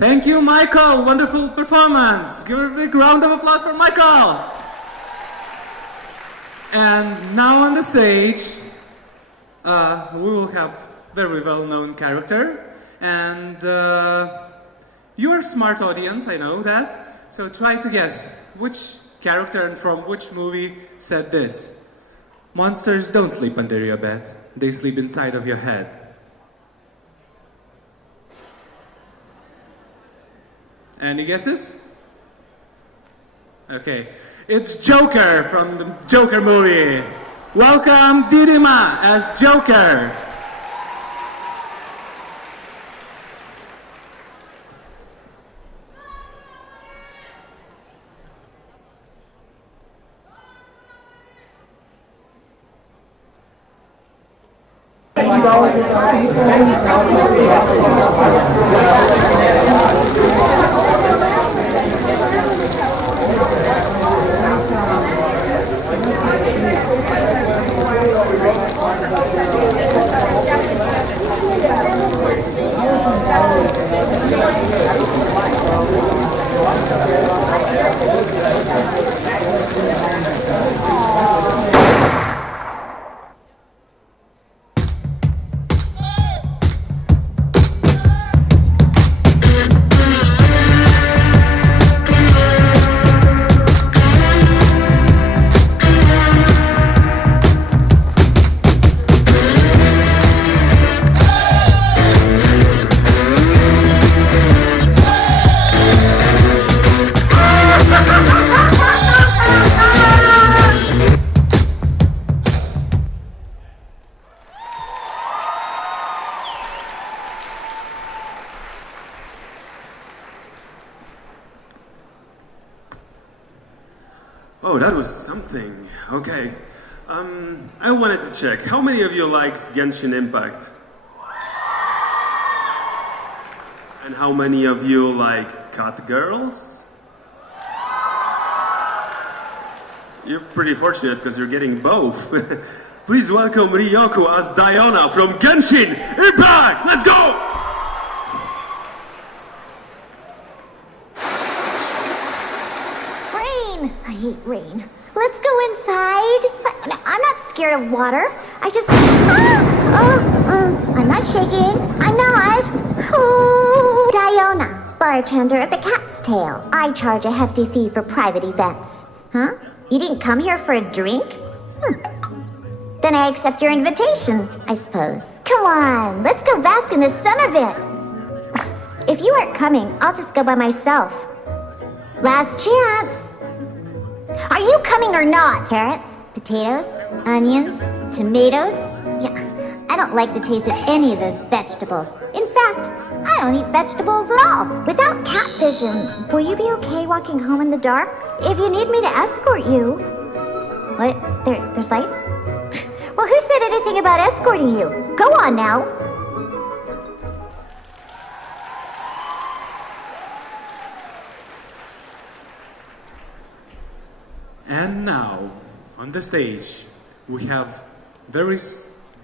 Thank you, Michael. Wonderful performance. Give a big round of applause for Michael. And now on the stage, we will have very well-known character. And you are a smart audience, I know that. So try to guess which character and from which movie said this. Monsters don't sleep under your bed. They sleep inside of your head. Any guesses? Okay. It's Joker from the Joker movie. Welcome Didima as Joker. Oh, that was something. Okay. I wanted to check. How many of you likes Genshin Impact? And how many of you like cat girls? You're pretty fortunate because you're getting both. Please welcome Ryoko as Diana from Genshin Impact! Let's go! Rain! I hate rain. Let's go inside. I'm not scared of water. I just... I'm not shaking. I'm not. Oh. Diana, bartender of the Cat's Tail. I charge a hefty fee for private events. Huh? You didn't come here for a drink? Then I accept your invitation, I suppose. Come on, let's go bask in the sun a bit. If you aren't coming, I'll just go by myself. Last chance. Are you coming or not? Carrots, potatoes, onions, tomatoes? Yeah, I don't like the taste of any of those vegetables. In fact, I don't eat vegetables at all. Without cat vision, will you be okay walking home in the dark? If you need me to escort you... What? There's lights? Well, who said anything about escorting you? Go on now. And now, on the stage, we have very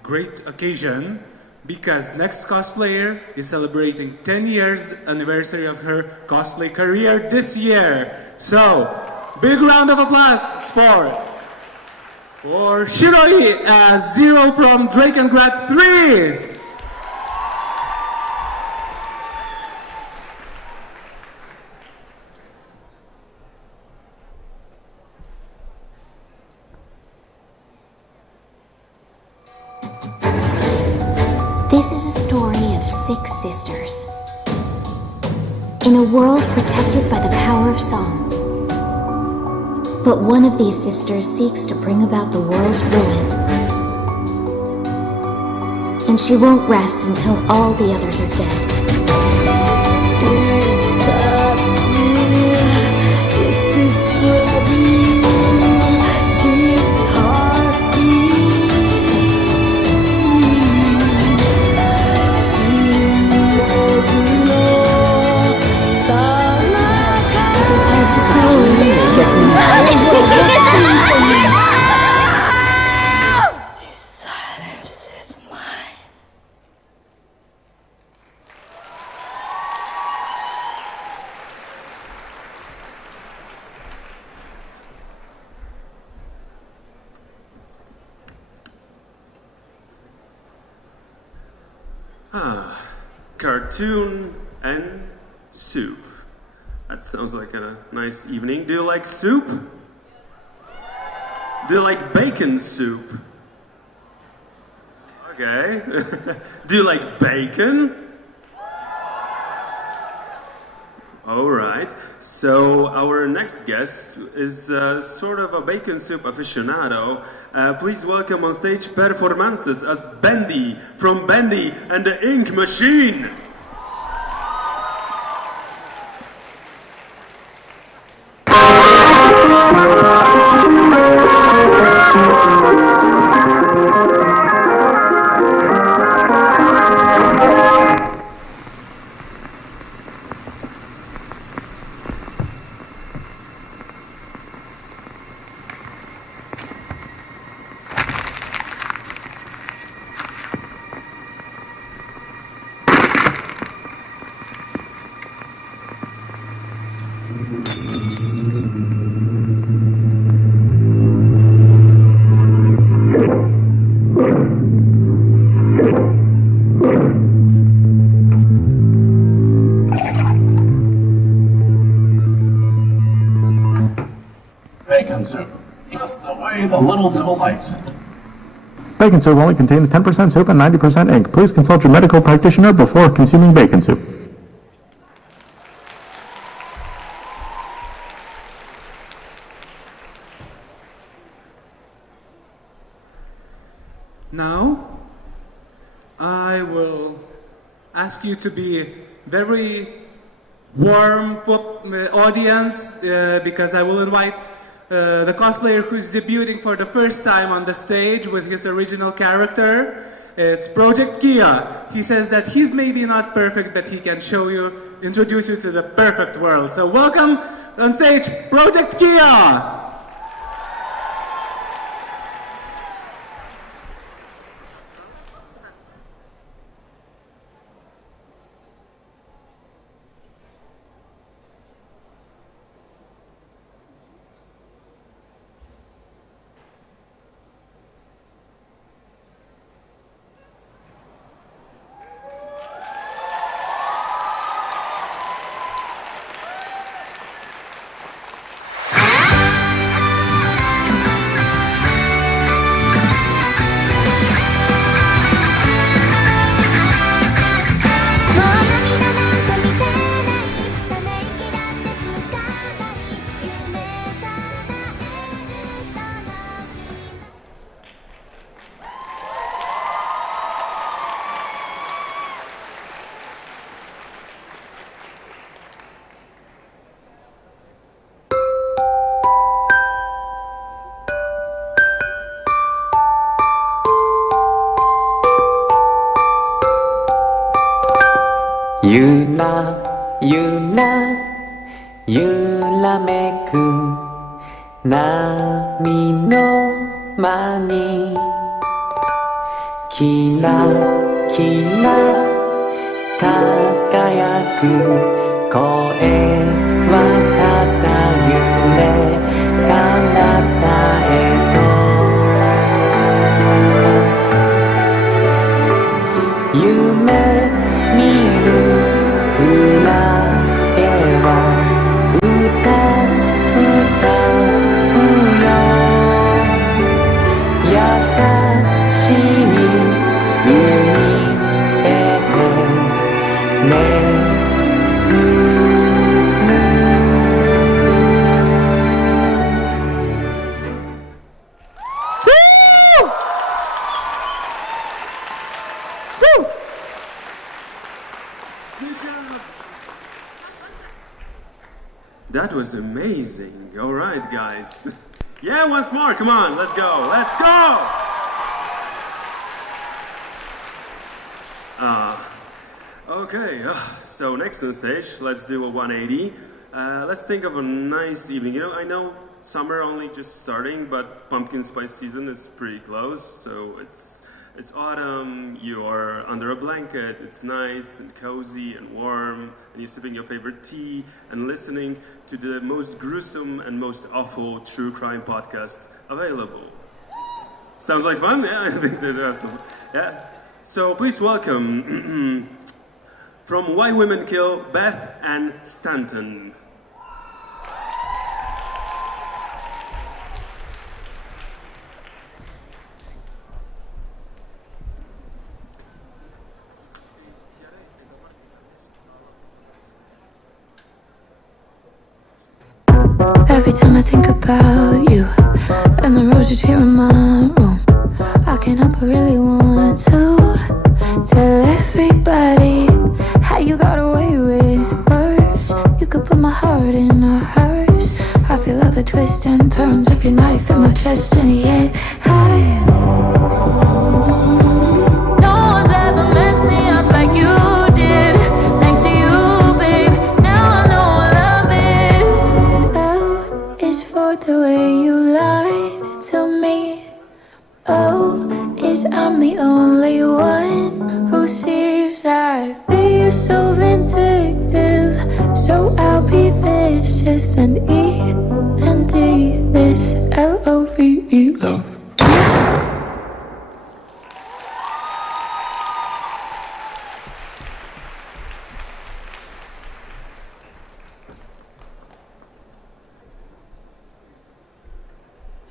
great occasion because next cosplayer is celebrating 10 years anniversary of her cosplay career this year. So, big round of applause for Shiroi as Zero from Drakengard 3. This is a story of 6 sisters. In a world protected by the power of song. But one of these sisters seeks to bring about the world's ruin. And she won't rest until all the others are dead. Cartoon and soup. That sounds like a nice evening. Do you like soup? Do you like bacon soup? Okay. Do you like bacon? Alright. So our next guest is sort of a bacon soup aficionado. Please welcome on stage performances as Bendy from Bendy and the Ink Machine. Bacon soup, just the way the little devil likes it. Bacon soup only contains 10% soup and 90% ink. Please consult your medical practitioner before consuming bacon soup. Now, I will ask you to be very warm audience because I will invite the cosplayer who's debuting for the first time on the stage with his original character. It's Project Kia. He says that he's maybe not perfect, but he can introduce you to the perfect world. So welcome on stage, Project Kia!ゆらめく波の間にキラキラ輝く声はただ夢彼方へと夢見るくらいは歌うよ優しい海へ眠るThat was amazing. All right, guys. Yeah, once more. Come on, let's go. Let's go. Okay. So next on stage, let's do a 180. Let's think of a nice evening. You know, I know summer only just starting, but pumpkin spice season is pretty close. So it's autumn. You are under a blanket. It's nice and cozy and warm, and you're sipping your favorite tea and listening to the most gruesome and most awful true crime podcast available. Sounds like fun? Yeah, I think that's awesome. Yeah. So please welcome from Why Women Kill, Beth and Stanton. Every time I think about you and the roses here in my room, I can't help but really want to tell everybody how you got away with words. You could put my heart in a hearse. I feel all the twists and turns of your knife in my chest, and yet no one's ever messed me up like you did. Thanks to you, babe, now I know what love is. Oh, it's for the way you lied to me. Oh, is I'm the only one who sees that you're so vindictive. So I'll be vicious and E-N-D this L-O-V-E, love.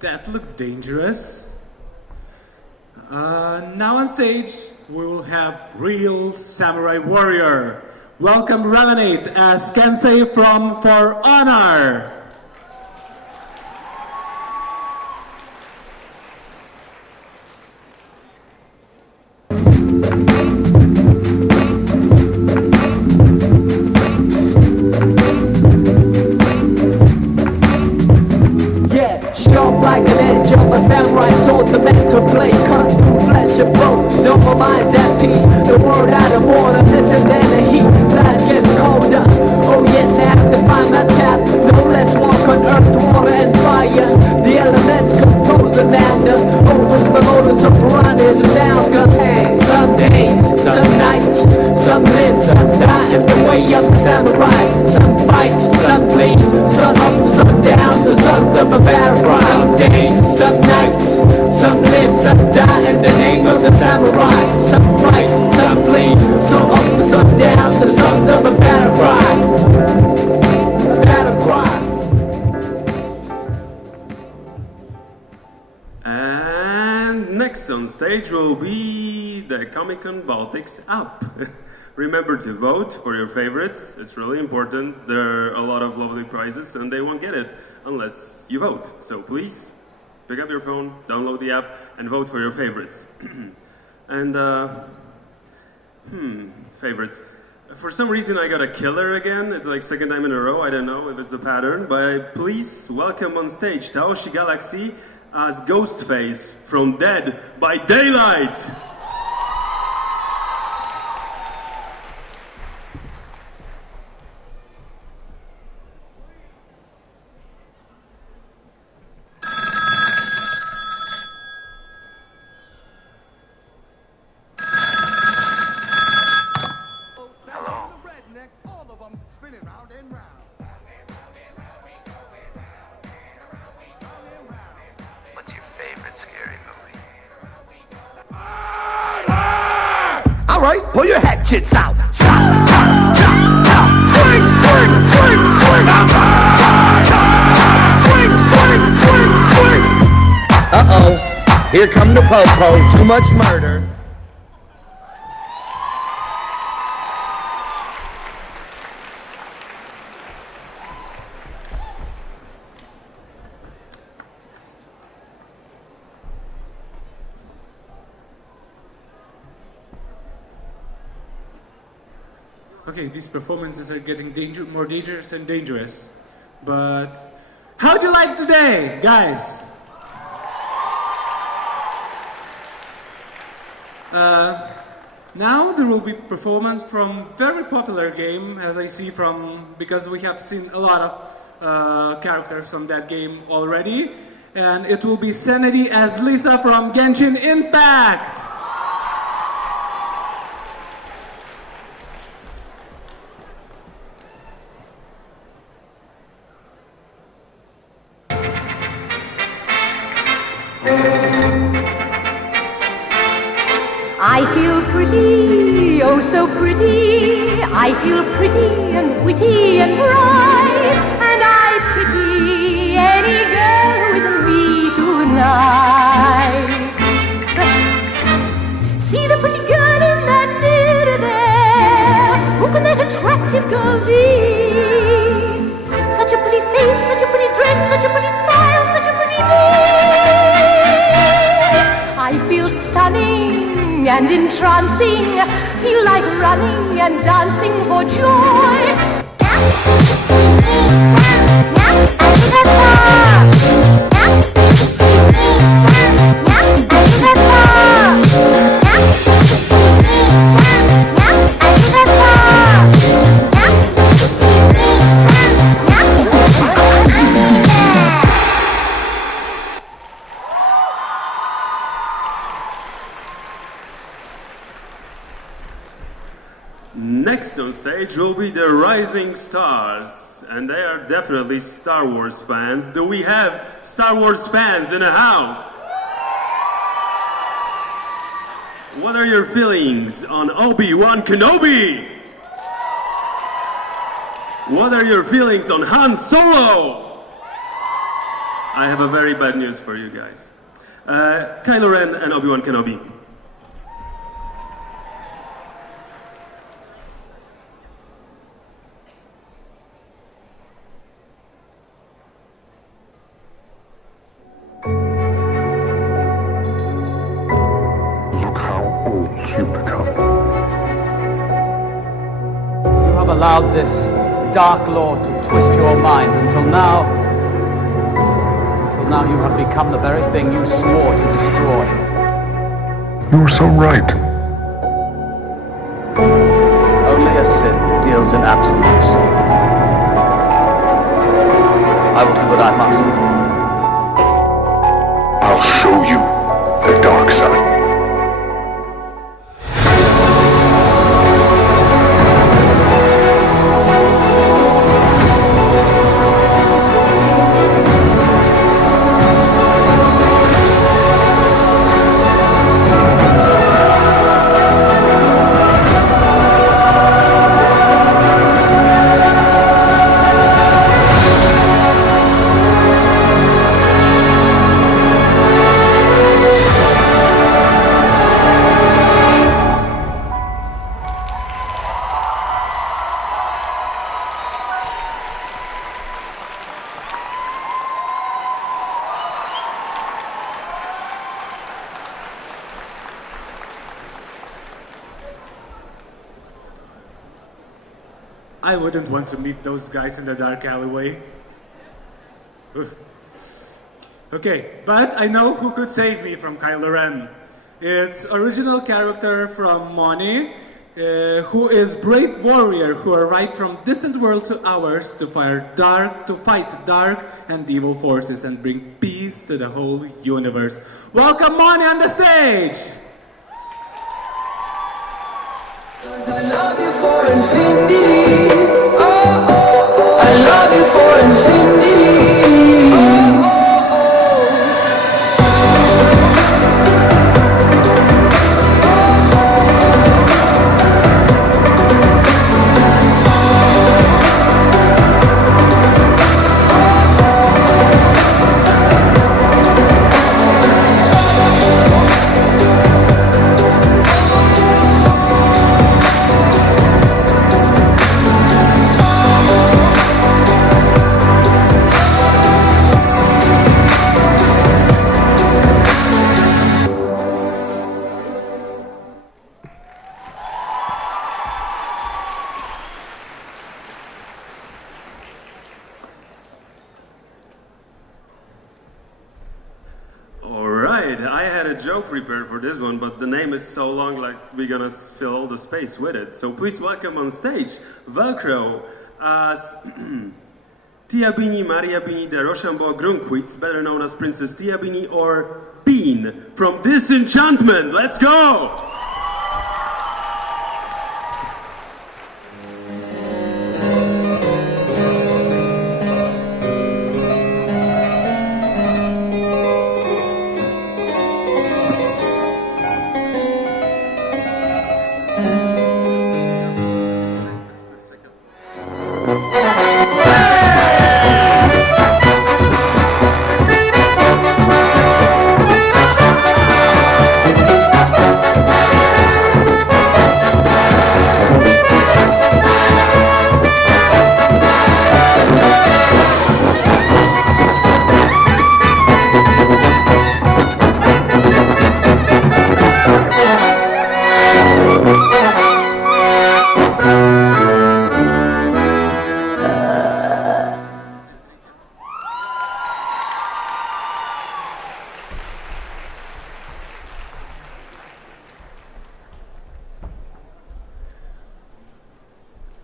That looked dangerous. Now on stage, we will have real samurai warrior. Welcome Revenate as Kensei from For Honor. Yeah. will be the Comic-Con Baltics app. Remember to vote for your favorites. It's really important. There are a lot of lovely prizes and they won't get it unless you vote. So please pick up your phone, download the app and vote for your favorites. And favorites. For some reason I got a killer again. It's like second time in a row. I don't know if it's a pattern, but please welcome on stage Takahashi Galaxy as Ghostface from Dead by Daylight. Pull your hatchets out. Chop, chop, chop, chop. Swing, swing, swing, swing. Chop, swing, swing, swing, swing. Uh-oh. Here come the po-po. Too much murder. Okay, these performances are getting more dangerous and dangerous. But how do you like today, guys? Now there will be performance from very popular game, as I see because we have seen a lot of characters from that game already. And it will be Sanity as Lisa from Genshin Impact. I feel pretty, oh so pretty. I feel pretty and witty and bright. And I pity any girl who isn't me tonight. See the pretty girl in that mirror there. Who can that attractive girl be? Such a pretty face, such a pretty dress, such a pretty smile, such a pretty me. I feel stunning and entrancing, feel like running and dancing for joy. Next on stage will be the Rising Stars, and they are definitely Star Wars fans. Do we have Star Wars fans in the house? What are your feelings on Obi-Wan Kenobi? What are your feelings on Han Solo? I have a very bad news for you guys. Kylo Ren and Obi-Wan Kenobi. Allowed this Dark Lord to twist your mind until now you have become the very thing you swore to destroy. You were so right. Only a Sith deals in absolutes. I will do what I must. I'll show you the dark side. I wouldn't want to meet those guys in the dark alleyway. Okay, but I know who could save me from Kylo Ren. It's original character from Moni, who is brave warrior who arrived from distant world to ours to fight dark and evil forces and bring peace to the whole universe. Welcome Moni on the stage! 'Cause I love you for infinity. I love you for infinity. Prepared for this one, but the name is so long, like we're gonna fill all the space with it. So please welcome on stage Velcro as Tiabini Maria Bini de Rochambeau Grunquitz, better known as Princess Tiabini or Bean from Disenchantment. Let's go!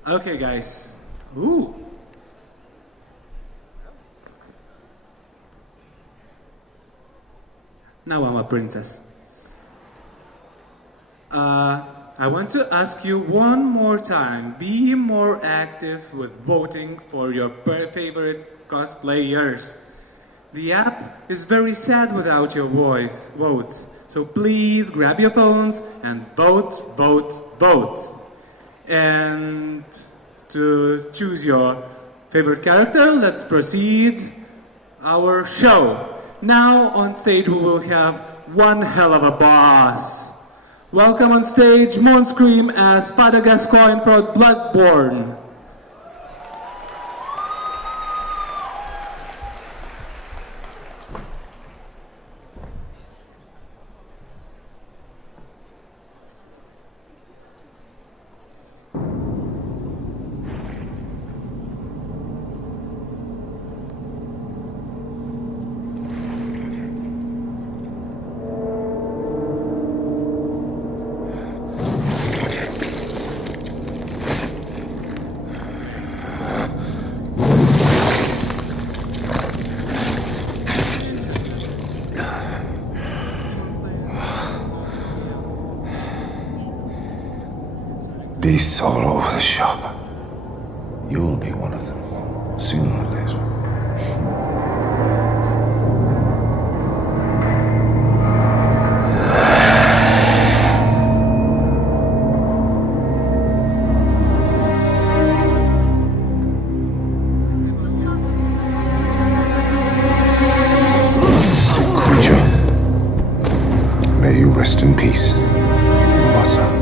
Okay, guys. Ooh. Now I'm a princess. I want to ask you one more time, be more active with voting for your favorite cosplayers. The app is very sad without your votes. So please grab your phones and vote, vote, vote. And to choose your favorite character, let's proceed our show. Now on stage we will have one hell of a boss. Welcome on stage Moonscream as Pada Gascoigne from Bloodborne. Beasts all over the shop. You'll be one of them, sooner or later. Sick creature. May you rest in peace, Masa.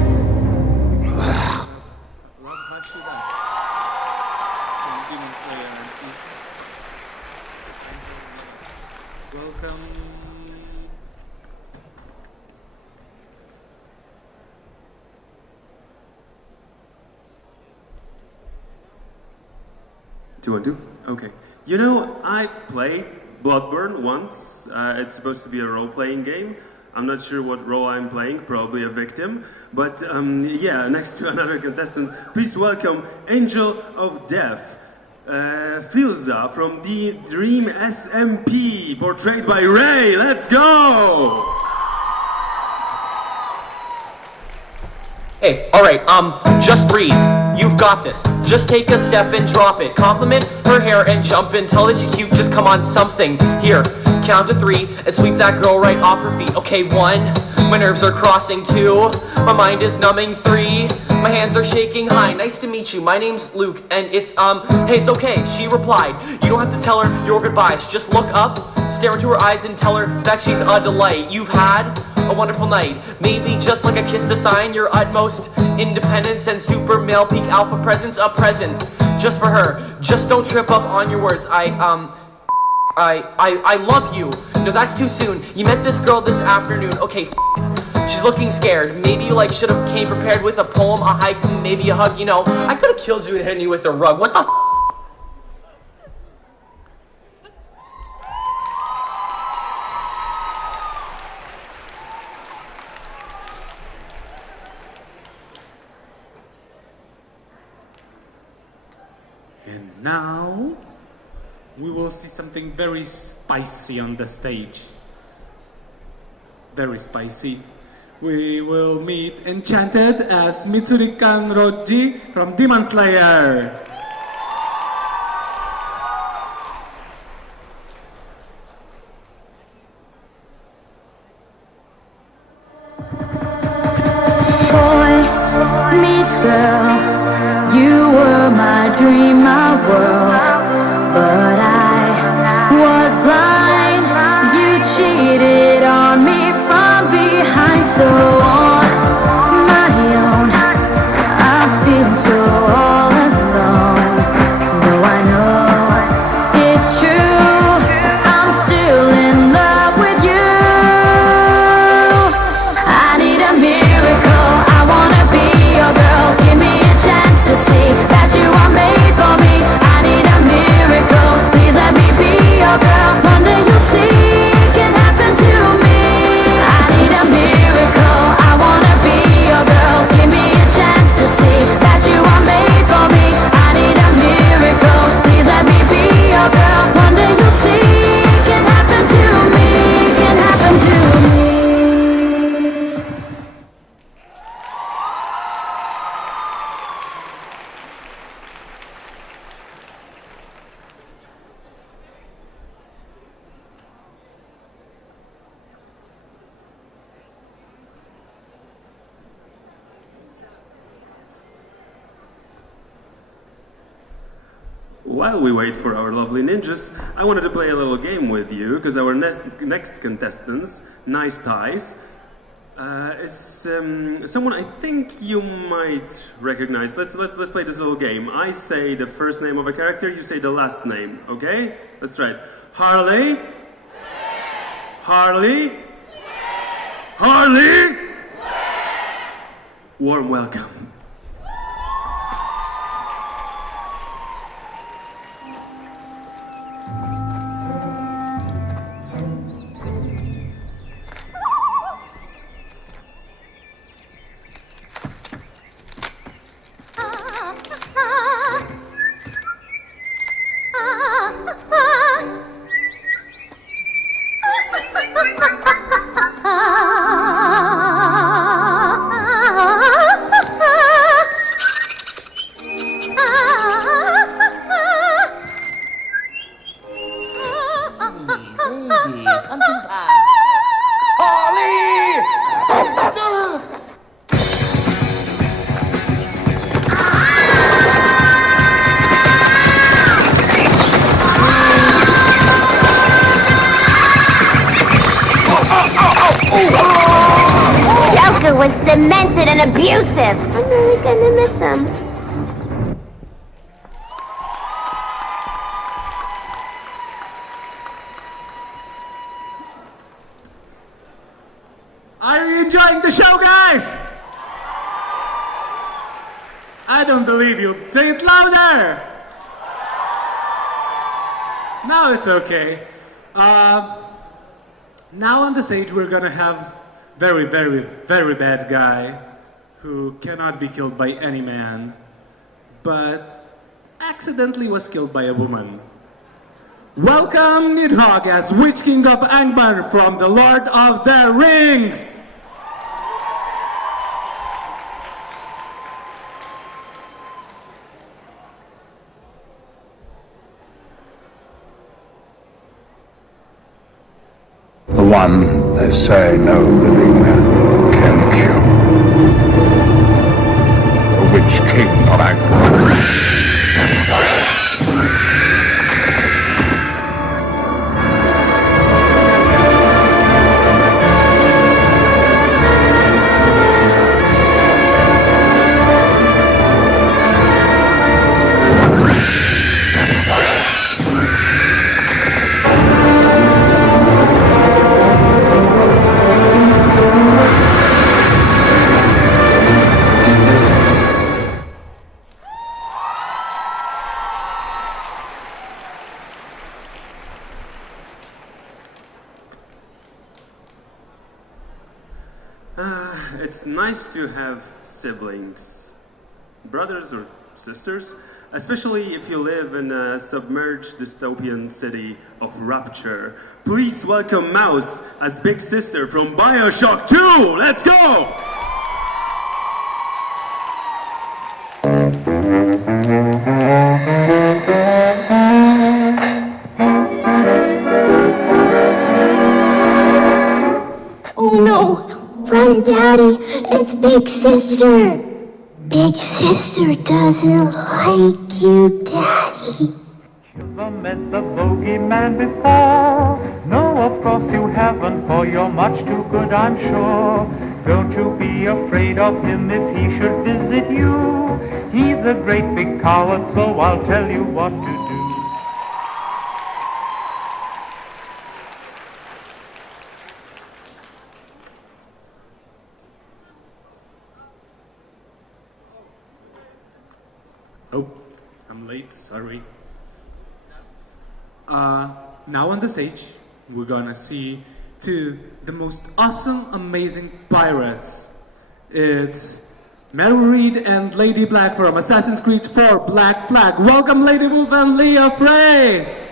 2 on 2? Okay. You know, I played Bloodborne once. It's supposed to be a role-playing game. I'm not sure what role I'm playing, probably a victim. But yeah, next to another contestant, please welcome Angel of Death, Filza from the Dream SMP, portrayed by Ray. Let's go! Hey, alright, just breathe. You've got this. Just take a step and drop it. Compliment her hair and jump and tell her she's cute. Just come on, something. Here, count to 3 and sweep that girl right off her feet. Okay, 1, my nerves are crossing. 2, my mind is numbing. 3, my hands are shaking. Hi, nice to meet you. My name's Luke, and it's, hey, it's okay. She replied. You don't have to tell her your goodbyes. Just look up, stare into her eyes, and tell her that she's a delight. You've had a wonderful night. Maybe just like a kiss to sign your utmost independence and super male peak alpha presence, a present just for her. Just don't trip up on your words. I love you. No, that's too soon. You met this girl this afternoon. Okay, she's looking scared. Maybe you should have came prepared with a poem, a haiku, maybe a hug. You know, I could have killed you and hit you with a rug. What the And now, we will see something very spicy on the stage. Very spicy. We will meet Enchanted as Mitsuri Kanroji from Demon Slayer. Boy meets girl, you were my dream, my world, but I was blind. You cheated on me from behind, so on my own I feel so all alone. Though I know it's true, I'm still in love with you. I need a miracle, I wanna be your girl. Give me a chance to see that you are made for me. I need a miracle, please let me be your girl. One day you'll see it can happen to me. I need a miracle, I wanna be your girl. Give me a chance to see that you are made for me. I need a miracle, please let me be your girl. One day you'll see it can happen to me, can happen to me. While we wait for our lovely ninjas, I wanted to play a little game with you, because our next contestants, Nice Ties, is someone I think you might recognize. Let's play this little game. I say the first name of a character, you say the last name, okay? Let's try it. Harley? Harley? Harley? Warm welcome. Was demented and abusive. I'm really gonna miss him. Are you enjoying the show, guys? I don't believe you. Say it louder. Now it's okay. Now on the stage we're gonna have very, very, very bad guy who cannot be killed by any man, but accidentally was killed by a woman. Welcome Nidhogg as Witch King of Angmar from the Lord of the Rings! The one they say no living man can kill. The Witch King of Angmar. It's nice to have siblings, brothers or sisters, especially if you live in a submerged dystopian city of Rapture. Please welcome Mouse as Big Sister from BioShock 2! Let's go! Oh no! Run, Daddy! It's Big Sister! Big Sister doesn't like you, Daddy. Never met the bogeyman before. No, of course you haven't, for you're much too good, I'm sure. Don't you be afraid of him if he should visit you. He's a great big coward, so I'll tell you what to do. Oh, I'm late, sorry. Now on the stage, we're gonna see two the most awesome, amazing pirates. It's Mary Reed and Lady Black from Assassin's Creed 4 Black Flag. Welcome Lady Wolf and Leah Frey!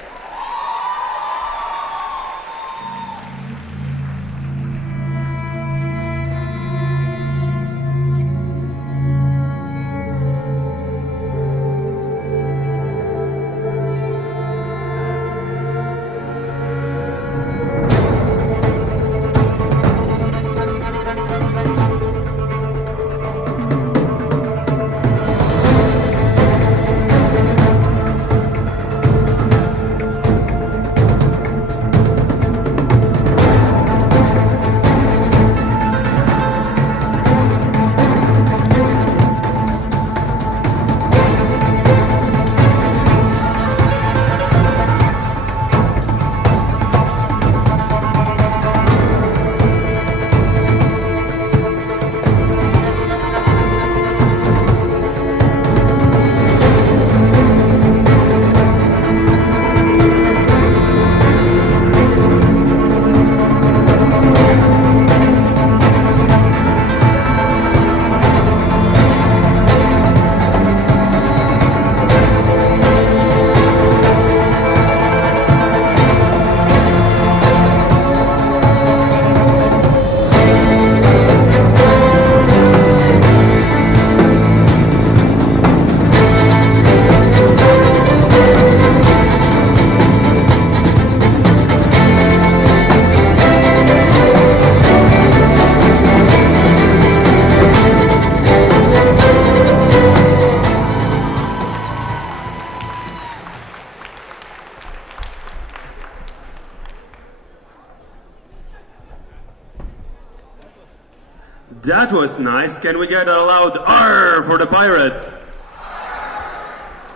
That was nice. Can we get a loud R for the pirate?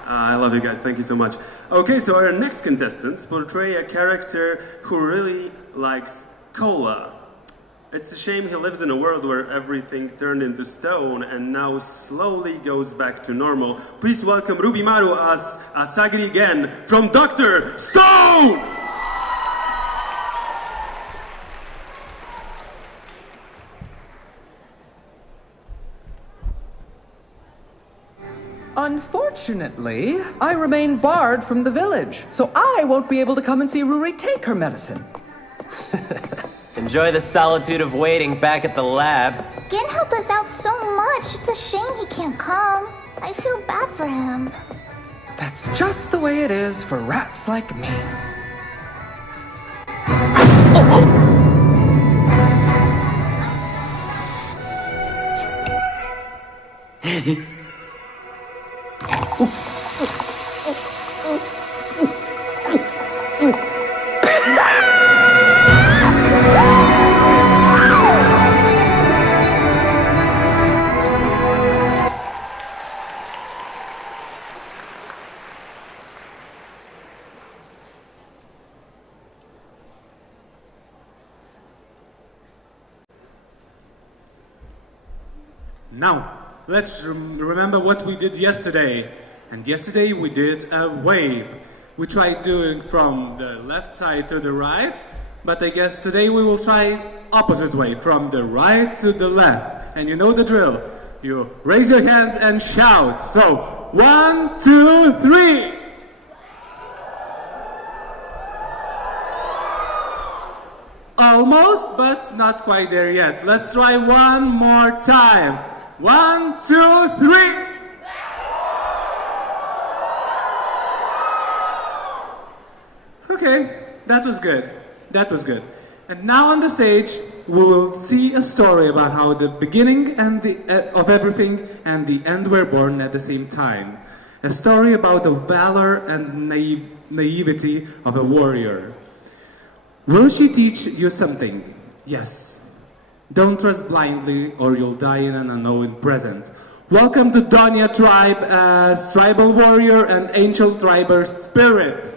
I love you guys. Thank you so much. Okay, so our next contestants portray a character who really likes cola. It's a shame he lives in a world where everything turned into stone and now slowly goes back to normal. Please welcome Rubimaru as Asagiri again from Dr. Stone! Unfortunately, I remain barred from the village, so I won't be able to come and see Ruri take her medicine. Enjoy the solitude of waiting back at the lab. Gen helped us out so much. It's a shame he can't come. I feel bad for him. That's just the way it is for rats like me. Now, let's remember what we did yesterday. And yesterday we did a wave. We tried doing from the left side to the right, but I guess today we will try opposite way, from the right to the left. And you know the drill. You raise your hands and shout. So, 1, 2, 3. Almost, but not quite there yet. Let's try one more time. 1, 2, 3. Okay, that was good. That was good. And now on the stage, we will see a story about how the beginning and of everything and the end were born at the same time. A story about the valor and naivety of a warrior. Will she teach you something? Yes. Don't trust blindly or you'll die in an unknown present. Welcome to Donya tribe as tribal warrior and angel triber spirit.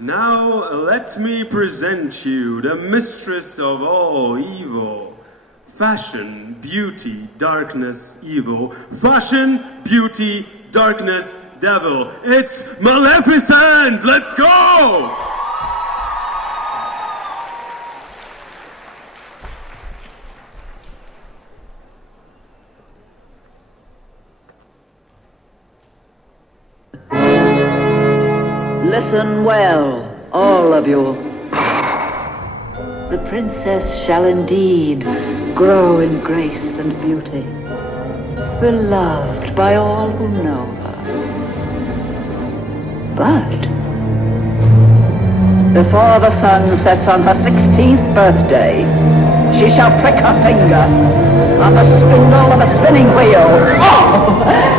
Now let me present you the mistress of all evil. Fashion, beauty, darkness, evil. Fashion, beauty, darkness, devil. It's Maleficent! Let's go! Listen well, all of you. The princess shall indeed grow in grace and beauty, beloved by all who know her. But before the sun sets on her 16th birthday, she shall prick her finger on the spindle of a spinning wheel. Oh!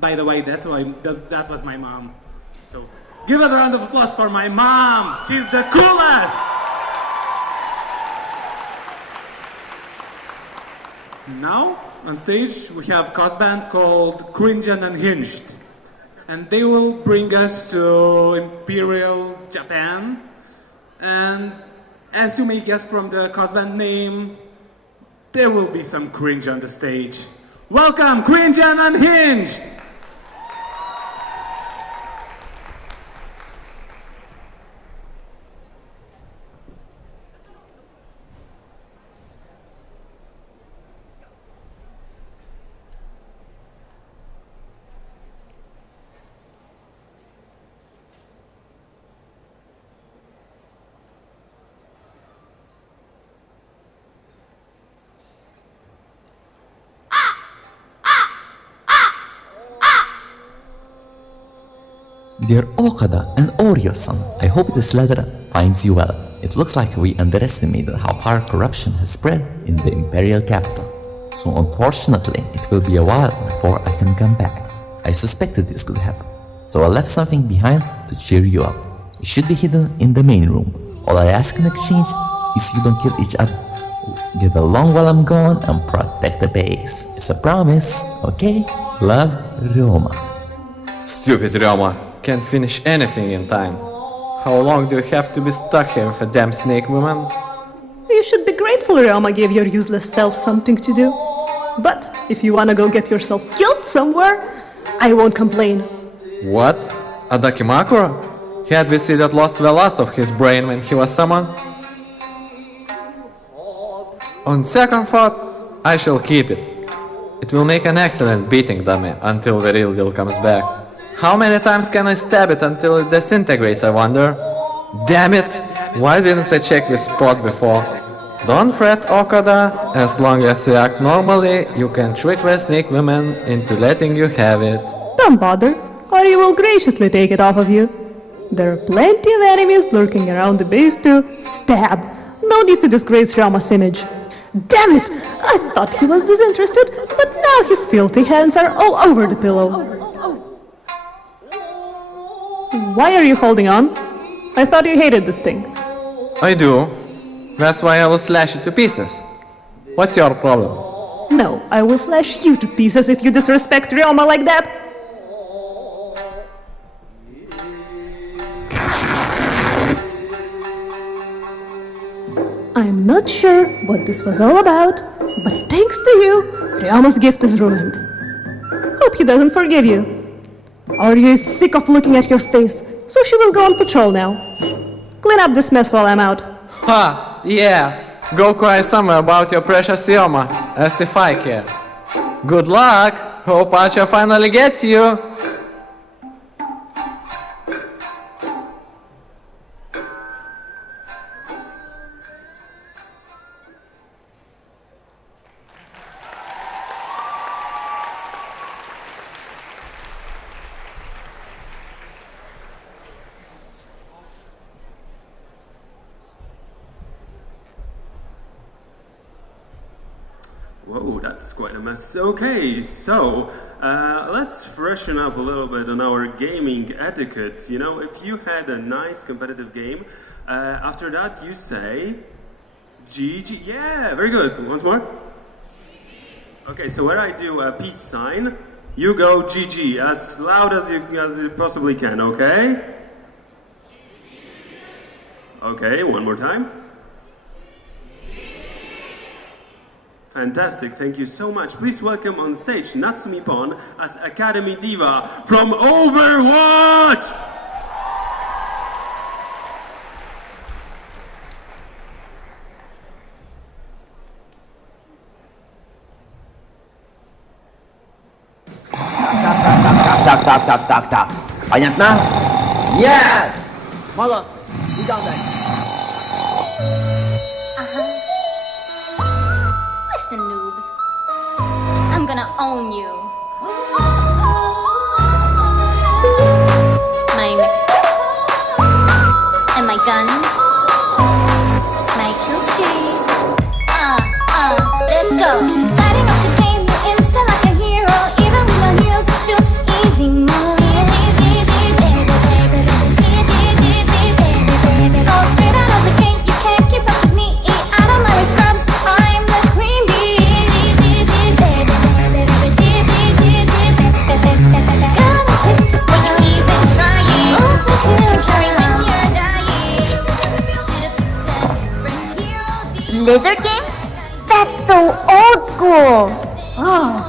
By the way, that was my mom. So give a round of applause for my mom. She's the coolest. Now on stage we have a cos band called Cringe and Unhinged, and they will bring us to Imperial Japan. And as you may guess from the cos band name, there will be some cringe on the stage. Welcome, Cringe and Unhinged. Dear Okada and Oryo-san, I hope this letter finds you well. It looks like we underestimated how far corruption has spread in the imperial capital. So unfortunately, it will be a while before I can come back. I suspected this could happen, so I left something behind to cheer you up. It should be hidden in the main room. All I ask in exchange is you don't kill each other. Get along while I'm gone and protect the base. It's a promise, okay? Love, Ryoma. Stupid Ryoma. Can't finish anything in time. How long do you have to be stuck here with a damn snake woman? You should be grateful Ryoma gave your useless self something to do. But if you wanna go get yourself killed somewhere, I won't complain. What? Adakimakura? Had we seen that lost Velas of his brain when he was summoned? On second thought, I shall keep it. It will make an excellent beating dummy until the real deal comes back. How many times can I stab it until it disintegrates, I wonder? Damn it! Why didn't I check this spot before? Don't fret, Okada. As long as you act normally, you can trick the snake women into letting you have it. Don't bother, or you will graciously take it off of you. There are plenty of enemies lurking around the base to stab. No need to disgrace Ryoma's image. Damn it! I thought he was disinterested, but now his filthy hands are all over the pillow. Why are you holding on? I thought you hated this thing. I do. That's why I will slash it to pieces. What's your problem? No, I will slash you to pieces if you disrespect Ryoma like that. I'm not sure what this was all about, but thanks to you, Ryoma's gift is ruined. Hope he doesn't forgive you. Arya is sick of looking at your face, so she will go on patrol now. Clean up this mess while I'm out. Ha! Yeah! Go cry somewhere about your precious Ryoma, as if I care. Good luck! Hope Archer finally gets you! Whoa, that's quite a mess. Okay, so let's freshen up a little bit on our gaming etiquette. You know, if you had a nice competitive game, after that you say GG. Yeah, very good. Once more. Okay, so when I do a peace sign, you go GG as loud as you possibly can, okay? Okay, one more time. Fantastic, thank you so much. Please welcome on stage Natsumi Pon as Academy Diva from Overwatch! Tak. Понятно? Нет! Молодцы! Идем дальше. Listen, noobs. I'm gonna own you. Mine. And my guns. My kill streak. Let's go. Starting off the game, you insta like a hero. Even with no heroes, it's still easy move. Oh, straight out of the gate, you can't keep up with me. Out of my scrubs, I'm the queen bee. Gonna take just when you even trying. Oh, to carry when you're dying. Blizzard games? That's so old school. Oh.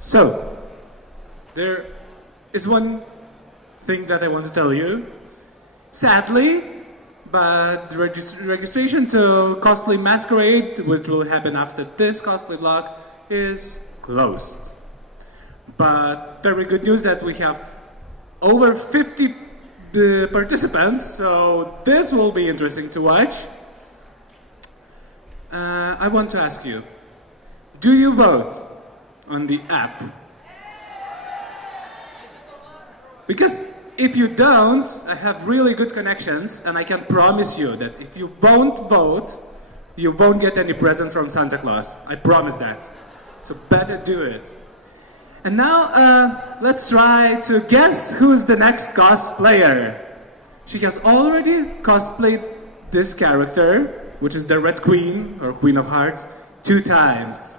So, there is one thing that I want to tell you. Sadly, but the registration to Cosplay Masquerade, which will happen after this cosplay vlog, is closed. But very good news that we have over 50 participants, so this will be interesting to watch. I want to ask you, do you vote on the app? Because if you don't, I have really good connections, and I can promise you that if you won't vote, you won't get any present from Santa Claus. I promise that. So better do it. And now, let's try to guess who's the next cosplayer. She has already cosplayed this character, which is the Red Queen, or Queen of Hearts, 2 times.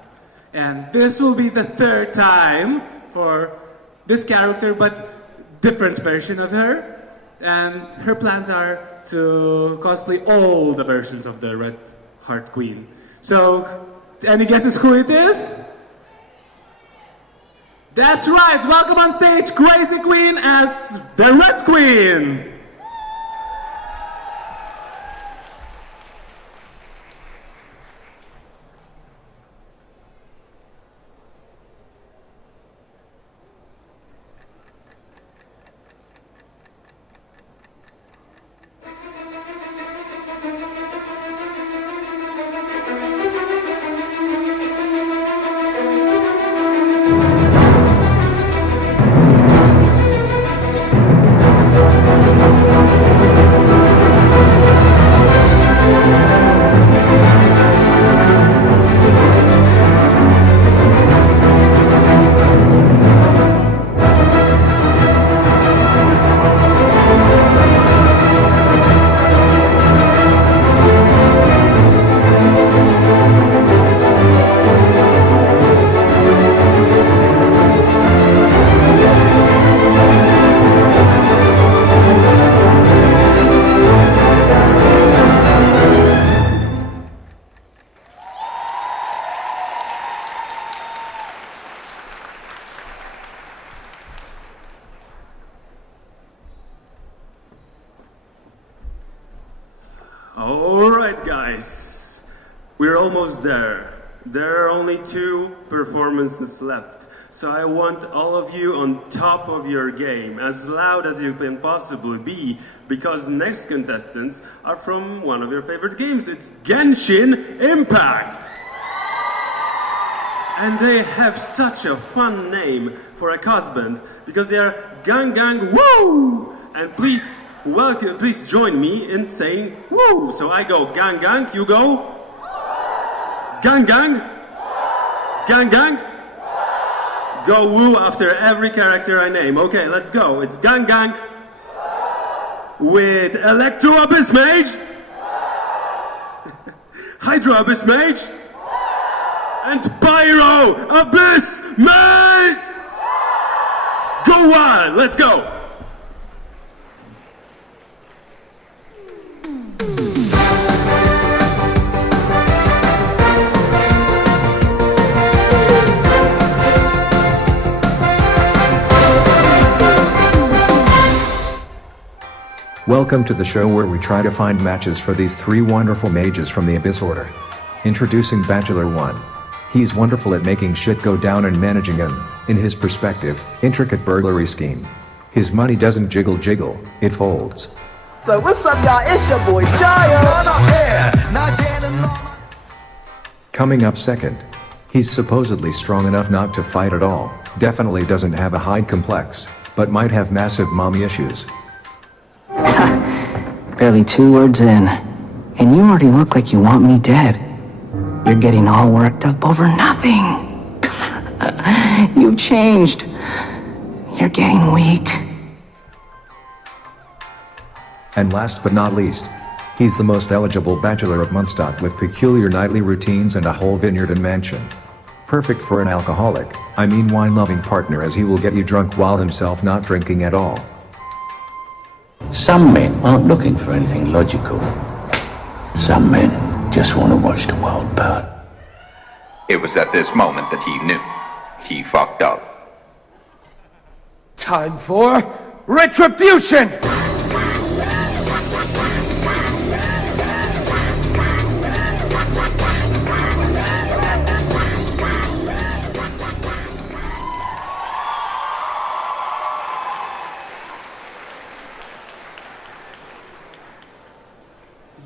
And this will be the 3rd time for this character, but different version of her. And her plans are to cosplay all the versions of the Red Heart Queen. So, any guesses who it is? That's right! Welcome on stage, Crazy Queen as the Red Queen! We're almost there. There are only 2 performances left. So I want all of you on top of your game, as loud as you can possibly be, because next contestants are from one of your favorite games. It's Genshin Impact! And they have such a fun name for a cos band, because they are Gang Gang Woo! And please welcome. Please join me in saying woo. So I go gang gang, you go gang gang, gang gang. Go woo after every character I name. Okay, let's go. It's gang gang with Electro Abyss Mage, Hydro Abyss Mage, and Pyro Abyss Mage. Go on, let's go. Welcome to the show where we try to find matches for these three wonderful mages from the Abyss Order. Introducing Bachelor 1. He's wonderful at making shit go down and managing an, in his perspective, intricate burglary scheme. His money doesn't jiggle, it folds. So what's up y'all, it's your boy Giles. Coming up second. He's supposedly strong enough not to fight at all, definitely doesn't have a hide complex, but might have massive mommy issues. Barely 2 words in, and you already look like you want me dead. You're getting all worked up over nothing. You've changed. You're getting weak. And last but not least, he's the most eligible bachelor of Munstadt with peculiar nightly routines and a whole vineyard and mansion. Perfect for an alcoholic, I mean wine-loving partner, as he will get you drunk while himself not drinking at all. Some men aren't looking for anything logical. Some men just want to watch the world burn. It was at this moment that he knew. He fucked up. Time for retribution!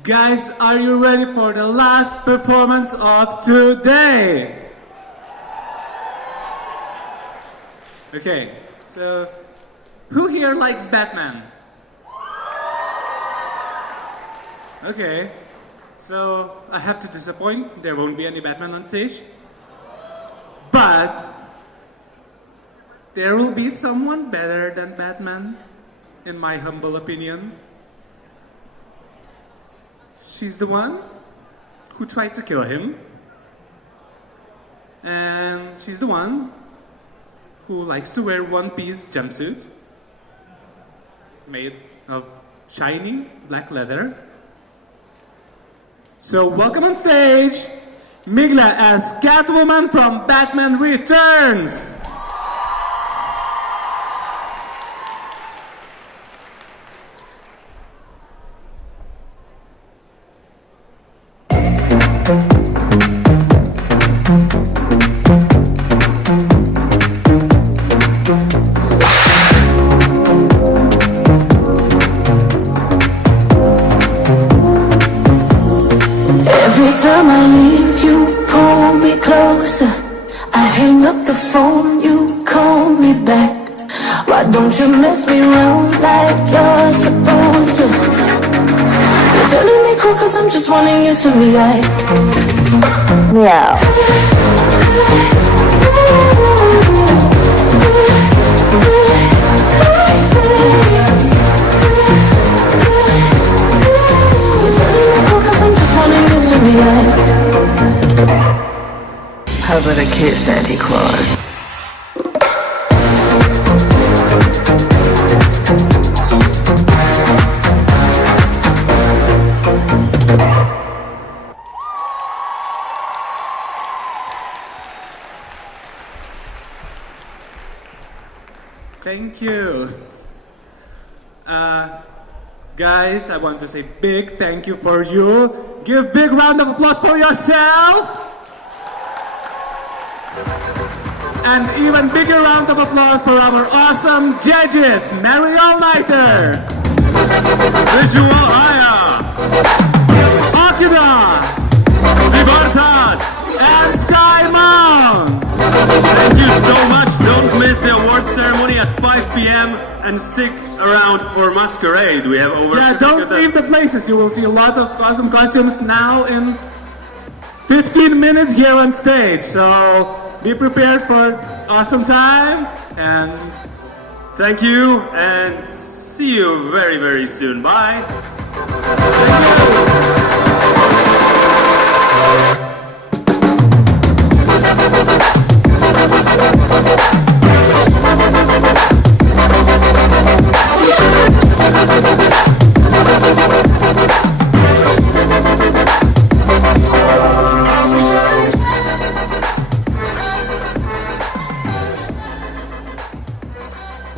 Guys, are you ready for the last performance of today? Okay, so who here likes Batman? Okay, so I have to disappoint, there won't be any Batman on stage. But there will be someone better than Batman, in my humble opinion. She's the one who tried to kill him. And she's the one who likes to wear one-piece jumpsuit made of shiny black leather. So welcome on stage, Migla as Catwoman from Batman Returns. Every time I leave, you pull me closer. I hang up the phone, you call me back. Why don't you mess me around like you're supposed to? You're telling me cool cause I'm just wanting you to react. Yeah. How about a kiss, Santa Claus? Thank you. Guys, I want to say big thank you for you. Give big round of applause for yourself. And even bigger round of applause for our awesome judges, Merry All-Nighter, Visual Aya, Akira, Vivartas, and Sky Mount. Thank you so much. Don't miss the awards ceremony at 5 p.m. and stick around for Masquerade. We have over... Yeah, don't leave the places. You will see a lot of awesome costumes now in 15 minutes here on stage. So be prepared for awesome time and... Thank you and see you very, very soon. Bye.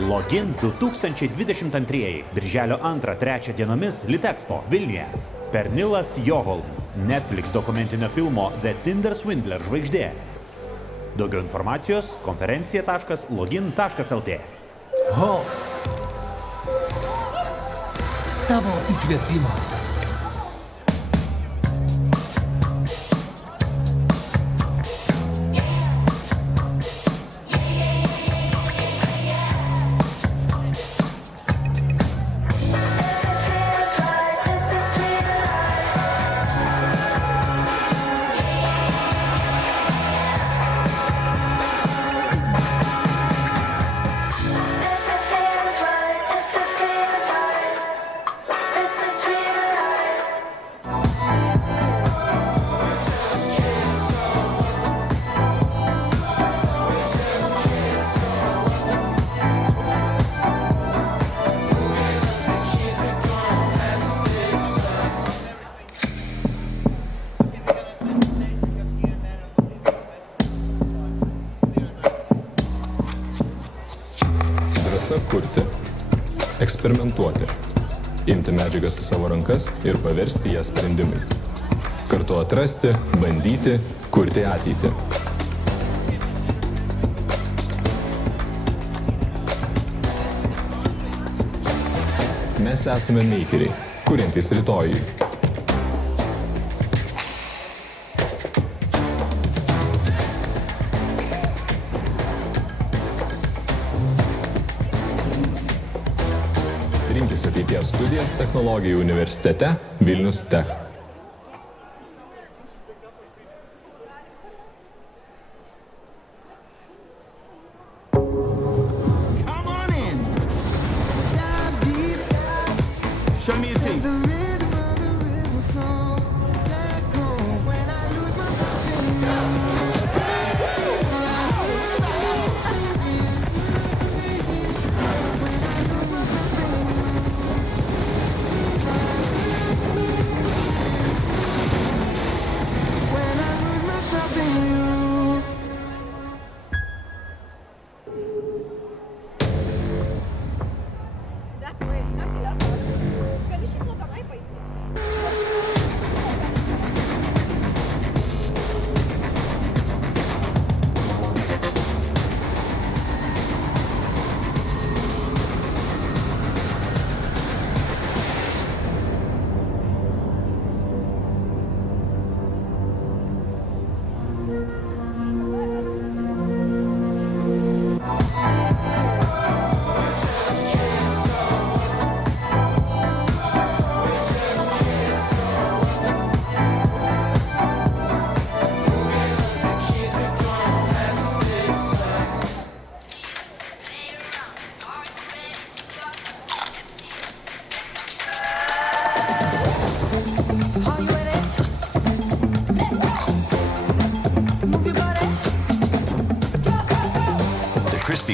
Login 2022 Birželio 2-3 dienomis Litexpo Vilniuje. Pernilas Johol, Netflix dokumentinio filmo The Tinder Swindler žvaigždė. Daugiau informacijos konferencija.login.lt. Hols. Tavo įkvėpimams. Kurti, eksperimentuoti, imti medžiagas į savo rankas ir paversti jas sprendimais. Kartu atrasti, bandyti, kurti ateitį. Mes esame makeriai, kuriantys rytojui. Ateities studijas technologijų universitete Vilnius Tech. Come on in. Dive deep. Show me your teeth. The rhythm of the river flow. Let go when I lose myself in you.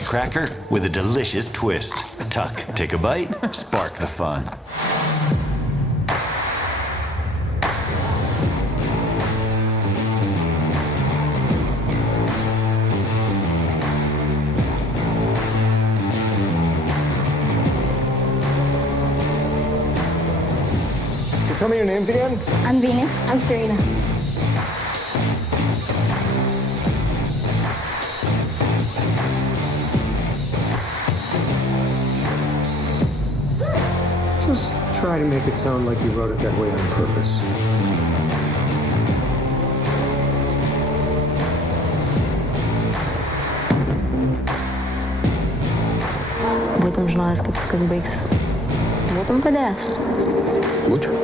Cracker with a delicious twist. Tuck, take a bite, spark the fun. Tell me your names again. I'm Venus. I'm Serena. Just try to make it sound like you wrote it that way on purpose. В этом же žmonės, kaip viskas baigsis. Būtum padėjęs? Būčiau.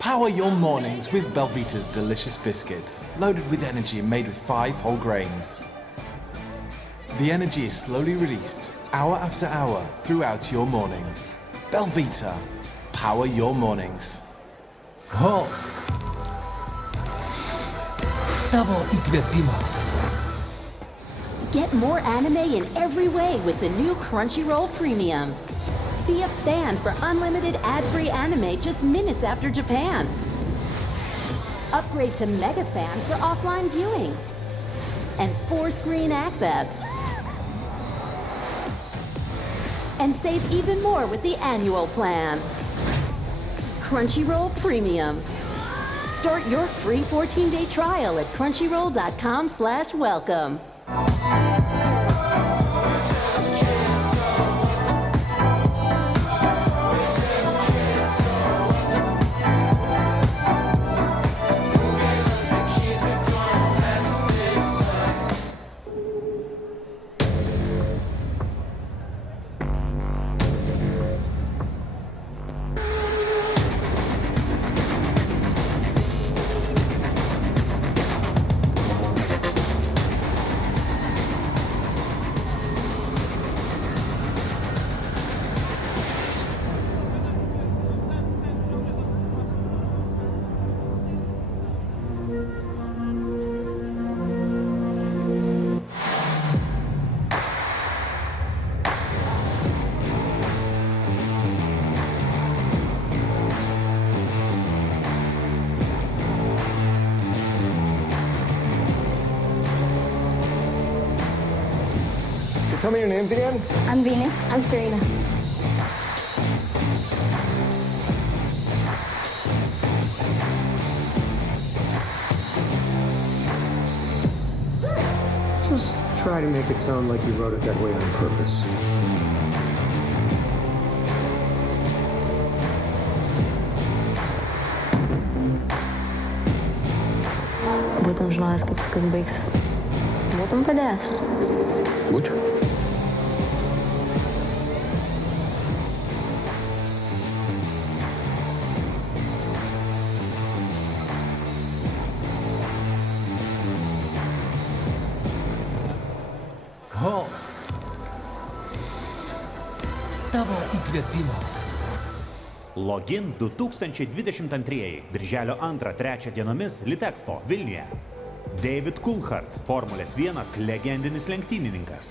Power your mornings with Belvita's delicious biscuits, loaded with energy and made with 5 whole grains. The energy is slowly released, hour after hour, throughout your morning. Belvita, power your mornings. Halls. Tavo įkvėpimams. Get more anime in every way with the new Crunchyroll Premium. Be a fan for unlimited ad-free anime just minutes after Japan. Upgrade to Mega Fan for offline viewing. And 4-screen access. And save even more with the annual plan. Crunchyroll Premium. Start your free 14-day trial at crunchyroll.com/welcome. Tell me your names again. I'm Venus. I'm Serena. Just try to make it sound like you wrote it that way on purpose. Būtum žinojęs, kaip viskas baigsis. Būtum padėjęs? Būčiau. Halls. Tavo įkvėpimams. Login 2022 birželio 2-3 dienomis Litexpo Vilniuje. David Coulthard, Formulės 1 legendinis lenktynininkas.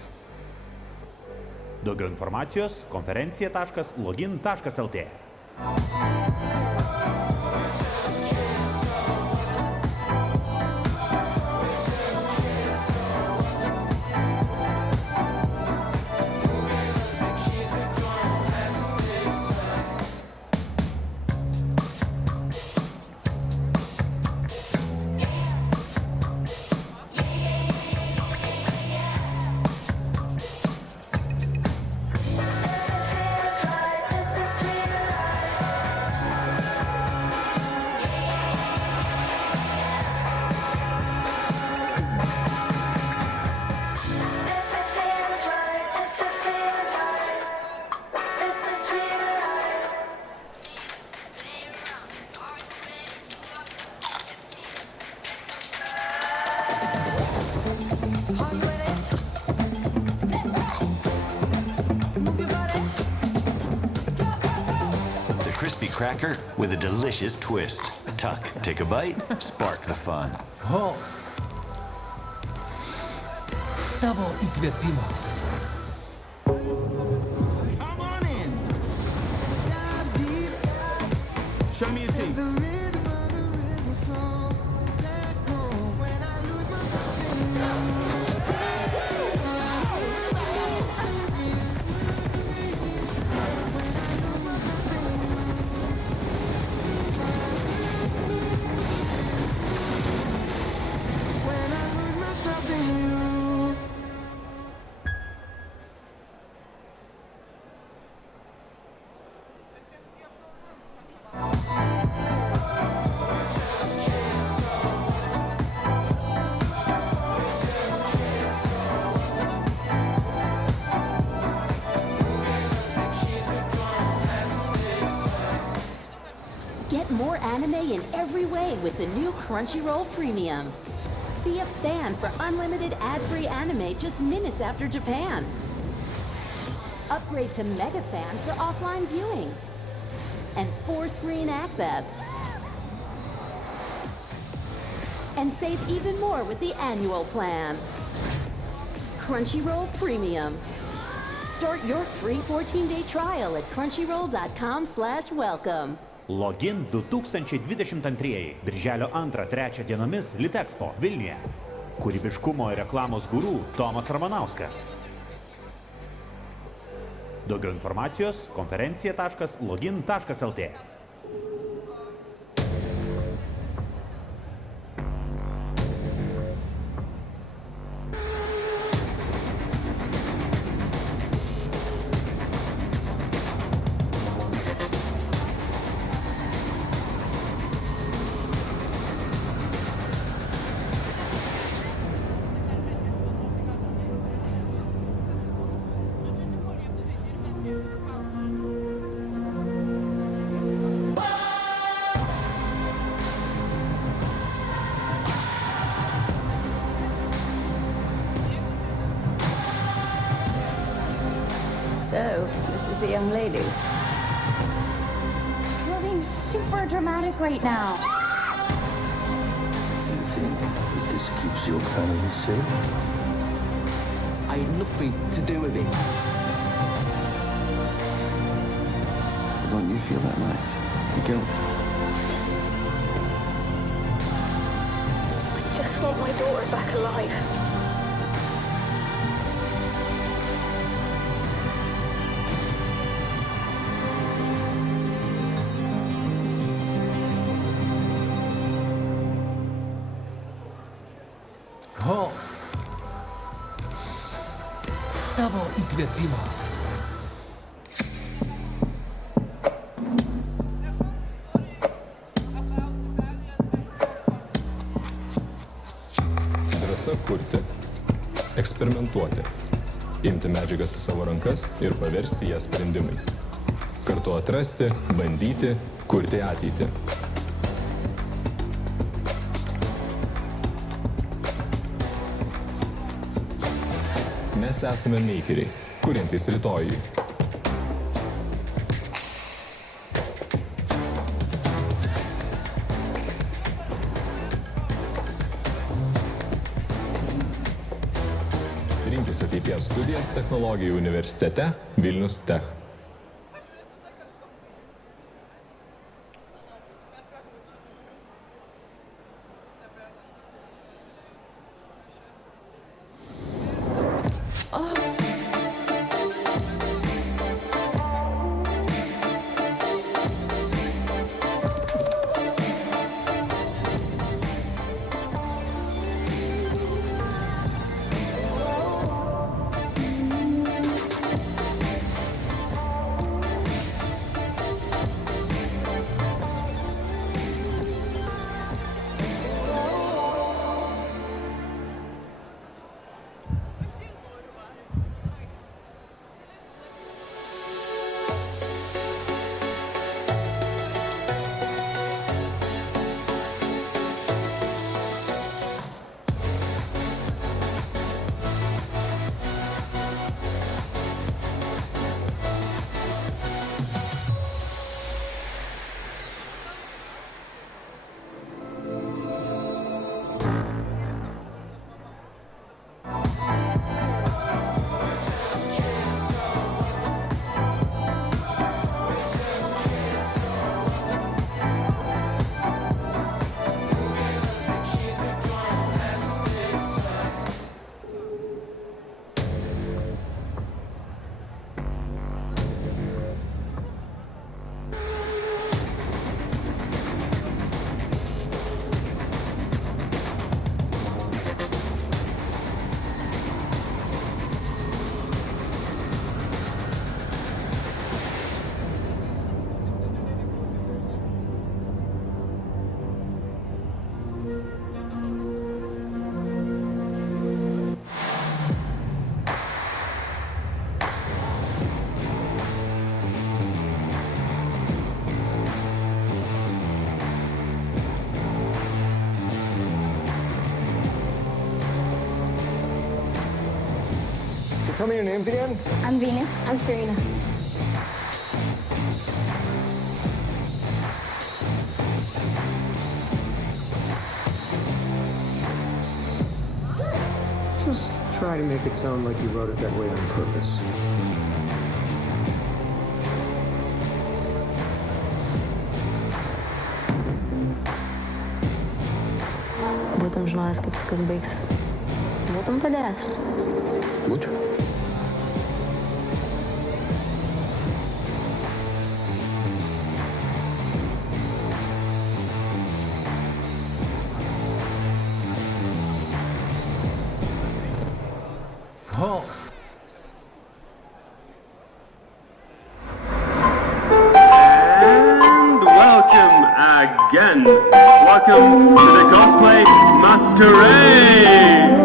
Daugiau informacijos konferencija.login.lt. Cracker with a delicious twist. Tuck, take a bite, spark the fun. Halls. Tavo įkvėpimams. Come on in. Dive deep. Show me your teeth. every way with the new Crunchyroll Premium. Be a fan for unlimited ad-free anime just minutes after Japan. Upgrade to Mega Fan for offline viewing. And 4-screen access. And save even more with the annual plan. Crunchyroll Premium. Start your free 14-day trial at crunchyroll.com/welcome. Login 2022 Birželio 2-3 dienomis Litexpo Vilniuje. Kūrybiškumo ir reklamos guru Tomas Ramanauskas. Daugiau informacijos konferencija.login.lt. So, this is the young lady. You're being super dramatic right now. You think that this keeps your family safe? I had nothing to do with it. Don't you feel that nice? The guilt? I just want my daughter back alive. HEIST. Tavo įkvėpimas. Drąsa kurti, eksperimentuoti, imti medžiagas į savo rankas ir paversti jas sprendimais. Kartu atrasti, bandyti, kurti ateitį. Mes esame makeriai, kuriantys rytojui. Rinkis ateities studijas technologijų universitete Vilnius Tech. Tell me your names again. I'm Venus. I'm Serena. Just try to make it sound like you wrote it that way on purpose. Būtum žinojęs, kaip viskas baigsis. Būtum padėjęs. Būčiau. Pulse. And welcome again. Welcome to the Cosplay Masquerade.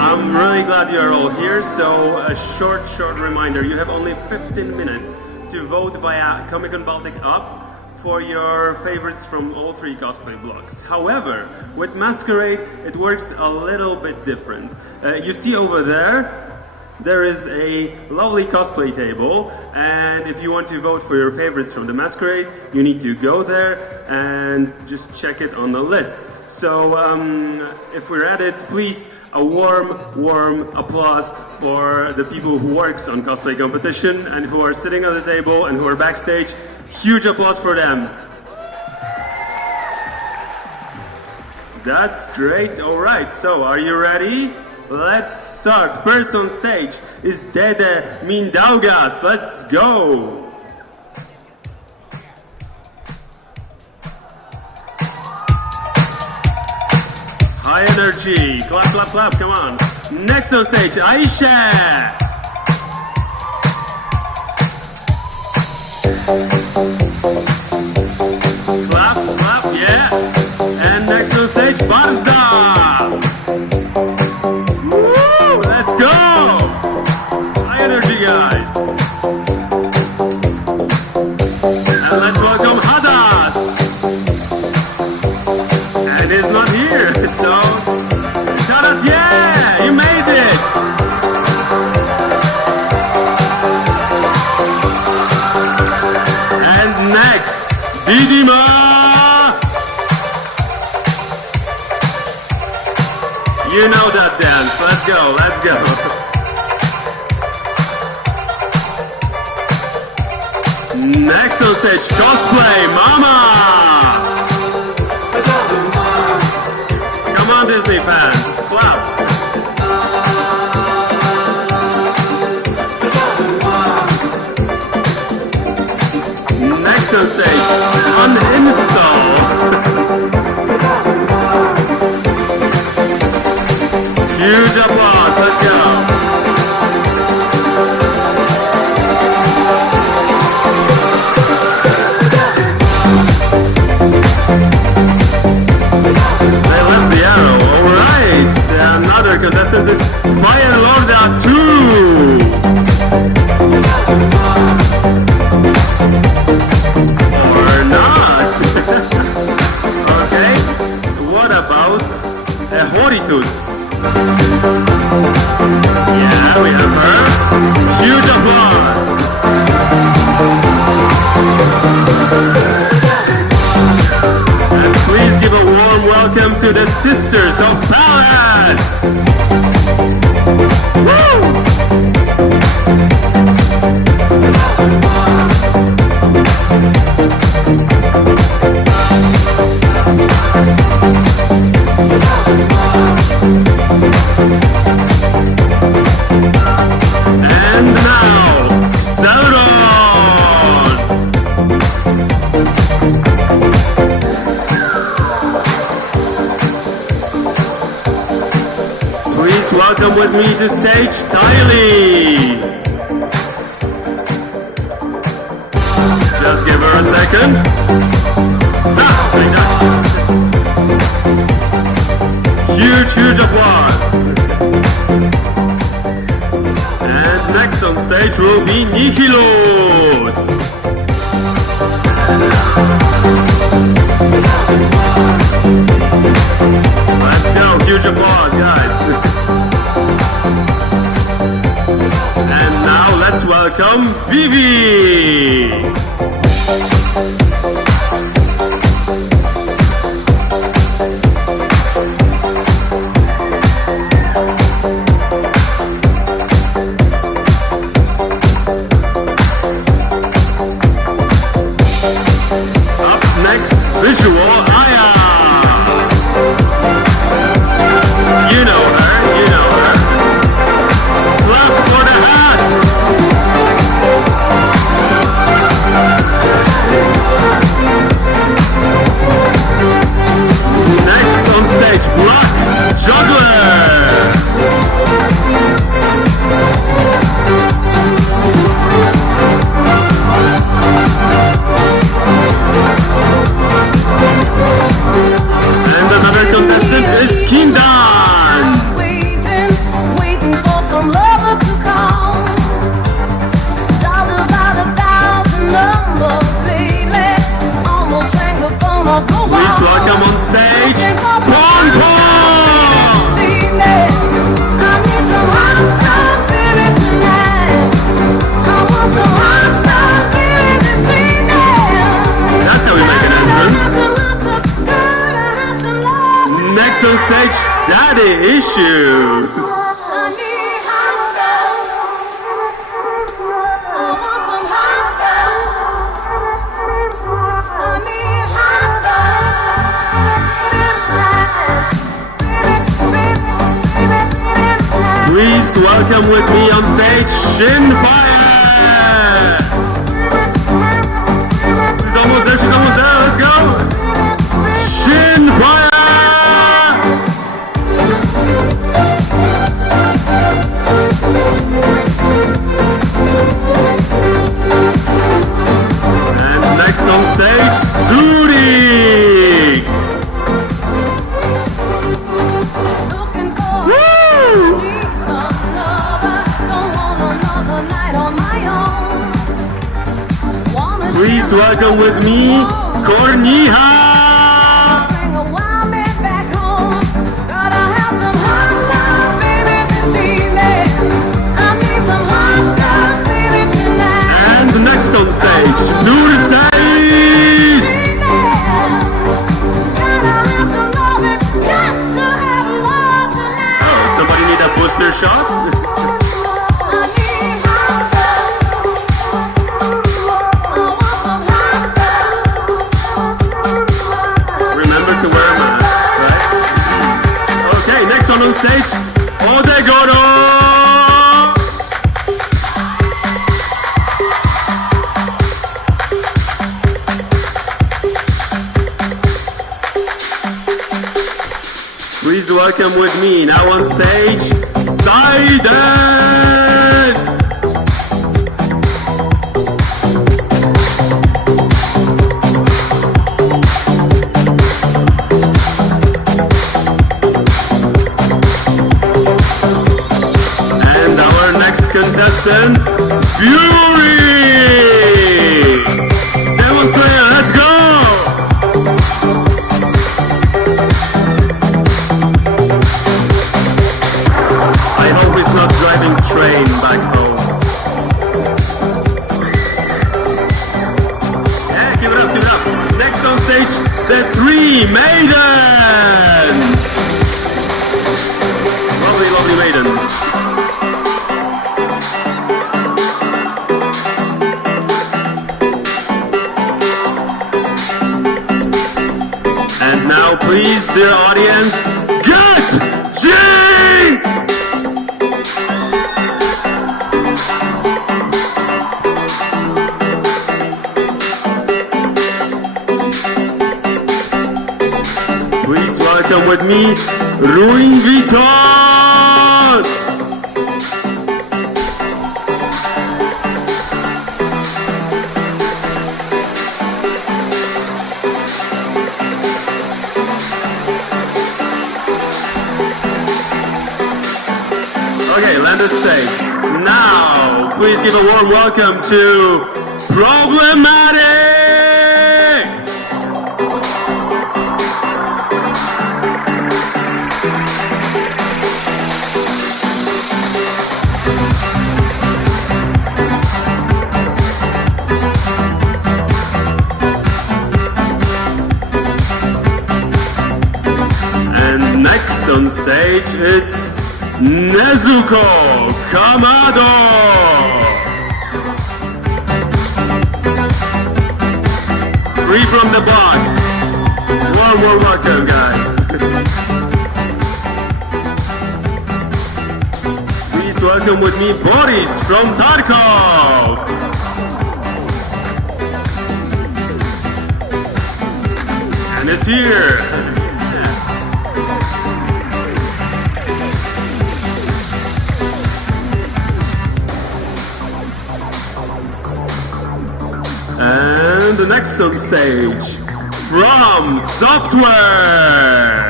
I'm really glad you are all here. So a short reminder. You have only 15 minutes to vote via Comic-Con Baltic Up for your favorites from all three cosplay blocks. However, with Masquerade, it works a little bit different. You see over there is a lovely cosplay table, and if you want to vote for your favorites from the Masquerade, you need to go there and just check it on the list. So, if we're at it, please, a warm applause for the people who works on cosplay competition and who are sitting on the table and who are backstage. Huge applause for them. That's great. All right, so are you ready? Let's start. First on stage is Dede Mindaugas. Let's go. High energy. Clap, come on. Next on stage, Aisha. Clap, yeah. And next on stage, Barda. Woo, let's go. High energy, guys. And let's welcome Hadas. And he's not here, so Hadas, yeah, you made it. And next, Didima. You know that dance. Let's go. Next on stage, Cosplay Mama. Come on, Disney fans, clap. Next on stage, Uninstall. Huge applause, let's go. They left the arrow, alright. Another contestant is Fire Lorda 2. Or not. Okay, what about a Horitus? Yeah, we have her. Huge applause. And please give a warm welcome to the Sisters of Palace. Woo! And now, Sauron! Please welcome with me to stage, Calin! Just give her a second. Huge applause. And next on stage will be Nihilos. Let's go, huge applause, guys. welcome Vivi! Visual Aya! You know her. Clap for the hat! Next on stage, Black Juggler! And another contestant is Kindan! Waiting for some lover to come. Dialed about 1,000 numbers lately. Almost rang the phone off the wall. Please welcome on stage, Pong Pong! I need some hot stuff, baby, tonight. I want some hot stuff, baby, this evening. That's how we make an entrance. Next on stage, Daddy Issues. I need hot stuff. I want some hot stuff. I need hot stuff. Please welcome with me on stage, Shinfire. She's almost there, let's go. Shinfire. And next on stage, Suri! Woo! Please welcome with me, Korniha! And next on stage, Nurseid! Oh, somebody need a booster shot? Remember to wear a mask, right? Okay, next on stage, Odegoro! Please welcome with me now on stage, Saiden! And our next contestant, Fury! Demon Slayer, let's go! I hope he's not driving train back home. Yeah, give it up. Next on stage, the three maidens! Lovely maidens. And now please, dear audience, get G! Please welcome with me, Ruin Vuitton! Okay, landed safe. Now, please give a warm welcome to Problematic! next on stage, it's Nezuko Kamado! Free from the box. Warm welcome, guys. Please welcome with me Boris from Tarkov. And it's here. And the next on stage, From Software!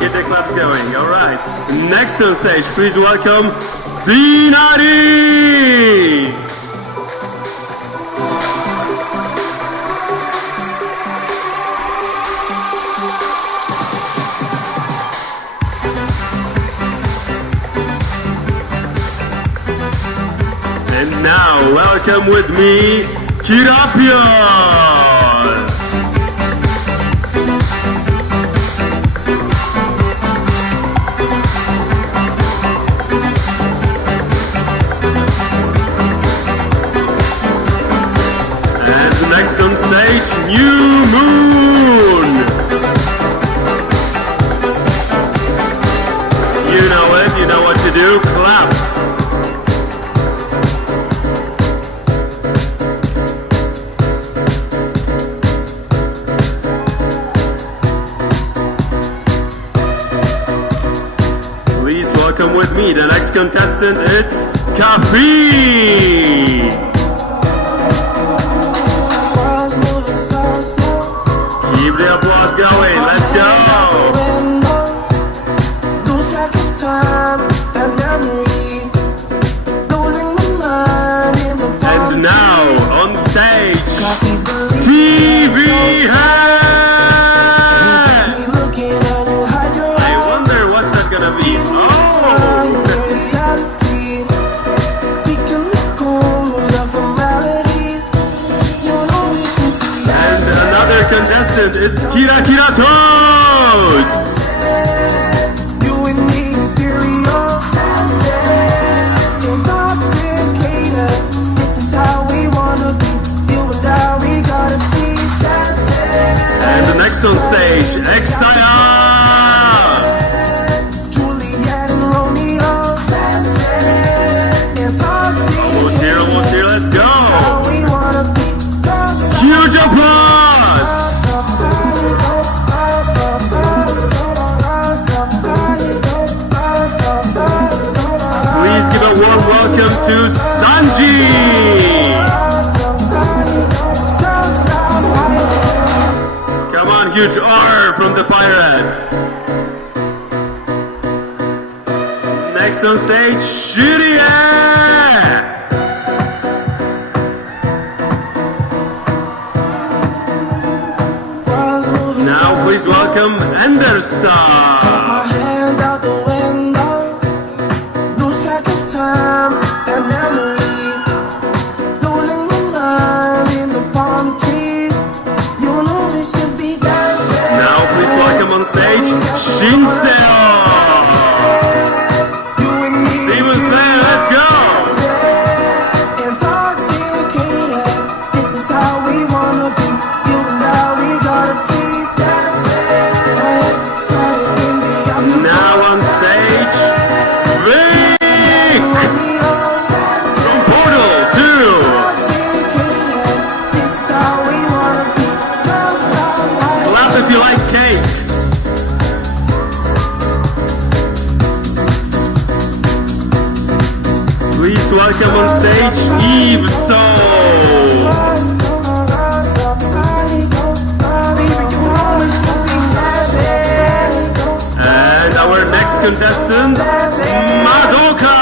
Keep the claps going, alright. Next on stage, please welcome Dinari! And now, welcome with me, Kirapion! Next on stage, New Moon! You know it, you know what to do, clap! Please welcome with me the next contestant, it's Caffeine! Keep the applause going, let's go! Lose track of time and memory, losing my mind in the and now on stage, TV Head! I wonder what's that gonna be. Contestant, it's Kira Kira Toast! You and me in stereo, intoxicated. This is how we wanna be. You and I, we gotta be dancing. And the next on stage, Exaya! Juliet and Romeo, dancing. Almost here, let's go! Huge applause! Welcome to Sanji! Come on, huge R from the Pirates! Next on stage, Shirie! Now please welcome Andersen! Welcome on stage, Eve Soul! And our next contestant, Madoka!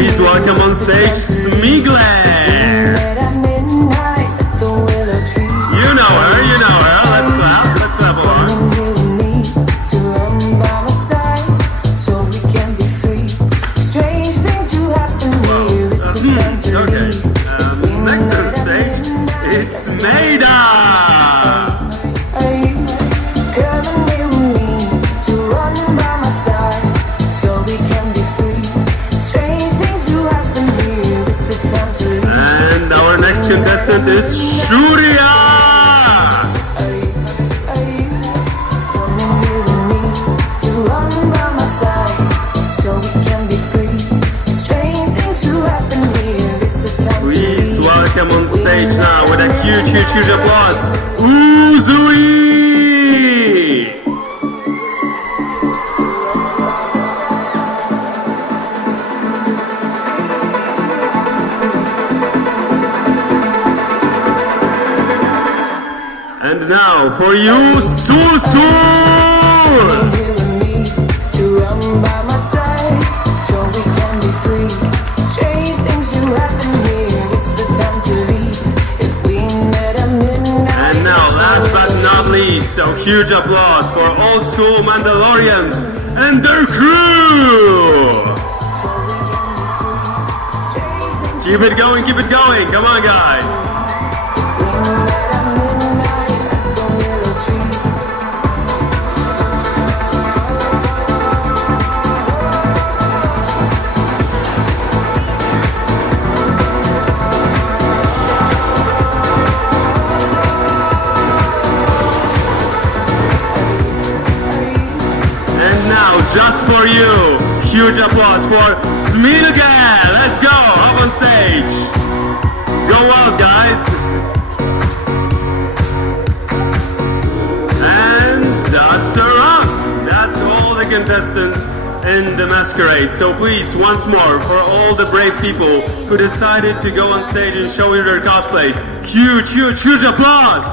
Please welcome on stage Smigle! You know her, let's clap along. Okay, next on stage, it's Maida! And our next contestant is Shuria! Please welcome on stage now with a huge applause, Uzui! And now for you, Susu! And now, last but not least, so huge applause for old school Mandalorians and their crew! Keep it going, come on guys! Just for you, huge applause for Smilge! Let's go, up on stage! Go out, guys! And that's a wrap! That's all the contestants in the masquerade. So please, once more, for all the brave people who decided to go on stage and show you their cosplays, huge applause!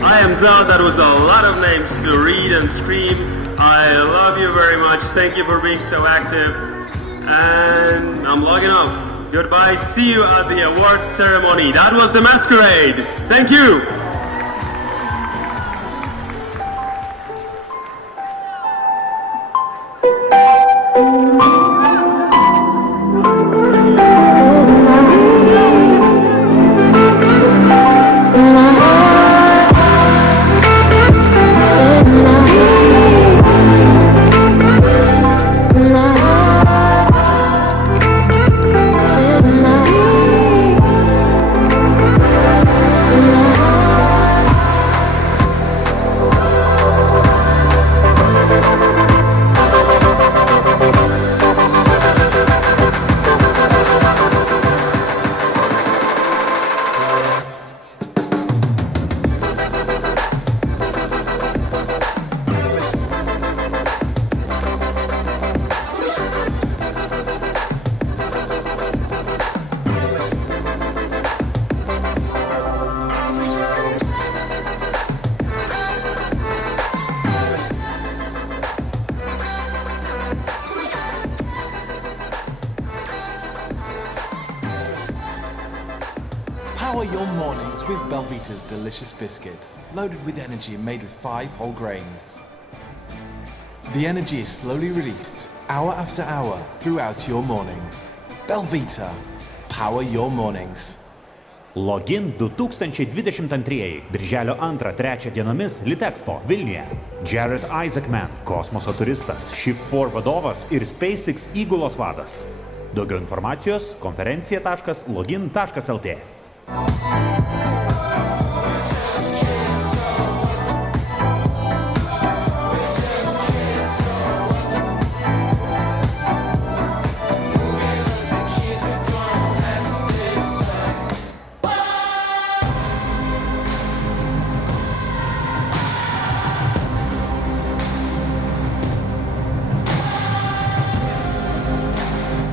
I am Zal, that was a lot of names to read and scream. I love you very much, thank you for being so active. And I'm logging off. Goodbye, see you at the awards ceremony. That was the masquerade. Thank you. Power your mornings with Belvita's delicious biscuits, loaded with energy and made with 5 whole grains. The energy is slowly released, hour after hour, throughout your morning. Belvita, power your mornings. Login 2022, birželio 2-3 dienomis Litexpo, Vilniuje. Jared Isaacman, kosmoso turistas, Shift4 vadovas ir SpaceX įgulos vadas. Daugiau informacijos konferencija.login.lt.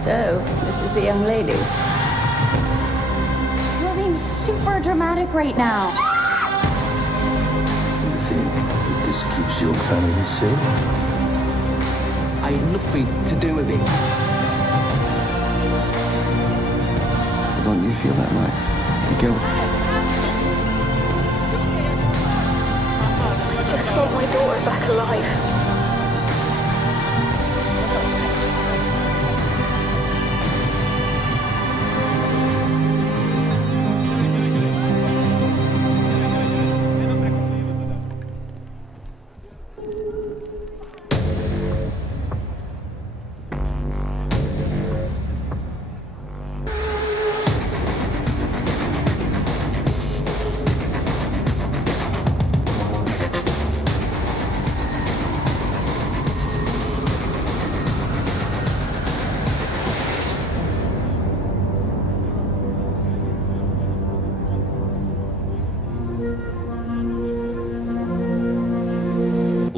So, this is the young lady. You're being super dramatic right now. You think that this keeps your family safe? I had nothing to do with it. Don't you feel that nice? The guilt. I just want my daughter back alive.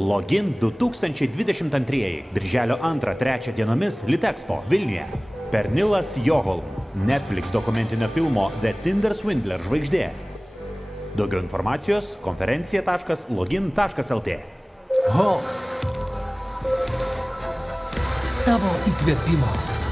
Login 2022 birželio 2-3 dienomis Litexpo Vilniuje. Pernilas Joholm, Netflix dokumentinio filmo The Tinder Swindler žvaigždė. Daugiau informacijos konferencija.login.lt. Hols. Tavo įkvėpimas.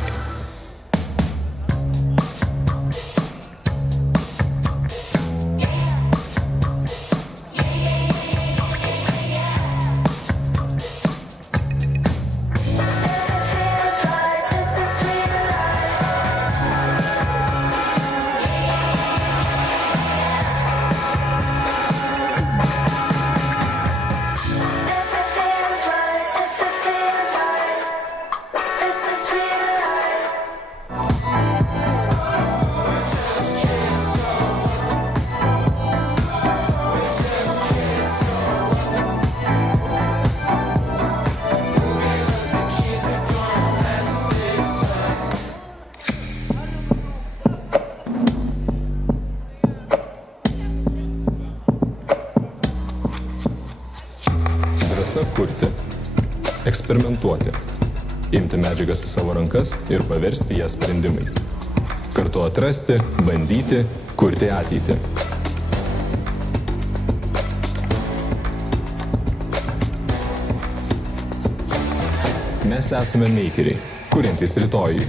Kurti, eksperimentuoti, imti medžiagas į savo rankas ir paversti jas sprendimais. Kartu atrasti, bandyti, kurti ateitį. Mes esame makeriai, kuriantys rytojui.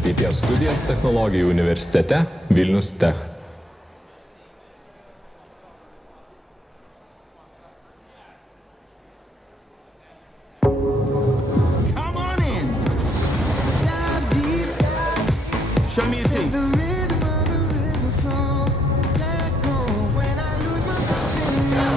Ateities studijas technologijų universitete Vilnius Tech. Come on in. Dive deep. Show me your teeth. The rhythm of the river flow. Let go when I lose myself in you.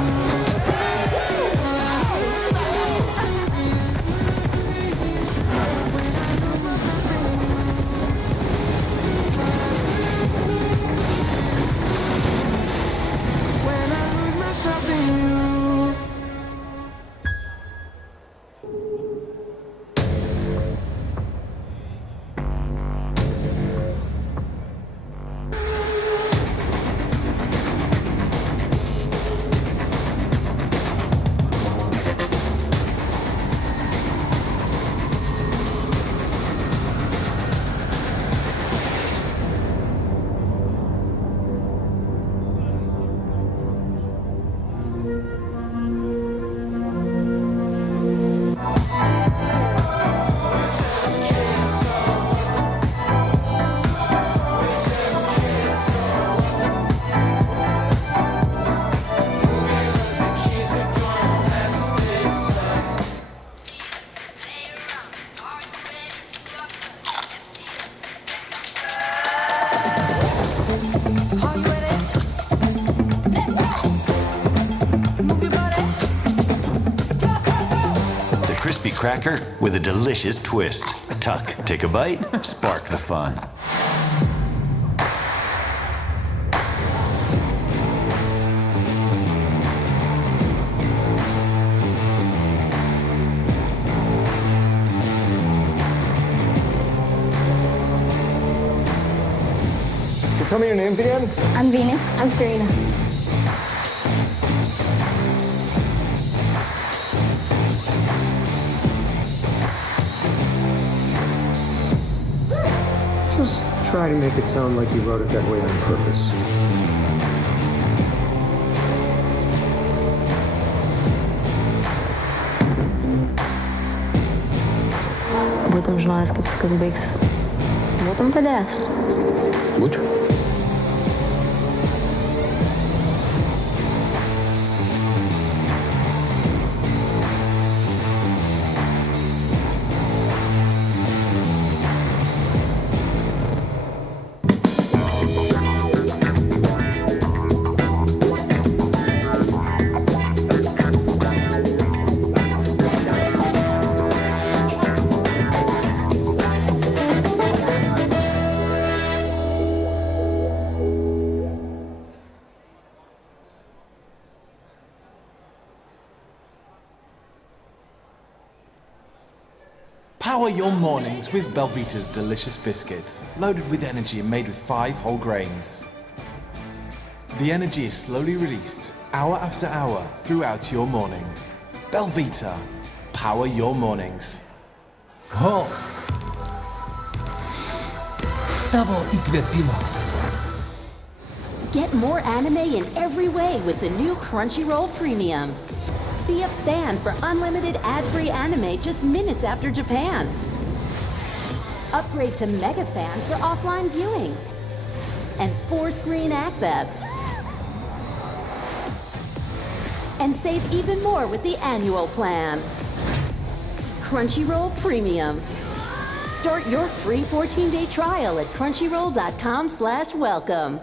Cracker with a delicious twist. Tuck, take a bite, spark the fun. Tell me your names again. I'm Venus. I'm Serena. Just try to make it sound like you wrote it that way on purpose. Būtum žinojęs, kaip viskas baigsis. Būtum padėjęs. Būčiau. Power your mornings with Belvita's delicious biscuits, loaded with energy and made with 5 whole grains. The energy is slowly released, hour after hour, throughout your morning. Belvita, power your mornings. Halls. Tavo įkvėpimas. Get more anime in every way with the new Crunchyroll Premium. Be a fan for unlimited ad-free anime just minutes after Japan. Upgrade to Mega Fan for offline viewing. And 4-screen access. And save even more with the annual plan. Crunchyroll Premium. Start your free 14-day trial at crunchyroll.com/welcome.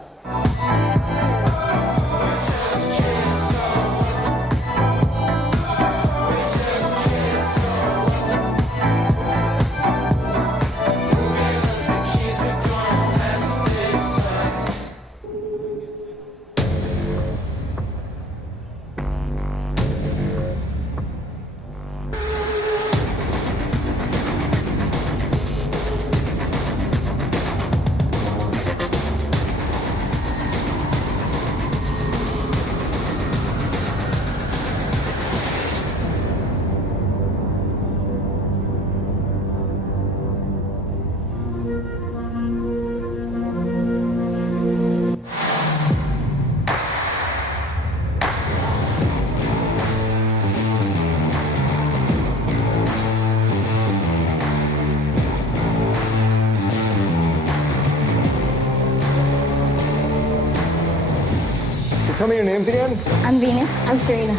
Tell me your names again. I'm Venus. I'm Serena.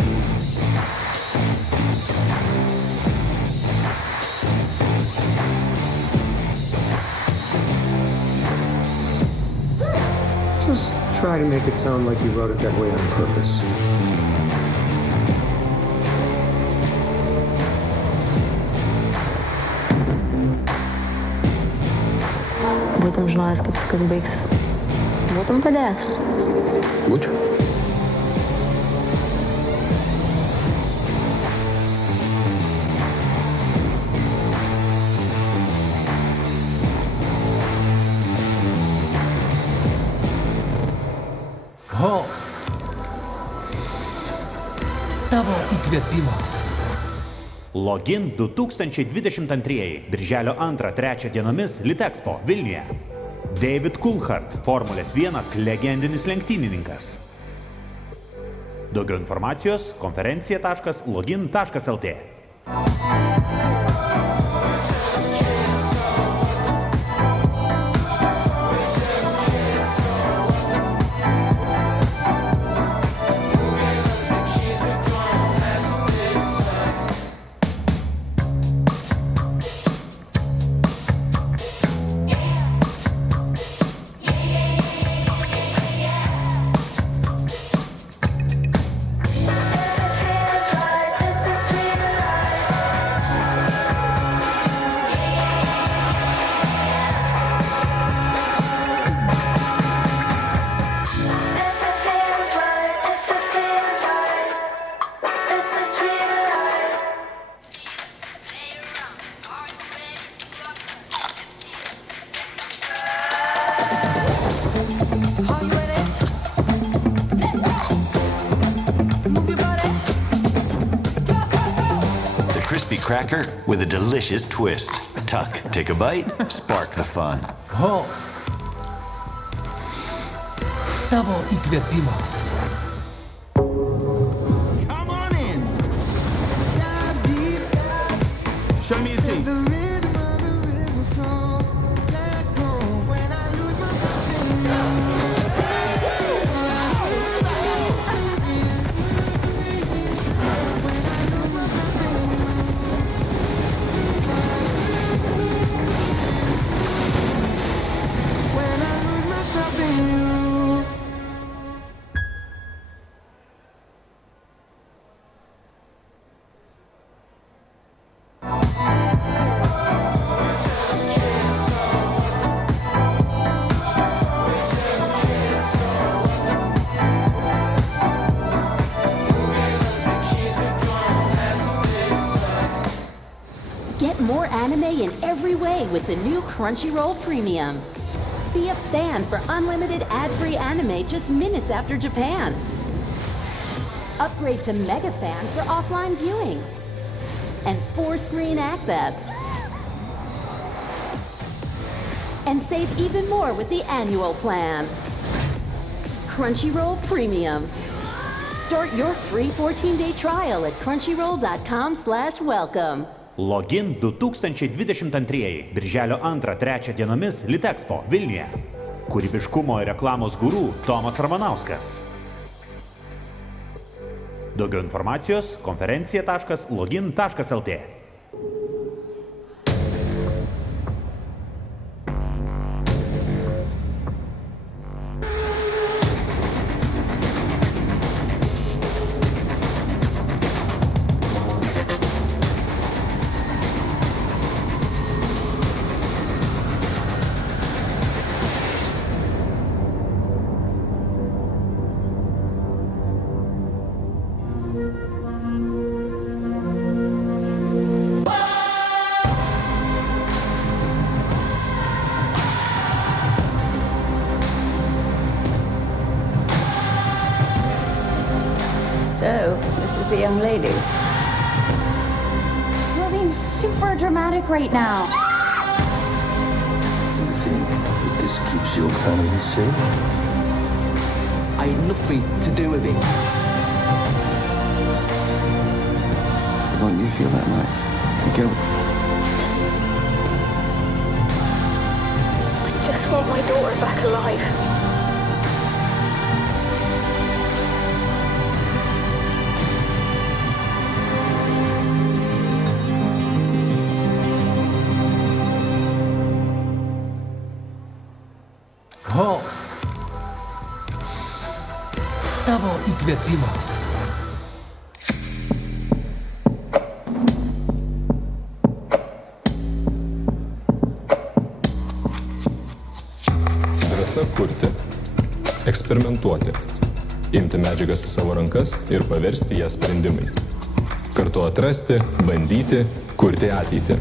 Just try to make it sound like you wrote it that way on purpose. Būtum žinojęs, kaip viskas baigsis. Būtum padėjęs. Būčiau. Halls. Tavo įkvėpimas. Login 2022. Birželio 2-3 dienomis Litexpo Vilniuje. David Coulthard, Formulės 1 legendinis lenktynininkas. Daugiau informacijos konferencija.login.lt. Cracker with a delicious twist. Tuck, take a bite, spark the fun. Halls. Tavo įkvėpimas. Come on in. Dive deep. Show me your teeth. The rhythm of the river flow. Let go when I lose myself in you. When I lose myself in you. Get more anime in every way with the new Crunchyroll Premium. Be a fan for unlimited ad-free anime just minutes after Japan. Upgrade to Mega Fan for offline viewing. And 4-screen access. And save even more with the annual plan. Crunchyroll Premium. Start your free 14-day trial at crunchyroll.com/welcome. Login 2022 Birželio 2-3 dienomis Litexpo Vilniuje. Kūrybiškumo ir reklamos guru Tomas Ramanauskas. Daugiau informacijos konferencija.login.lt. So, this is the young lady. You're being super dramatic right now. You think that this keeps your family safe? I had nothing to do with it. Don't you feel that, Max? The guilt? I just want my daughter back alive. Halls. Tavo įkvėpimas. Drąsa kurti, eksperimentuoti, imti medžiagas į savo rankas ir paversti jas sprendimais. Kartu atrasti, bandyti, kurti ateitį.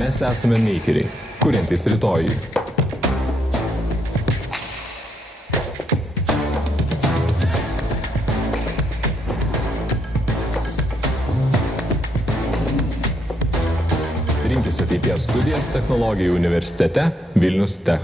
Mes esame makeriai, kuriantys rytojui. Rinktis ateities studijas technologijų universitete Vilnius Tech.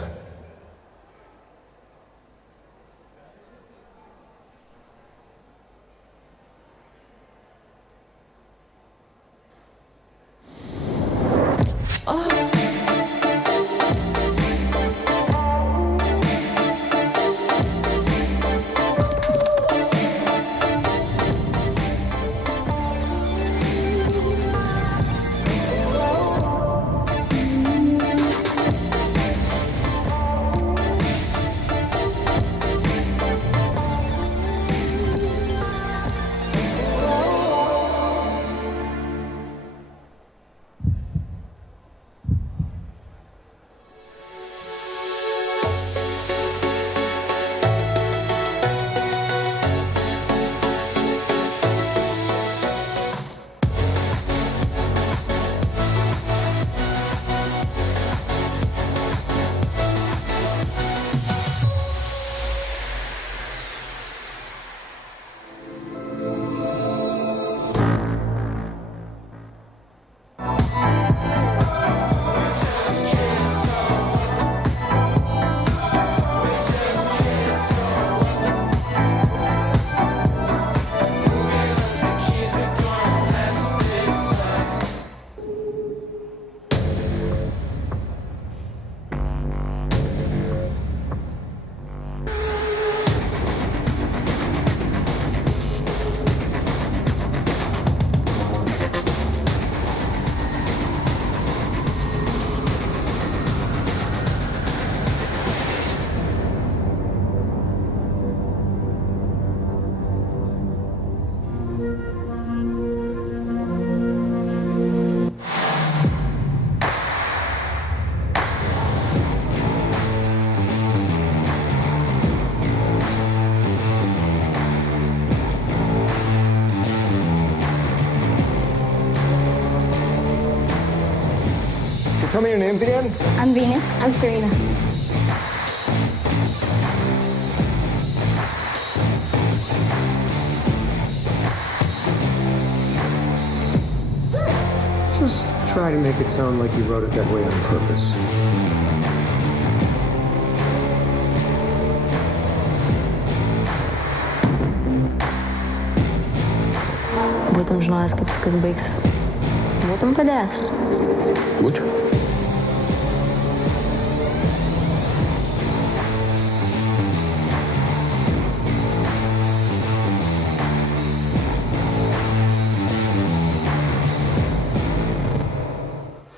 tell me your names again? I'm Venus. I'm Serena. Just try to make it sound like you wrote it that way on purpose. Būtum žinojęs, kaip viskas baigsis. Būtum padėjęs. Būčiau.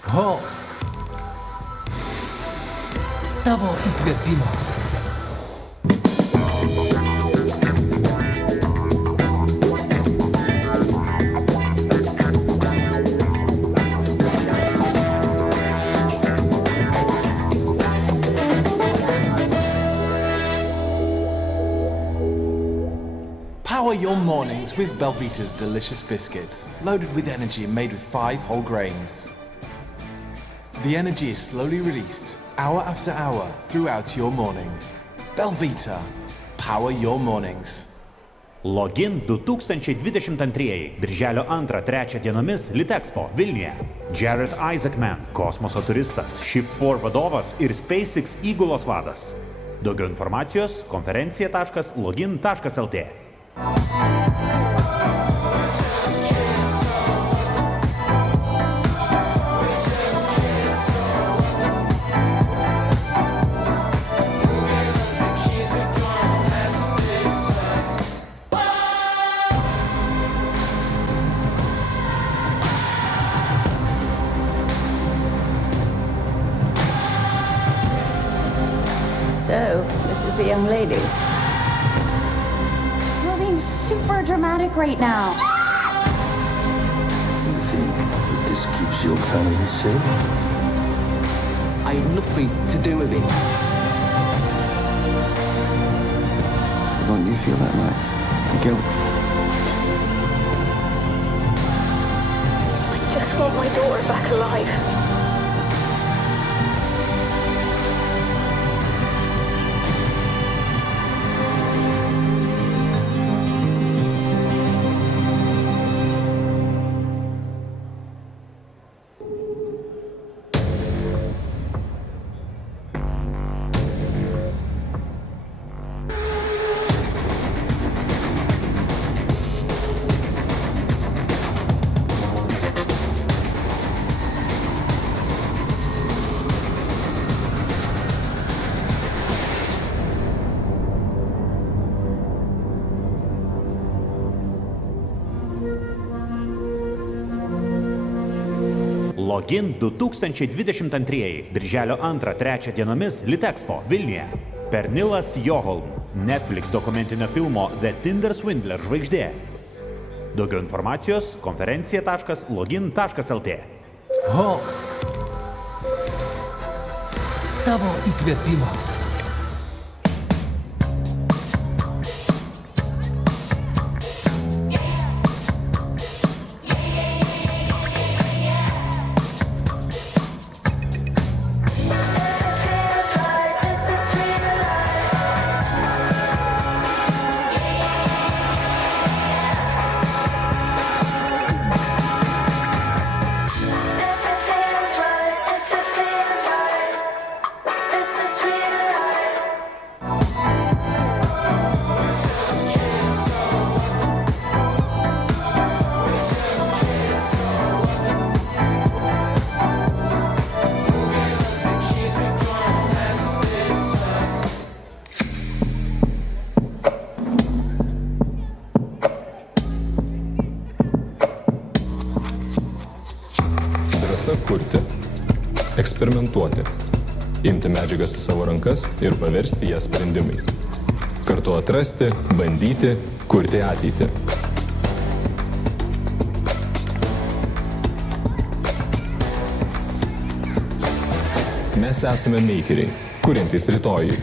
Halls. Tavo įkvėpimas. Power your mornings with Belvita's delicious biscuits, loaded with energy and made with 5 whole grains. The energy is slowly released, hour after hour, throughout your morning. Belvita, power your mornings. Login 2022 Birželio 2-3 dienomis Litexpo Vilniuje. Jared Isaacman, kosmoso turistas, Shift4 vadovas ir SpaceX įgulos vadas. Daugiau informacijos konferencija.login.lt. So, this is the young lady. You're being super dramatic right now. You think that this keeps your family safe? I had nothing to do with it. Don't you feel that, Max? The guilt? I just want my daughter back alive. Login 2022 Birželio 2-3 dienomis Litexpo Vilniuje. Pernilas Joholm, Netflix dokumentinio filmo The Tinder Swindler žvaigždė. Daugiau informacijos konferencija.login.lt. Halls. Tavo įkvėpimas. Kurti, eksperimentuoti, imti medžiagas į savo rankas ir paversti jas sprendimais. Kartu atrasti, bandyti, kurti ateitį. Mes esame makeriai, kuriantys rytojui.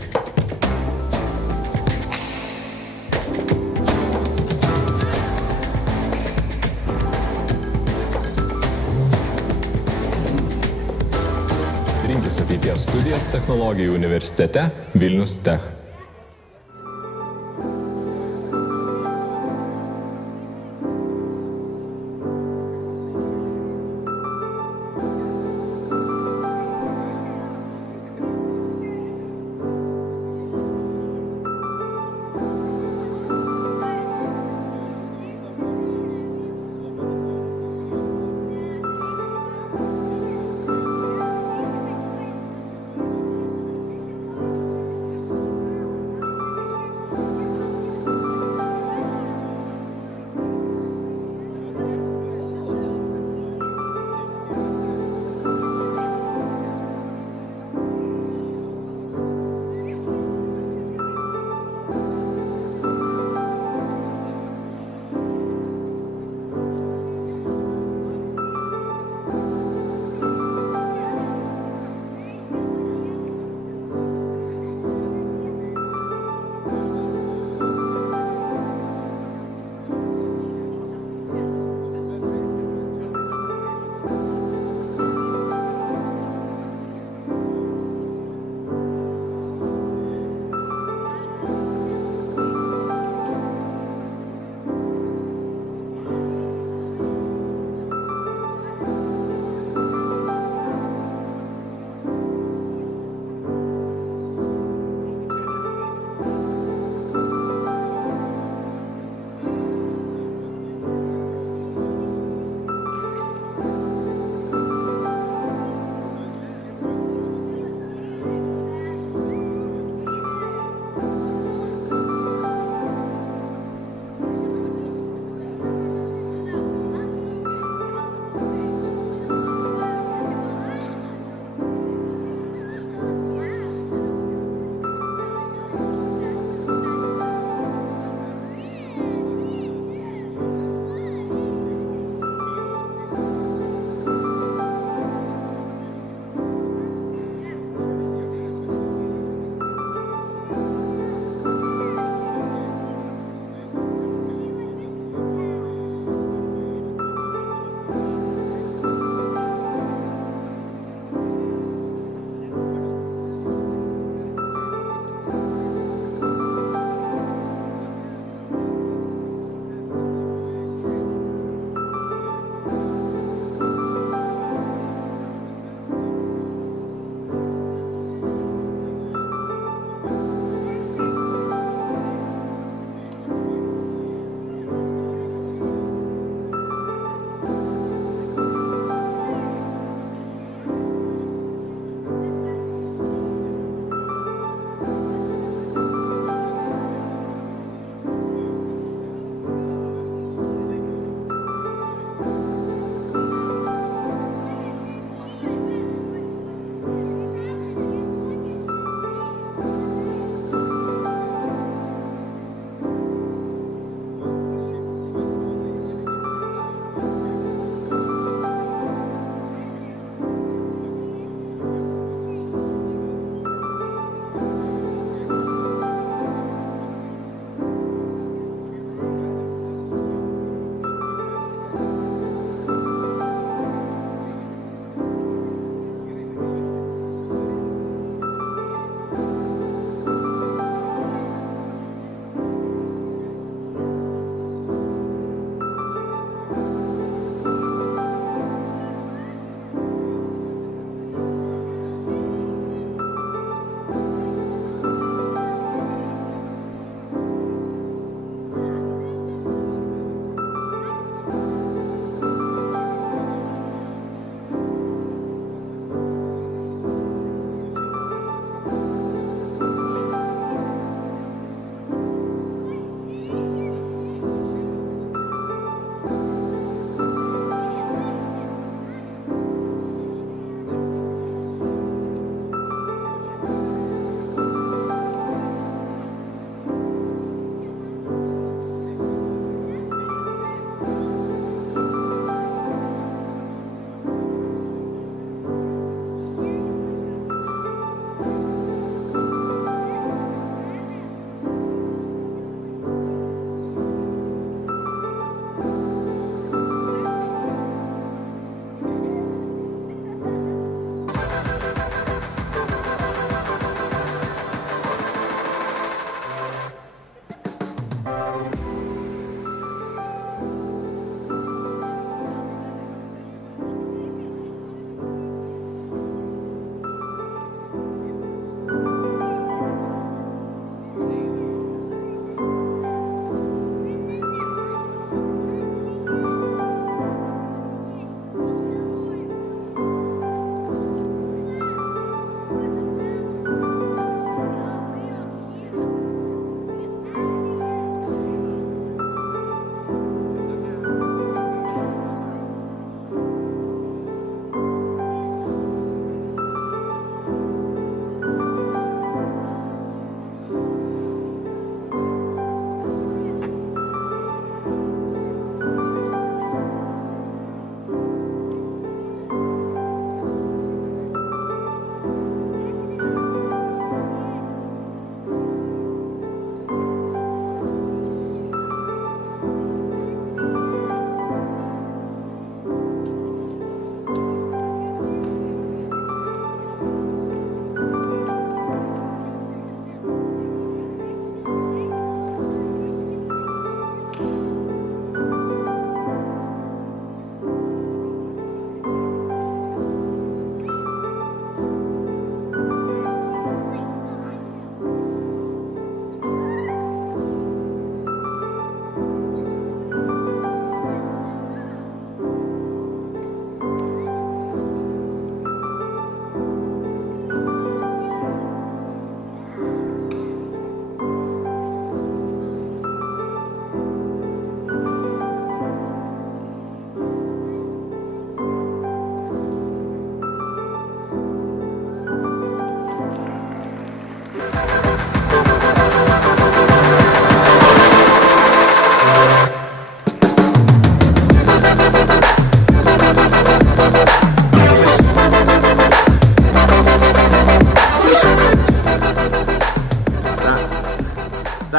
ateities studijas technologijų universitete Vilnius Tech.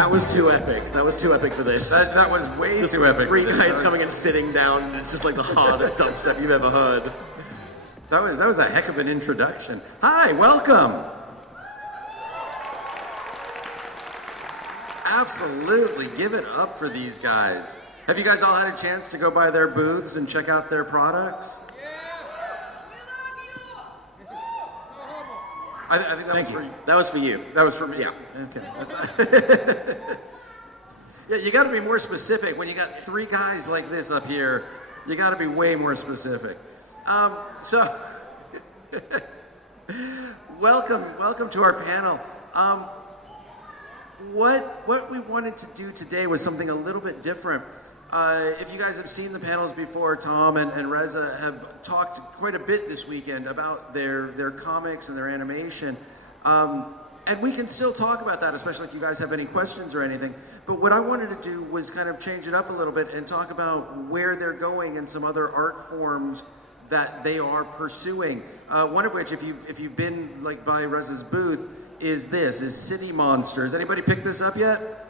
That was too epic. That was too epic for this. That was way Just too epic. 3 guys coming and sitting down, and it's just like the hardest dubstep you've ever heard. That was a heck of an introduction. Hi, welcome. Absolutely, give it up for these guys. Have you guys all had a chance to go by their booths and check out their products? I think that was for you. That was for you. That was for me. Yeah. Okay. Yeah, you got to be more specific. When you got 3 guys like this up here, you got to be way more specific. So, welcome to our panel. What we wanted to do today was something a little bit different. If you guys have seen the panels before, Tom and Reza have talked quite a bit this weekend about their comics and their animation. And we can still talk about that, especially if you guys have any questions or anything. But what I wanted to do was kind of change it up a little bit and talk about where they're going and some other art forms that they are pursuing. One of which, if you've been like by Reza's booth, is City Monsters. Anybody pick this up yet?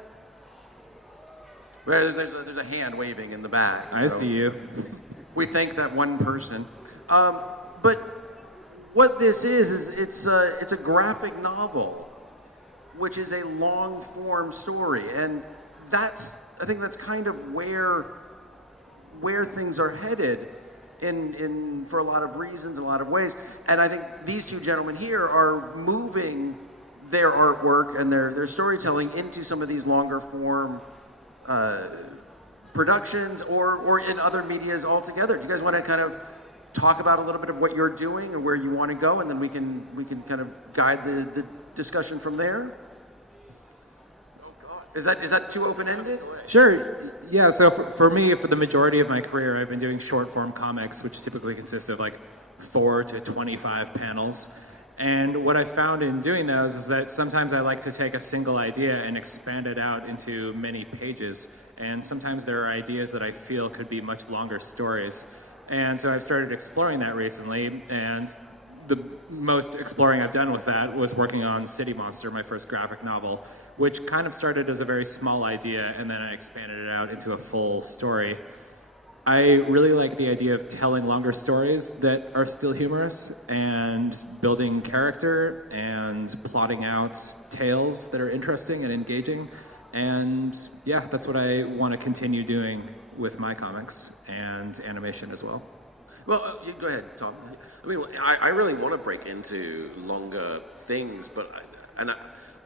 There's a hand waving in the back. I see you. We thank that one person. But what this is it's a graphic novel, which is a long form story, and I think that's kind of where things are headed in for a lot of reasons, a lot of ways. And I think these two gentlemen here are moving their artwork and their storytelling into some of these longer form productions or in other medias altogether. Do you guys want to kind of talk about a little bit of what you're doing or where you want to go, and then we can kind of guide the discussion from there? Is that too open-ended? Sure. Yeah, so for me, for the majority of my career, I've been doing short-form comics, which typically consist of like 4 to 25 panels. And what I found in doing those is that sometimes I like to take a single idea and expand it out into many pages. And sometimes there are ideas that I feel could be much longer stories. And so I've started exploring that recently, and the most exploring I've done with that was working on City Monster, my first graphic novel, which kind of started as a very small idea, and then I expanded it out into a full story. I really like the idea of telling longer stories that are still humorous and building character and plotting out tales that are interesting and engaging. And yeah, that's what I want to continue doing with my comics and animation as well. Well, go ahead, Tom. I mean, I really want to break into longer things, but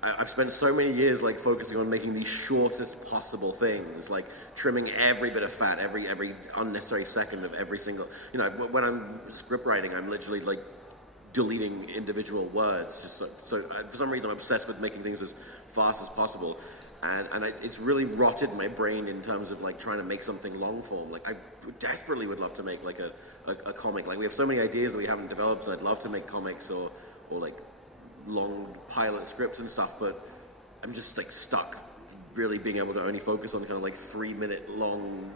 I've spent so many years like focusing on making the shortest possible things, like trimming every bit of fat, every unnecessary second of every single. You know, when I'm script writing, I'm literally like deleting individual words. Just so for some reason, I'm obsessed with making things as fast as possible, and it's really rotted my brain in terms of like trying to make something long form. Like I desperately would love to make like a comic. Like we have so many ideas that we haven't developed. So I'd love to make comics or like long pilot scripts and stuff, but I'm just like stuck really being able to only focus on kind of like 3-minute long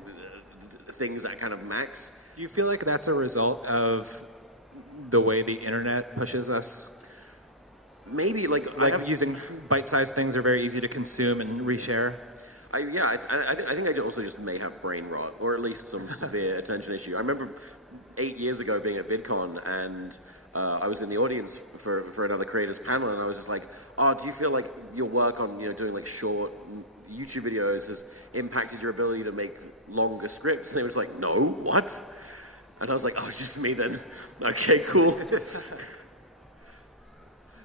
things at kind of max. Do you feel like that's a result of the way the internet pushes us? Maybe like using bite-sized things are very easy to consume and reshare. I think I also just may have brain rot, or at least some severe attention issue. I remember 8 years ago being at VidCon, and I was in the audience for another creators panel, and I was just like, "Oh, do you feel like your work on doing like short YouTube videos has impacted your ability to make longer scripts?" And they was like, "No, what?" And I was like, "Oh, it's just me then." Okay, cool.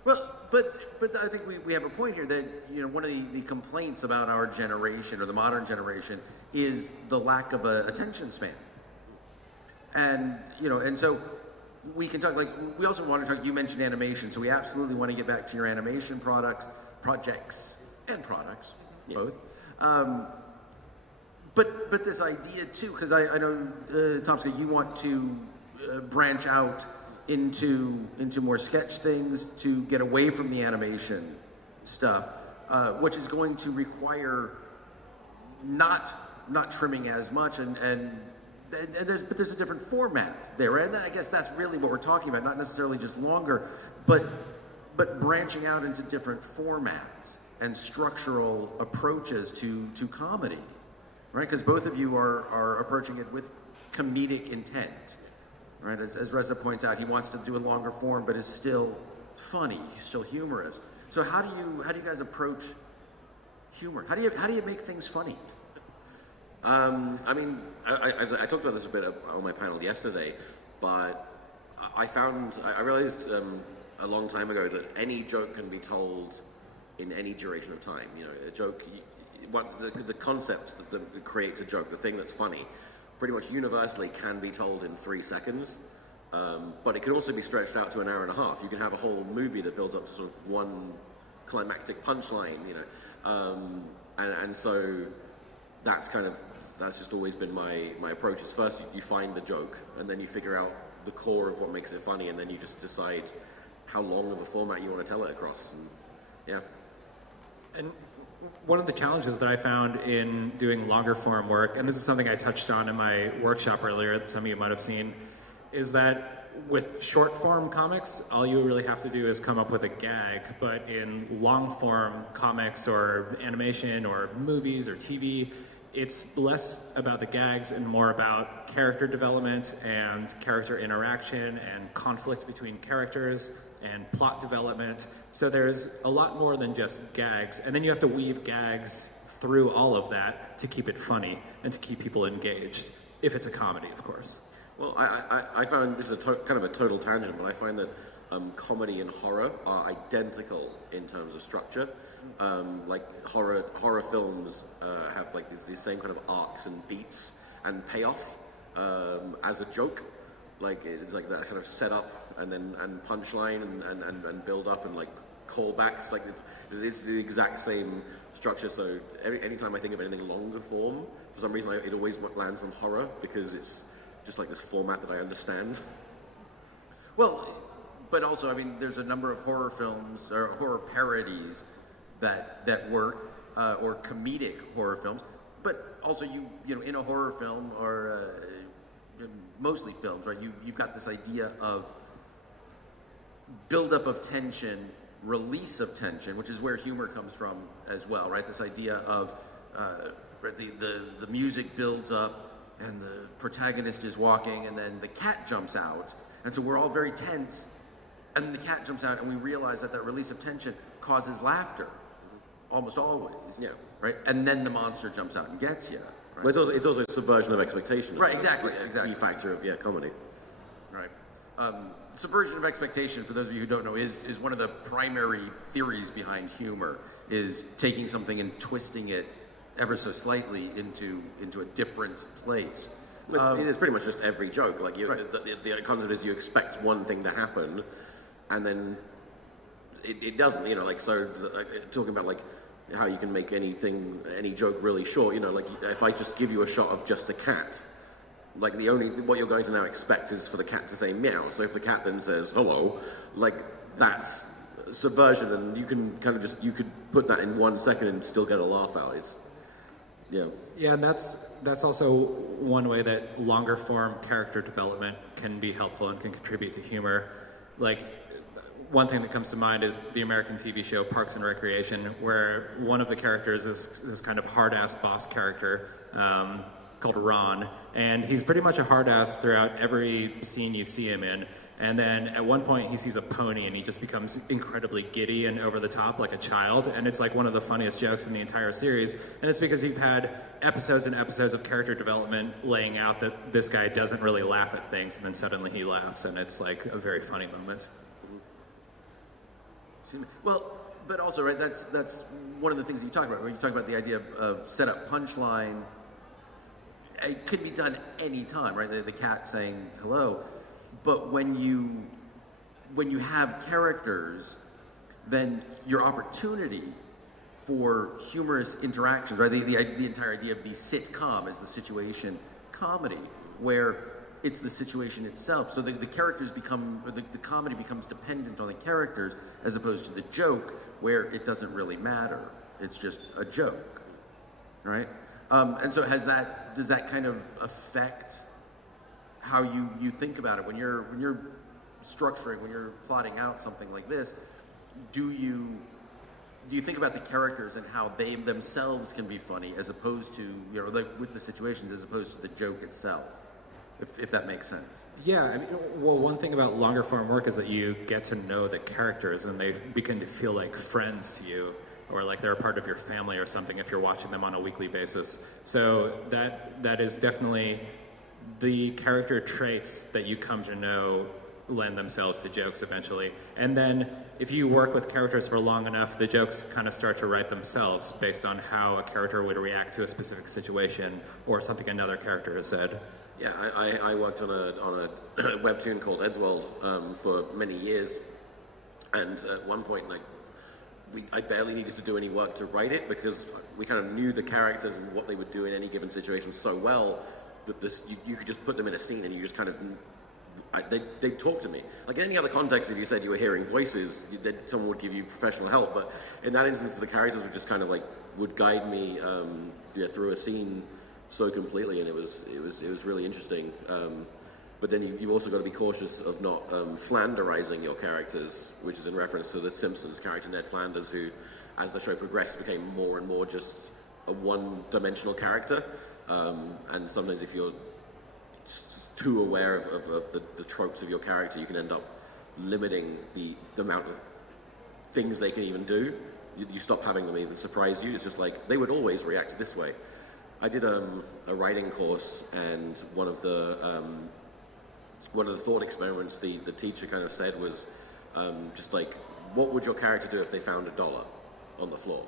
Well, but I think we have a point here that one of the complaints about our generation or the modern generation is the lack of a attention span, and so. We can talk, we also want to talk, you mentioned animation, so we absolutely want to get back to your animation projects, both. But this idea too, because I know, Tomska, you want to branch out into more sketch things to get away from the animation stuff, which is going to require not trimming as much but there's a different format there, right? And I guess that's really what we're talking about, not necessarily just longer, but branching out into different formats. and structural approaches to comedy, right? Because both of you are approaching it with comedic intent, right? As Reza points out, he wants to do a longer form, but is still funny, still humorous. So how do you guys approach humor? How do you make things funny? I mean, I talked about this a bit on my panel yesterday, but I realized a long time ago that any joke can be told in any duration of time. You know, a joke, the concept that creates a joke, the thing that's funny, pretty much universally can be told in 3 seconds. But it can also be stretched out to an hour and a half. You can have a whole movie that builds up to sort of one climactic punchline, you know. And so that's just always been my approach. Is first you find the joke, and then you figure out the core of what makes it funny, and then you just decide how long of a format you want to tell it across. And, yeah. And one of the challenges that I found in doing longer form work, and this is something I touched on in my workshop earlier that some of you might have seen, is that with short form comics, all you really have to do is come up with a gag, but in long form comics or animation or movies or TV, it's less about the gags and more about character development and character interaction and conflict between characters and plot development. So there's a lot more than just gags, and then you have to weave gags through all of that to keep it funny and to keep people engaged, if it's a comedy, of course. Well, I found this is kind of a total tangent, but I find that comedy and horror are identical in terms of structure. Like horror films have like these same kind of arcs and beats and payoff as a joke. Like it's like that kind of setup and punchline and build up and like callbacks. Like it's the exact same structure. So anytime I think of anything longer form, for some reason it always lands on horror because it's just like this format that I understand. Well, but also, I mean, there's a number of horror films or horror parodies that work, or comedic horror films. But also, you know, in a horror film or mostly films, right? You've got this idea of buildup of tension, release of tension, which is where humor comes from as well, right? This idea of the music builds up. And the protagonist is walking, and then the cat jumps out. And so we're all very tense, and then the cat jumps out, and we realize that release of tension causes laughter, almost always. Yeah. Right? And then the monster jumps out and gets you. Right? But it's also a subversion of expectation. Right, exactly. Key factor of comedy. Right. Subversion of expectation, for those of you who don't know, is one of the primary theories behind humor, is taking something and twisting it ever so slightly into a different place. It's pretty much just every joke. Like the concept is you expect one thing to happen, and then it doesn't. You know, like so. Talking about like how you can make any joke really short. You know, like if I just give you a shot of just a cat, like what you're going to now expect is for the cat to say meow. So if the cat then says hello, like that's subversion, and you can kind of you could put that in 1 second and still get a laugh out. Yeah, and that's also one way that longer form character development can be helpful and can contribute to humor. Like, one thing that comes to mind is the American TV show Parks and Recreation, where one of the characters is this kind of hard-ass boss character called Ron, and he's pretty much a hard-ass throughout every scene you see him in. And then at one point he sees a pony and he just becomes incredibly giddy and over the top like a child. And it's like one of the funniest jokes in the entire series. And it's because you've had episodes and episodes of character development laying out that this guy doesn't really laugh at things, and then suddenly he laughs, and it's like a very funny moment. Well, but also, right, that's one of the things you talk about, where you talk about the idea of setup punchline. It could be done any time, right? The cat saying hello. But when you have characters, then your opportunity for humorous interactions, right? The entire idea of the sitcom is the situation comedy, where it's the situation itself. So the characters become, or the comedy becomes dependent on the characters, as opposed to the joke, where it doesn't really matter. It's just a joke, right? And so does that kind of affect how you think about it when you're structuring, when you're plotting out something like this? Do you do you think about the characters and how they themselves can be funny as opposed to, you know, like with the situations as opposed to the joke itself, if that makes sense? Yeah, I mean, well, one thing about longer form work is that you get to know the characters and they begin to feel like friends to you, or like they're a part of your family or something if you're watching them on a weekly basis. So that is definitely the character traits that you come to know lend themselves to jokes eventually. And then if you work with characters for long enough, the jokes kind of start to write themselves based on how a character would react to a specific situation or something another character has said. Yeah, I worked on a webtoon called Eddsworld for many years, and at one point, like, I barely needed to do any work to write it because we kind of knew the characters and what they would do in any given situation so well that you could just put them in a scene and you just kind of they'd talk to me. Like in any other context, if you said you were hearing voices, someone would give you professional help. But in that instance, the characters would just kind of like would guide me through a scene so completely, and it was really interesting. But then you also got to be cautious of not Flanderizing your characters, which is in reference to the Simpsons character Ned Flanders, who, as the show progressed, became more and more just a one-dimensional character. And sometimes if you're too aware of the tropes of your character, you can end up limiting the amount of things they can even do. You stop having them even surprise you. It's just like, they would always react this way. I did a writing course, and one of the thought experiments the teacher kind of said was just like, what would your character do if they found $1 on the floor?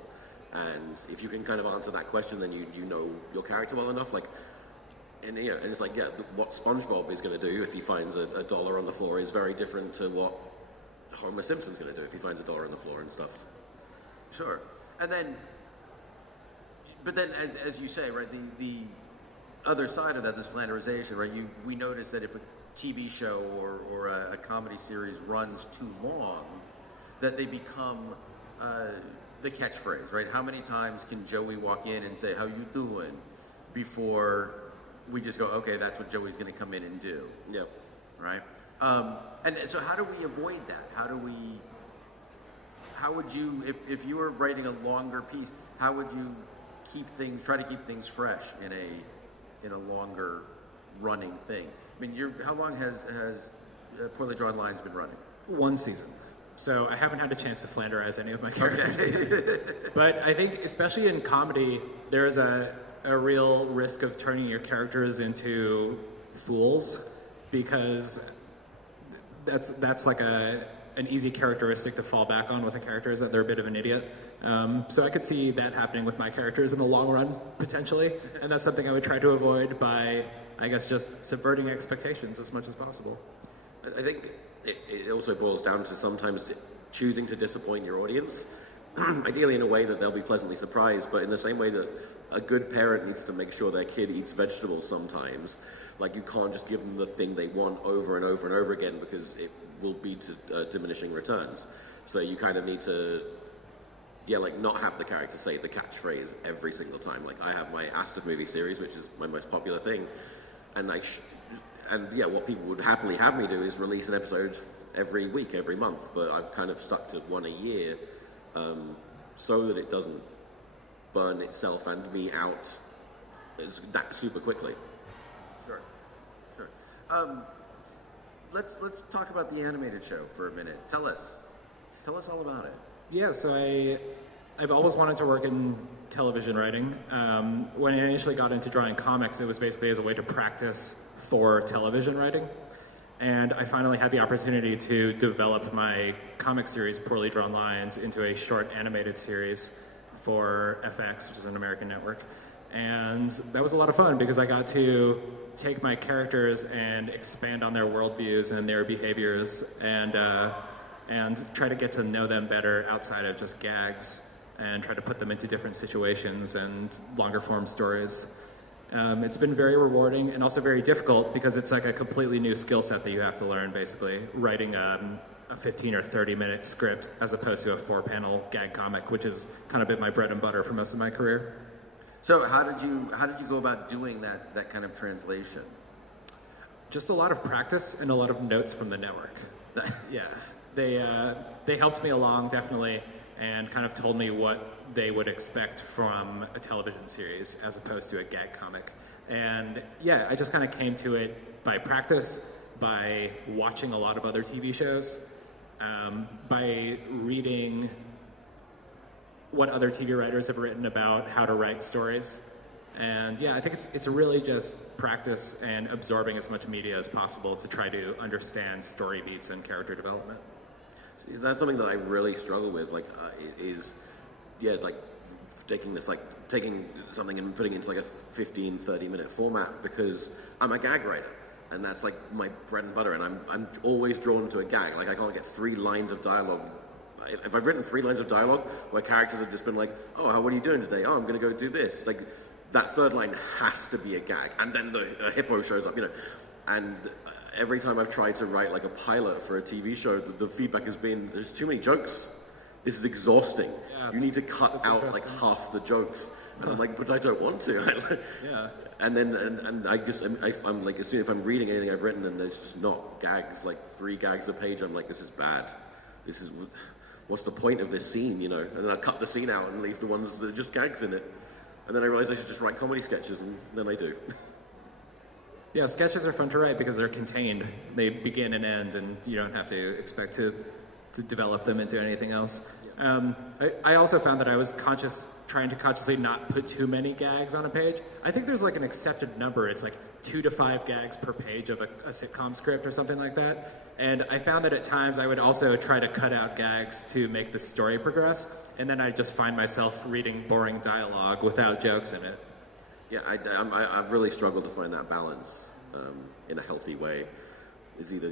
And if you can kind of answer that question, then you know your character well enough. Like, and it's like, yeah, what SpongeBob is going to do if he finds a dollar on the floor is very different to what Homer Simpson's going to do if he finds $1 on the floor and stuff. Sure. And then, but then, as you say, right, the other side of that, this Flanderization, right? We notice that if a TV show or a comedy series runs too long, that they become the catchphrase, right? How many times can Joey walk in and say, "How you doing?" before we just go, okay, that's what Joey's going to come in and do. Yep. Right? And so how do we avoid that? How would you, if you were writing a longer piece, how would you try to keep things fresh in a longer running thing? I mean, how long has Poorly Drawn Lines been running? 1 season. So I haven't had a chance to Flanderize any of my characters. Okay. But I think, especially in comedy, there's a real risk of turning your characters into fools, because that's like an easy characteristic to fall back on with a character, is that they're a bit of an idiot. So I could see that happening with my characters in the long run, potentially, and that's something I would try to avoid by, I guess, just subverting expectations as much as possible. I think it also boils down to sometimes choosing to disappoint your audience, ideally in a way that they'll be pleasantly surprised, but in the same way that a good parent needs to make sure their kid eats vegetables sometimes. Like, you can't just give them the thing they want over and over and over again, because it will be to diminishing returns. So you kind of need to, not have the character say the catchphrase every single time. Like, I have my Astor movie series, which is my most popular thing, and what people would happily have me do is release an episode every week, every month, but I've kind of stuck to one a year, so that it doesn't burn itself and me out that super quickly. Sure. Let's talk about the animated show for a minute. Tell us all about it. Yeah, so I've always wanted to work in television writing. When I initially got into drawing comics, it was basically as a way to practice for television writing. And I finally had the opportunity to develop my comic series, Poorly Drawn Lines, into a short animated series for FX, which is an American network. And that was a lot of fun because I got to take my characters and expand on their worldviews and their behaviors and try to get to know them better outside of just gags and try to put them into different situations and longer form stories. It's been very rewarding and also very difficult because it's like a completely new skill set that you have to learn, basically, writing a 15 or 30 minute script as opposed to a 4-panel gag comic, which has kind of been my bread and butter for most of my career. So how did you go about doing that kind of translation? Just a lot of practice and a lot of notes from the network. Yeah, they helped me along, definitely. and kind of told me what they would expect from a television series as opposed to a gag comic. And yeah, I just kind of came to it by practice, by watching a lot of other TV shows, by reading what other TV writers have written about how to write stories. And yeah, I think it's really just practice and absorbing as much media as possible to try to understand story beats and character development. See, that's something that I really struggle with, like, taking something and putting it into like a 15, 30-minute format, because I'm a gag writer. And that's like my bread and butter, and I'm always drawn to a gag. Like, I can't get 3 lines of dialogue. If I've written 3 lines of dialogue where characters have just been like, oh, what are you doing today? Oh, I'm going to go do this. Like, that third line has to be a gag. And then the hippo shows up, And every time I've tried to write like a pilot for a TV show, the feedback has been, there's too many jokes. This is exhausting. Yeah, you need to cut out like half the jokes. And I'm like, but I don't want to. Yeah. And then, and I just, I'm like, as soon as I'm reading anything I've written and there's just not gags, like 3 gags a page, I'm like, this is bad. What's the point of this scene, And then I cut the scene out and leave the ones that are just gags in it. And then I realize I should just write comedy sketches, and then I do. Yeah, sketches are fun to write because they're contained. They begin and end, and you don't have to expect to develop them into anything else. I also found that I was trying to consciously not put too many gags on a page. I think there's like an accepted number. It's like 2 to 5 gags per page of a sitcom script or something like that. And I found that at times I would also try to cut out gags to make the story progress, and then I just find myself reading boring dialogue without jokes in it. Yeah, I've really struggled to find that balance in a healthy way. It's either,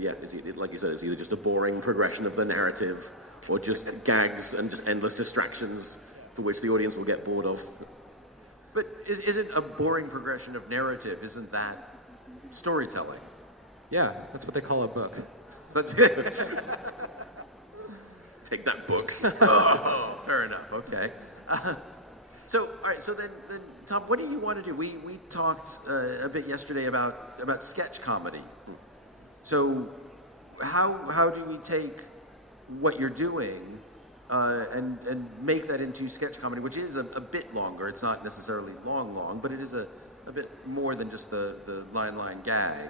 like you said, it's either just a boring progression of the narrative, or just gags and just endless distractions for which the audience will get bored of. But isn't a boring progression of narrative, isn't that storytelling? Yeah, that's what they call a book. But take that, books. Oh, fair enough. Okay. So, all right. So then, Tom, what do you want to do? We talked a bit yesterday about sketch comedy. So, how do we take what you're doing and make that into sketch comedy, which is a bit longer? It's not necessarily long, but it is a bit more than just the line gag.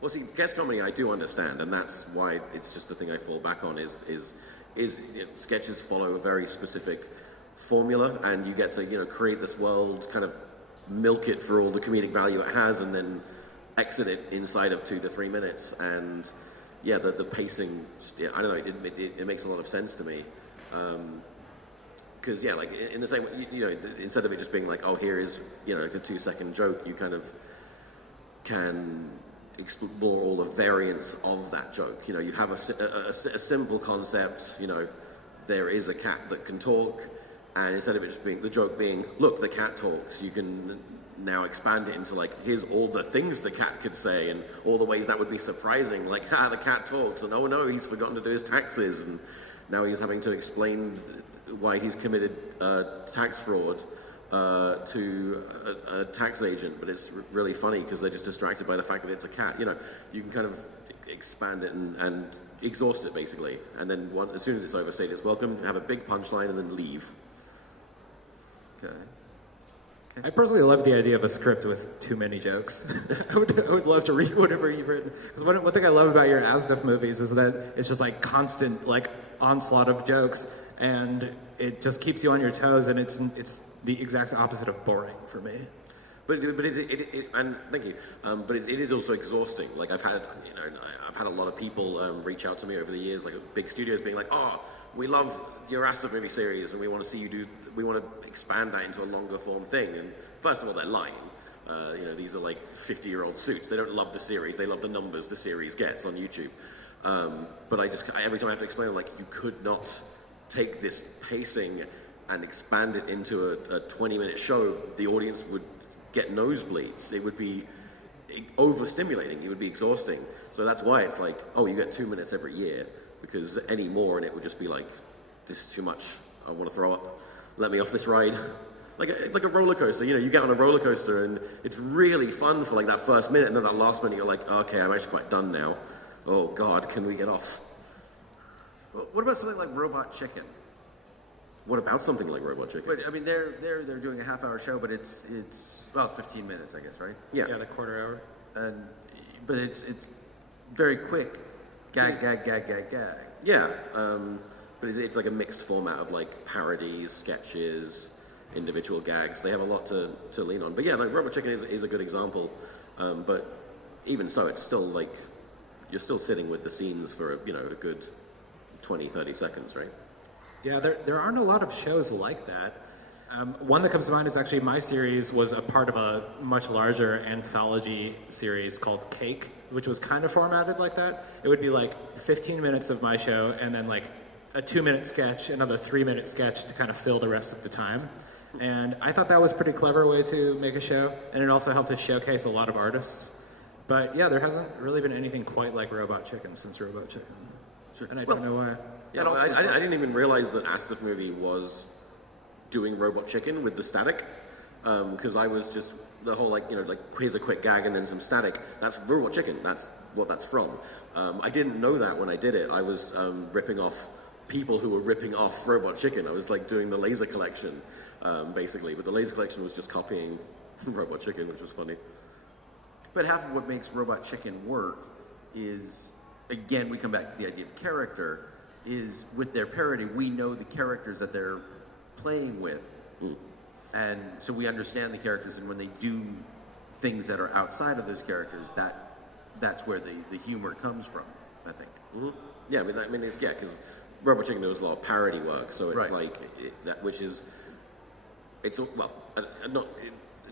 Well, see, sketch comedy I do understand, and that's why it's just the thing I fall back on is sketches follow a very specific formula, and you get to create this world, kind of milk it for all the comedic value it has, and then exit it inside of 2 to 3 minutes. And yeah, the pacing, I don't know, it makes a lot of sense to me. Because like in the same way, instead of it just being like, oh, here is like a 2-second joke, you kind of can explore all the variants of that joke. You have a simple concept. There is a cat that can talk, and instead of it just being the joke being, look, the cat talks, you can now expand it into like, here's all the things the cat could say and all the ways that would be surprising, like, the cat talks, and oh no, he's forgotten to do his taxes, and now he's having to explain why he's committed tax fraud to a tax agent, but it's really funny because they're just distracted by the fact that it's a cat. You can kind of expand it and exhaust it, basically, and then as soon as it's overstayed its welcome, have a big punchline and then leave. Okay. I personally love the idea of a script with too many jokes. I would love to read whatever you've written. Because one thing I love about your Asdef movies is that it's just like constant like onslaught of jokes, and it just keeps you on your toes, and it's the exact opposite of boring for me. But and thank you. But it is also exhausting. Like I've had a lot of people reach out to me over the years, like big studios, being like, "Oh, we love your Asdef movie series, and we want to see you do. We want to expand that into a longer form thing." And first of all, they're lying. These are like 50-year-old suits. They don't love the series. They love the numbers the series gets on YouTube. But every time I have to explain, like, you could not take this pacing and expand it into a 20-minute show. The audience would get nosebleeds. It would be overstimulating. It would be exhausting. So that's why it's like, oh, you get 2 minutes every year, because any more and it would just be like, this is too much. I want to throw up. Let me off this ride. Like a roller coaster. You get on a roller coaster and it's really fun for like that first minute, and then that last minute you're like, okay, I'm actually quite done now. Oh God, can we get off? Well, what about something like Robot Chicken? What about something like Robot Chicken? But I mean, they're doing a half-hour show, but it's 15 minutes, I guess, right? Yeah. Yeah, the quarter hour. But it's very quick. Gag. Yeah, but it's like a mixed format of like parodies, sketches, individual gags. They have a lot to lean on. But yeah, like Robot Chicken is a good example. But even so, it's still like you're still sitting with the scenes for a good 20-30 seconds, right? Yeah, there aren't a lot of shows like that. One that comes to mind is actually my series was a part of a much larger anthology series called Cake, which was kind of formatted like that. It would be like 15 minutes of my show and then like a 2-minute sketch, another 3-minute sketch to kind of fill the rest of the time. And I thought that was a pretty clever way to make a show, and it also helped to showcase a lot of artists. But yeah, there hasn't really been anything quite like Robot Chicken since Robot Chicken. And I don't know why. Yeah, I didn't even realize that Astaf movie was doing Robot Chicken with the static, because I was just the whole like here's a quick gag and then some static. That's Robot Chicken. That's what that's from. I didn't know that when I did it. I was ripping off people who were ripping off Robot Chicken. I was like doing the laser collection, basically, but the laser collection was just copying Robot Chicken, which was funny. But half of what makes Robot Chicken work is, again, we come back to the idea of character, is with their parody, we know the characters that they're playing with. And so we understand the characters, and when they do things that are outside of those characters, that's where the humor comes from, I think. Mm-hmm. Yeah, I mean, it's because Robot Chicken does a lot of parody work, so it's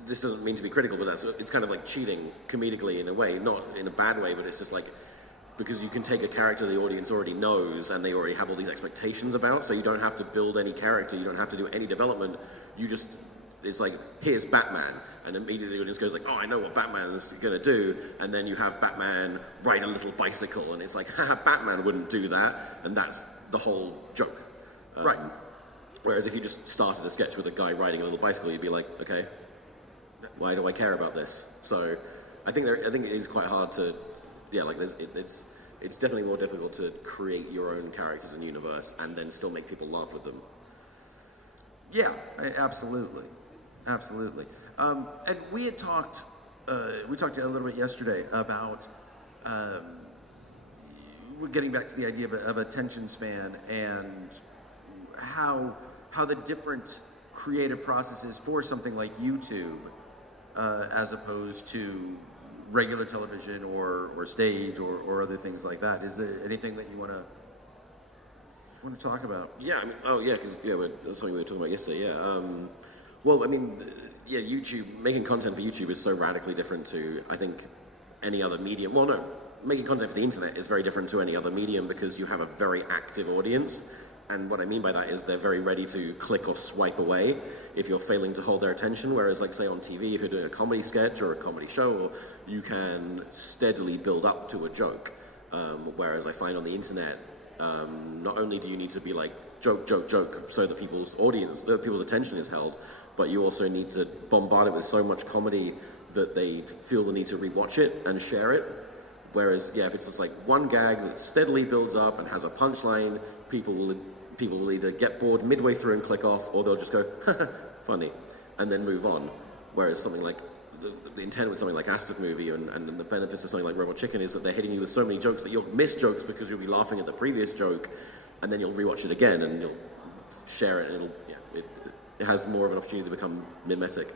this doesn't mean to be critical, but it's kind of like cheating comedically in a way, not in a bad way, but it's just like, because you can take a character the audience already knows and they already have all these expectations about, so you don't have to build any character, you don't have to do any development, it's like, here's Batman, and immediately the audience goes like, oh, I know what Batman's gonna do, and then you have Batman ride a little bicycle, and it's like, haha, Batman wouldn't do that, and that's the whole joke. Right. Whereas if you just started a sketch with a guy riding a little bicycle, you'd be like, okay, why do I care about this? So I think it is quite hard to, it's definitely more difficult to create your own characters and universe and then still make people laugh with them. Yeah, absolutely. And we had talked a little bit yesterday about we're getting back to the idea of attention span and how the different creative processes for something like YouTube as opposed to regular television or stage or other things like that. Is there anything that you want to talk about? Yeah, because that's something we were talking about yesterday. Yeah. YouTube, making content for YouTube is so radically different to, I think, any other medium. Well, no, making content for the internet is very different to any other medium because you have a very active audience. And what I mean by that is they're very ready to click or swipe away if you're failing to hold their attention. Whereas, like, say, on TV, if you're doing a comedy sketch or a comedy show, you can steadily build up to a joke. Whereas I find on the internet, not only do you need to be like, joke, so that people's attention is held, but you also need to bombard it with so much comedy that they feel the need to rewatch it and share it. Whereas, if it's just like one gag that steadily builds up and has a punchline, people will either get bored midway through and click off, or they'll just go, funny, and then move on. Whereas something like, the intent with something like Astaf movie and the benefits of something like Robot Chicken is that they're hitting you with so many jokes that you'll miss jokes because you'll be laughing at the previous joke, and then you'll rewatch it again and you'll share it, and it has more of an opportunity to become mimetic.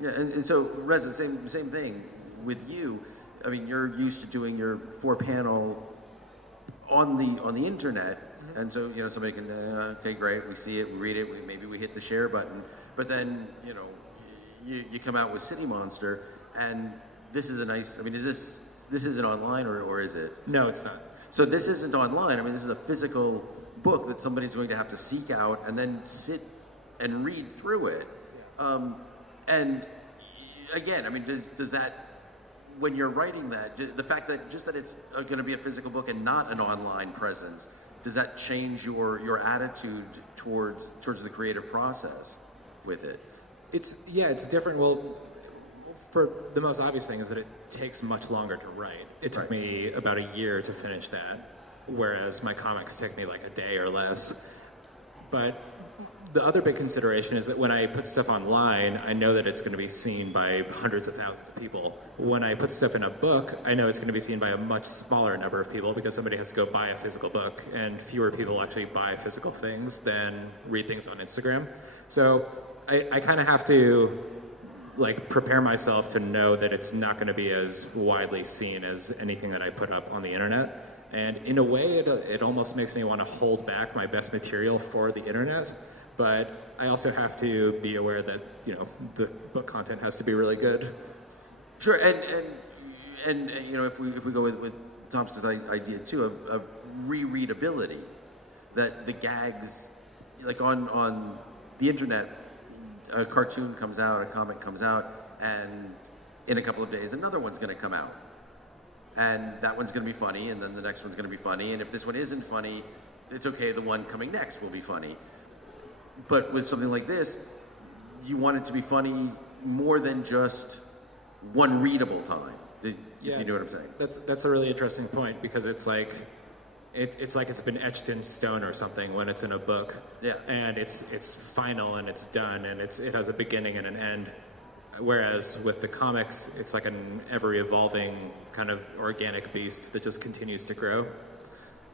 Yeah, and so Reza, same thing with you. I mean, you're used to doing your 4-panel on the internet, and so somebody can okay, great, we see it, we read it, maybe we hit the share button, but then you come out with City Monster, and this is a nice. I mean, this isn't online or is it? No, it's not. So this isn't online. I mean, this is a physical book that somebody's going to have to seek out and then sit and read through it. And again, I mean, does that, when you're writing that, the fact that it's going to be a physical book and not an online presence, does that change your attitude towards the creative process with it? It's different. Well, for the most obvious thing is that it takes much longer to write. It took me about a year to finish that, whereas my comics take me like a day or less. But the other big consideration is that when I put stuff online, I know that it's going to be seen by hundreds of thousands of people. When I put stuff in a book, I know it's going to be seen by a much smaller number of people because somebody has to go buy a physical book, and fewer people actually buy physical things than read things on Instagram. So I kind of have to like prepare myself to know that it's not going to be as widely seen as anything that I put up on the internet. And in a way, it almost makes me want to hold back my best material for the internet. But I also have to be aware that, you know, the book content has to be really good. Sure, and you know, if we go with Thompson's idea too of rereadability, that the gags, like on the internet, a cartoon comes out, a comic comes out, and in a couple of days another one's going to come out, and that one's going to be funny, and then the next one's going to be funny, and if this one isn't funny, it's okay, the one coming next will be funny. But with something like this, you want it to be funny more than just one readable time. If you know what I'm saying. That's a really interesting point, because it's like it's been etched in stone or something when it's in a book. Yeah. And it's final and it's done and it has a beginning and an end. Whereas with the comics, it's like an ever-evolving kind of organic beast that just continues to grow.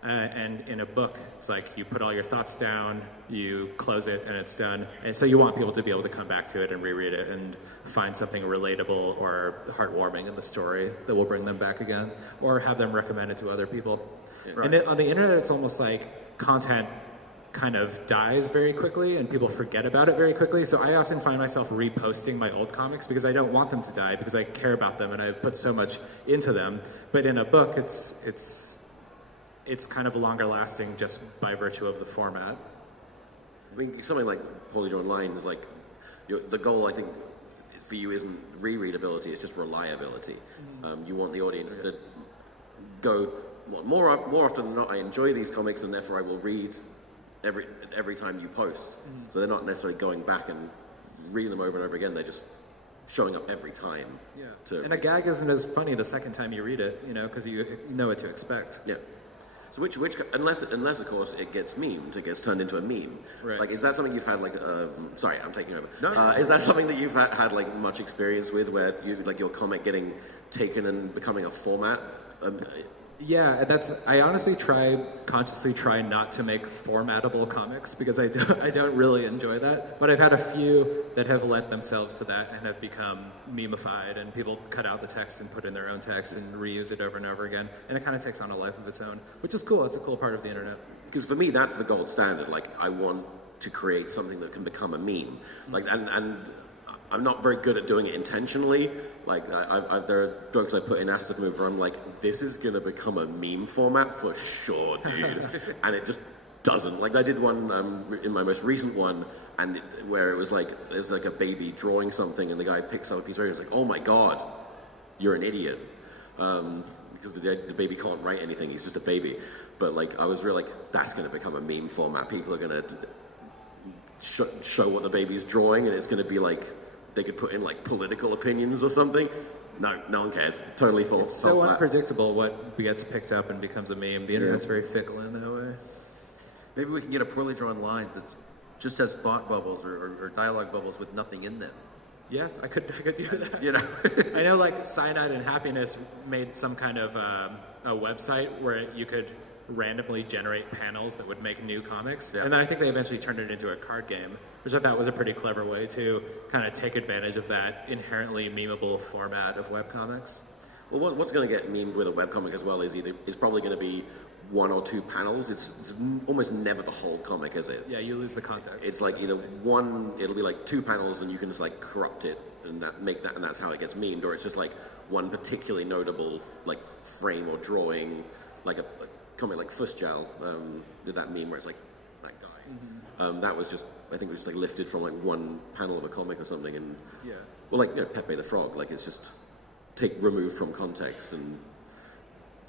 And in a book, it's like you put all your thoughts down, you close it, and it's done. And so you want people to be able to come back to it and reread it and find something relatable or heartwarming in the story that will bring them back again, or have them recommend it to other people. Right. And on the internet, it's almost like content kind of dies very quickly and people forget about it very quickly. So I often find myself reposting my old comics because I don't want them to die, because I care about them and I've put so much into them. But in a book, it's kind of longer lasting just by virtue of the format. I mean, something like Poorly Drawn Lines, like the goal, I think, for you isn't rereadability; it's just reliability. You want the audience to go more often than not. I enjoy these comics, and therefore I will read every time you post. So they're not necessarily going back and reading them over and over again. They're just showing up every time. Yeah. And a gag isn't as funny the second time you read it, you know, because you know what to expect. Yeah. So which unless of course it gets memed, it gets turned into a meme. Right. Like, is that something you've had like? Sorry, I'm taking over. No. Is that something that you've had like much experience with, where you like your comic getting taken and becoming a format? Yeah, I honestly consciously try not to make formatable comics because I don't really enjoy that. But I've had a few that have lent themselves to that and have become memeified, and people cut out the text and put in their own text and reuse it over and over again. And it kind of takes on a life of its own, which is cool. It's a cool part of the internet. Because for me, that's the gold standard. Like, I want to create something that can become a meme. Like, and I'm not very good at doing it intentionally. Like, there are jokes I put in Aston Move where I'm like, this is gonna become a meme format for sure, dude. And it just doesn't. Like, I did one in my most recent one, and where it was like, there's like a baby drawing something, and the guy picks up a piece of paper and is like, oh my god, you're an idiot. Because the baby can't write anything, he's just a baby. But like, I was really like, that's gonna become a meme format. People are gonna show what the baby's drawing, and it's gonna be like, they could put in like political opinions or something. No one cares. Totally full. It's so unpredictable what gets picked up and becomes a meme. The internet's very fickle in that way. Maybe we can get a Poorly Drawn Lines that just has thought bubbles or dialogue bubbles with nothing in them. Yeah, I could do that. You know, I know like Cyanide and Happiness made some kind of a website where you could randomly generate panels that would make new comics. And then I think they eventually turned it into a card game, which I thought was a pretty clever way to kind of take advantage of that inherently memeable format of webcomics. Well, what's going to get memed with a webcomic as well is probably going to be one or two panels. It's almost never the whole comic, is it? Yeah, you lose the context. It's like either one, it'll be like two panels and you can just like corrupt it and and that's how it gets memed, or it's just like one particularly notable like frame or drawing, like a comic like Fussjal did that meme where it's like that guy. That was just, I think it was just like lifted from like one panel of a comic or something, and well, like, you know, Pepe the Frog, like it's just removed from context, and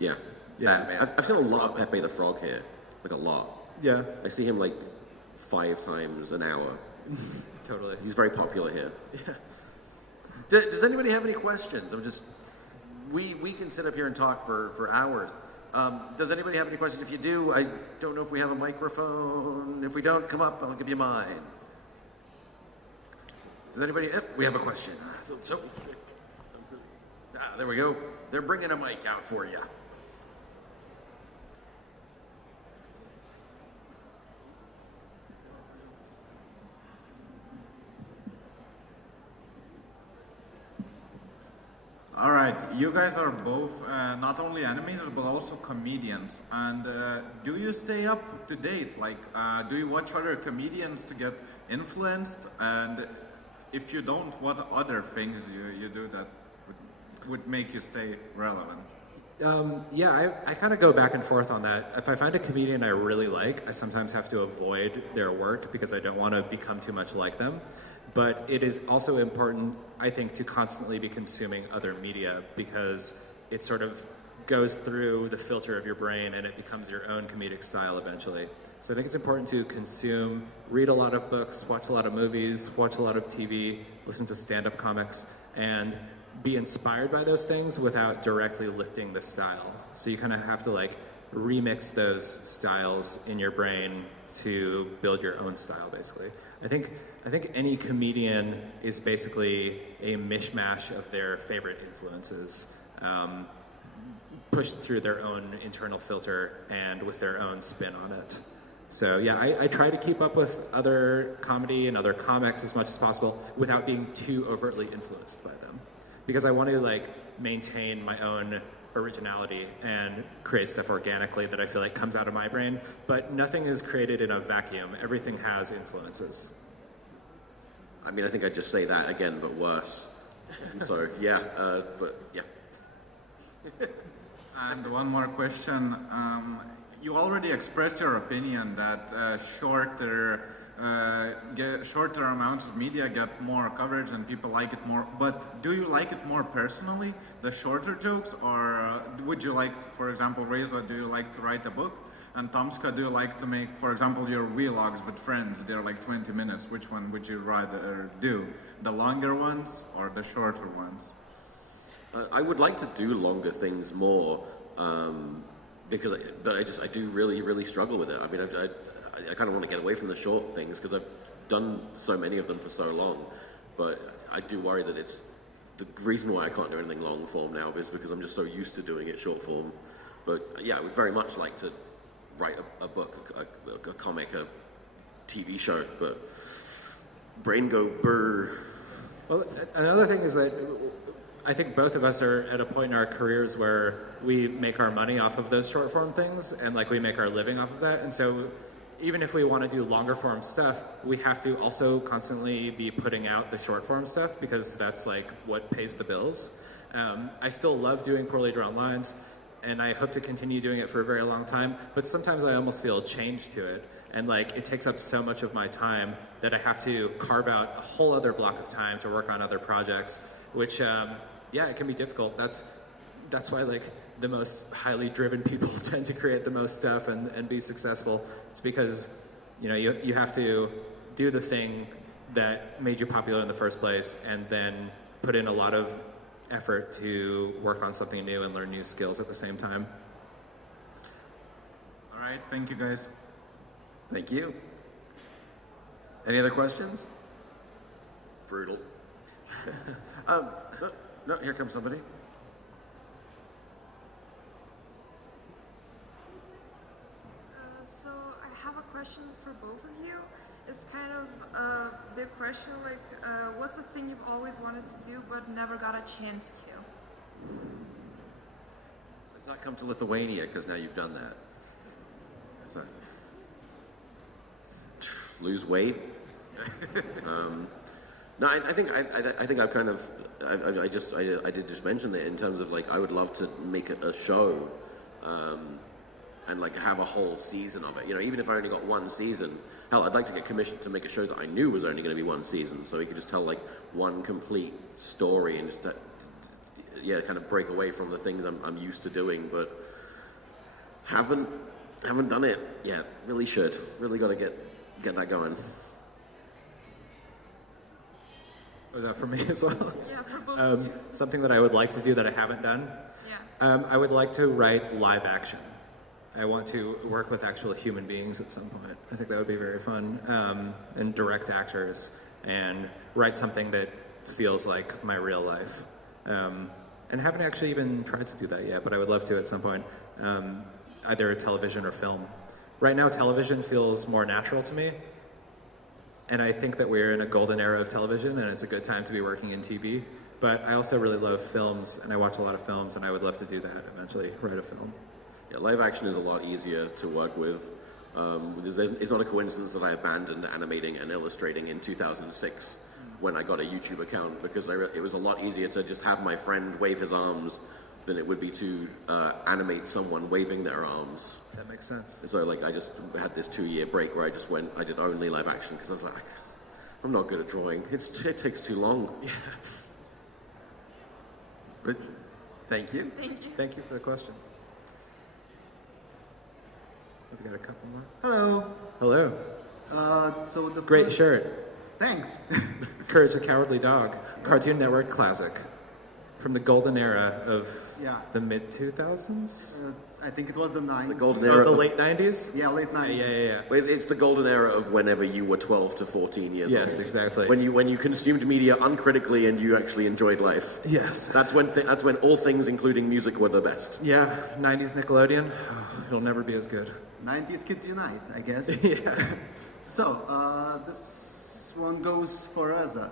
I've seen a lot of Pepe the Frog here, like a lot. Yeah, I see him like 5 times an hour. Totally, he's very popular here. Yeah. Does anybody have any questions? We can sit up here and talk for hours. Does anybody have any questions? If you do, I don't know if we have a microphone. If we don't, come up, I'll give you mine. Does anybody, we have a question. I feel so sick. There we go. They're bringing a mic out for you. All right, you guys are both not only animators but also comedians. And do you stay up to date? Like, do you watch other comedians to get influenced? And if you don't, what other things you do that would make you stay relevant? Yeah, I kind of go back and forth on that. If I find a comedian I really like, I sometimes have to avoid their work because I don't want to become too much like them. But it is also important, I think, to constantly be consuming other media because it sort of goes through the filter of your brain and it becomes your own comedic style eventually. So I think it's important to consume, read a lot of books, watch a lot of movies, watch a lot of TV, listen to stand-up comics, and be inspired by those things without directly lifting the style. So you kind of have to like remix those styles in your brain to build your own style, basically. I think any comedian is basically a mishmash of their favorite influences, pushed through their own internal filter and with their own spin on it. So yeah, I try to keep up with other comedy and other comics as much as possible without being too overtly influenced by them. Because I want to like maintain my own originality and create stuff organically that I feel like comes out of my brain, but nothing is created in a vacuum. Everything has influences. I mean, I think I'd just say that again, but worse. So, yeah, but yeah. And one more question. You already expressed your opinion that shorter amounts of media get more coverage and people like it more, but do you like it more personally, the shorter jokes, or would you like, for example, Reza, do you like to write a book? And Tomska, do you like to make, for example, your vlogs with friends? They're like 20 minutes. Which one would you rather do? The longer ones or the shorter ones? I would like to do longer things more, because I do really struggle with it. I mean, I kind of want to get away from the short things because I've done so many of them for so long. But I do worry that it's the reason why I can't do anything long form now is because I'm just so used to doing it short form. But yeah, I would very much like to write a book, a comic, a TV show, but brain go brr. Well, another thing is that I think both of us are at a point in our careers where we make our money off of those short form things and like we make our living off of that. And so even if we want to do longer form stuff, we have to also constantly be putting out the short form stuff because that's like what pays the bills. I still love doing poorly drawn lines, and I hope to continue doing it for a very long time, but sometimes I almost feel chained to it. And like, it takes up so much of my time that I have to carve out a whole other block of time to work on other projects, which, yeah, it can be difficult. That's why like the most highly driven people tend to create the most stuff and be successful. It's because, you know, you have to do the thing that made you popular in the first place and then put in a lot of effort to work on something new and learn new skills at the same time. All right, thank you guys. Thank you. Any other questions? Brutal. No, here comes somebody. So I have a question for both of you. It's kind of a big question, like what's the thing you've always wanted to do but never got a chance to? Let's not come to Lithuania because now you've done that. Lose weight. No, I think I've kind of I did just mention that in terms of like I would love to make a show, and like have a whole season of it. You know, even if I only got one season. Hell, I'd like to get commissioned to make a show that I knew was only going to be one season, so we could just tell like one complete story and just kind of break away from the things I'm used to doing, but haven't done it yet. Really should. Really got to get that going. Was that for me as well? Yeah, for both. Something that I would like to do that I haven't done. Yeah. I would like to write live action. I want to work with actual human beings at some point. I think that would be very fun. And direct actors and write something that feels like my real life. And haven't actually even tried to do that yet, but I would love to at some point, either television or film. Right now, television feels more natural to me, and I think that we're in a golden era of television, and it's a good time to be working in TV. But I also really love films, and I watch a lot of films, and I would love to do that eventually, write a film. Yeah, live action is a lot easier to work with. It's not a coincidence that I abandoned animating and illustrating in 2006 when I got a YouTube account, because it was a lot easier to just have my friend wave his arms than it would be to animate someone waving their arms. That makes sense. And so I just had this 2-year break where I did only live action, because I was like, I'm not good at drawing. It takes too long. Yeah. But thank you. Thank you. Thank you for the question. We've got a couple more. Hello. Hello. So the Great shirt. Thanks. Courage the Cowardly Dog. Cartoon Network classic. From the golden era of the mid-2000s? I think it was the 90s. The golden era. The late 90s? Yeah, late 90s. Yeah. It's the golden era of whenever you were 12 to 14 years old. Yes, exactly. When you consumed media uncritically and you actually enjoyed life. Yes. That's when all things, including music, were the best. Yeah, 90s Nickelodeon. It'll never be as good. 90s Kids Unite, I guess. Yeah. So, this one goes for Reza.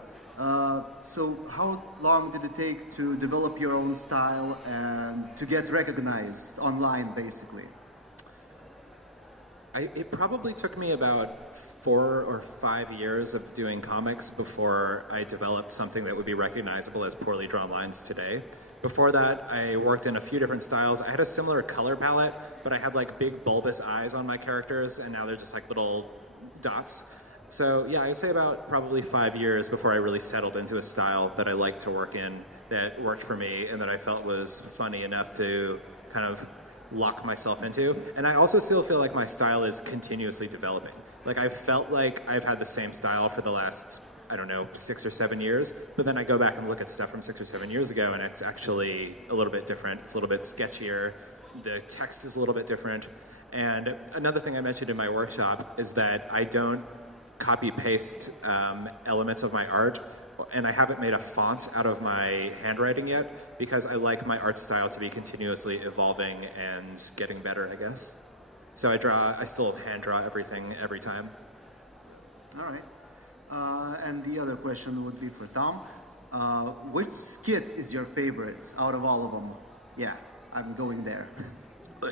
So how long did it take to develop your own style and to get recognized online, basically? It probably took me about 4 or 5 years of doing comics before I developed something that would be recognizable as poorly drawn lines today. Before that, I worked in a few different styles. I had a similar color palette, but I had like big bulbous eyes on my characters, and now they're just like little dots. So yeah, I'd say about probably 5 years before I really settled into a style that I liked to work in, that worked for me, and that I felt was funny enough to kind of lock myself into. And I also still feel like my style is continuously developing. Like I felt like I've had the same style for the last, I don't know, 6 or 7 years, but then I go back and look at stuff from 6 or 7 years ago, and it's actually a little bit different. It's a little bit sketchier. The text is a little bit different. And another thing I mentioned in my workshop is that I don't copy-paste elements of my art, and I haven't made a font out of my handwriting yet, because I like my art style to be continuously evolving and getting better, I guess. So I still hand draw everything every time. All right. And the other question would be for Tom. Which skit is your favorite out of all of them? Yeah, I'm going there.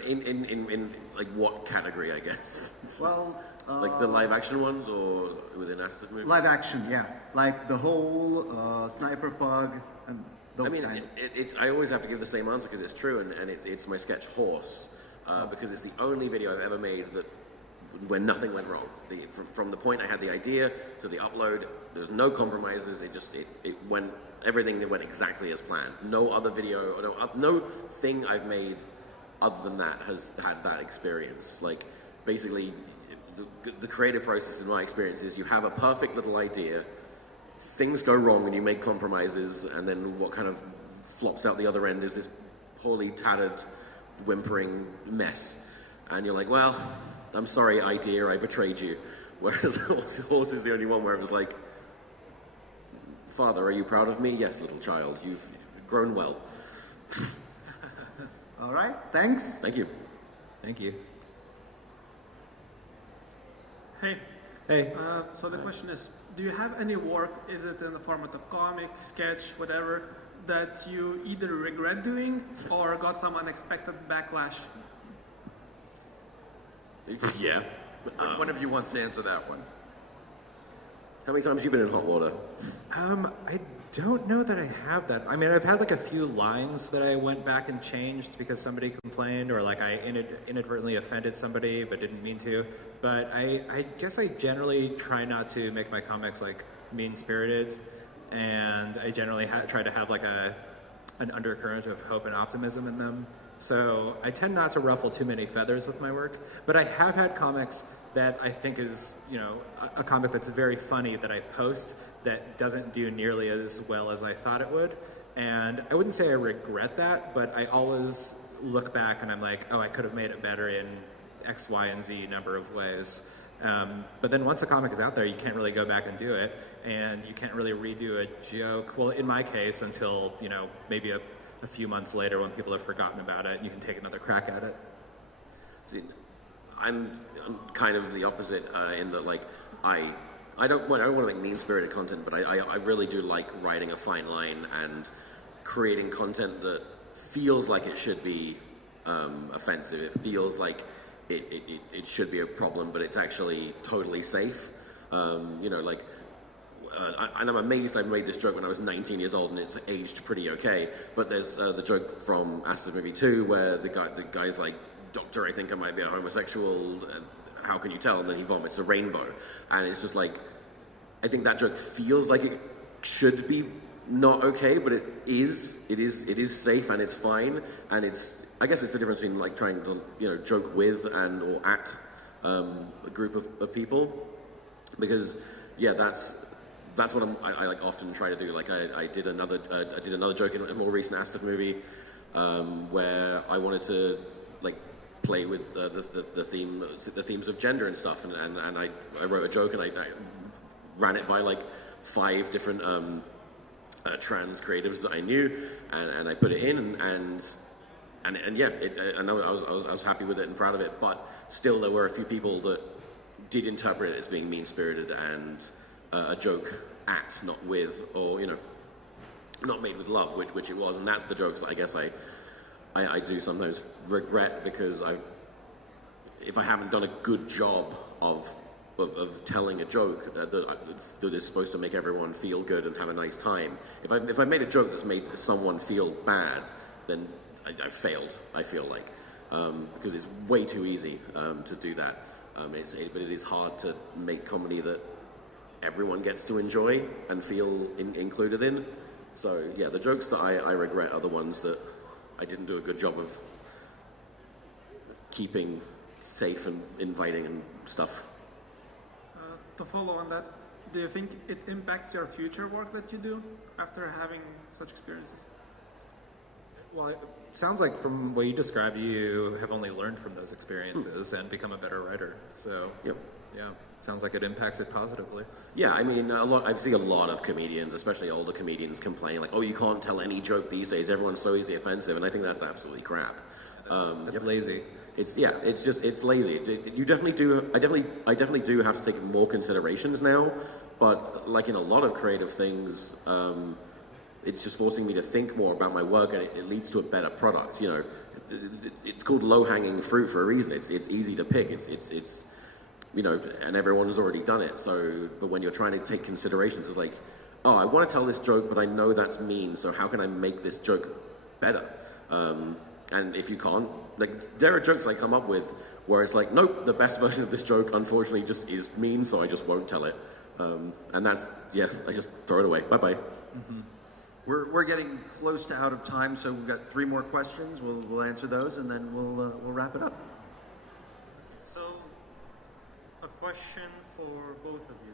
In like what category, I guess? Well, like the live action ones or within Aston movies? Live action, yeah. Like the whole Sniper Pug and those it's I always have to give the same answer because it's true, and it's my sketch Horse, because it's the only video I've ever made where nothing went wrong. From the point I had the idea to the upload, there's no compromises. It went, everything that went exactly as planned. No other video, no thing I've made other than that has had that experience. Like basically, the creative process in my experience is you have a perfect little idea, things go wrong and you make compromises, and then what kind of flops out the other end is this poorly tattered, whimpering mess. And you're like, well, I'm sorry, idea, I betrayed you. Whereas Horse is the only one where it was like, Father, are you proud of me? Yes, little child, you've grown well. All right, thanks. Thank you. Thank you. Hey. Hey. So the question is, do you have any work, is it in the format of comic, sketch, whatever, that you either regret doing or got some unexpected backlash? Yeah. Which one of you wants to answer that one? How many times have you been in hot water? I don't know that I have that. I mean, I've had like a few lines that I went back and changed because somebody complained, or like I inadvertently offended somebody but didn't mean to. But I guess I generally try not to make my comics like mean-spirited, and I generally try to have like an undercurrent of hope and optimism in them. So I tend not to ruffle too many feathers with my work, but I have had comics that I think is, a comic that's very funny that I post that doesn't do nearly as well as I thought it would. And I wouldn't say I regret that, but I always look back and I'm like, oh, I could have made it better in X, Y, and Z number of ways. But then once a comic is out there, you can't really go back and do it, and you can't really redo a joke. Well, in my case, until, you know, maybe a few months later when people have forgotten about it, and you can take another crack at it. See, I'm kind of the opposite in that, like, I don't want to make mean-spirited content, but I really do like writing a fine line and creating content that feels like it should be offensive. It feels like it should be a problem, but it's actually totally safe. You know, like, and I'm amazed I made this joke when I was 19 years old and it's aged pretty okay. But there's the joke from Arce's movie 2 where the guy's like, "Doctor, I think I might be a homosexual. How can you tell?" And then he vomits a rainbow, and it's just like, I think that joke feels like it should be not okay, but it is safe and it's fine, and I guess it's the difference between like trying to, you know, joke with and or at a group of people, because yeah, that's what I like often try to do. Like I did another joke in a more recent Astif movie where I wanted to like play with the themes of gender and stuff, and I wrote a joke and I ran it by like 5 different trans creatives that I knew, and I put it in, and yeah, I know I was happy with it and proud of it, but still there were a few people that did interpret it as being mean-spirited and a joke at, not with, or, you know, not made with love, which it was, and that's the jokes that I guess I do sometimes regret, because if I haven't done a good job of telling a joke that is supposed to make everyone feel good and have a nice time, if I made a joke that's made someone feel bad, then I failed, I feel like, because it's way too easy to do that. But it is hard to make comedy that everyone gets to enjoy and feel included in. So yeah, the jokes that I regret are the ones that I didn't do a good job of keeping safe and inviting and stuff. To follow on that, do you think it impacts your future work that you do after having such experiences? Well, it sounds like from what you described, you have only learned from those experiences and become a better writer. So, yep. Yeah, sounds like it impacts it positively. Yeah, I mean, I see a lot of comedians, especially older comedians, complain like, "Oh, you can't tell any joke these days. Everyone's so easily offensive," and I think that's absolutely crap. That's lazy. It's lazy. You definitely do. I definitely do have to take more considerations now, but like in a lot of creative things, it's just forcing me to think more about my work, and it leads to a better product. You know, it's called low-hanging fruit for a reason. It's easy to pick. It's you know, and everyone has already done it. So, but when you're trying to take considerations, it's like, oh, I want to tell this joke, but I know that's mean. So how can I make this joke better? And if you can't, like, there are jokes I come up with where it's like, nope, the best version of this joke, unfortunately, just is mean, so I just won't tell it. And that's, yeah, I just throw it away. Bye-bye. Mm-hmm. We're getting close to out of time, so we've got 3 more questions. We'll answer those, and then we'll wrap it up. So, a question for both of you.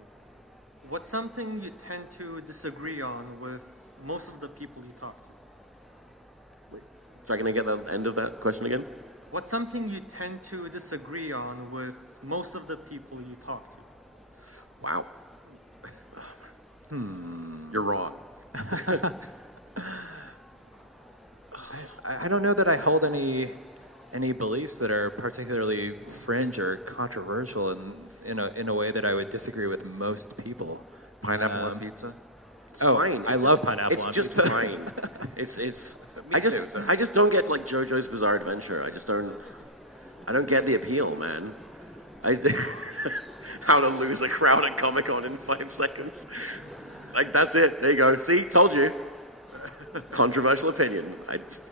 What's something you tend to disagree on with most of the people you talk to? So I can get the end of that question again? What's something you tend to disagree on with most of the people you talk to? Wow. You're wrong. I don't know that I hold any beliefs that are particularly fringe or controversial in a way that I would disagree with most people. Pineapple on pizza? It's fine. I love pineapple on pizza. It's just fine. I just don't get like JoJo's Bizarre Adventure. I don't get the appeal, man. How to lose a crowd at Comic-Con in 5 seconds. Like, that's it. There you go. See? Told you. Controversial opinion.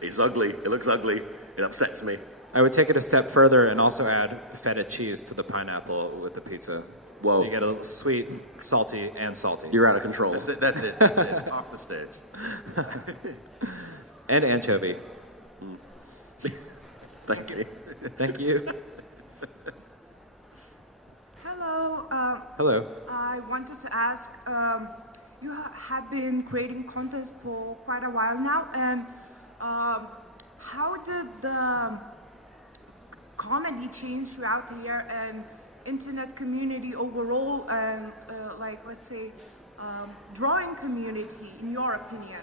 It's ugly. It looks ugly. It upsets me. I would take it a step further and also add feta cheese to the pineapple with the pizza. Whoa. So you get a little sweet, salty, and salty. You're out of control. That's it. Off the stage. And anchovy. Thank you. Thank you. Hello. Hello. I wanted to ask, you have been creating content for quite a while now, and how did the comedy change throughout the year and internet community overall, and like, let's say, drawing community, in your opinion?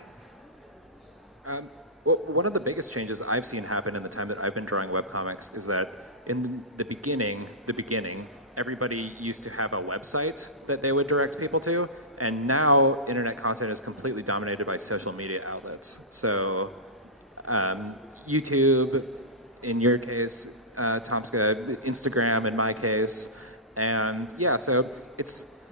Well, one of the biggest changes I've seen happen in the time that I've been drawing webcomics is that in the beginning, everybody used to have a website that they would direct people to, and now internet content is completely dominated by social media outlets. So YouTube, in your case, Tomska, Instagram in my case, and yeah, so it's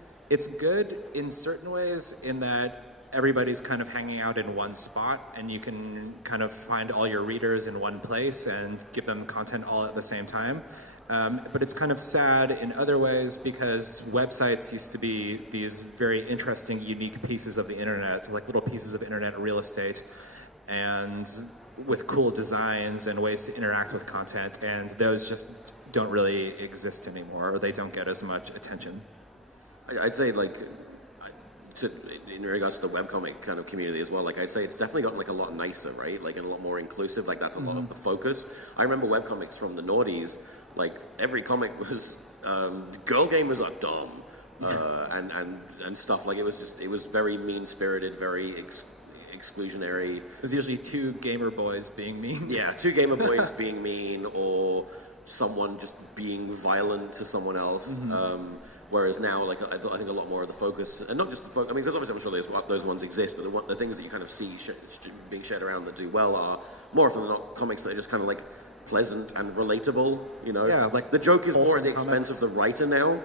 good in certain ways in that everybody's kind of hanging out in one spot, and you can kind of find all your readers in one place and give them content all at the same time. But it's kind of sad in other ways because websites used to be these very interesting, unique pieces of the internet, like little pieces of internet real estate, and with cool designs and ways to interact with content, and those just don't really exist anymore, or they don't get as much attention. I'd say, like, in regards to the webcomic kind of community as well, like, I'd say it's definitely gotten like a lot nicer, right? Like, and a lot more inclusive. Like, that's a lot of the focus. I remember webcomics from the noughties, like, every comic was girl gamers are dumb, and stuff. Like, it was very mean-spirited, very exclusionary. It was usually two gamer boys being mean. Yeah, two gamer boys being mean, or someone just being violent to someone else. Whereas now, like, I think a lot more of the focus, and not just the focus, I mean, because obviously I'm sure those ones exist, but the things that you kind of see being shared around that do well are more often than not comics that are just kind of like pleasant and relatable, you know? Yeah, like the joke is more at the comics. expense of the writer now,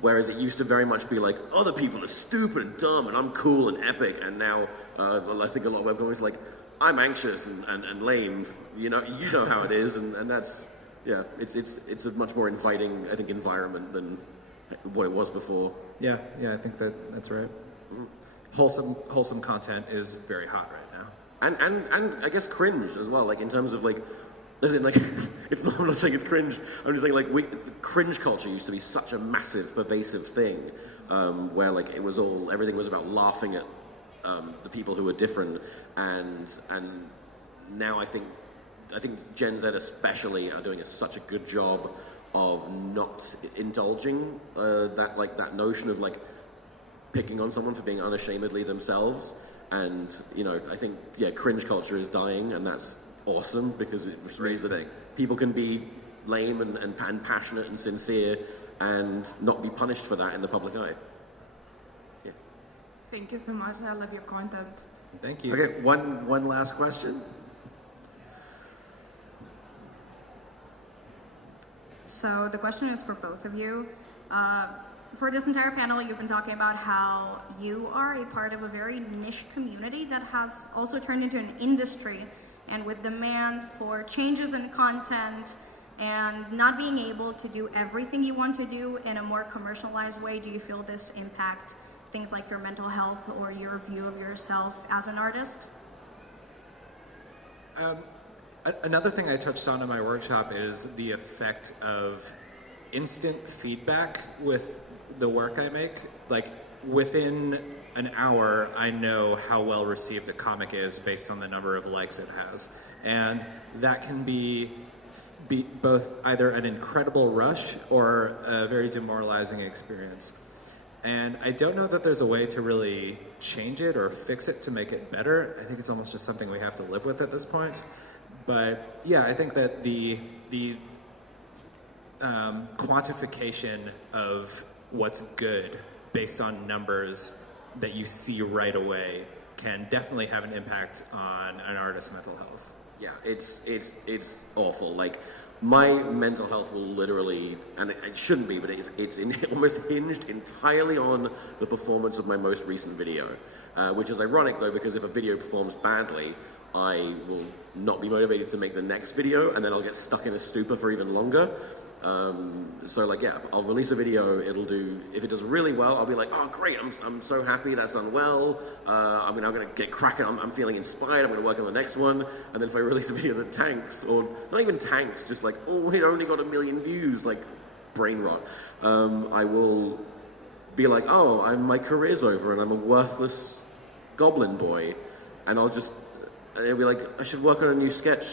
whereas it used to very much be like, other people are stupid and dumb and I'm cool and epic, and now I think a lot of webcomics like, I'm anxious and lame, you know how it is, and that's, yeah, it's a much more inviting, I think, environment than what it was before. Yeah, I think that's right. Wholesome content is very hot right now. And I guess cringe as well, like in terms of like, as in like, I'm not saying it's cringe, I'm just saying like, cringe culture used to be such a massive, pervasive thing, where like everything was about laughing at the people who were different, and now I think Gen Z especially are doing such a good job of not indulging that notion of like picking on someone for being unashamedly themselves, and I think cringe culture is dying, and that's awesome because it means that people can be lame and passionate and sincere and not be punished for that in the public eye. Yeah. Thank you so much. I love your content. Thank you. Okay, one last question. So the question is for both of you. For this entire panel, you've been talking about how you are a part of a very niche community that has also turned into an industry, and with demand for changes in content and not being able to do everything you want to do in a more commercialized way, do you feel this impact things like your mental health or your view of yourself as an artist? Another thing I touched on in my workshop is the effect of instant feedback with the work I make. Like, within an hour, I know how well received a comic is based on the number of likes it has. And that can be both either an incredible rush or a very demoralizing experience. And I don't know that there's a way to really change it or fix it to make it better. I think it's almost just something we have to live with at this point. But yeah, I think that the quantification of what's good based on numbers that you see right away can definitely have an impact on an artist's mental health. Yeah, it's awful. Like, my mental health will literally, and it shouldn't be, but it's almost hinged entirely on the performance of my most recent video, which is ironic though, because if a video performs badly, I will not be motivated to make the next video, and then I'll get stuck in a stupor for even longer. So like, yeah, I'll release a video, if it does really well, I'll be like, oh great, I'm so happy that's done well, I'm gonna get cracking, I'm feeling inspired, I'm gonna work on the next one. And then if I release a video that tanks, or not even tanks, just like, oh, it only got 1 million views, like brain rot, I will be like, oh, my career's over and I'm a worthless goblin boy, and it'll be like, I should work on a new sketch.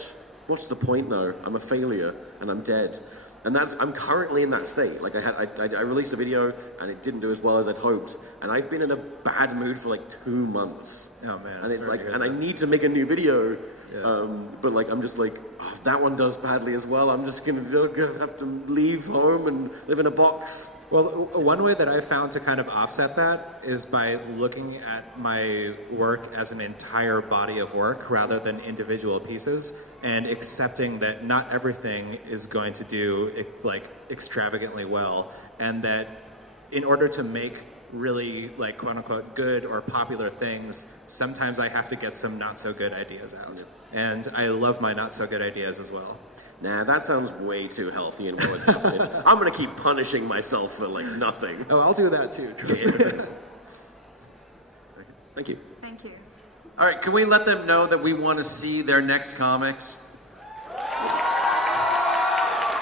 What's the point though? I'm a failure and I'm dead. And I'm currently in that state. Like I released a video and it didn't do as well as I'd hoped, and I've been in a bad mood for like 2 months. Oh man. And it's like, and I need to make a new video, but like I'm just like, oh, if that one does badly as well, I'm just gonna have to leave home and live in a box. Well, one way that I found to kind of offset that is by looking at my work as an entire body of work rather than individual pieces, and accepting that not everything is going to do like extravagantly well, and that in order to make really like quote unquote good or popular things, sometimes I have to get some not so good ideas out. And I love my not so good ideas as well. Nah, that sounds way too healthy and well adjusted. I'm gonna keep punishing myself for like nothing. Oh, I'll do that too, trust me. Thank you. Thank you. All right, can we let them know that we want to see their next comics?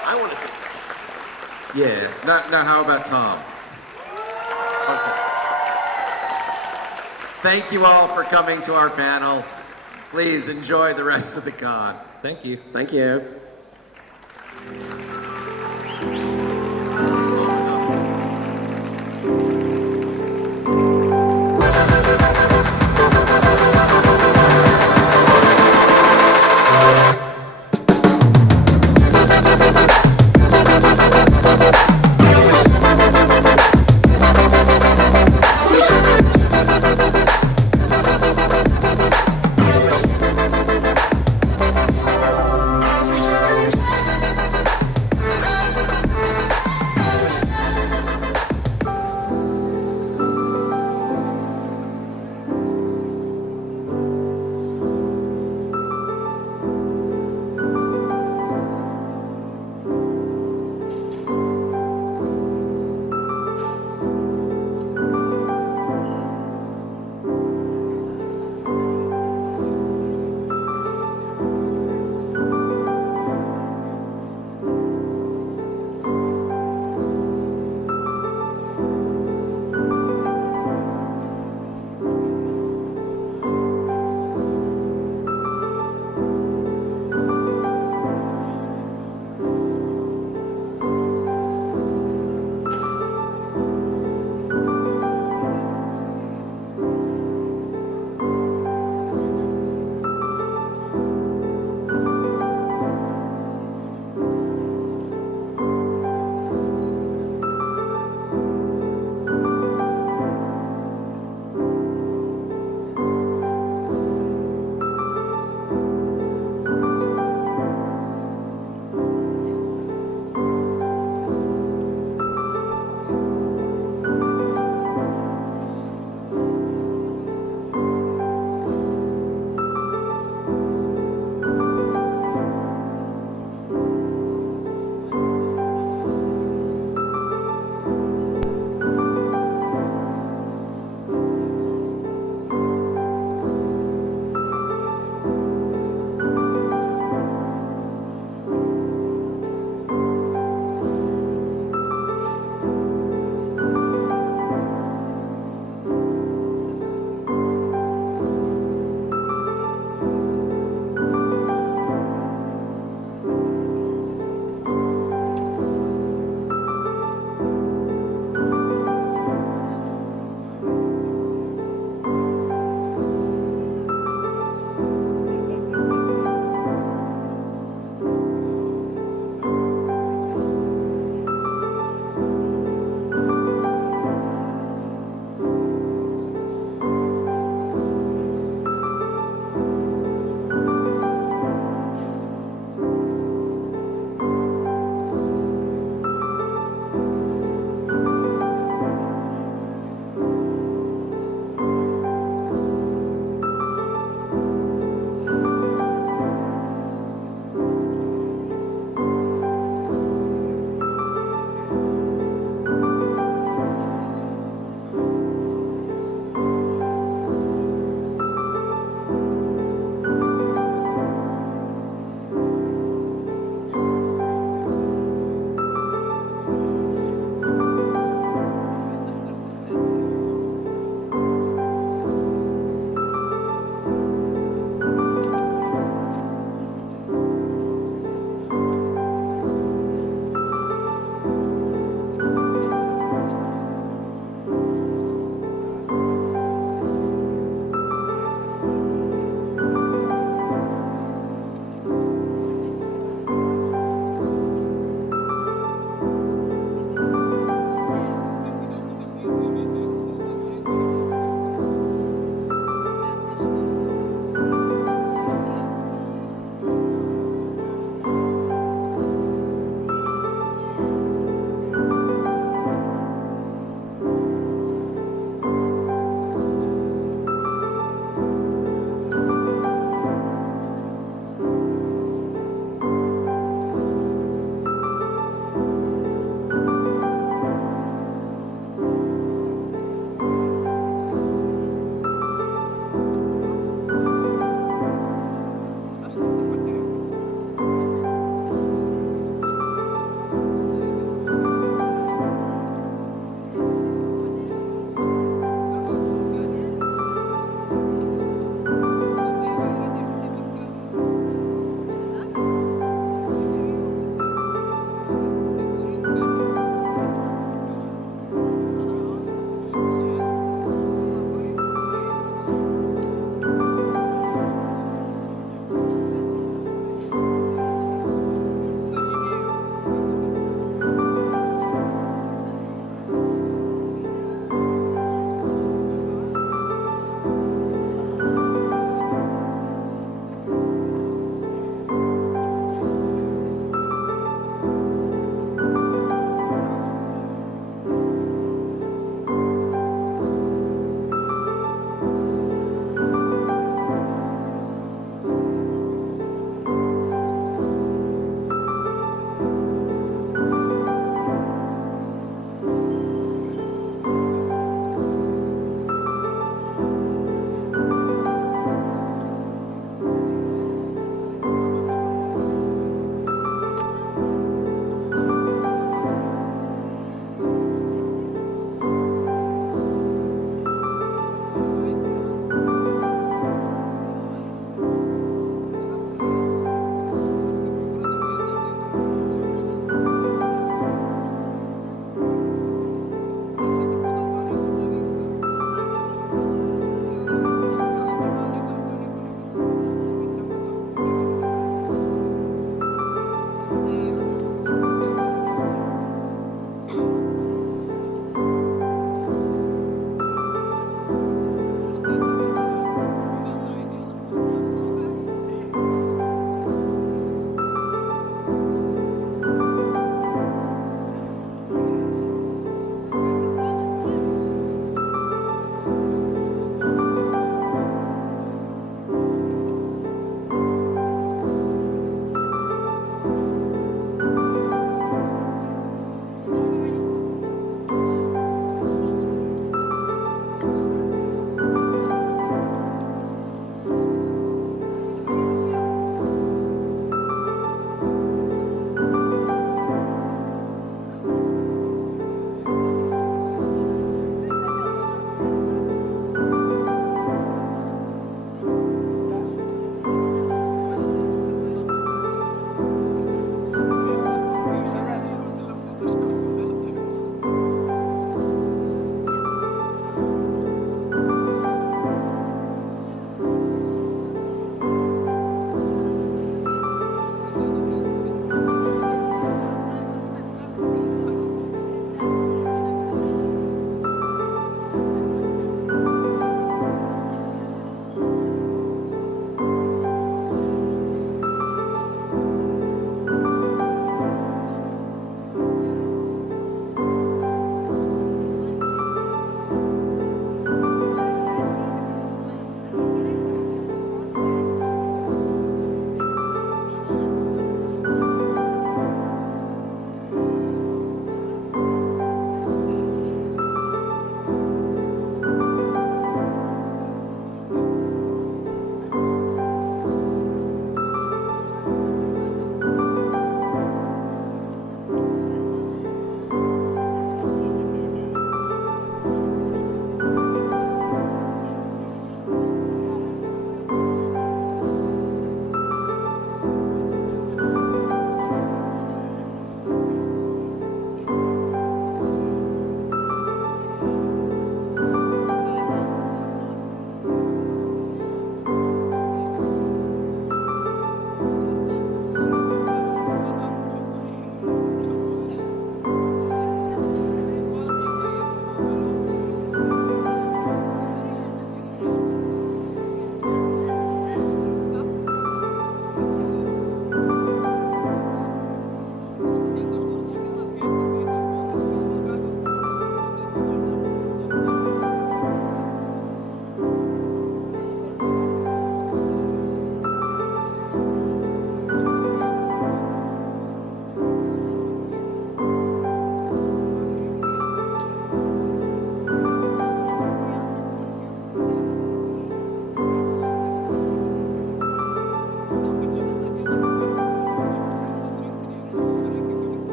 I want to see. Yeah. Now, how about Tom? Okay. Thank you all for coming to our panel. Please enjoy the rest of the con. Thank you. Thank you.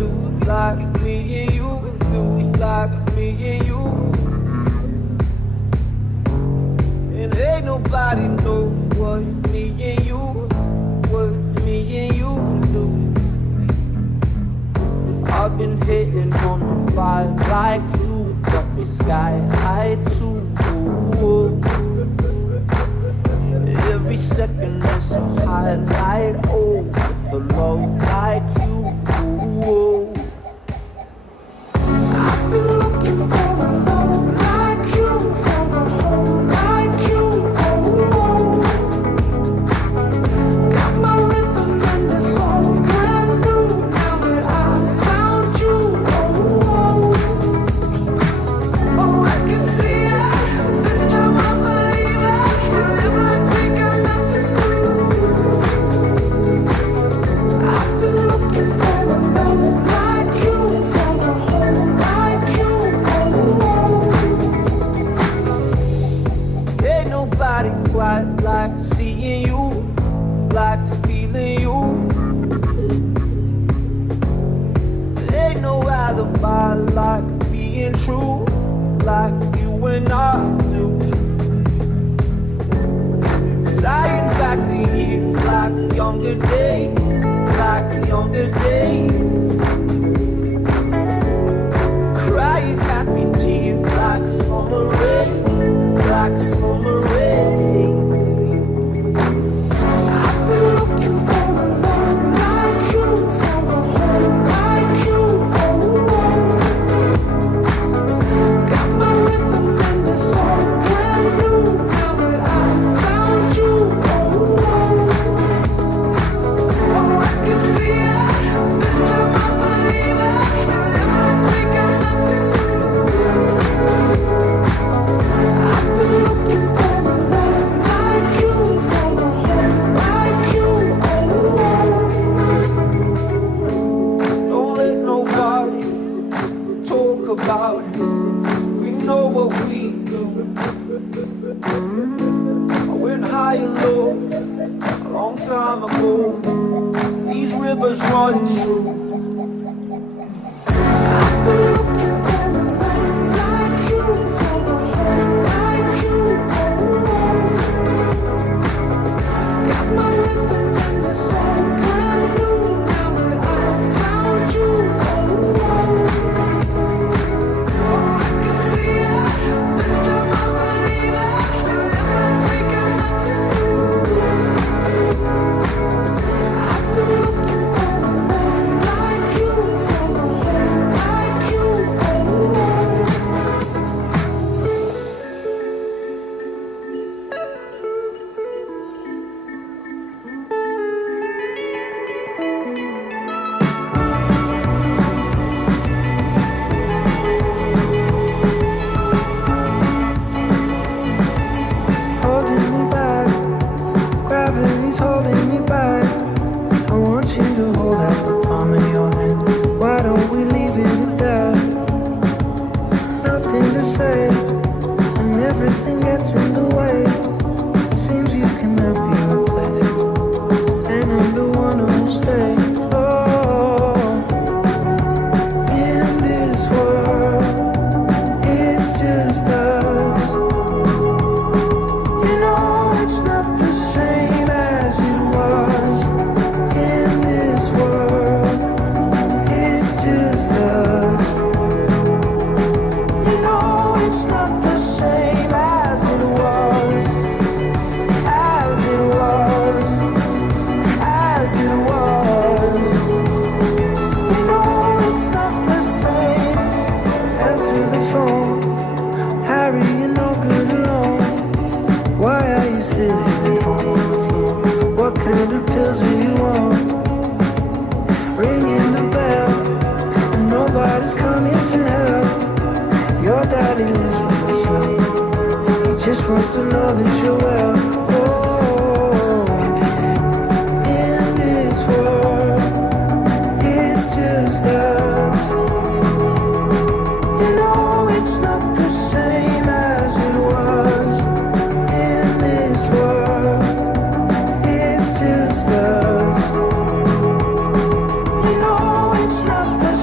do like me and you do like me and you. And ain't nobody know what me and you do. I've been hitting on the vibe like you, got me sky high too. Every second is a highlight, oh, with a love like you. I've been looking for a love like you, for a home like you. Got my rhythm and it's all brand new now that I found you. Oh, I can see it. This time I believe it. You live like we got nothing to do. I've been looking for a love like you, for a home like you. Ain't nobody quite like seeing you, like feeling you. Ain't no alibi like being true, like you and I do. Tying back the years like younger days, like younger days. Crying happy tears like summer rain, like summer rain. I've been looking for a love like you, for a home like you. Got my rhythm and it's all brand new now that I found you. Oh, I can see it. This time I believe it. You live like we got nothing to do. I've been looking for a love like you, for a home like you. Don't let nobody talk about us. We know what we do. I went high and low a long time ago. These rivers run true. I've been looking for a love like you, for a home like you. Got my rhythm and it's all brand new now that I found you. Oh, I can see it. This time I believe it. You live like we got nothing to do. I've been looking for a love like you, for a home like you. Holding me back, gravity's holding me back. I want you to hold out the palm of your hand. Why don't we leave it at that? Nothing to say, and everything gets in the way. Seems you cannot be replaced, and I'm the one who'll stay. Oh, in this world, it's just us. You know it's not the same as it was. In this world, it's just us. You know it's not the same as it was. As it was. As it was. You know it's not the same. Answer the phone. Harry, you're no good alone. Why are you sitting at home on the floor? What kind of pills are you on? Ringing the bell, and nobody's coming to help. Your daddy lives by himself. He just wants to know that you're well. Oh, in this world, it's just us. You know it's not the same as it was. In this world, it's just us. You know it's not the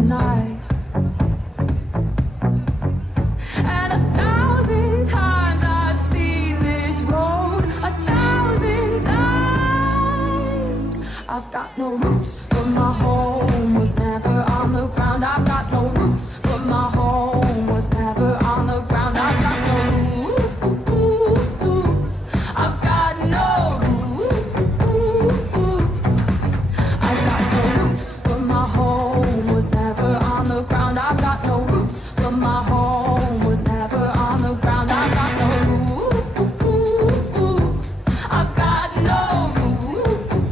the night. And 1,000 times I've seen this road, 1,000 times. I've got no roots, but my home was never on the ground. I've got no roots, but my home was never on the ground. I've got no roots. I've got no roots. I've got no roots, but my home was never on the ground. I've got no roots, but my home was never on the ground. I've got no roots. I've got no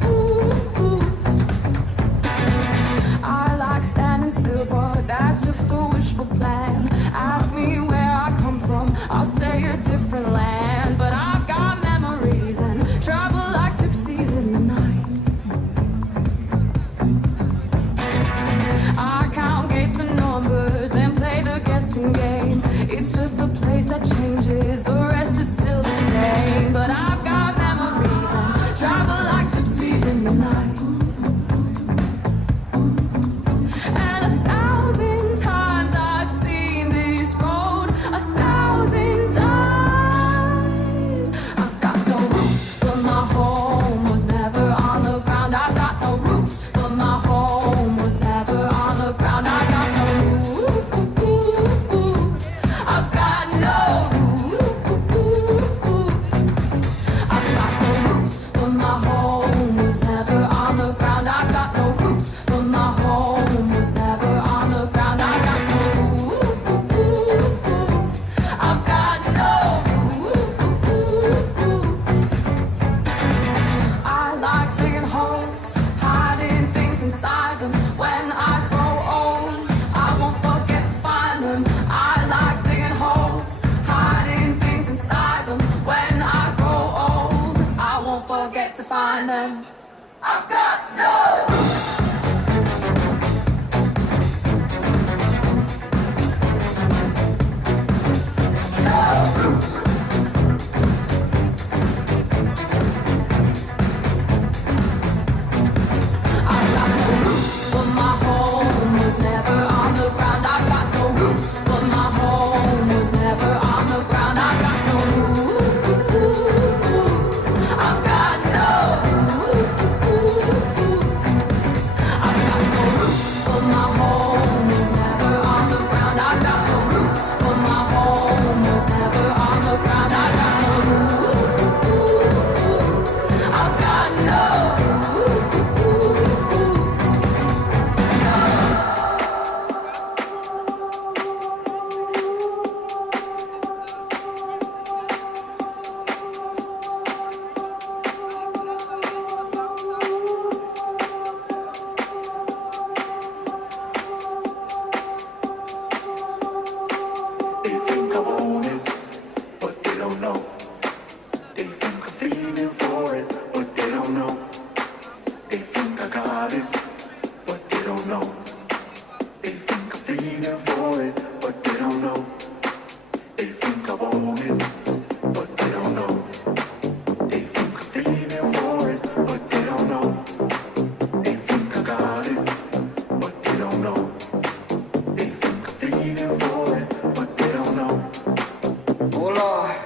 roots. I like standing still, but that's just a wishful plan. Ask me where I come from, I'll say a different land. But I've got memories and travel like gypsies in the night. I count gates and numbers, then play the guessing game. It's just a place that changes, the rest is still the same. But I've got memories and travel like gypsies in the night. And 1,000 times I've seen this road, 1,000 times. I've got no roots, but my home was never on the ground. I've got no roots, but my home was never on the ground. I've got no roots. I've got no roots. I've got no roots, but my home was never on the ground. I've got no roots, but my home was never on the ground. I've got no roots. I've got no roots. I like digging holes, hiding things inside them. When I grow old, I won't forget to find them. I like digging holes, hiding things inside them. When I grow old, I won't forget to find them. I've got no roots. No roots. I've got no roots, but my home was never on the ground. I've got no roots, but my home was never on the ground. I've got no roots. I've got no roots. I've got no roots, but my home was never on the ground. I've got no roots, but my home was never on the ground. I've got no roots. I've got no They think I want it, but they don't know. They think I'm feeling for it, but they don't know. They think I got it, but they don't know. They think I'm feeling for it, but they don't know. They think I want it, but they don't know. They think I'm feeling for it, but they don't know. They think I got it, but they don't know. They think I'm feeling for it, but they don't know. Oh Lord.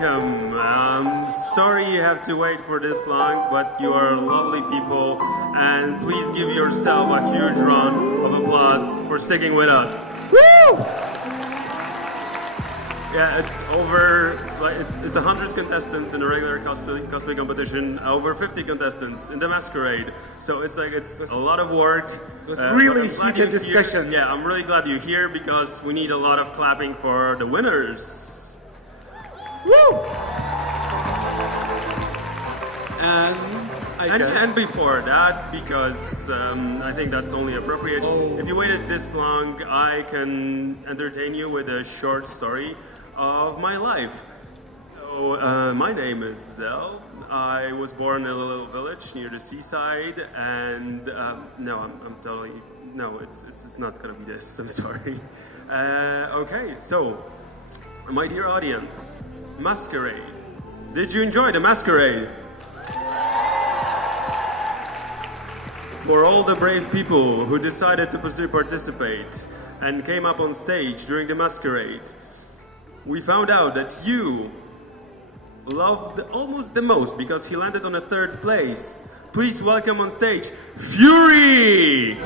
welcome. Sorry you have to wait for this long, but you are lovely people, and please give yourself a huge round of applause for sticking with us. Woo! Yeah, it's over, like, it's 100 contestants in a regular cosplay competition, over 50 contestants in the Masquerade. So it's a lot of work. It was really heated discussion. Yeah, I'm really glad you're here because we need a lot of clapping for the winners. Woo! And before that, because I think that's only appropriate, if you waited this long, I can entertain you with a short story of my life. So, my name is Zel. I was born in a little village near the seaside, and no, it's not gonna be this. I'm sorry. Okay, so, my dear audience, Masquerade. Did you enjoy the Masquerade? For all the brave people who decided to participate and came up on stage during the Masquerade, we found out that you loved almost the most because he landed on a 3rd place. Please welcome on stage, Fury!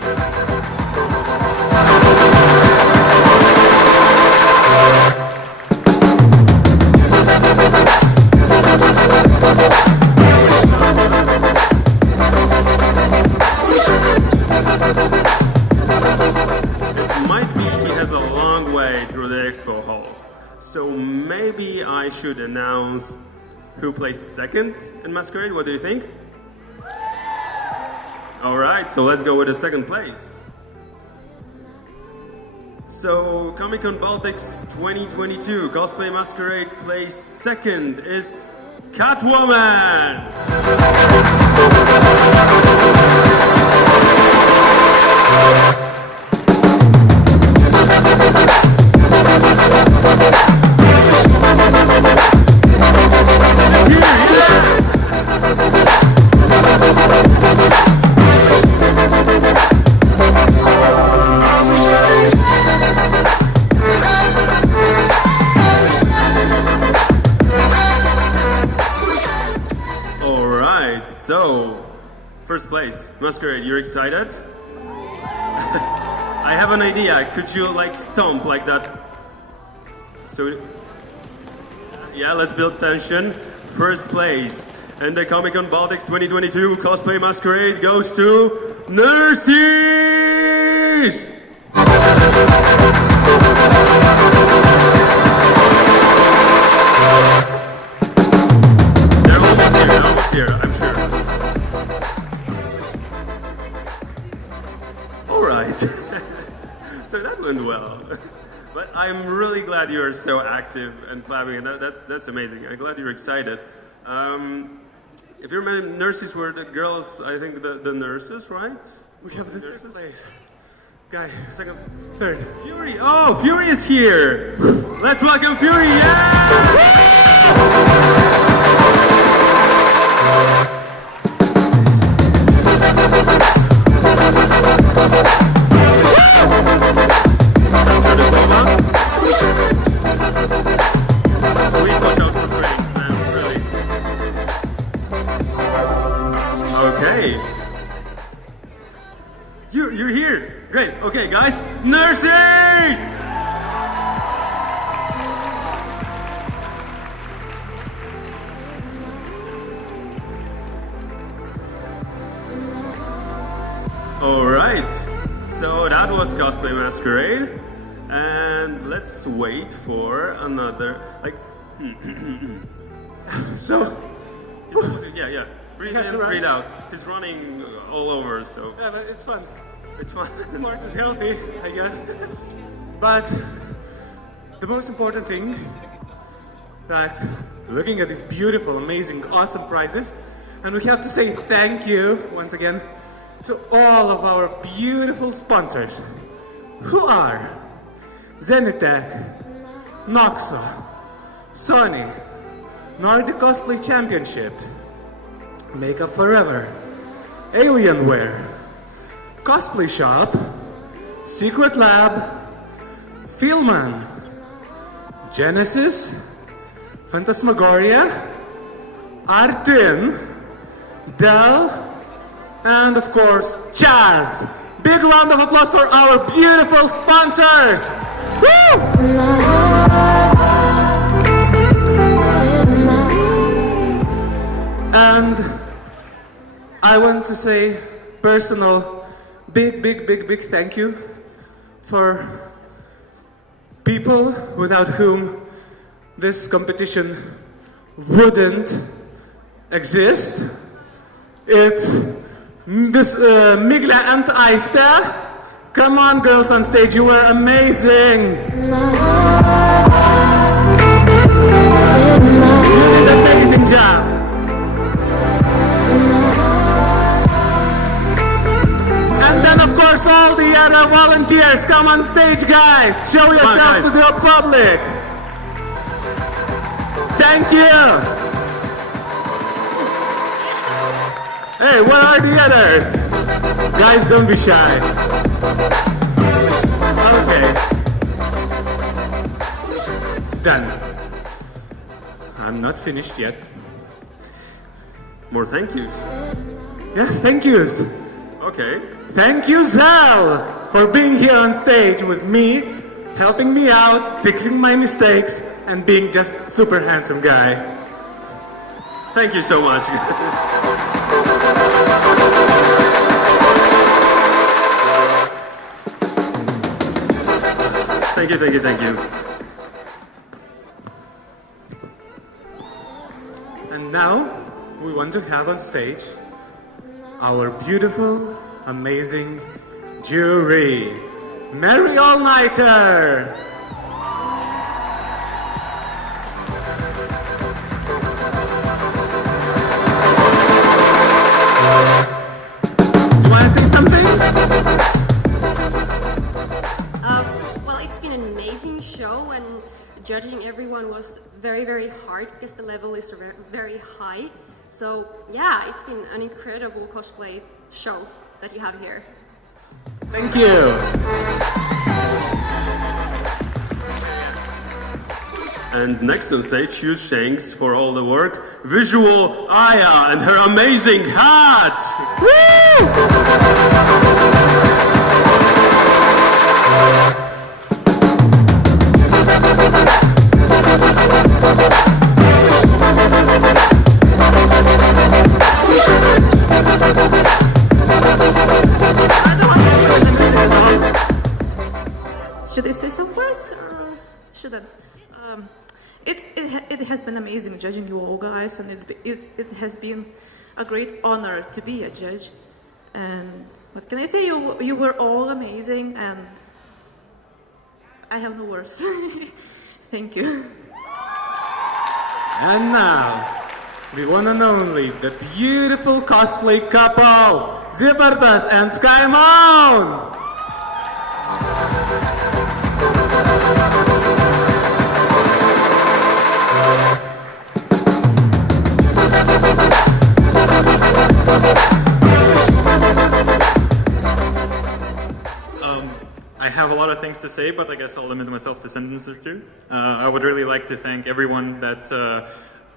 It might be he has a long way through the expo halls. So maybe I should announce who placed 2nd in Masquerade. What do you think? All right, so let's go with the 2nd place. So Comic-Con Baltics 2022 Cosplay Masquerade placed 2nd is Catwoman. Alright, so first place, Masquerade, you're excited? I have an idea, could you like stomp like that? So, yeah, let's build tension. First place in the Comic-Con Baltics 2022 Cosplay Masquerade goes to Nurses! They're almost here, I'm sure. Alright. So that went well. But I'm really glad you're so active and clapping, and that's amazing. I'm glad you're excited. If you remember, nurses were the girls, I think the nurses, right? We have the 3rd place. Guy, 2nd, 3rd. Fury! Oh, Fury is here! Let's welcome Fury! Yeah! Okay. You're here. Great. Okay, guys. Nurses! All right. So that was Cosplay Masquerade, and let's wait for another. Like. So. Yeah. Breathe in, breathe out. He's running all over, so. Yeah, but it's fun. It's fun. Smart is healthy, I guess. But the most important thing, that looking at these beautiful, amazing, awesome prizes, and we have to say thank you once again to all of our beautiful sponsors, who are Zenitech, Noxa, Sony, Nordic Cosplay Championship, Makeup Forever, Alienware, Cosplay Shop, Secret Lab, Filman, Genesis, Phantasmagoria, Artin, Del, and of course, Chaz. Big round of applause for our beautiful sponsors! Woo! And I want to say personal, big thank you for people without whom this competition wouldn't exist. It's Migla and HEIST. Come on, girls on stage, you were amazing. You did an amazing job. And then, of course, all the other volunteers, come on stage, guys. Show yourself to the public. Thank you. Hey, where are the others? Guys, don't be shy. Okay. Done. I'm not finished yet. More thank yous. Yes, thank yous. Okay. Thank you, Zal, for being here on stage with me, helping me out, fixing my mistakes, and being just super handsome guy. Thank you so much. Thank you. And now, we want to have on stage our beautiful, amazing jury. Merry All-Nighter! You want to say something? Well, it's been an amazing show, and judging everyone was very hard because the level is very high. So yeah, it's been an incredible cosplay show that you have here. Thank you. And next on stage, huge thanks for all the work, Visual Aya and her amazing hat! Woo! Should I say some words? Shouldn't. It has been amazing judging you all, guys, and it has been a great honor to be a judge. And what can I say? You were all amazing, and I have no words. Thank you. And now, the one and only, the beautiful cosplay couple, Zybartas and Skymon! I have a lot of things to say, but I guess I'll limit myself to a sentence or two. I would really like to thank everyone that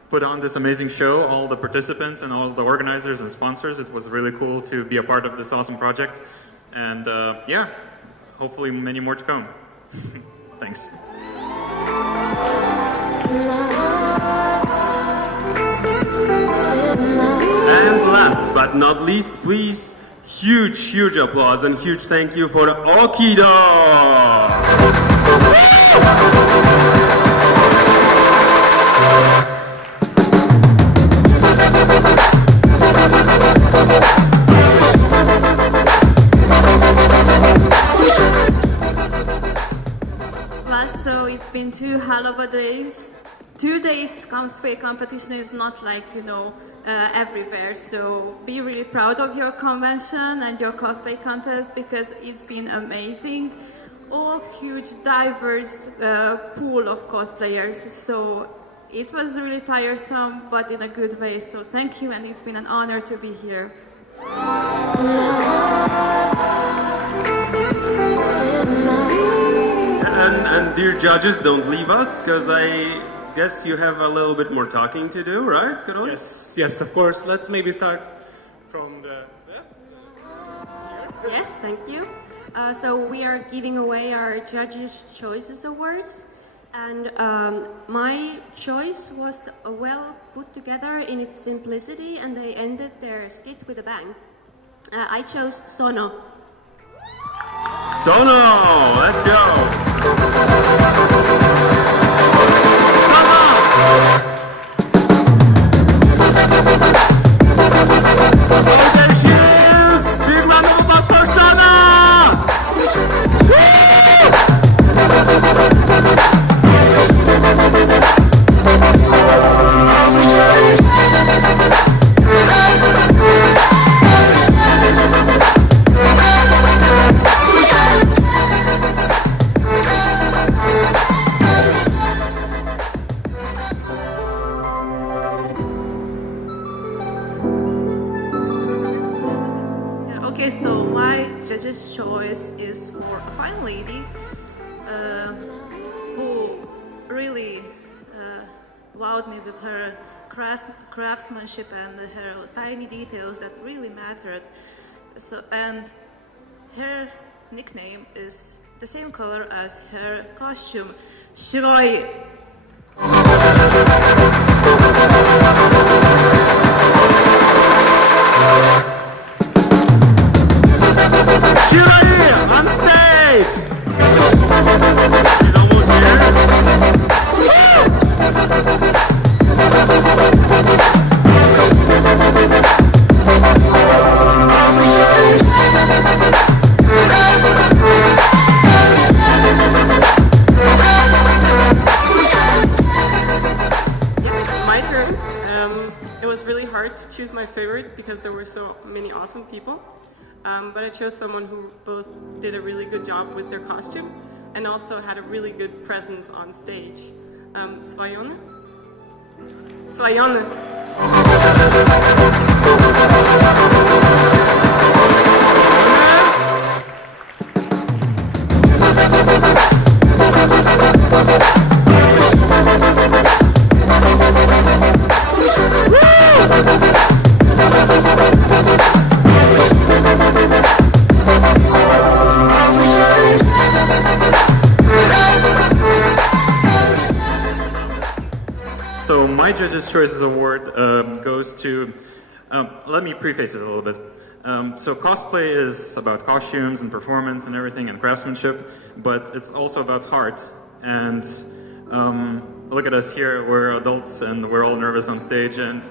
put on this amazing show, all the participants and all the organizers and sponsors. It was really cool to be a part of this awesome project. And yeah, hopefully many more to come. Thanks. And last but not least, please, huge applause and huge thank you for Okido! Well, so it's been 2 hell of a days. 2 days cosplay competition is not like, everywhere, so be really proud of your convention and your cosplay contest because it's been amazing. All huge, diverse pool of cosplayers, so it was really tiresome, but in a good way, so thank you, and it's been an honor to be here. And dear judges, don't leave us, because I guess you have a little bit more talking to do, right, Karol? Yes, of course. Let's maybe start from the... Yes, thank you. So we are giving away our Judges' Choices Awards, and my choice was well put together in its simplicity, and they ended their skit with a bang. I chose Sono. Sono! Let's go! Okay, so my judge's choice is for a fine lady who really wowed me with her craftsmanship and her tiny details that really mattered. So, and her nickname is the same color as her costume, Shiroi. Shiroi on stage! She's almost My turn. It was really hard to choose my favorite because there were so many awesome people. But I chose someone who both did a really good job with their costume and also had a really good presence on stage. Svajone? Svajone. So my Judges' Choices Award goes to, let me preface it a little bit. So cosplay is about costumes and performance and everything and craftsmanship, but it's also about heart. And look at us here, we're adults and we're all nervous on stage, and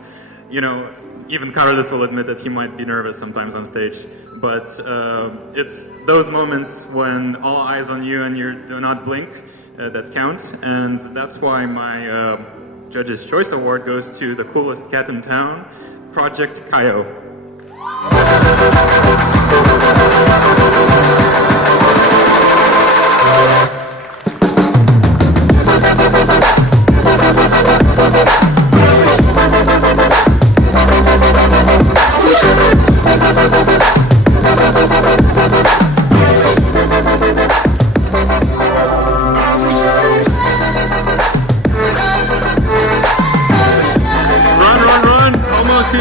you know, even Carlos will admit that he might be nervous sometimes on stage. But it's those moments when all eyes on you and you do not blink that count, and that's why my Judges' Choice Award goes to the coolest cat in town, Project Kaio.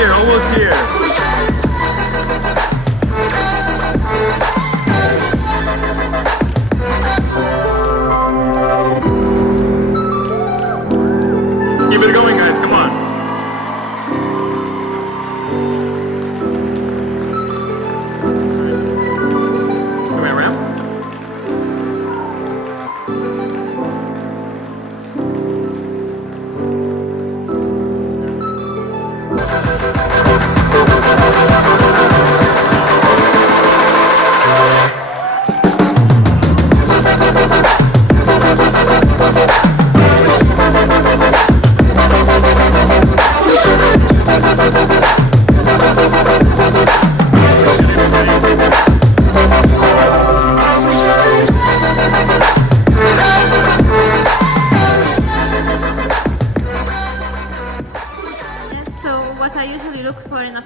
Almost here. Keep it going, guys, come on. Come here, Ram.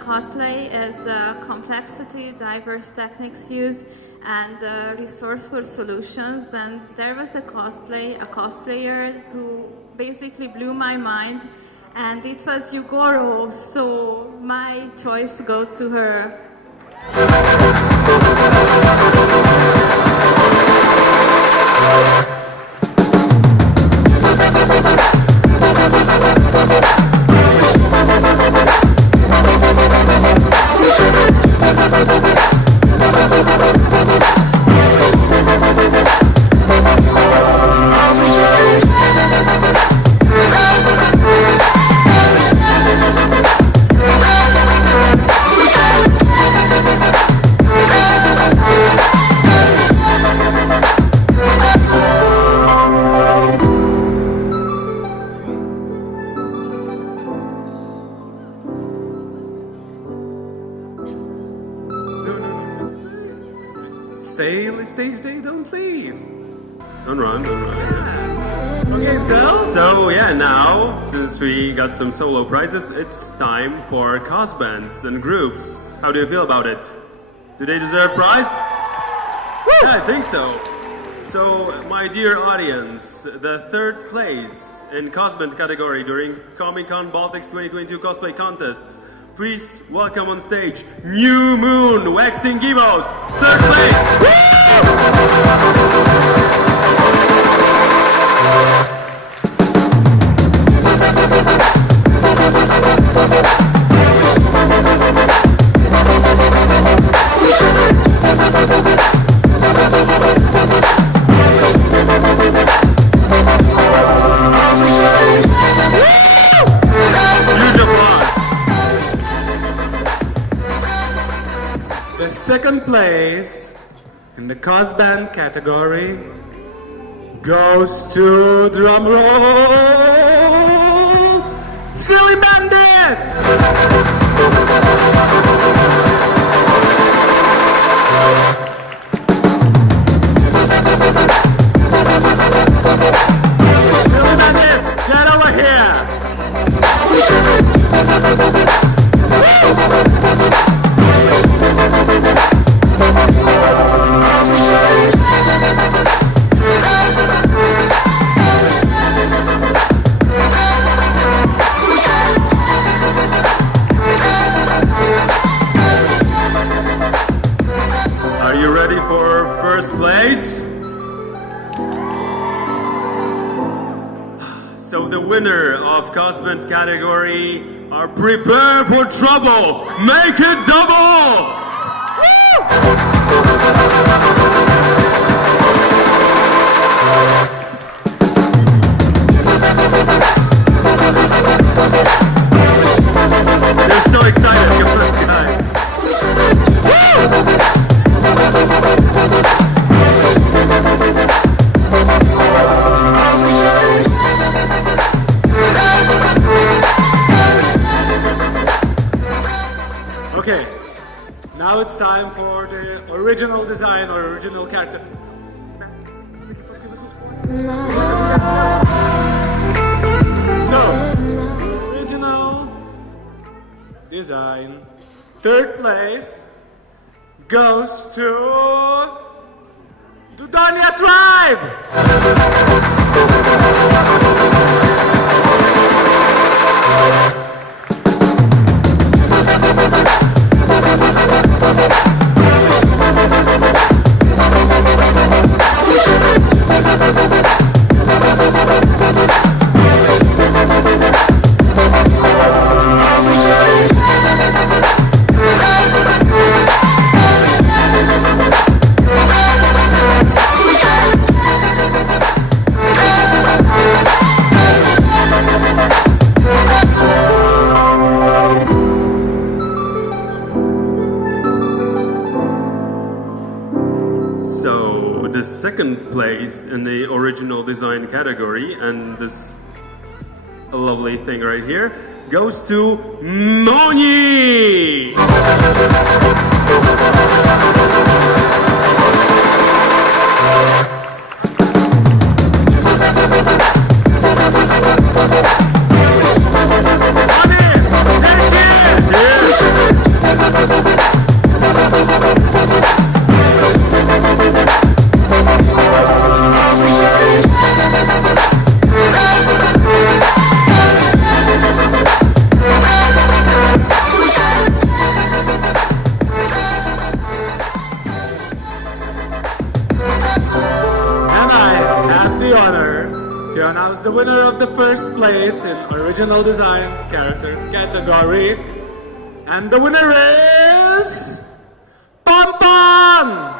Cosplay is complexity, diverse techniques used, and resourceful solutions. And there was a cosplayer who basically blew my mind, and it was Yugoro, so my choice goes to her. Stay, don't leave. Don't run. Okay, So yeah, now, since we got some solo prizes, it's time for cos bands and groups. How do you feel about it? Do they deserve prize? Yeah, I think so. So, my dear audience, the third place in cos band category during Comic-Con Baltics 2022 cosplay contests. Please welcome on stage New Moon Waxing Gibos, third place. The second place in the cos band category goes to, drum roll, Silly Bandits! Silly Bandits, get over here! Are you ready for first place? So the winner of Cosband category are Prepare for Trouble! Make it double! They're so excited. Give them a time. Okay, now it's time for the original design or original character. So, original design, third place goes to Dudonia Tribe! So the second place in the original design category, and this lovely thing right here, goes to Moni! place in original design character category. And the winner is... Pom-Pom!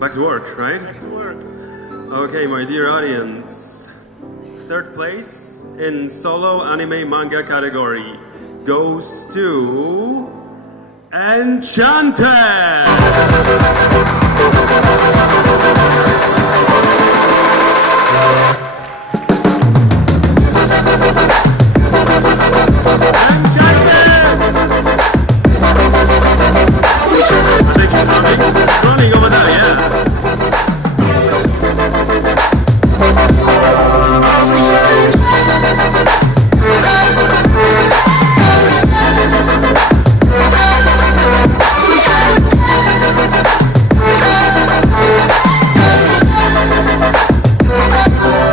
Back to work, right? Back to work. Okay, my dear audience. Third place in solo anime manga category goes to Enchanted! Running over there, yeah.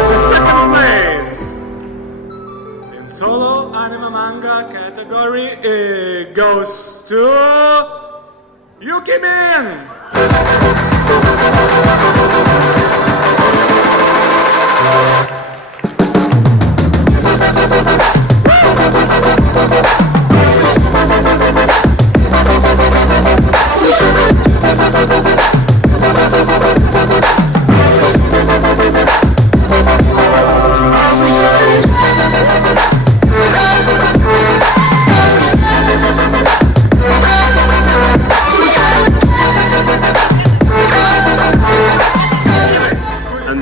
The second place in solo anime manga category it goes to Yukimin!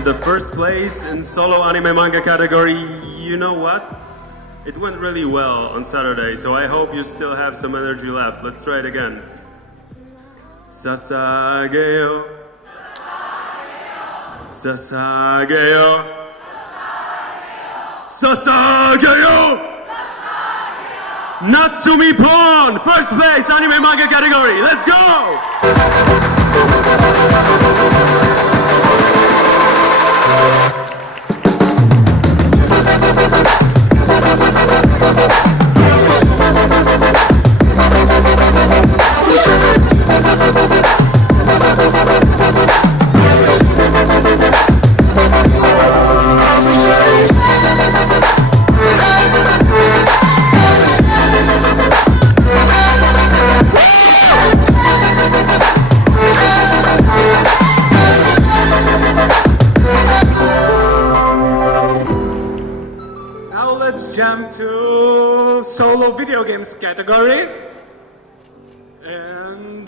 The first place in solo anime manga category, you know what? It went really well on Saturday, so I hope you still have some energy left. Let's try it again. Sasageo. Sasageo. Sasageo. Natsumi Pon, first place anime manga category. Let's go! Jump to solo video games category. And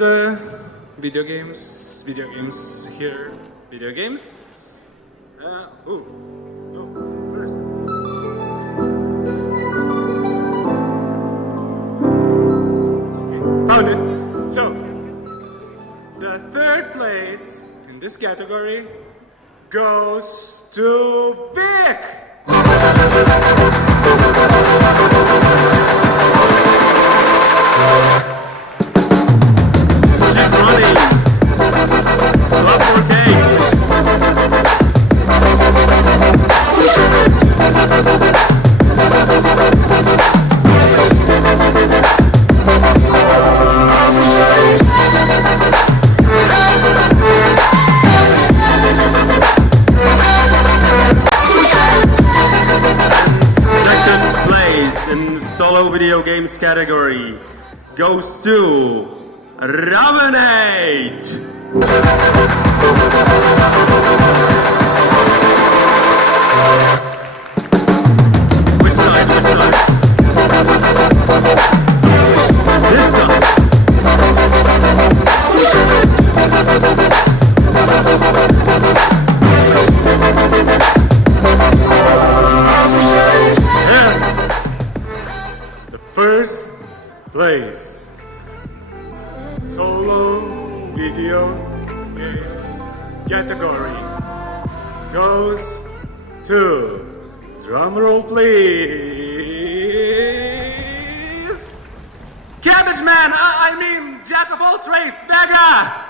video games here, video games. First. Found it. So, the third place in this category goes to Vic. Keep running. Drop more cakes. Second place in solo video games category goes to Ravenate! Which side? This side. And the first place. So category goes to, drumroll please, Cabbage Man, I mean Jack of all trades, Vega!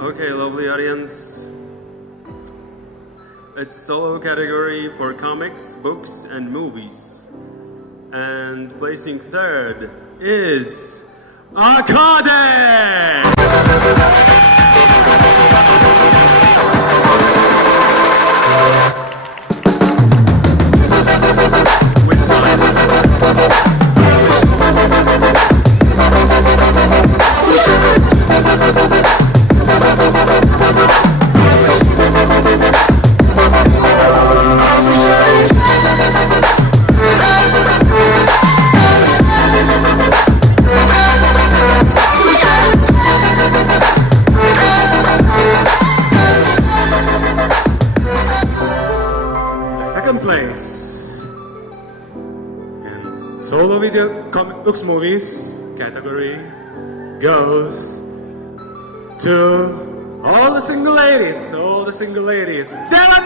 Okay, lovely audience. It's solo category for comics, books, and movies. And placing third is Arcade! Solo video comic books movies category goes to all the single ladies, Demon!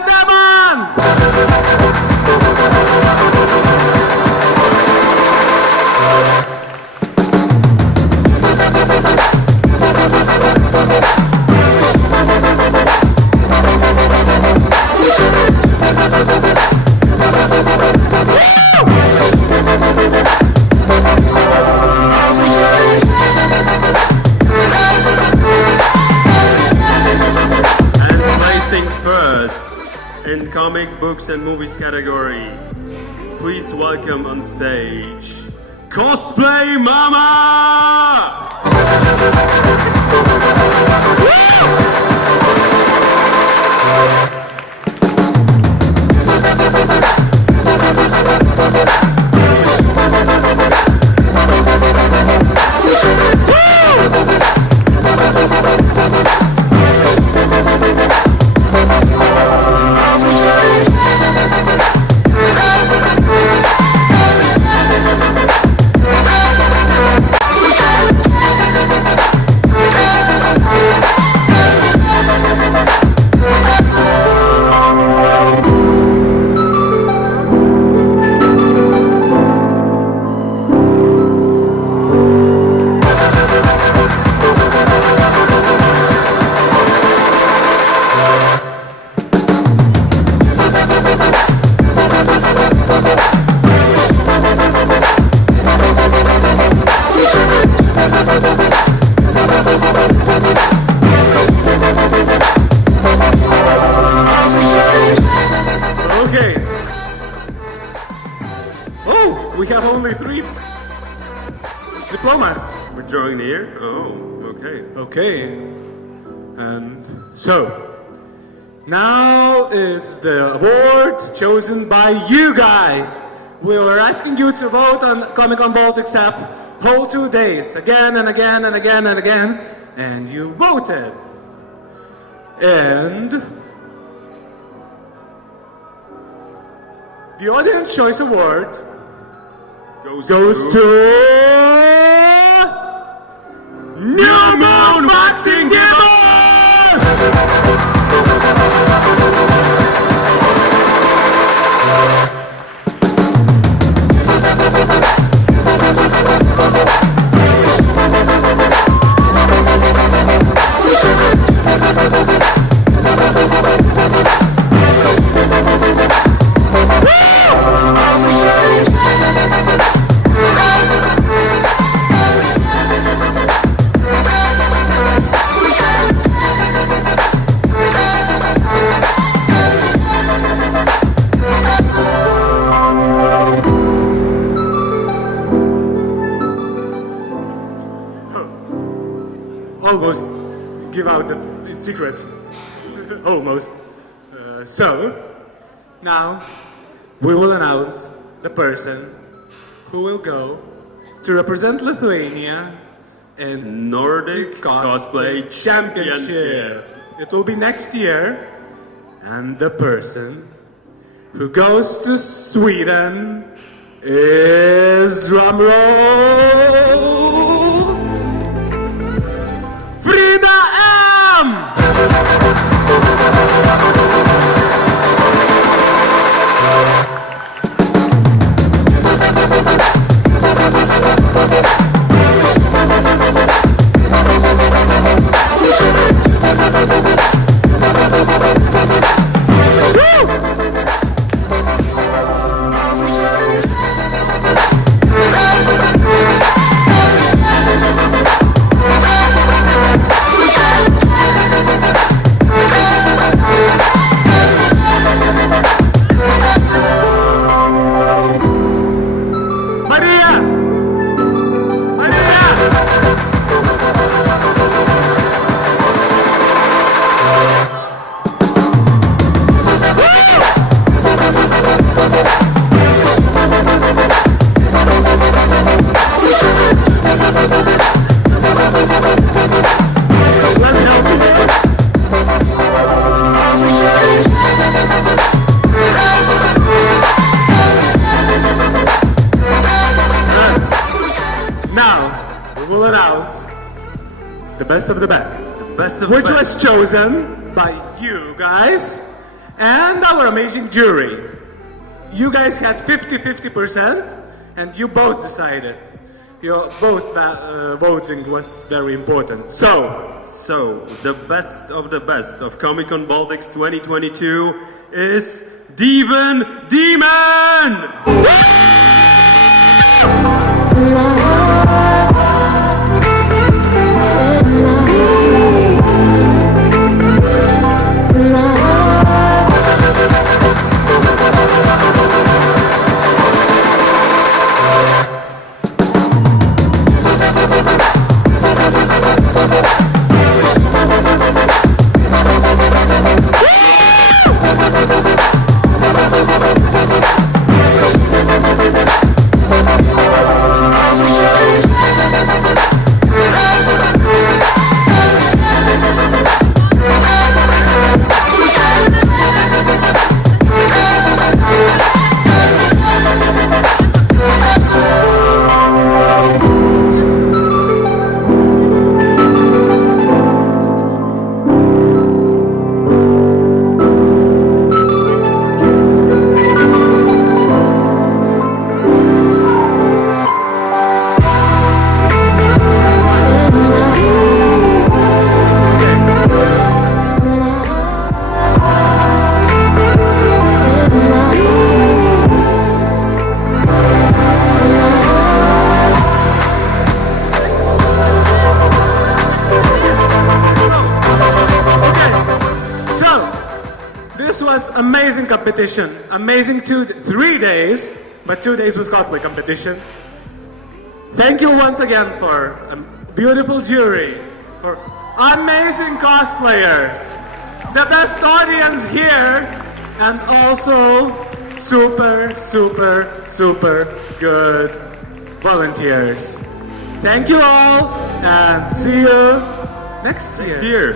In comic books and movies category, please welcome on stage Cosplay Mama! We have only 3 diplomas. We're drawing near? Oh, okay. Okay. And so, now it's the award chosen by you guys. We were asking you to vote on Comic-Con Baltics app whole 2 days, again and again and again and again, and you voted. And the Audience Choice Award goes to New Moon Waxing Givers! almost give out the secret. Almost. So, now we will announce the person who will go to represent Lithuania in Nordic Cosplay Championship. It will be next year, and the person who goes to Sweden is, drumroll, Frida M! Best of the best. Which was chosen by you guys and our amazing jury. You guys had 50-50% and you both decided. Your both voting was very important. So, the best of the best of Comic-Con Baltics 2022 is Demon! amazing competition. Amazing 3 days, but 2 days was cosplay competition. Thank you once again for a beautiful jury, for amazing cosplayers, the best audience here, and also super, super, super good volunteers. Thank you all, and see you next year.